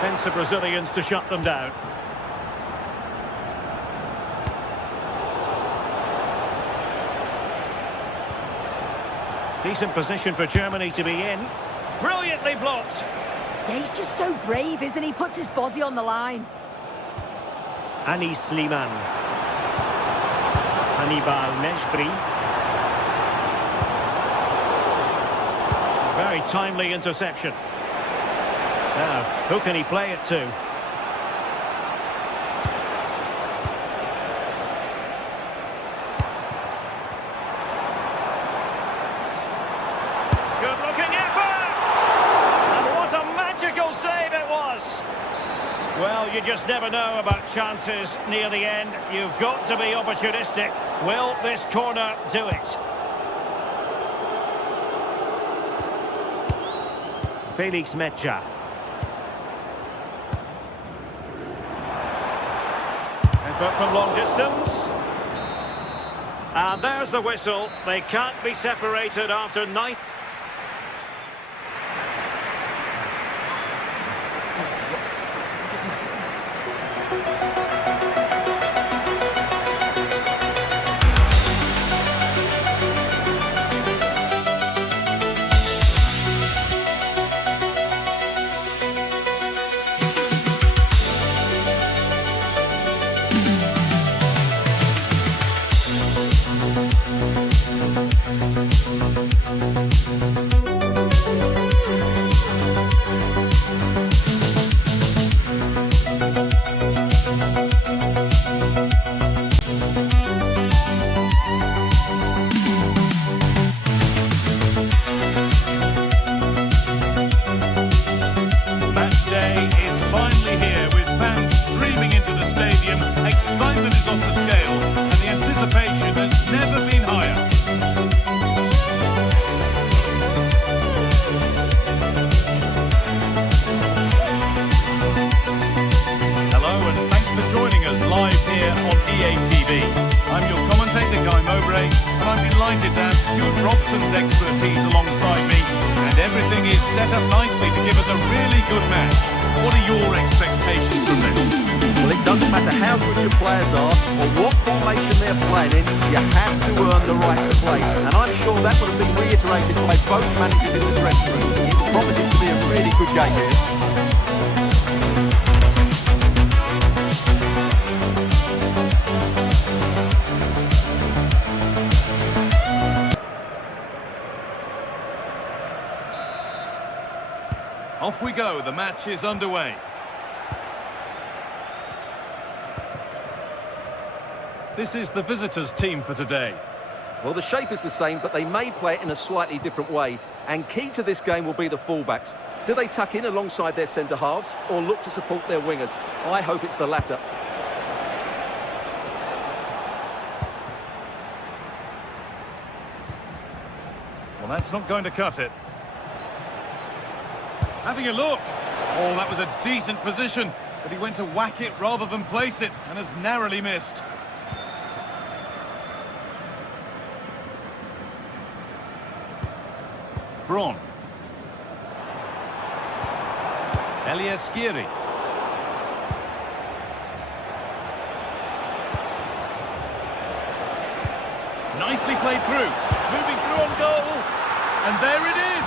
Defensive Brazilians to shut them down. Decent position for Germany to be in. Brilliantly blocked. Yeah, he's just so brave, isn't he? Puts his body on the line. Slimane. Hannibal Mejbri. Very timely interception. Now, who can he play it to? Good-looking effort! And what a magical save it was! Well, you just never know about chances near the end. You've got to be opportunistic. Will this corner do it? Felix Mecha. Effort from long distance. And there's the whistle. They can't be separated after 9. Expertise alongside me, and everything is set up nicely to give us a really good match. What are your expectations from this? Well, it doesn't matter how good your players are or what formation they're playing in, you have to earn the right to play. And I'm sure that would have been reiterated by both managers in the dressing room. It promises to be a really good game here. Off we go, the match is underway. This is the visitors' team for today. Well, the shape is the same, but they may play it in a slightly different way. And key to this game will be the fullbacks. Do they tuck in alongside their centre-halves or look to support their wingers? I hope it's the latter. Well, that's not going to cut it. Having a look. Oh, that was a decent position, but he went to whack it rather than place it and has narrowly missed. Braun. Eliaskiri. Nicely played through. Moving through on goal. And there it is.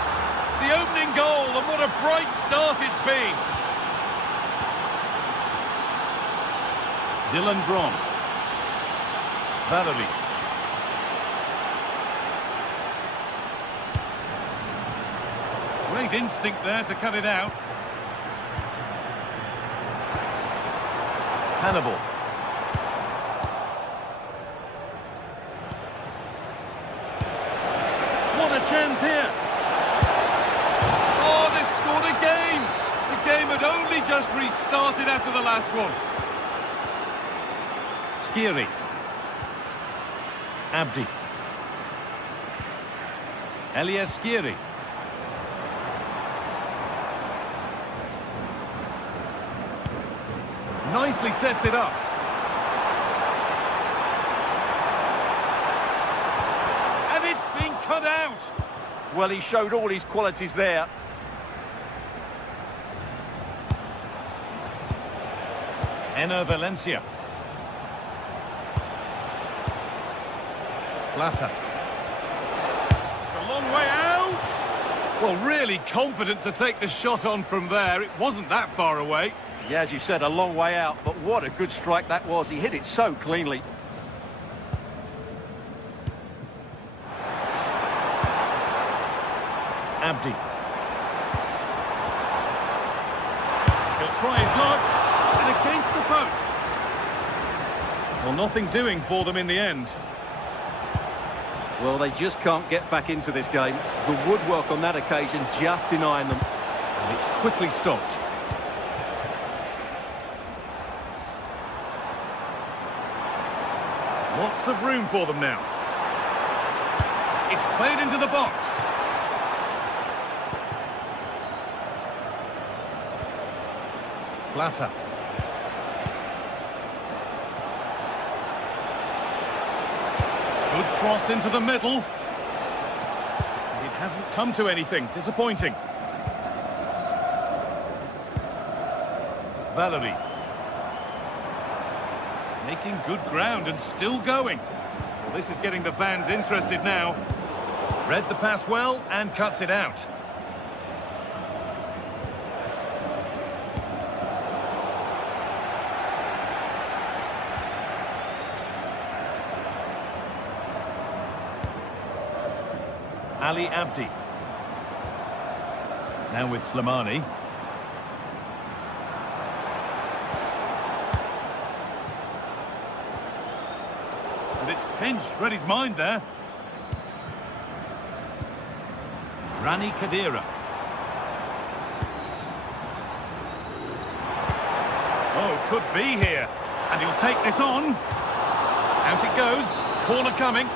The opening goal, and what a bright start it's been. Dylan Braun. Valerie. Great instinct there to cut it out. Hannibal. What a chance here. Oh, this scored a game. The game had only just restarted after the last one. Skiri. Abdi. Eliaskiri. Nicely sets it up. And it's been cut out. Well, he showed all his qualities there. Enner Valencia. Plata. It's a long way out. Well, really confident to take the shot on from there. It wasn't that far away. Yeah, as you said, a long way out, but what a good strike that was. He hit it so cleanly. Abdi. He'll try his luck, and against the post. Well, nothing doing for them in the end. Well, they just can't get back into this game. The woodwork on that occasion just denying them. And it's quickly stopped. Lots of room for them now. It's played into the box. Plata. Good cross into the middle. It hasn't come to anything. Disappointing. Valerie. Making good ground and still going. Well, this is getting the fans interested now. Read the pass well and cuts it out. Ali Abdi. Now with Slimani. And it's pinched, read his mind there. Rani Khedira. Oh, could be here. And he'll take this on. Out it goes. Corner coming.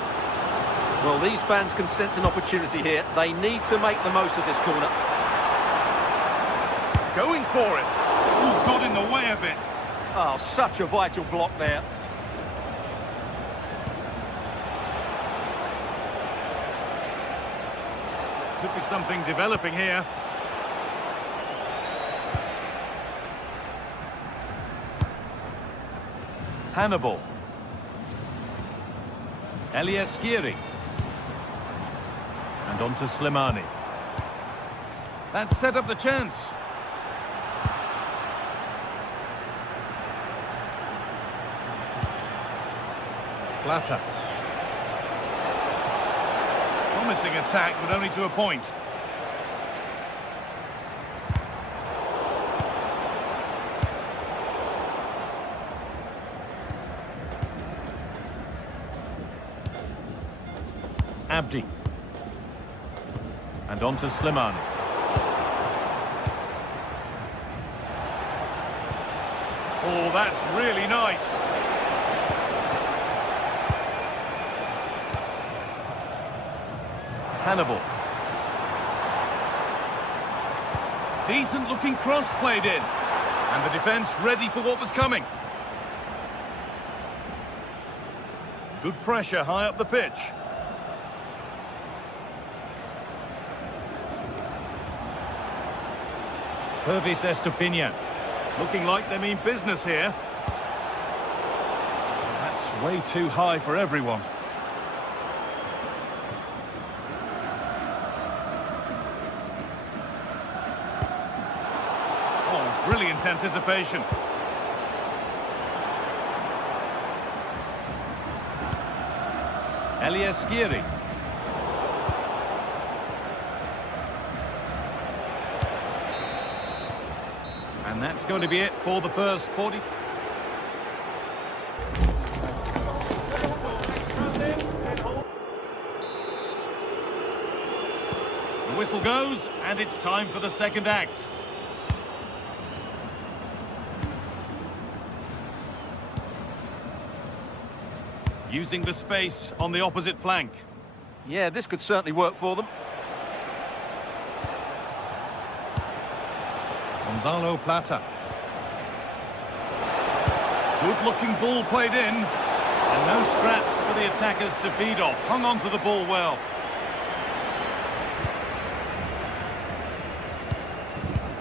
Well, these fans can sense an opportunity here. They need to make the most of this corner. Going for it. Ooh, got in the way of it. Oh, such a vital block there. Could be something developing here. Hannibal. Eliaskiri. And on to Slimani. That set up the chance. Plata. Promising attack, but only to a point. Abdi. And on to Slimani. Oh, that's really nice. Hannibal. Decent looking cross played in. And the defence ready for what was coming. Good pressure high up the pitch. Pervis Estupiñán. Looking like they mean business here. That's way too high for everyone. Oh, brilliant anticipation. Elias Skiri. And that's going to be it for the first 40. The whistle goes, and it's time for the second act. Using the space on the opposite flank. Yeah, this could certainly work for them. Gonzalo Plata. Good-looking ball played in. And no scraps for the attackers to feed off. Hung on to the ball well.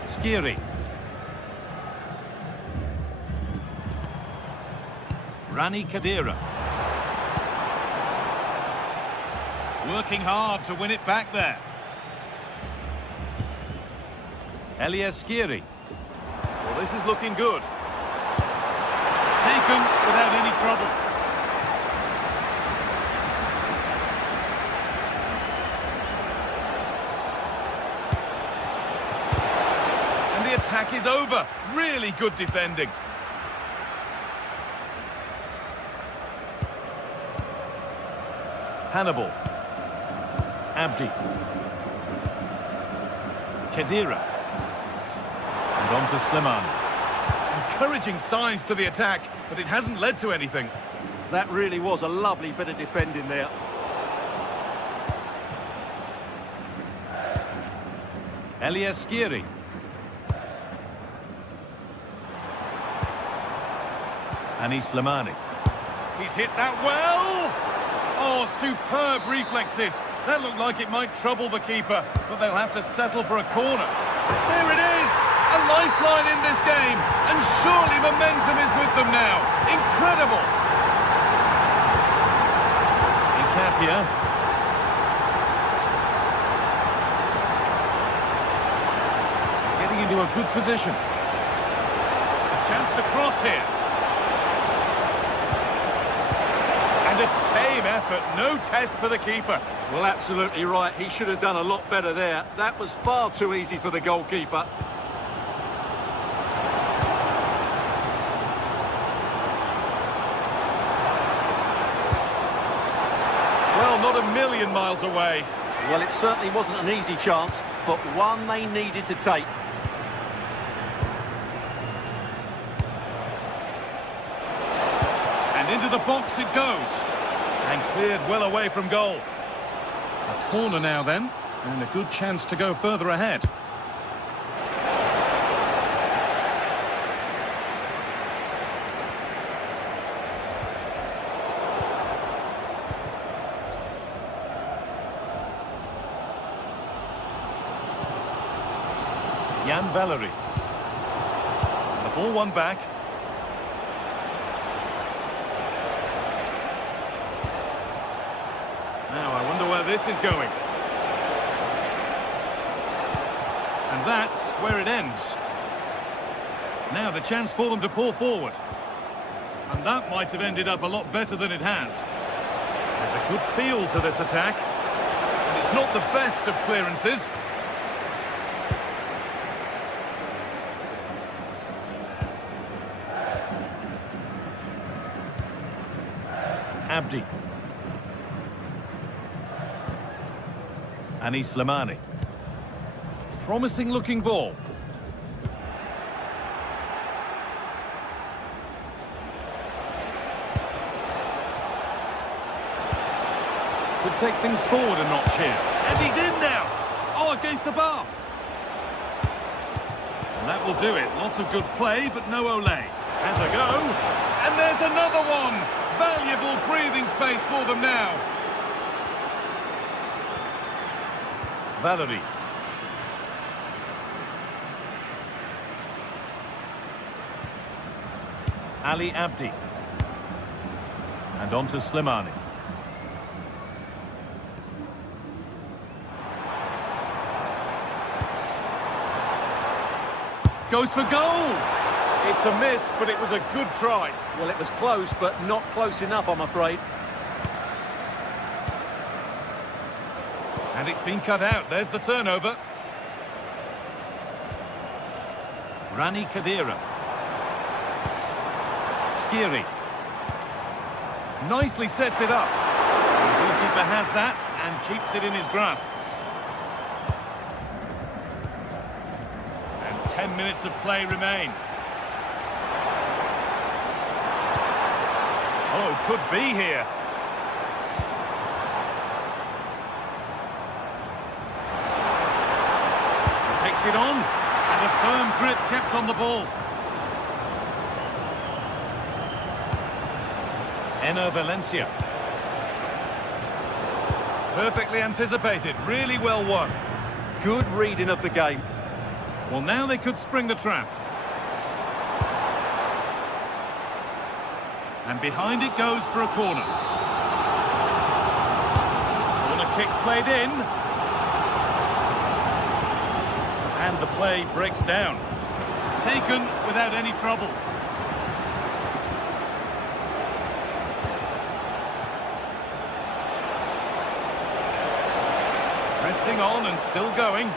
Skiri. Rani Khedira. Working hard to win it back there. Elias Skiri. Well, this is looking good. Taken without any trouble. And the attack is over. Really good defending. Hannibal. Abdi. Khedira. And on to Slimani. Encouraging signs to the attack, but it hasn't led to anything. That really was a lovely bit of defending there. Elias Skiri. Anis Slimani. He's hit that well! Oh, superb reflexes. That looked like it might trouble the keeper, but they'll have to settle for a corner. There it is! A lifeline in this game, and surely momentum is with them now. Incredible! Incapia. Getting into a good position. A chance to cross here. And a tame effort, no test for the keeper. Well, absolutely right. He should have done a lot better there. That was far too easy for the goalkeeper. Well, not a million miles away. Well, it certainly wasn't an easy chance, but one they needed to take. And into the box it goes. And cleared well away from goal. A corner now then, and a good chance to go further ahead. Jan Valery. The ball won back. Now I wonder where this is going. And that's where it ends. Now the chance for them to pull forward. And that might have ended up a lot better than it has. There's a good feel to this attack. And it's not the best of clearances. Abdi. Slimani. Promising looking ball. Could take things forward a notch here. And he's in now. Oh, against the bar. And that will do it. Lots of good play, but no Olé. Has a go. And there's another one. Valuable breathing space for them now. Valerie. Ali Abdi. And on to Slimani. Goes for goal. It's a miss, but it was a good try. Well, it was close, but not close enough, I'm afraid. And it's been cut out. There's the turnover. Rani Khedira. Skiri. Nicely sets it up. The goalkeeper has that and keeps it in his grasp. And 10 minutes of play remain. Oh, could be here. Takes it on, and a firm grip kept on the ball. Enner Valencia. Perfectly anticipated, really well won. Good reading of the game. Well, now they could spring the trap. And behind it goes for a corner. Corner kick played in. And the play breaks down. Taken without any trouble. Drifting on and still going.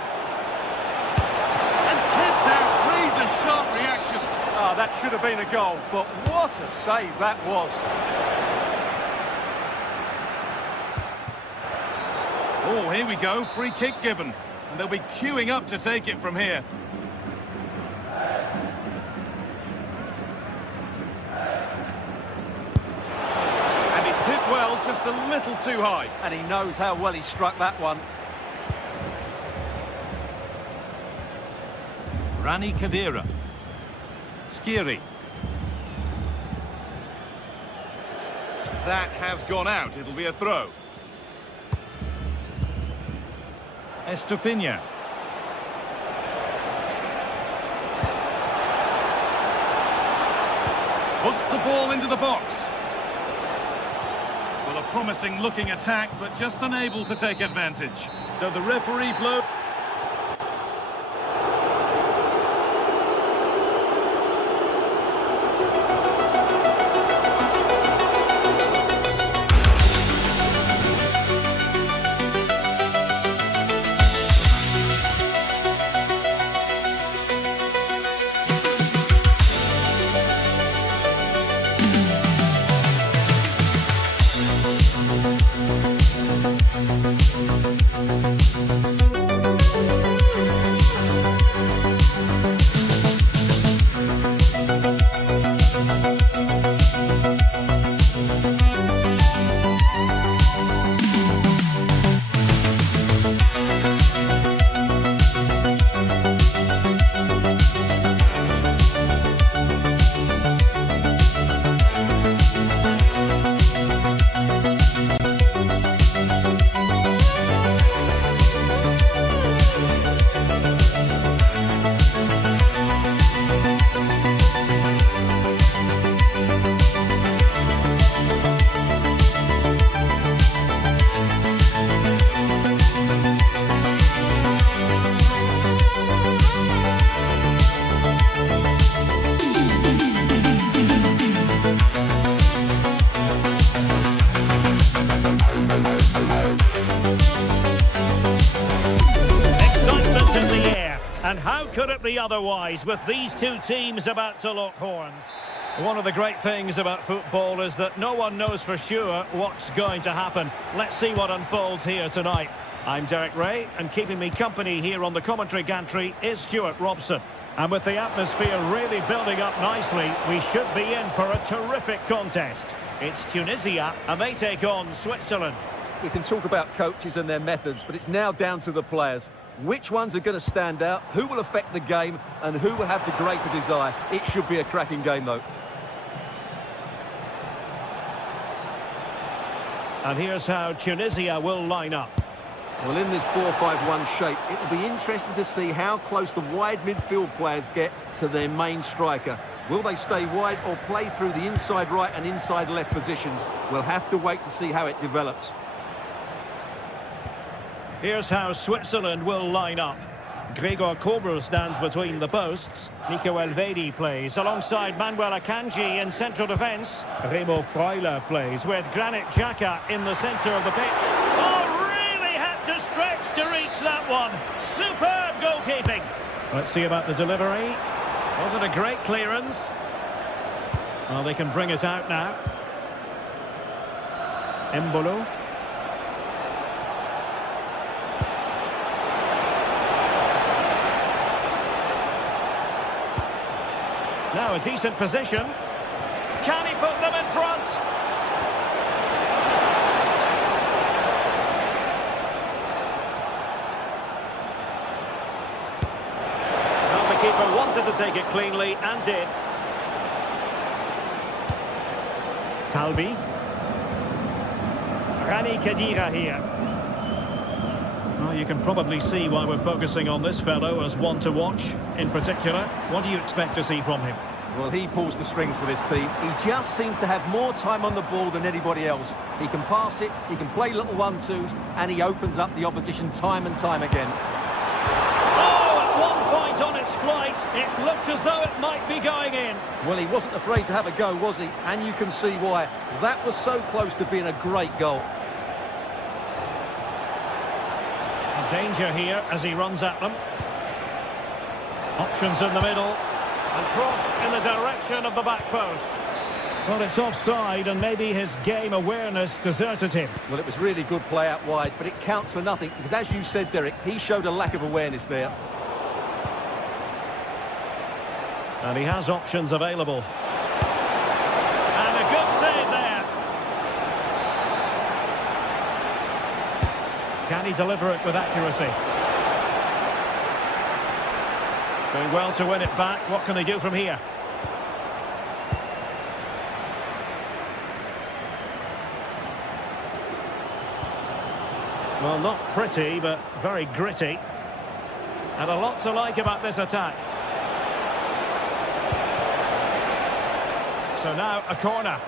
And tipped out. Razor-sharp reactions. Ah, that should have been a goal, but what a save that was. Oh, here we go. Free kick given. And they'll be queuing up to take it from here. And it's hit well, just a little too high. And he knows how well he struck that one. Rani Khedira. Skiri. That has gone out. It'll be a throw. Estupinha. Puts the ball into the box. Well, a promising looking attack, but just unable to take advantage. So the referee blows. And how could it be otherwise with these two teams about to lock horns? One of the great things about football is that no one knows for sure what's going to happen. Let's see what unfolds here tonight. I'm Derek Ray, and keeping me company here on the commentary gantry is Stuart Robson. And with the atmosphere really building up nicely, we should be in for a terrific contest. It's Tunisia, and they take on Switzerland. We can talk about coaches and their methods, but it's now down to the players. Which ones are going to stand out, who will affect the game, and who will have the greater desire? It should be a cracking game, though. And here's how Tunisia will line up. Well, in this 4-5-1 shape, it will be interesting to see how close the wide midfield players get to their main striker. Will they stay wide or play through the inside right and inside left positions? We'll have to wait to see how it develops. Here's how Switzerland will line up. Gregor Kobel stands between the posts. Nico Elvedi plays alongside Manuel Akanji in central defence. Remo Freuler plays with Granit Xhaka in the centre of the pitch. Oh, really had to stretch to reach that one. Superb goalkeeping. Let's see about the delivery. Was it a great clearance? Well, they can bring it out now. Embolo. Now a decent position. Can he put them in front? Well, the keeper wanted to take it cleanly and did. Talbi. Rani Khedira here. Well, you can probably see why we're focusing on this fellow as one to watch. In particular, what do you expect to see from him? Well, he pulls the strings for this team. He just seems to have more time on the ball than anybody else. He can pass it, he can play little 1-2s, and he opens up the opposition time and time again. Oh, at one point on its flight, it looked as though it might be going in. Well, he wasn't afraid to have a go, was he? And you can see why. That was so close to being a great goal. Danger here as he runs at them. Options in the middle. And crossed in the direction of the back post. Well, it's offside and maybe his game awareness deserted him. Well, it was really good play out wide, but it counts for nothing because, as you said, Derek, he showed a lack of awareness there. And he has options available. And a good save there. Can he deliver it with accuracy? Doing well to win it back. What can they do from here? Well, not pretty, but very gritty. And a lot to like about this attack. So now a corner.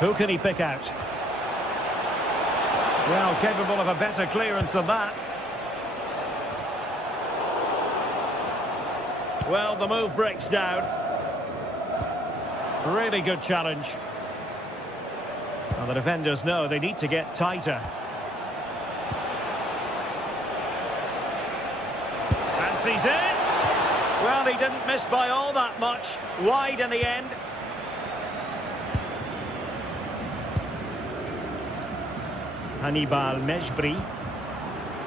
Who can he pick out? Well, capable of a better clearance than that. Well, the move breaks down. Really good challenge. Well, the defenders know they need to get tighter. Fancies it. Well, he didn't miss by all that much. Wide in the end. Hannibal Mejbri.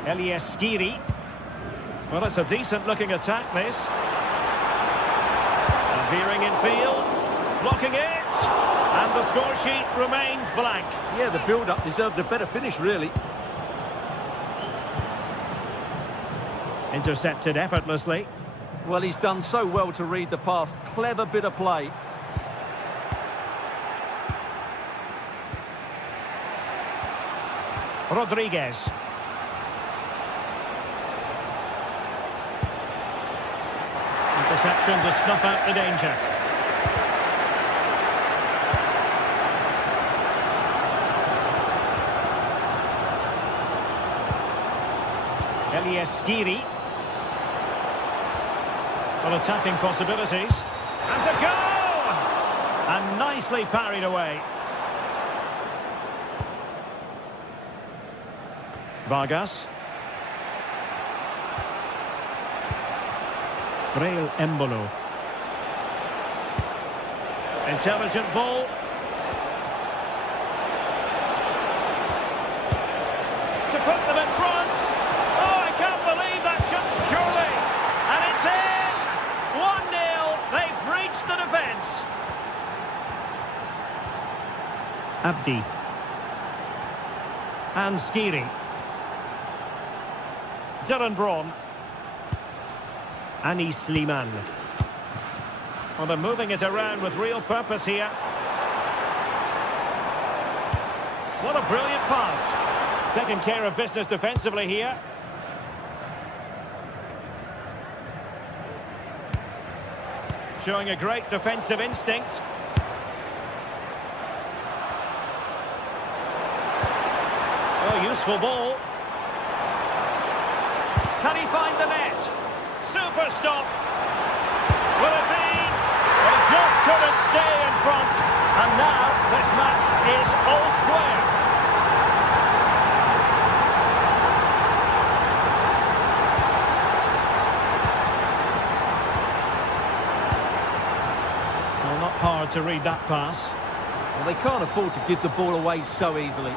Elias Skiri. Well, it's a decent-looking attack, this. Veering in field, blocking it, and the score sheet remains blank. Yeah, the build-up deserved a better finish, really. Intercepted effortlessly. Well, he's done so well to read the pass. Clever bit of play. Rodriguez. Interception to snuff out the danger. Elias Skiri. Well, attacking possibilities. Has a goal! And nicely parried away. Vargas. Breel Embolo. Intelligent ball. Abdi. And Skiri. Dylan Braun. Anis Sliman. Well, they're moving it around with real purpose here. What a brilliant pass. Taking care of business defensively here. Showing a great defensive instinct. Oh, useful ball. Can he find the net? Super stop. Will it be? They just couldn't stay in front. And now this match is all square. Well, not hard to read that pass. Well, they can't afford to give the ball away so easily.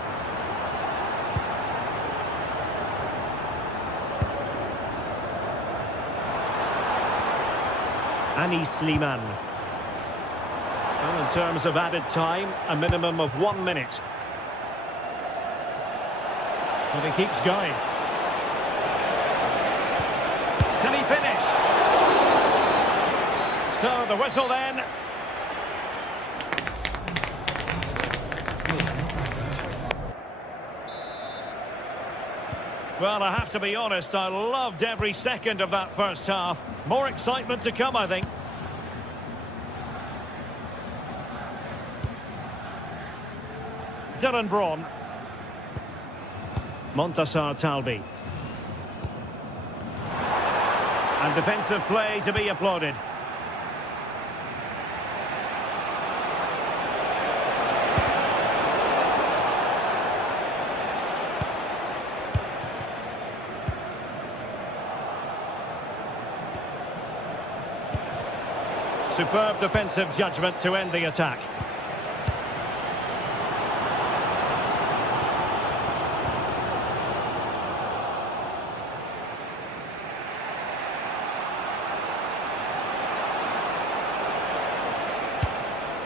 Anis Sliman. Well, in terms of added time, a minimum of 1 minute. But he keeps going. Can he finish? So the whistle then. Well, I have to be honest, I loved every second of that first half. More excitement to come, I think. Dylan Braun. Montassar Talbi. And defensive play to be applauded. Superb defensive judgment to end the attack.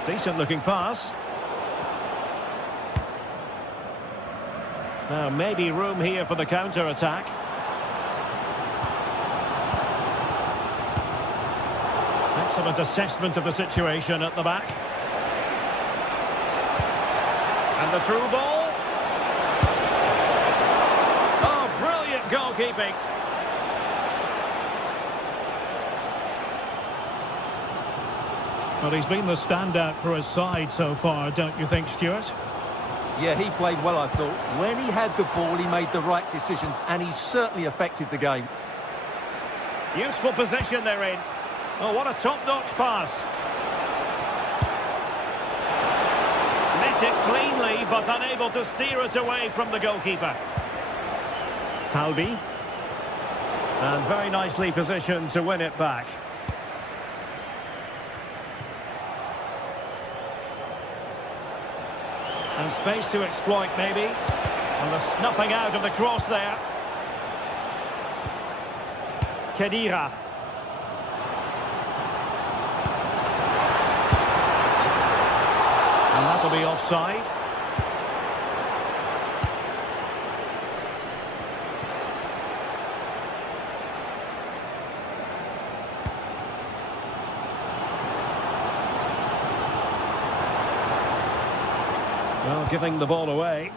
Decent looking pass. Now maybe room here for the counter-attack. Excellent assessment of the situation at the back. And the through ball. Oh, brilliant goalkeeping. Well, he's been the standout for his side so far, don't you think, Stuart? Yeah, he played well, I thought. When he had the ball, he made the right decisions, and he certainly affected the game. Useful position they're in. Oh, what a top-notch pass. Met it cleanly, but unable to steer it away from the goalkeeper. Talbi. And very nicely positioned to win it back. And space to exploit, maybe. And the snuffing out of the cross there. Khedira. And that'll be offside. Well, giving the ball away.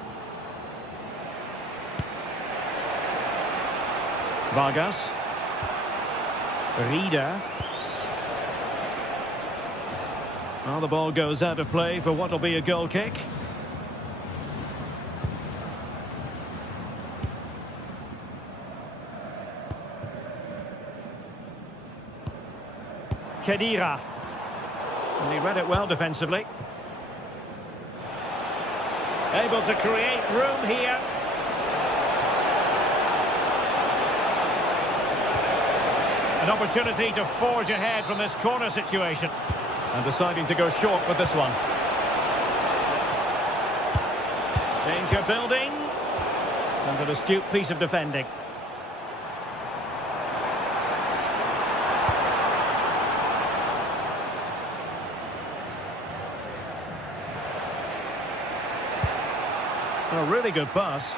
Vargas. Rieder. Well, the ball goes out of play for what will be a goal kick. Khedira. And he read it well defensively. Able to create room here. An opportunity to forge ahead from this corner situation. And deciding to go short with this one. Danger building. And an astute piece of defending. A really good pass.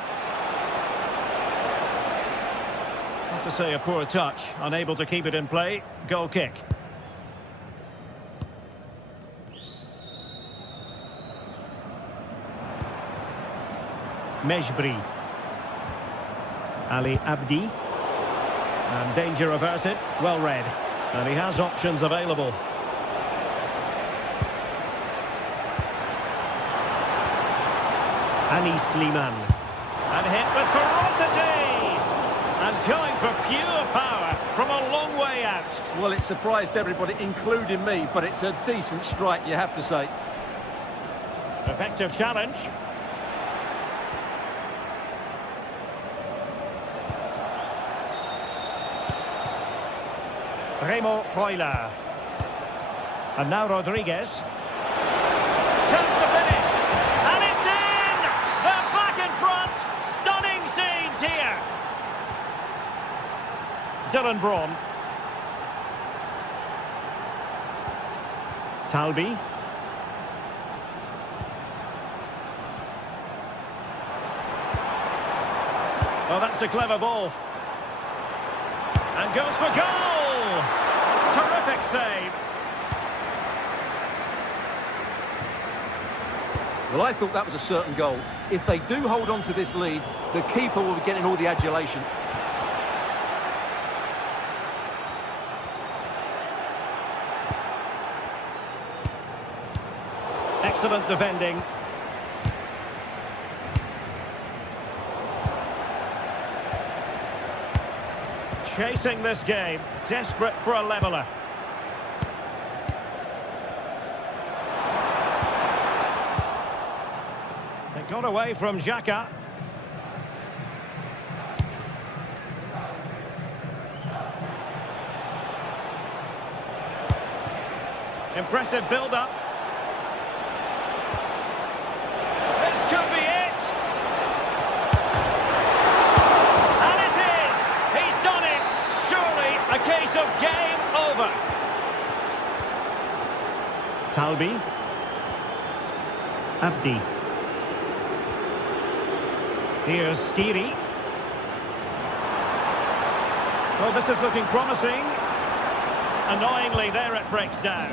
Have to say a poor touch, unable to keep it in play. Goal kick. Mejbri. Ali Abdi. And danger averted. Well read. And he has options available. Anis Sliman. And hit with ferocity! And going for pure power from a long way out. Well, it surprised everybody, including me, but it's a decent strike, you have to say. Effective challenge. Remo Freuler. And now Rodriguez. Chance to finish. And it's in! They're back in front. Stunning scenes here. Dylan Braun. Talbi. Oh, that's a clever ball. And goes for goal! Terrific save. Well, I thought that was a certain goal. If they do hold on to this lead, the keeper will be getting all the adulation. Excellent defending. Chasing this game, desperate for a leveller. They got away from Xhaka. Impressive build-up. This could be it. And it is. He's done it. Surely a case of game over. Talbi. Abdi. Here's Skiri. Oh, this is looking promising. Annoyingly, there it breaks down.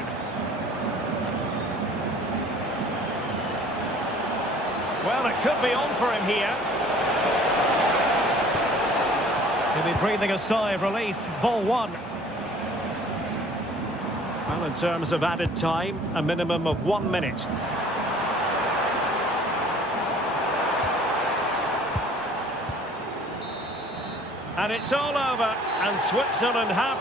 Well, it could be on for him here. He'll be breathing a sigh of relief. Ball one. Well, in terms of added time, a minimum of 1 minute. And it's all over, and Switzerland have...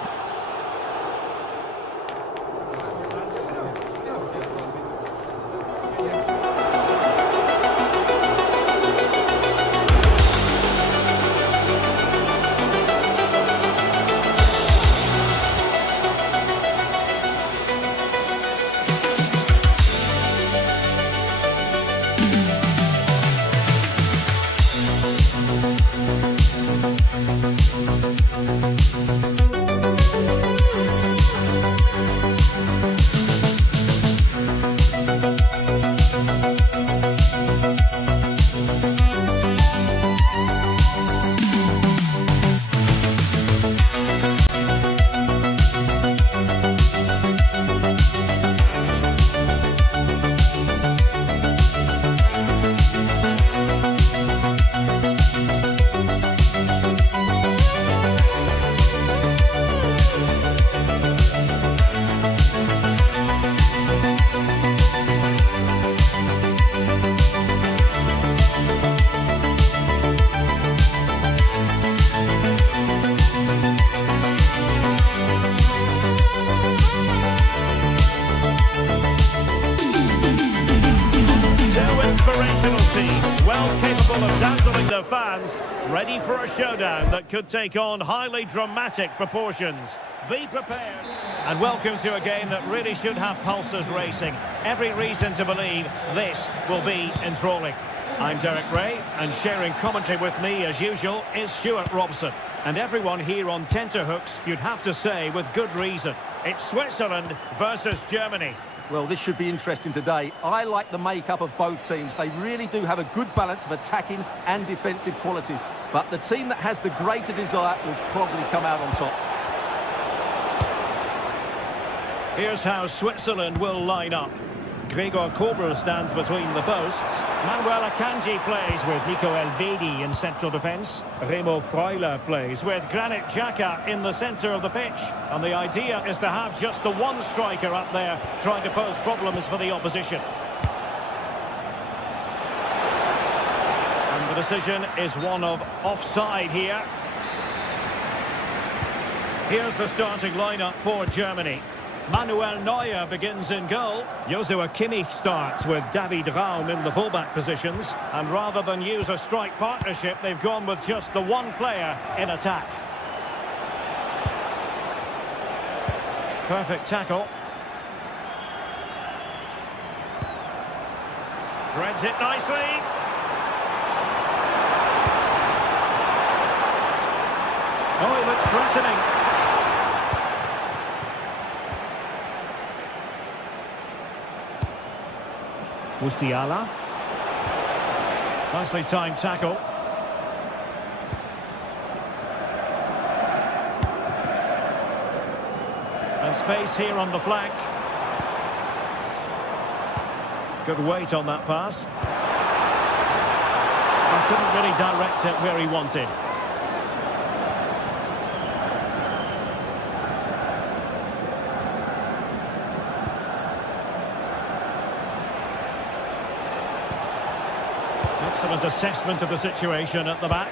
Of dazzling the fans, ready for a showdown that could take on highly dramatic proportions. Be prepared. And welcome to a game that really should have pulses racing. Every reason to believe this will be enthralling. I'm Derek Ray, and sharing commentary with me as usual is Stuart Robson. And everyone here on tenterhooks, you'd have to say with good reason. It's Switzerland versus Germany. Well, this should be interesting today. I like the makeup of both teams. They really do have a good balance of attacking and defensive qualities. But the team that has the greater desire will probably come out on top. Here's how Switzerland will line up. Gregor Kobel stands between the posts. Manuel Akanji plays with Nico Elvedi in central defence. Remo Freuler plays with Granit Xhaka in the centre of the pitch. And the idea is to have just the one striker up there trying to pose problems for the opposition. And the decision is one of offside here. Here's the starting lineup for Germany. Manuel Neuer begins in goal. Joshua Kimmich starts with David Raum in the fullback positions. And rather than use a strike partnership, they've gone with just the one player in attack. Perfect tackle. Threads it nicely. Oh, it looks threatening. Musiala. Nicely timed tackle. And space here on the flank. Good weight on that pass. I couldn't really direct it where he wanted. Excellent assessment of the situation at the back.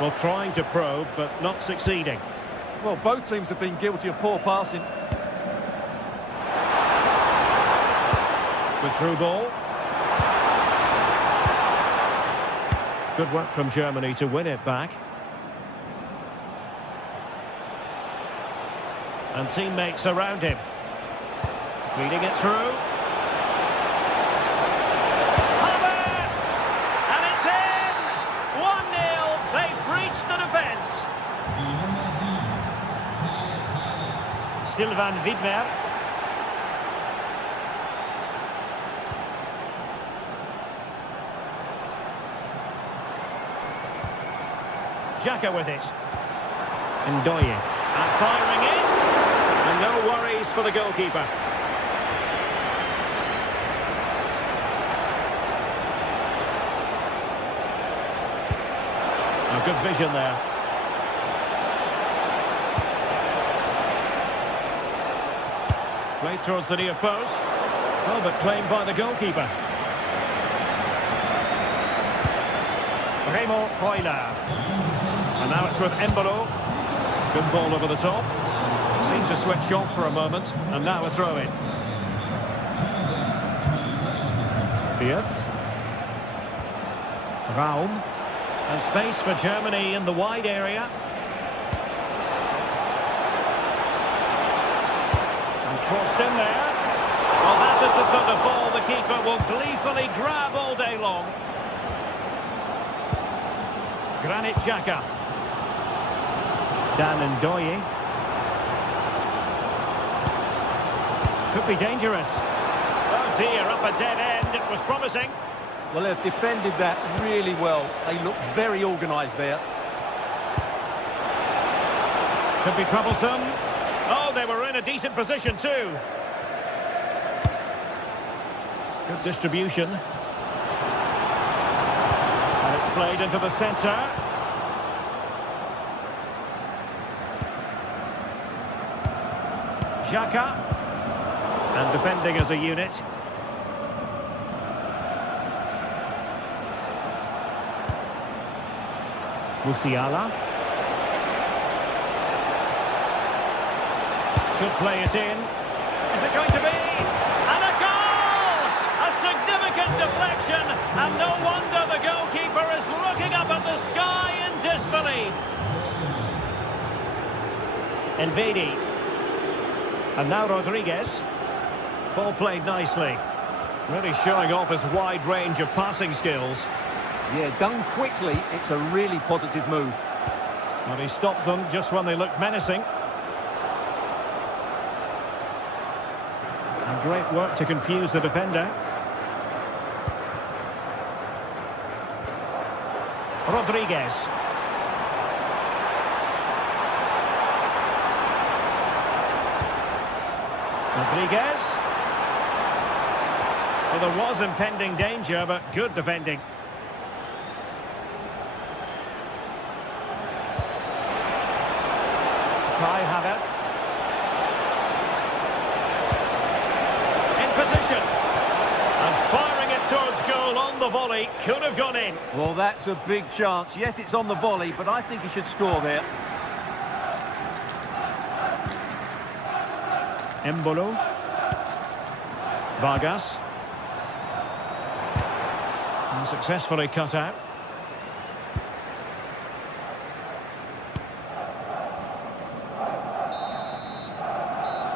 Well, trying to probe, but not succeeding. Well, both teams have been guilty of poor passing. Good through ball. Good work from Germany to win it back. And teammates around him. Feeding it through. Havertz! And it's in! 1-0. They've breached the defence. Sylvain Widmer. Xhaka with it. Ndoye. And firing it. And no worries for the goalkeeper. A good vision there. Played towards the near post. Oh, but claimed by the goalkeeper. Remo Freuler. And now it's with Embolo. Good ball over the top. Seems to switch off for a moment, and now a throw-in. Fiat. Raum. And space for Germany in the wide area. And crossed in there. Well, that is the sort of ball the keeper will gleefully grab all day long. Granit Xhaka. Dan Ndoye. Could be dangerous. Oh dear, up a dead end. It was promising. Well, they've defended that really well. They look very organised there. Could be troublesome. Oh, they were in a decent position too. Good distribution. And it's played into the centre. Xhaka. And defending as a unit. Musiala. Could play it in. Is it going to be? And a goal! A significant deflection. And no wonder the goalkeeper is looking up at the sky in disbelief. Elvedi. And now Rodriguez. Ball played nicely. Really showing off his wide range of passing skills. Yeah, done quickly, it's a really positive move. But he stopped them just when they looked menacing. And great work to confuse the defender. Rodriguez. Rodriguez. Well, there was impending danger, but good defending. Kai Havertz. In position. And firing it towards goal on the volley. Could have gone in. Well, that's a big chance. Yes, it's on the volley, but I think he should score there. Embolo. Vargas. And successfully cut out.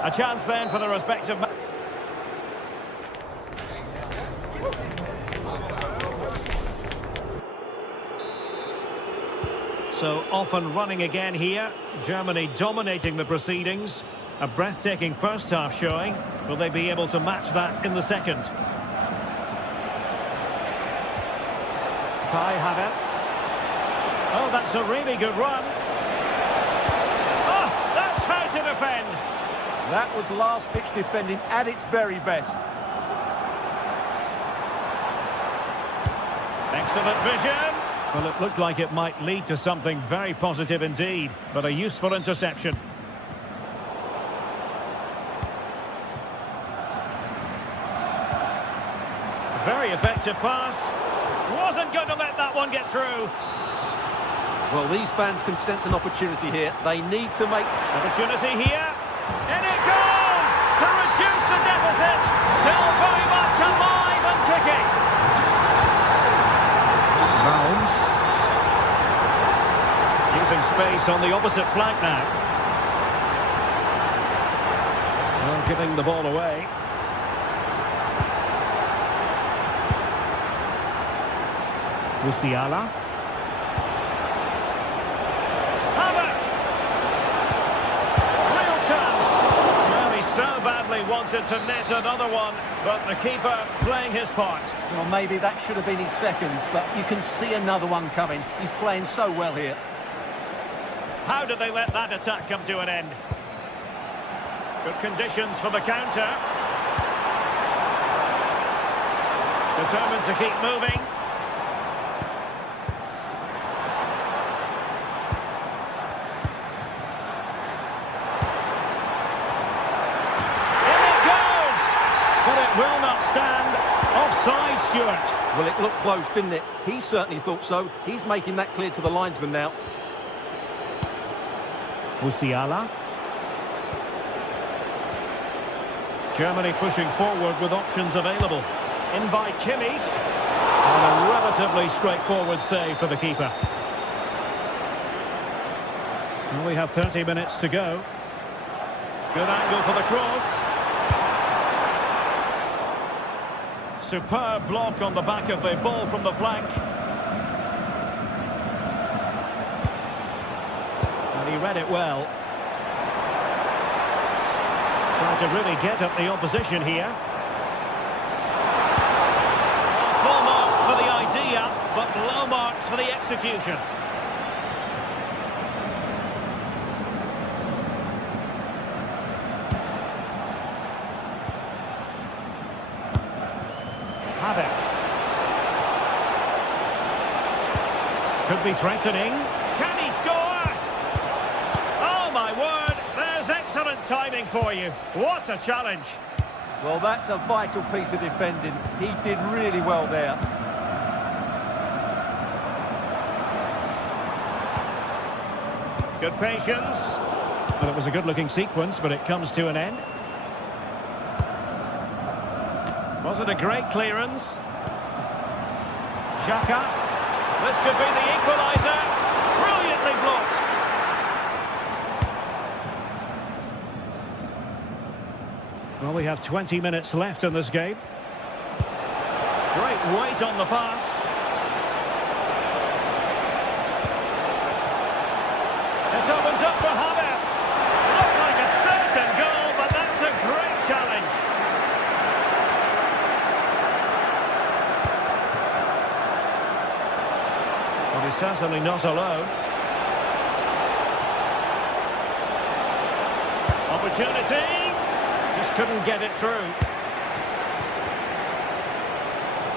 A chance then for the respective... So off and running again here. Germany dominating the proceedings. A breathtaking first half showing. Will they be able to match that in the second? Kai Havertz. Oh, that's a really good run. Oh, that's how to defend. That was last-pitch defending at its very best. Excellent vision. Well, it looked like it might lead to something very positive indeed, but a useful interception. Very effective pass. Wasn't going to let that one get through. Well, these fans can sense an opportunity here. They need to make... Opportunity here. In it goes! To reduce the deficit. Still very much alive and kicking. Brown. Using space on the opposite flank now. Well, giving the ball away. Musiala. Havertz! Real chance! Well, he so badly wanted to net another one, but the keeper playing his part. Well, maybe that should have been his second, but you can see another one coming. He's playing so well here. How did they let that attack come to an end? Good conditions for the counter. Determined to keep moving. Will not stand. Offside, Stuart. Well, it looked close, didn't it? He certainly thought so. He's making that clear to the linesman now. Musiala. Germany pushing forward with options available. In by Kimmich. And a relatively straightforward save for the keeper. Well, we have 30 minutes to go. Good angle for the cross. Superb block on the back of the ball from the flank. And he read it well. Trying to really get at the opposition here. Full marks for the idea, but low marks for the execution. Havertz. Could be threatening. Can he score? Oh, my word. There's excellent timing for you. What a challenge. Well, that's a vital piece of defending. He did really well there. Good patience. Well, it was a good-looking sequence, but it comes to an end. Was it a great clearance? Xhaka. This could be the equaliser. Brilliantly blocked. Well, we have 20 minutes left in this game. Great weight on the pass. And he's certainly not alone. Opportunity! Just couldn't get it through.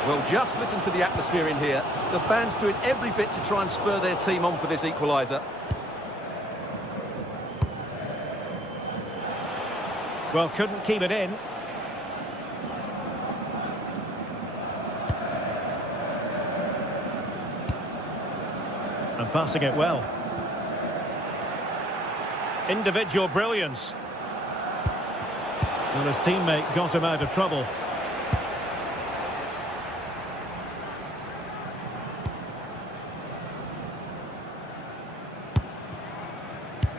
Well, just listen to the atmosphere in here. The fans doing every bit to try and spur their team on for this equaliser. Well, couldn't keep it in. And passing it well. Individual brilliance. Well, his teammate got him out of trouble.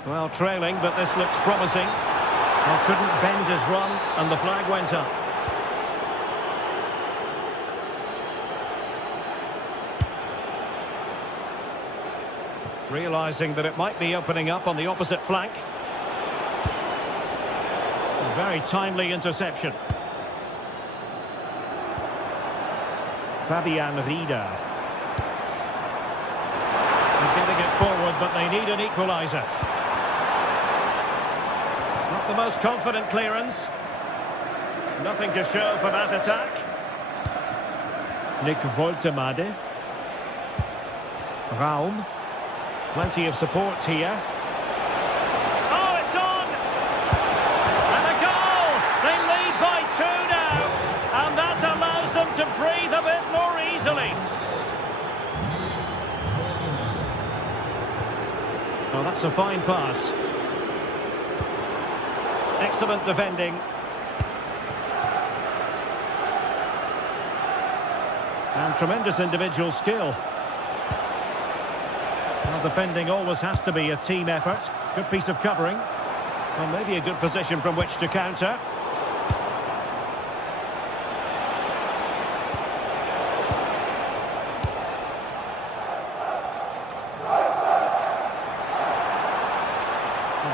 Well, trailing, but this looks promising. Well, couldn't bend his run, and the flag went up. Realising that it might be opening up on the opposite flank. A very timely interception. Fabian Rieder. They're getting it forward, but they need an equaliser. Not the most confident clearance. Nothing to show for that attack. Nick Woltemade. Raum. Plenty of support here. Oh, it's on! And a goal! They lead by 2 now. And that allows them to breathe a bit more easily. Oh, that's a fine pass. Excellent defending. And tremendous individual skill. Well, defending always has to be a team effort. Good piece of covering. Well, maybe a good position from which to counter.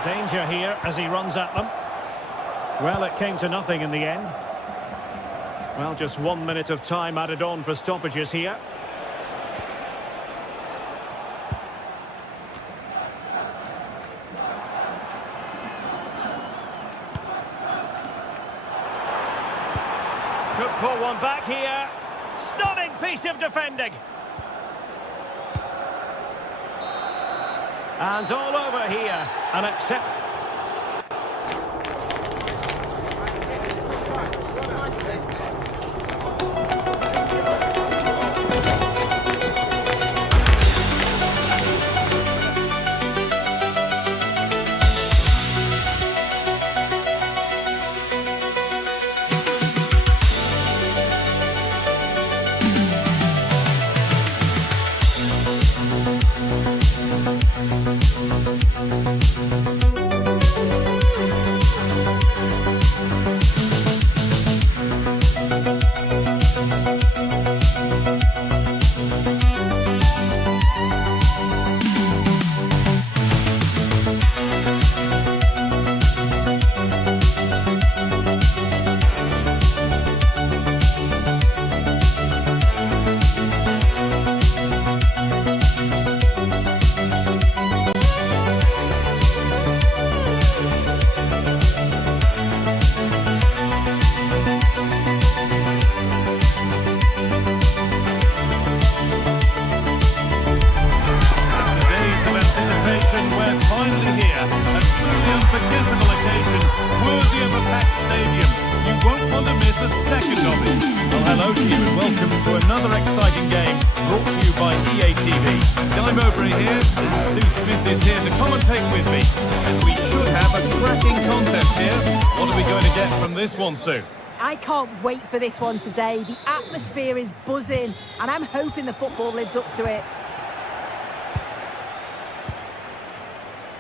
Danger here as he runs at them. Well, it came to nothing in the end. Well, just 1 minute of time added on for stoppages here. Could pull one back here. Stunning piece of defending. And all over here. And accept. This one, Sue. I can't wait for this one today. The atmosphere is buzzing, and I'm hoping the football lives up to it.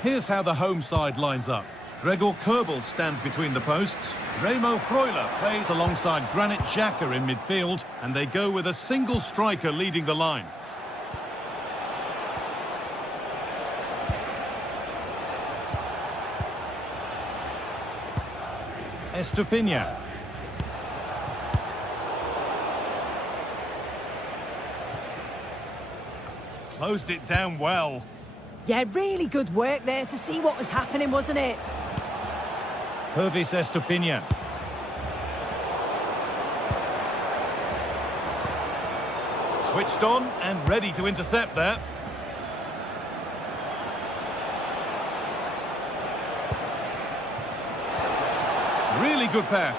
Here's how the home side lines up. Gregor Kerbel stands between the posts. Remo Freuler plays alongside Granit Xhaka in midfield, and they go with a single striker leading the line. Estupinha. Closed it down well. Yeah, really good work there to see what was happening, wasn't it? Pervis Estupiñán. Switched on and ready to intercept there. Really good pass.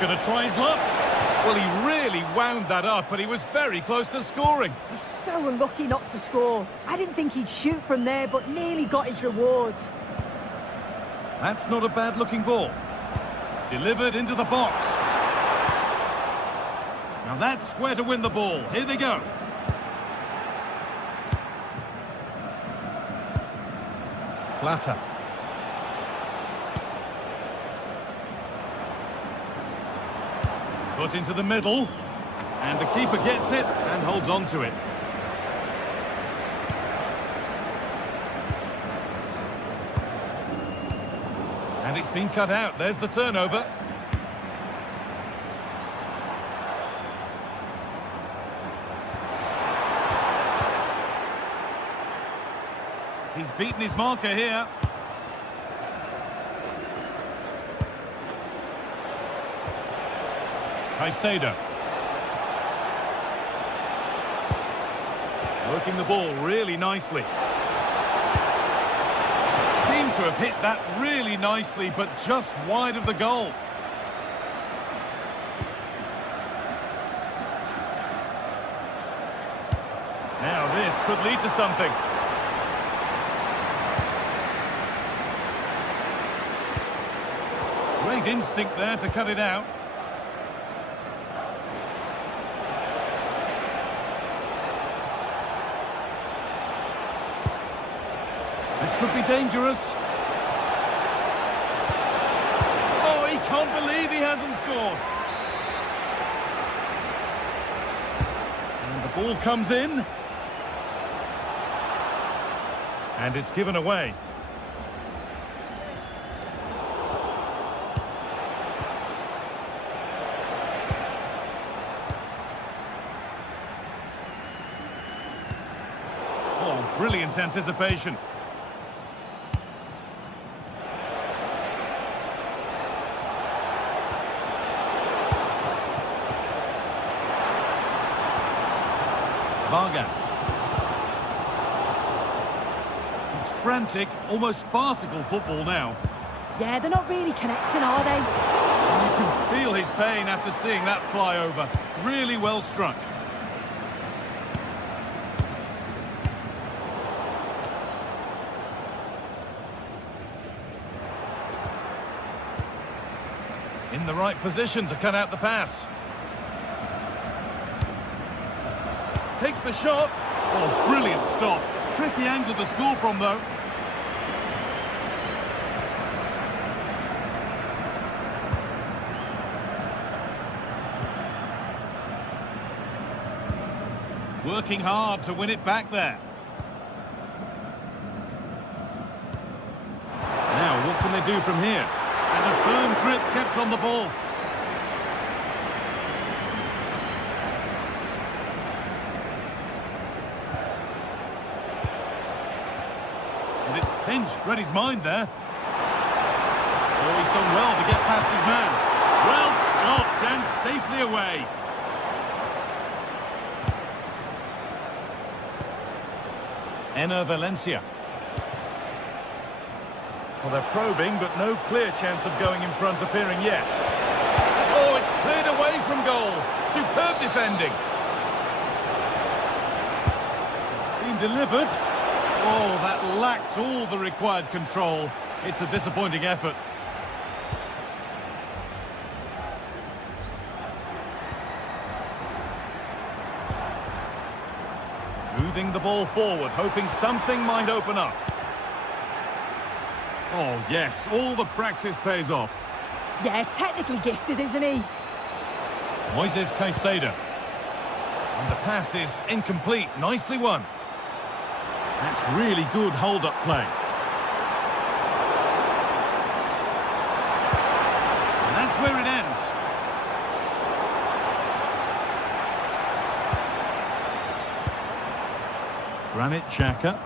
Gonna try his luck. Well, he really wound that up, but he was very close to scoring. He's so unlucky not to score. I didn't think he'd shoot from there, but nearly got his rewards. That's not a bad-looking ball. Delivered into the box. Now that's where to win the ball. Here they go. Plata. Put into the middle. And the keeper gets it and holds on to it. And it's been cut out. There's the turnover. He's beaten his marker here. Caicedo. Working the ball really nicely. Seemed to have hit that really nicely, but just wide of the goal. Now this could lead to something. Great instinct there to cut it out. This could be dangerous. Oh, he can't believe he hasn't scored. And the ball comes in. And it's given away. Oh, brilliant anticipation. Vargas. It's frantic, almost farcical football now. Yeah, they're not really connecting, are they? And you can feel his pain after seeing that fly over. Really well struck. In the right position to cut out the pass. Takes the shot. Oh, brilliant stop. Tricky angle to score from, though. Working hard to win it back there. Now, what can they do from here? And a firm grip kept on the ball. And it's pinched, read his mind there. Oh, he's done well to get past his man. Well stopped and safely away. Enner Valencia. Well, they're probing, but no clear chance of going in front appearing yet. Oh, it's cleared away from goal. Superb defending. It's been delivered. Oh, that lacked all the required control. It's a disappointing effort. Moving the ball forward, hoping something might open up. Oh, yes, all the practice pays off. Yeah, technically gifted, isn't he? Moises Caicedo. And the pass is incomplete. Nicely won. That's really good hold-up play. And that's where it ends. Granit Xhaka.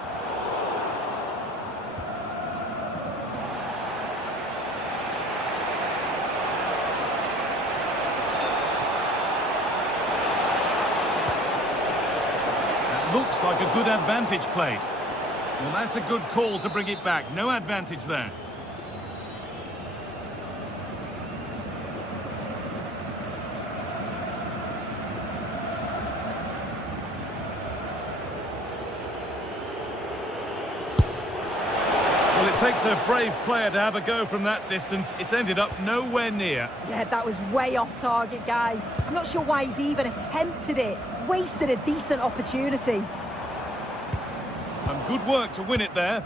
That looks like a good advantage played. Well, that's a good call to bring it back. No advantage there. Well, it takes a brave player to have a go from that distance. It's ended up nowhere near. Yeah, that was way off target, Guy. I'm not sure why he's even attempted it. Wasted a decent opportunity. Some good work to win it there.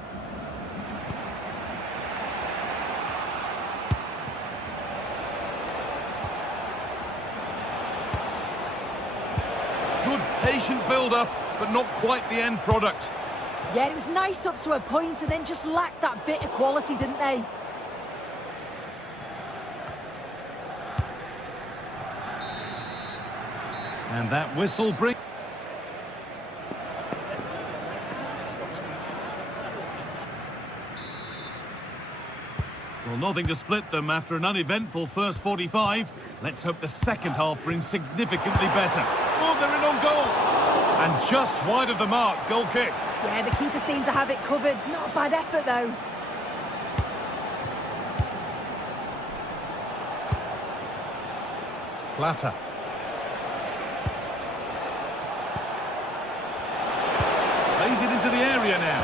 Good patient build-up, but not quite the end product. Yeah, it was nice up to a point and then just lacked that bit of quality, didn't they? And that whistle brings... Well, nothing to split them after an uneventful first 45. Let's hope the second half brings significantly better. Oh, they're in on goal! And just wide of the mark, goal kick. Yeah, the keeper seemed to have it covered. Not a bad effort, though. Plata. Plays it into the area now.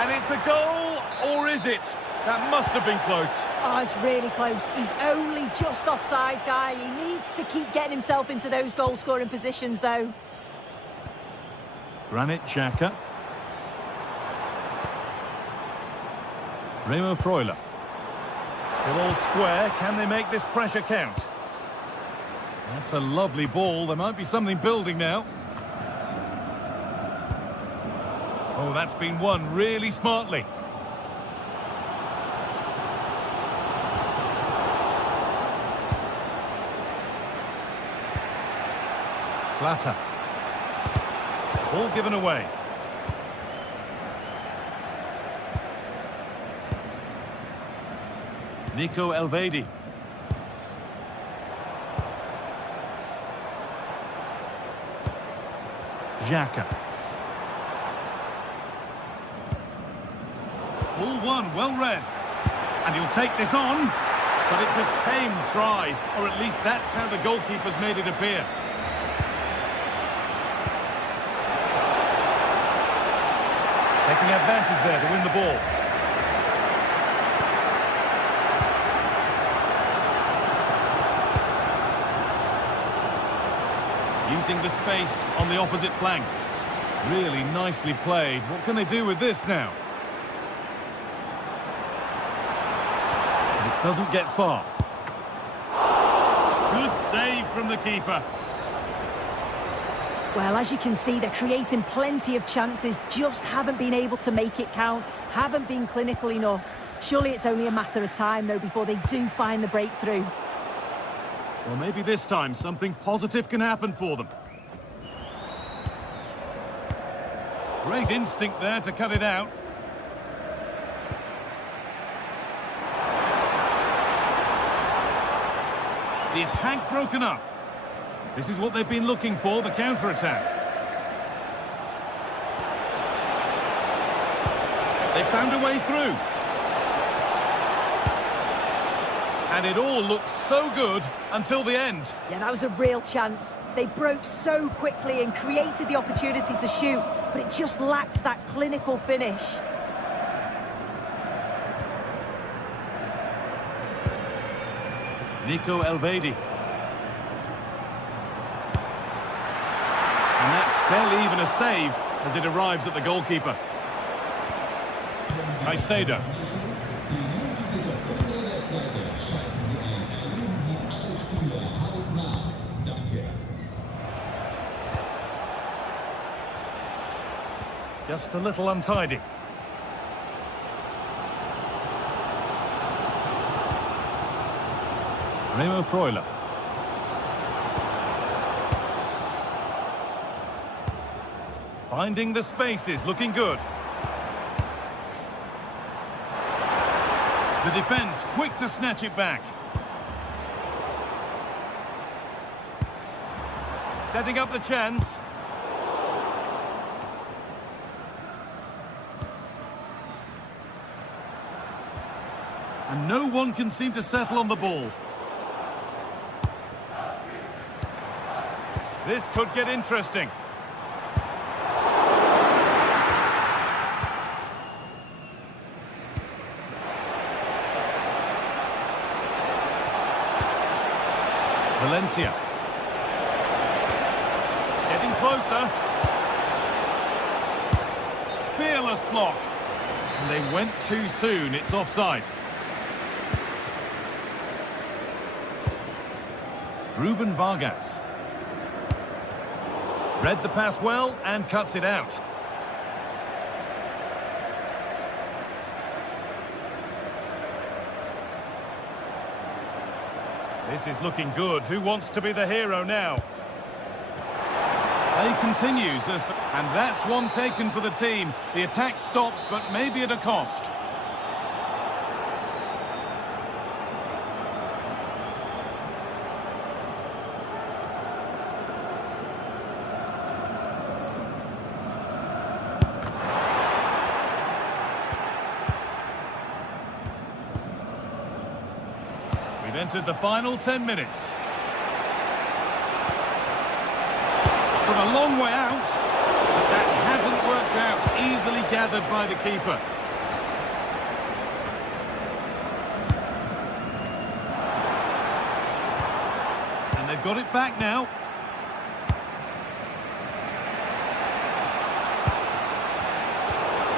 And it's a goal, or is it? That must have been close. Oh, it's really close. He's only just offside, Guy. He needs to keep getting himself into those goal-scoring positions, though. Granit Xhaka. Remo Freuler. Still all square. Can they make this pressure count? That's a lovely ball. There might be something building now. Oh, that's been won really smartly. Plata. Ball given away. Nico Elvedi. Xhaka. Ball one, well read. And he'll take this on. But it's a tame try, or at least that's how the goalkeeper's made it appear. Taking advantage there to win the ball. Using the space on the opposite flank. Really nicely played. What can they do with this now? It doesn't get far. Good save from the keeper. Well, as you can see, they're creating plenty of chances, just haven't been able to make it count, haven't been clinical enough. Surely it's only a matter of time, though, before they do find the breakthrough. Well, maybe this time something positive can happen for them. Great instinct there to cut it out. The attack broken up. This is what they've been looking for, the counter-attack. They found a way through. And it all looked so good until the end. Yeah, that was a real chance. They broke so quickly and created the opportunity to shoot, but it just lacked that clinical finish. Nico Elvedi. And that's barely even a save as it arrives at the goalkeeper. Caicedo. Just a little untidy. Remo Freuler. Finding the spaces, looking good. The defence quick to snatch it back. Setting up the chance. And no one can seem to settle on the ball. This could get interesting. Valencia. Getting closer. Fearless block. And they went too soon. It's offside. Ruben Vargas. Read the pass well and cuts it out. This is looking good. Who wants to be the hero now? Play continues, and that's one taken for the team. The attack stopped, but maybe at a cost. We've entered the final 10 minutes. From a long way out, but that hasn't worked out. Easily gathered by the keeper. And they've got it back now.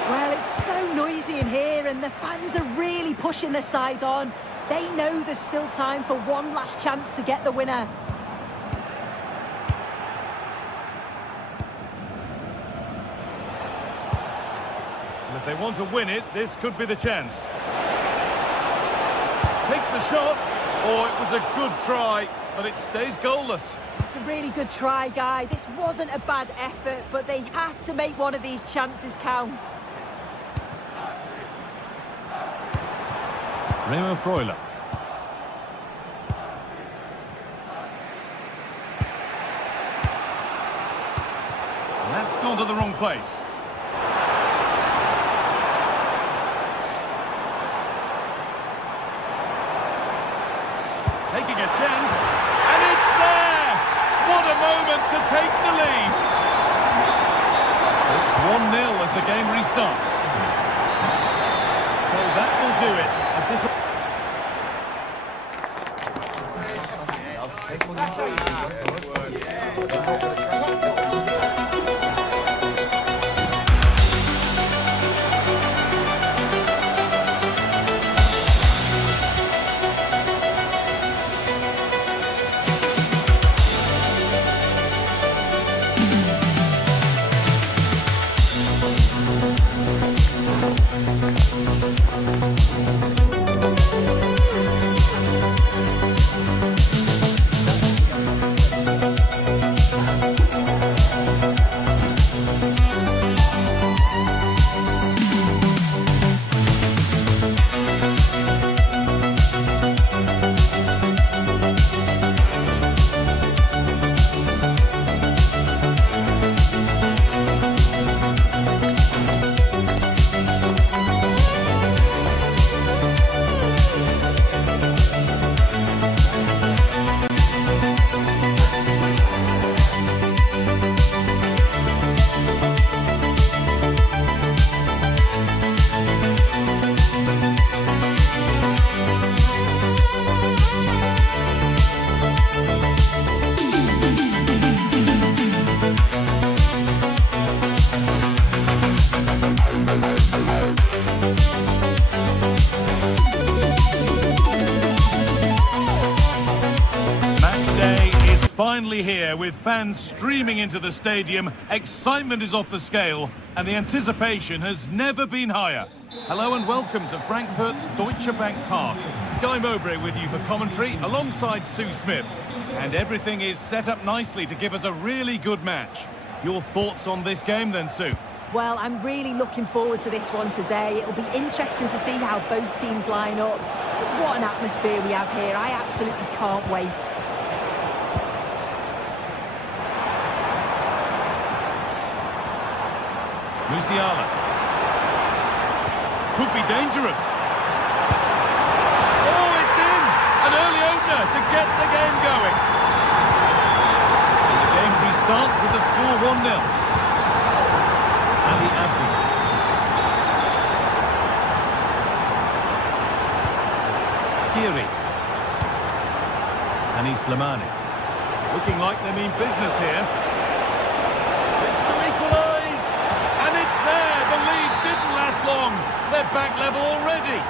Well, it's so noisy in here and the fans are really pushing their side on. They know there's still time for one last chance to get the winner. And if they want to win it, this could be the chance. Takes the shot. Oh, it was a good try, but it stays goalless. It's a really good try, Guy. This wasn't a bad effort, but they have to make one of these chances count. Remo Freuler. And that's gone to the wrong place. Taking a chance, and it's there! What a moment to take the lead! It's 1-0 as the game restarts. So that will do it. Finally here, with fans streaming into the stadium, excitement is off the scale, and the anticipation has never been higher. Hello and welcome to Frankfurt's Deutsche Bank Park. Guy Mowbray with you for commentary, alongside Sue Smith. And everything is set up nicely to give us a really good match. Your thoughts on this game then, Sue? Well, I'm really looking forward to this one today. It'll be interesting to see how both teams line up. But what an atmosphere we have here. I absolutely can't wait. Musiala. Could be dangerous. Oh, it's in! An early opener to get the game going. The game restarts with the score 1-0. Ali Abdi. Skiri. Anis Slimani. Looking like they mean business here. It's to equalise. And it's there. The lead didn't last long. They're back level already.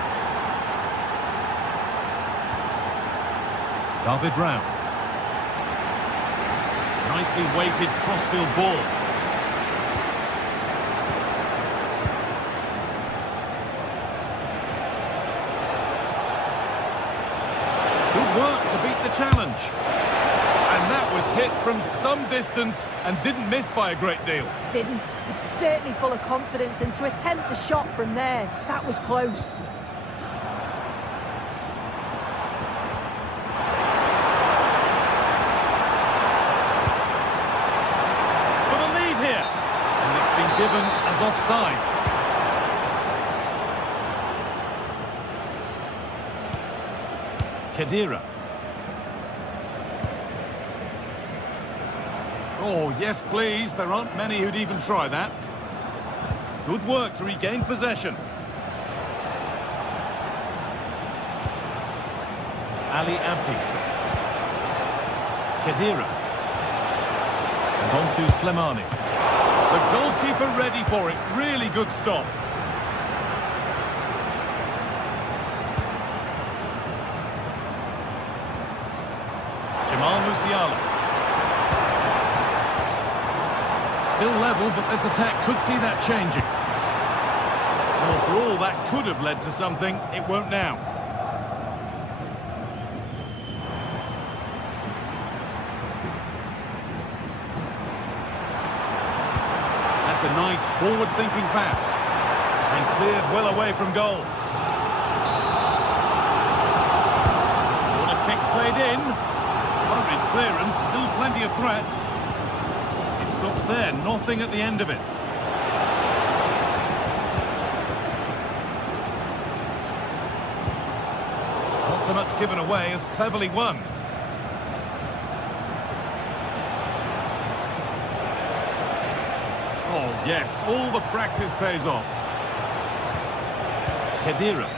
David Brown. Nicely weighted crossfield ball. Good work to beat the challenge. And that was hit from some distance and didn't miss by a great deal. Didn't. He's certainly full of confidence, and to attempt the shot from there, that was close. For the lead here. And it's been given as offside. Khedira. Oh, yes, please. There aren't many who'd even try that. Good work to regain possession. Ali Abdi. Khedira. And on to Slimani. The goalkeeper ready for it. Really good stop. Musiala. Still level, but this attack could see that changing. Well, for all that could have led to something, it won't now. That's a nice forward-thinking pass. And cleared well away from goal. What a kick played in. Hurried clearance, still plenty of threat. It stops there, nothing at the end of it. Not so much given away as cleverly won. Oh yes, all the practice pays off. Khedira.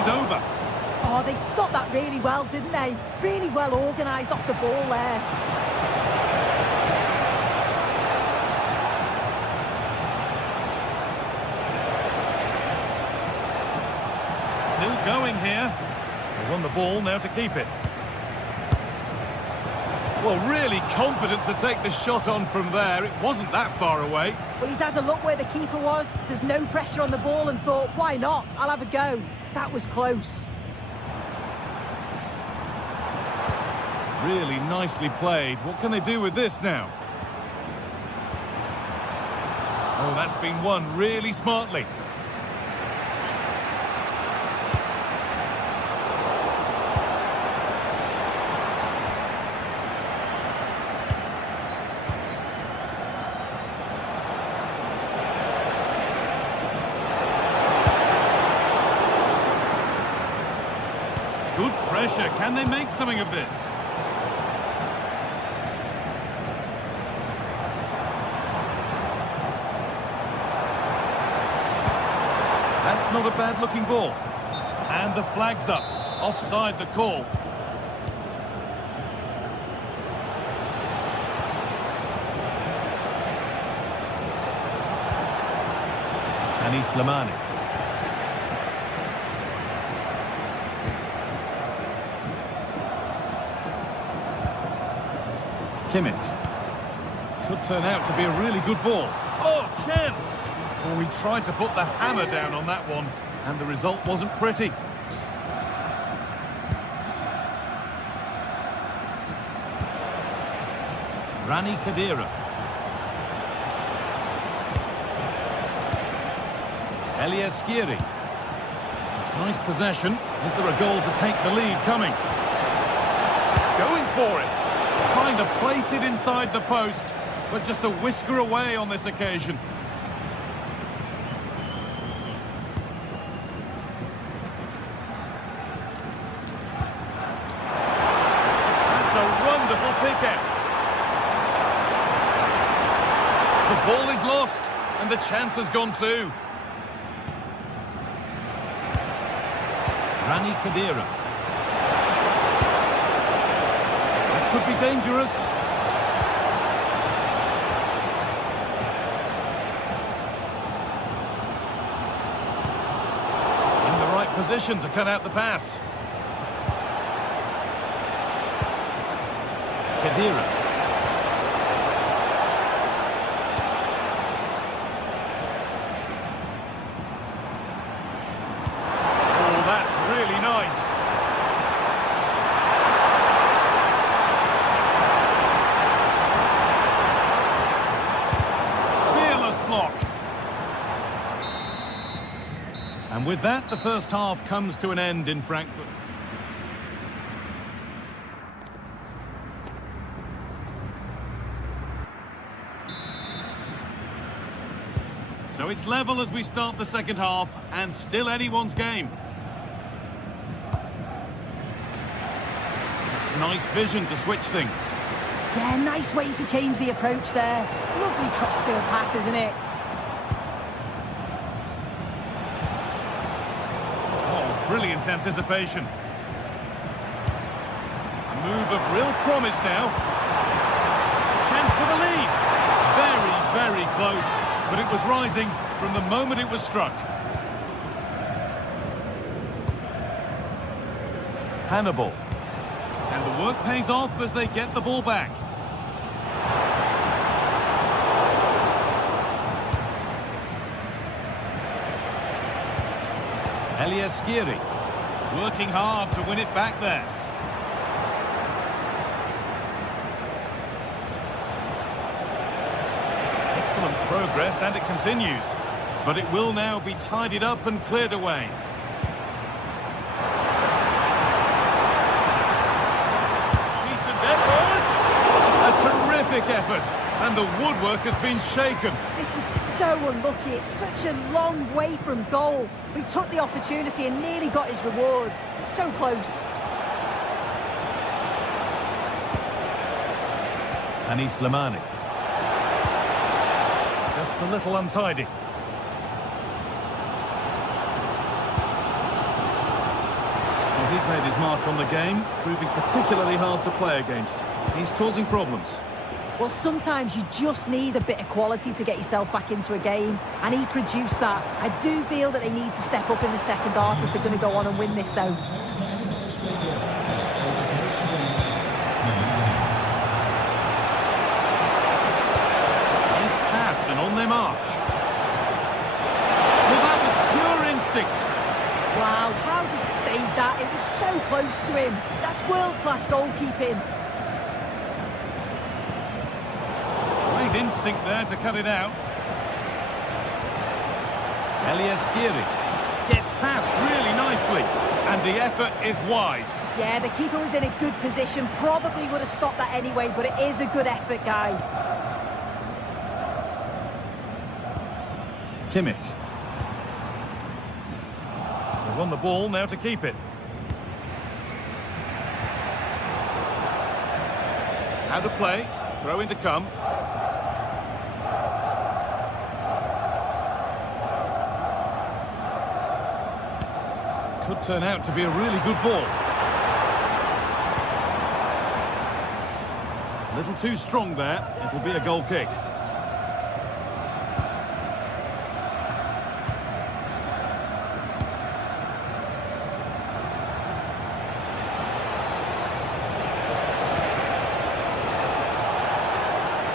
Over. Oh, they stopped that really well, didn't they? Really well organised off the ball there. Still going here. They won the ball, now to keep it. Well, really confident to take the shot on from there. It wasn't that far away. Well, he's had a look where the keeper was. There's no pressure on the ball and thought, why not? I'll have a go. That was close. Really nicely played. What can they do with this now? Oh, that's been won really smartly. Good pressure. Can they make something of this? That's not a bad-looking ball. And the flag's up. Offside the call. Anis Slimani. Kimmich. Could turn out to be a really good ball. Oh, chance! Oh, he tried to put the hammer down on that one, and the result wasn't pretty. Rani Khedira. Elias Skiri. It's nice possession. Is there a goal to take the lead coming? Going for it. Trying to place it inside the post, but just a whisker away on this occasion. That's a wonderful pick-out. The ball is lost, and the chance has gone too. Rani Khedira. This could be dangerous. In the right position to cut out the pass. Khedira. And with that, the first half comes to an end in Frankfurt. So it's level as we start the second half, and still anyone's game. It's nice vision to switch things. Yeah, nice way to change the approach there. Lovely crossfield pass, isn't it? Brilliant anticipation. A move of real promise now. Chance for the lead. Very, very close, but it was rising from the moment it was struck. Hannibal. And the work pays off as they get the ball back. Elias Skiri, working hard to win it back there. Excellent progress, and it continues. But it will now be tidied up and cleared away. Decent efforts! A terrific effort, and the woodwork has been shaken. This is so unlucky. It's such a long way from goal. He took the opportunity and nearly got his reward. So close. Anis Slimani. Just a little untidy. Well, he's made his mark on the game, proving particularly hard to play against. He's causing problems. Well, sometimes you just need a bit of quality to get yourself back into a game, and he produced that. I do feel that they need to step up in the second half if they're going to go on and win this, though. Nice pass, and on their march. Well, that was pure instinct. Wow, how did he save that? It was so close to him. That's world-class goalkeeping. Instinct there to cut it out. Elias Skiri gets past really nicely, and the effort is wide. Yeah, the keeper was in a good position, probably would have stopped that anyway, but it is a good effort, guy. Kimmich. They won the ball, now to keep it. How to play, throw in to come. Could turn out to be a really good ball. A little too strong there. It'll be a goal kick.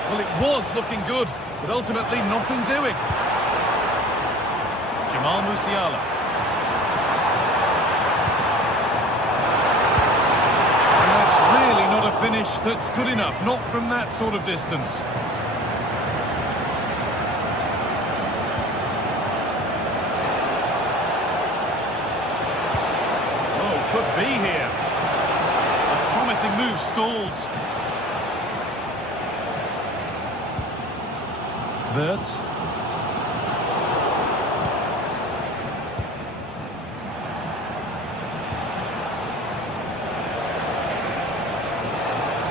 Well, it was looking good, but ultimately nothing doing. Jamal Musiala. And that's really not a finish that's good enough, not from that sort of distance. Could be here. A promising move stalls. Wirtz.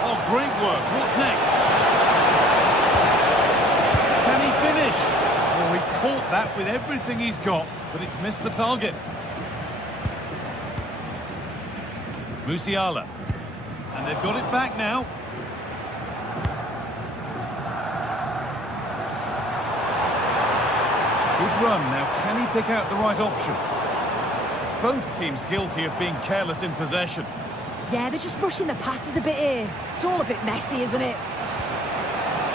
Oh, great work. What's next? Can he finish? Oh, he caught that with everything he's got, but it's missed the target. Musiala. And they've got it back now. Good run. Now, can he pick out the right option? Both teams guilty of being careless in possession. Yeah, they're just rushing the passes a bit here. It's all a bit messy, isn't it?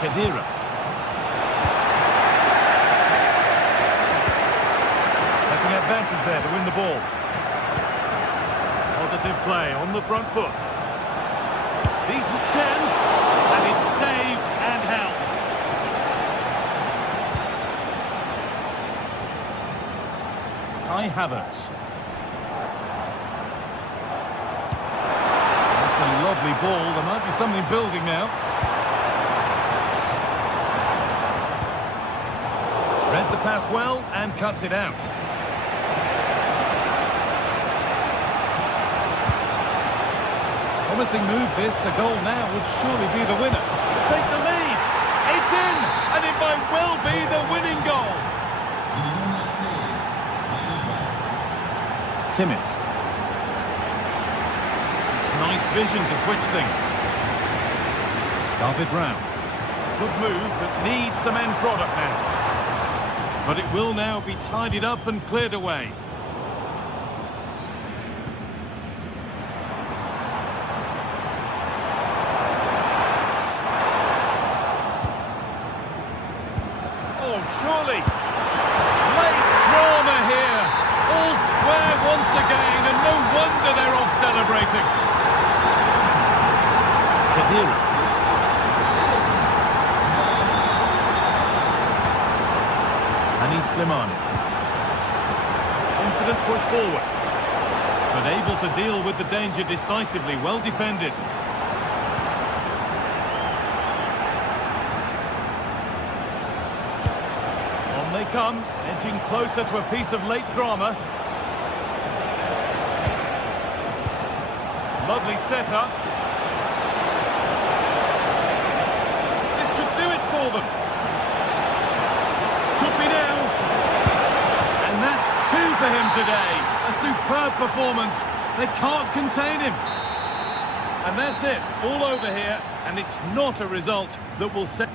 Khedira. Taking advantage there to win the ball. Positive play on the front foot. Decent chance, and it's saved and helped. Kai Havertz. That's a lovely ball. There might be something building now. Read the pass well and cuts it out. Promising move this, a goal now would surely be the winner. To take the lead, it's in, and it might well be the winning goal. Kimmich. It's nice vision to switch things. David Round. Good move, but needs some end product now. But it will now be tidied up and cleared away. Surely. Late drama here. All square once again, and no wonder they're off celebrating. Khedira. Anis Slimani. Confident push forward. But able to deal with the danger decisively. Well defended. They come, edging closer to a piece of late drama. Lovely setup. This could do it for them. Could be now. And that's two for him today. A superb performance. They can't contain him. And that's it, all over here. And it's not a result that will set...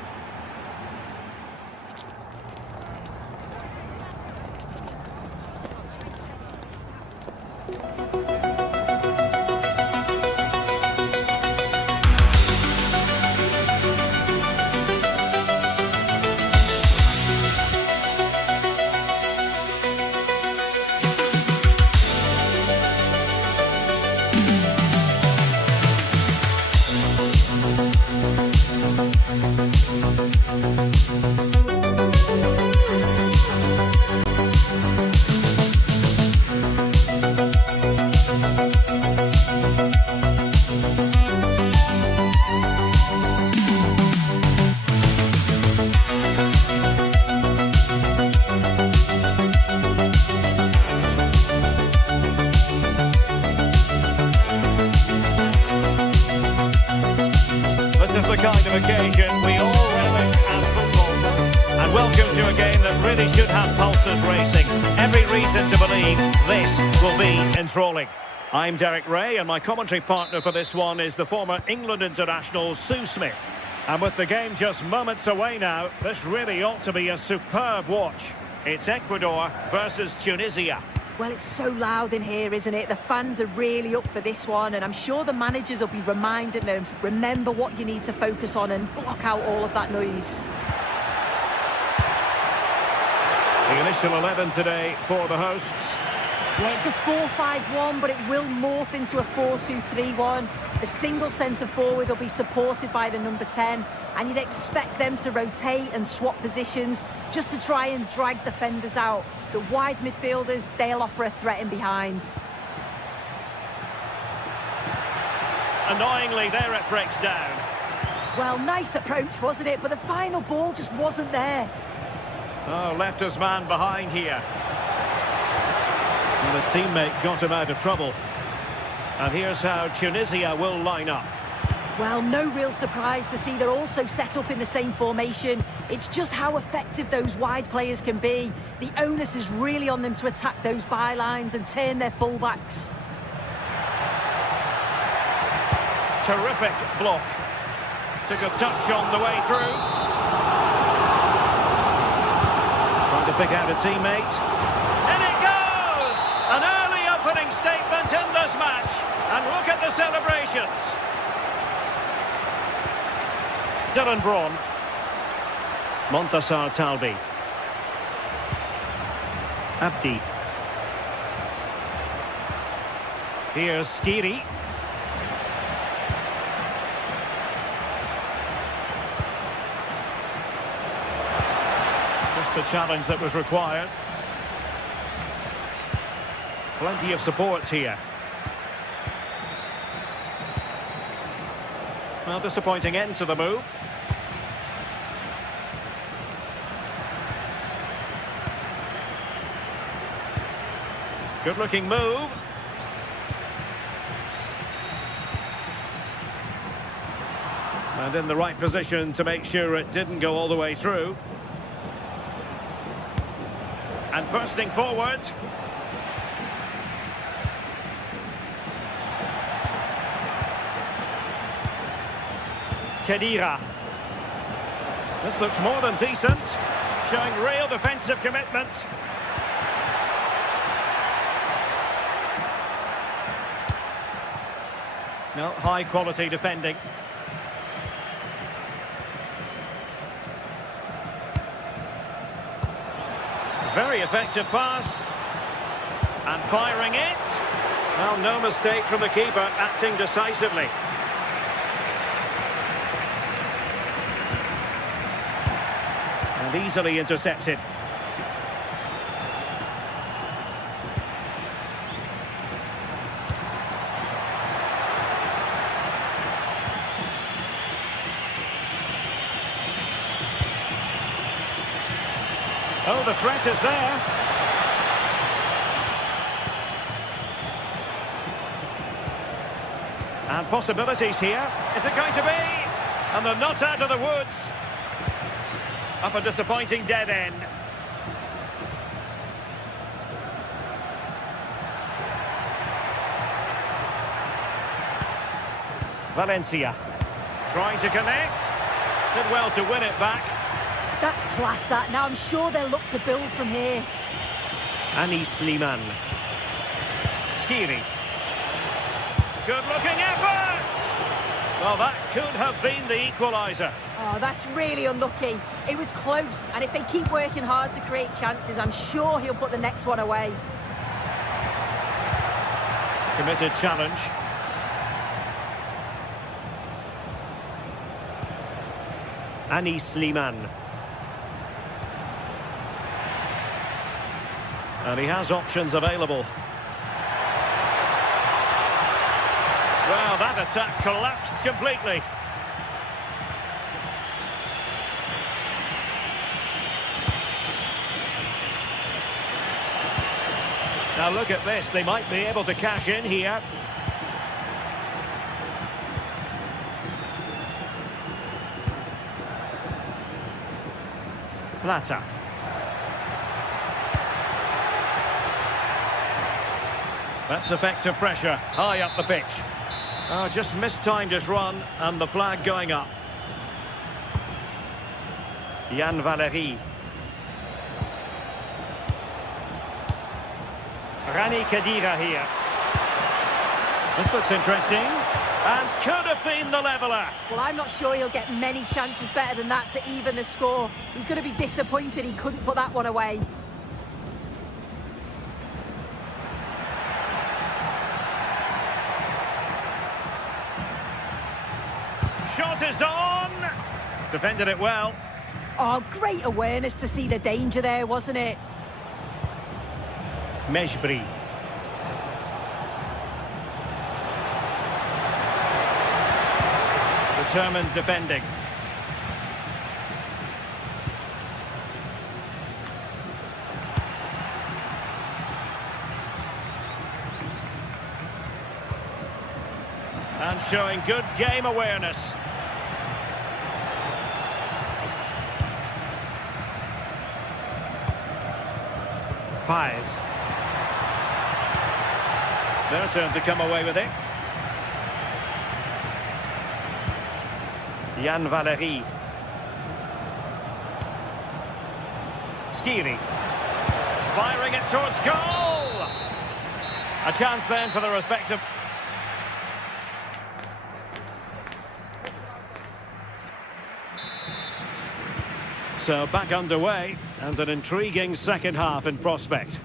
Kind of occasion we all relish as football. And welcome to a game that really should have pulses racing. Every reason to believe this will be enthralling. I'm Derek Ray, and my commentary partner for this one is the former England international Sue Smith. And with the game just moments away now, this really ought to be a superb watch. It's Ecuador versus Tunisia. Well, it's so loud in here, isn't it? The fans are really up for this one, and I'm sure the managers will be reminding them, remember what you need to focus on and block out all of that noise. The initial 11 today for the hosts. Yeah, it's a 4-5-1, but it will morph into a 4-2-3-1. The single centre forward will be supported by the number 10, and you'd expect them to rotate and swap positions just to try and drag defenders out. The wide midfielders, they'll offer a threat in behind. Annoyingly, there it breaks down. Well, nice approach, wasn't it? But the final ball just wasn't there. Oh, left his man behind here. And his teammate got him out of trouble. And here's how Tunisia will line up. Well, no real surprise to see they're also set up in the same formation. It's just how effective those wide players can be. The onus is really on them to attack those bylines and turn their fullbacks. Terrific block. Took a touch on the way through. Trying to pick out a teammate. In it goes! An early opening statement in this match. And look at the celebrations. Dylan Braun. Montassar Talbi. Abdi. Here's Skiri. Just the challenge that was required. Plenty of support here. Well, disappointing end to the move. Good-looking move. And in the right position to make sure it didn't go all the way through. And bursting forward. Khedira. This looks more than decent, showing real defensive commitment. No, high quality defending. Very effective pass. And firing it. Well, no mistake from the keeper, acting decisively. And easily intercepted. Oh, the threat is there. And possibilities here. Is it going to be? And they're not out of the woods. Up a disappointing dead end. Valencia. Trying to connect. Did well to win it back. That's class, that. Now I'm sure they'll look to build from here. Anis Slimane. Skiri. Good-looking effort! Well, that could have been the equaliser. Oh, that's really unlucky. It was close, and if they keep working hard to create chances, I'm sure he'll put the next one away. Committed challenge. Anis Slimane. And he has options available. Well, that attack collapsed completely. Now look at this, they might be able to cash in here. Plata. That's effective pressure, high up the pitch. Oh, just mistimed his run, and the flag going up. Yann Valery. Rani Khedira here. This looks interesting. And could have been the leveller. Well, I'm not sure he'll get many chances better than that to even the score. He's going to be disappointed he couldn't put that one away. shot is on! Defended it well. Oh, great awareness to see the danger there, wasn't it? Mejbri. Determined defending. And showing good game awareness. Paez. Their turn to come away with it. Jan Valery. Skiri. Firing it towards goal! A chance then for the respective... So back underway, and an intriguing second half in prospect.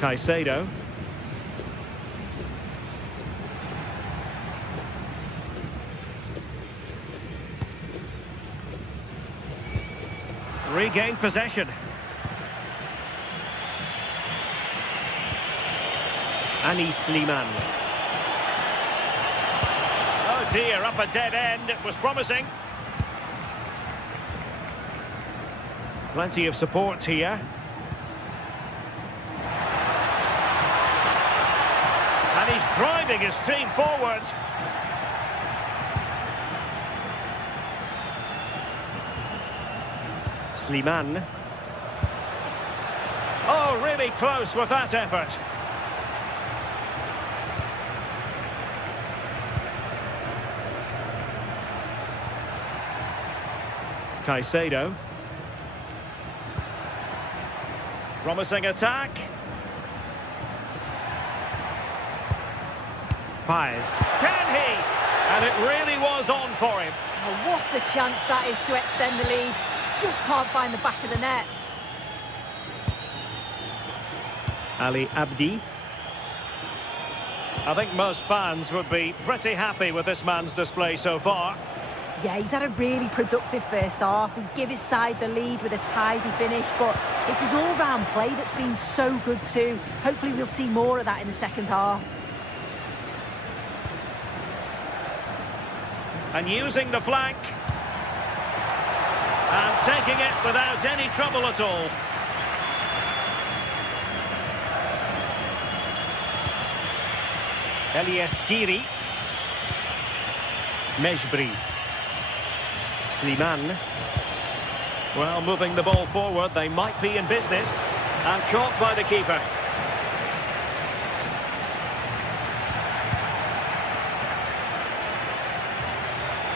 Caicedo. Regained possession. Anis Slimane. Oh dear, up a dead end. It was promising. Plenty of support here. And he's driving his team forward. Slimane. Oh, really close with that effort. Caicedo. Promising attack. Paez. Can he? And it really was on for him. Oh, what a chance that is to extend the lead. Just can't find the back of the net. Ali Abdi. I think most fans would be pretty happy with this man's display so far. Yeah, he's had a really productive first half. He'll give his side the lead with a tidy finish, but it's his all-round play that's been so good too. Hopefully we'll see more of that in the second half. And using the flank. And taking it without any trouble at all. Elias Skiri. Mejbri. Slimane. Well, moving the ball forward, they might be in business. And caught by the keeper.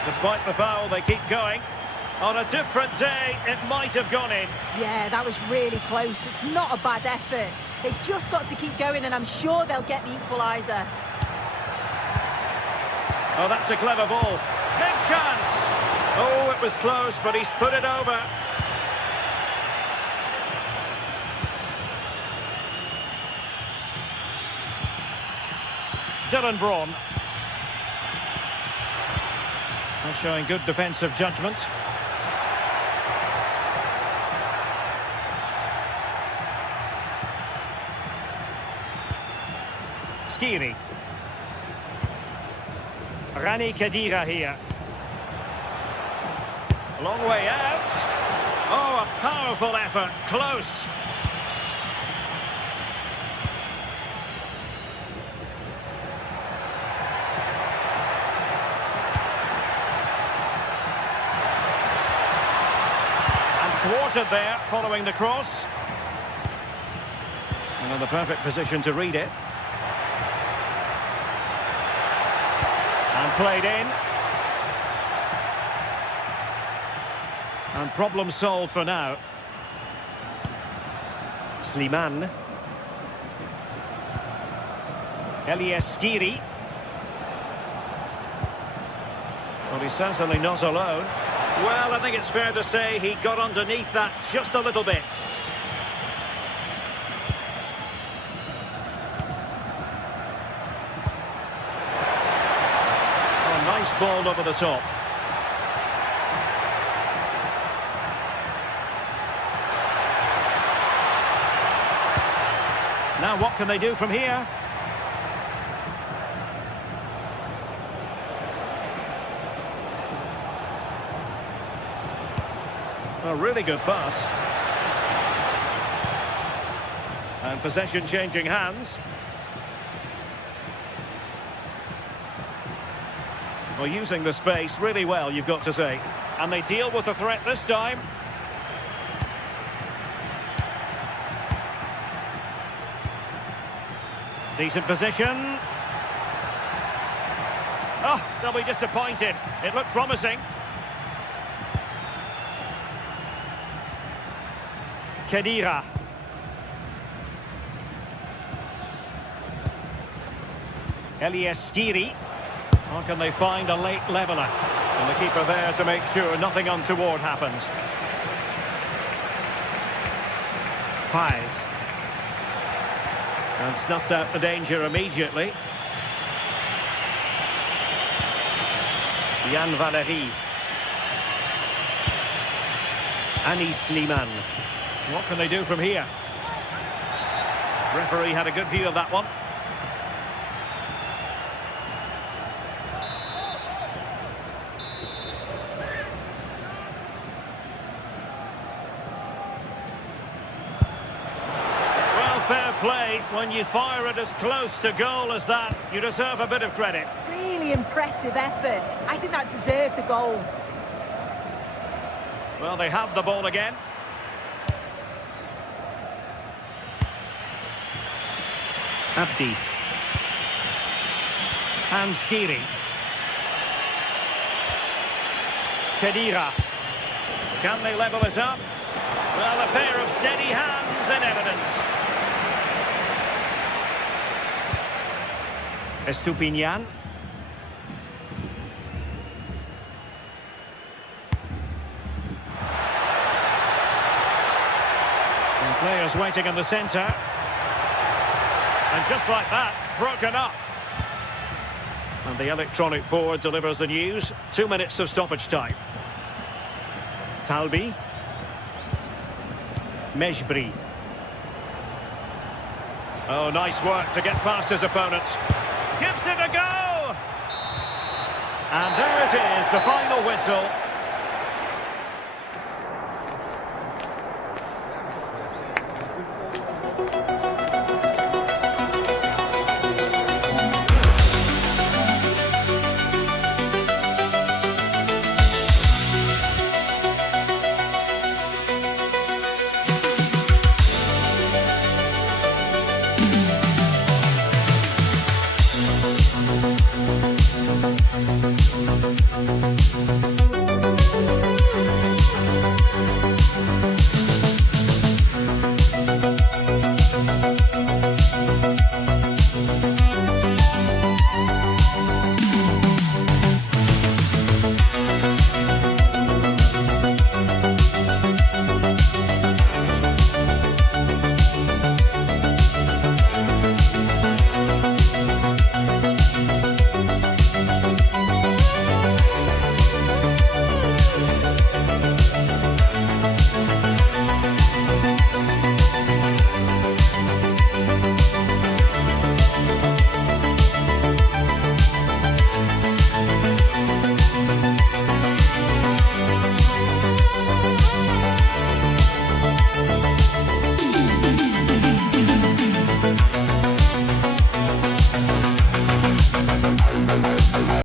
Despite the foul, they keep going. On a different day, it might have gone in. Yeah, that was really close. It's not a bad effort. They've just got to keep going, and I'm sure they'll get the equaliser. Oh, that's a clever ball. Big chance! Oh, it was close, but he's put it over. Dylan Braun. And showing good defensive judgment. Skiri. Rani Khedira here. Long way out. Oh, a powerful effort. Close. And thwarted there, following the cross. And in the perfect position to read it. And played in. And problem solved for now. Slimane. Elias Skiri. Well, he's certainly not alone. Well, I think it's fair to say he got underneath that just a little bit. ball over the top. Now what can they do from here? A really good pass. And possession changing hands. Well, using the space really well, you've got to say. And they deal with the threat this time. Decent position. Oh, they'll be disappointed. It looked promising. Khedira. Elias Skiri. Or can they find a late leveller? And the keeper there to make sure nothing untoward happens. Pais. And snuffed out the danger immediately. Yann Valery. Anis Slimane. What can they do from here? Referee had a good view of that one. Well, fair play. When you fire it as close to goal as that, you deserve a bit of credit. Really impressive effort. I think that deserved the goal. Well, they have the ball again. Abdi. And Skiri. Khedira. Can they level it up? Well, a pair of steady hands in evidence. Estupinian. And players waiting in the centre. And just like that, broken up. And the electronic board delivers the news. 2 minutes of stoppage time. Talbi. Mejbri. Oh, nice work to get past his opponents. Gives it a go! And there it is, the final whistle.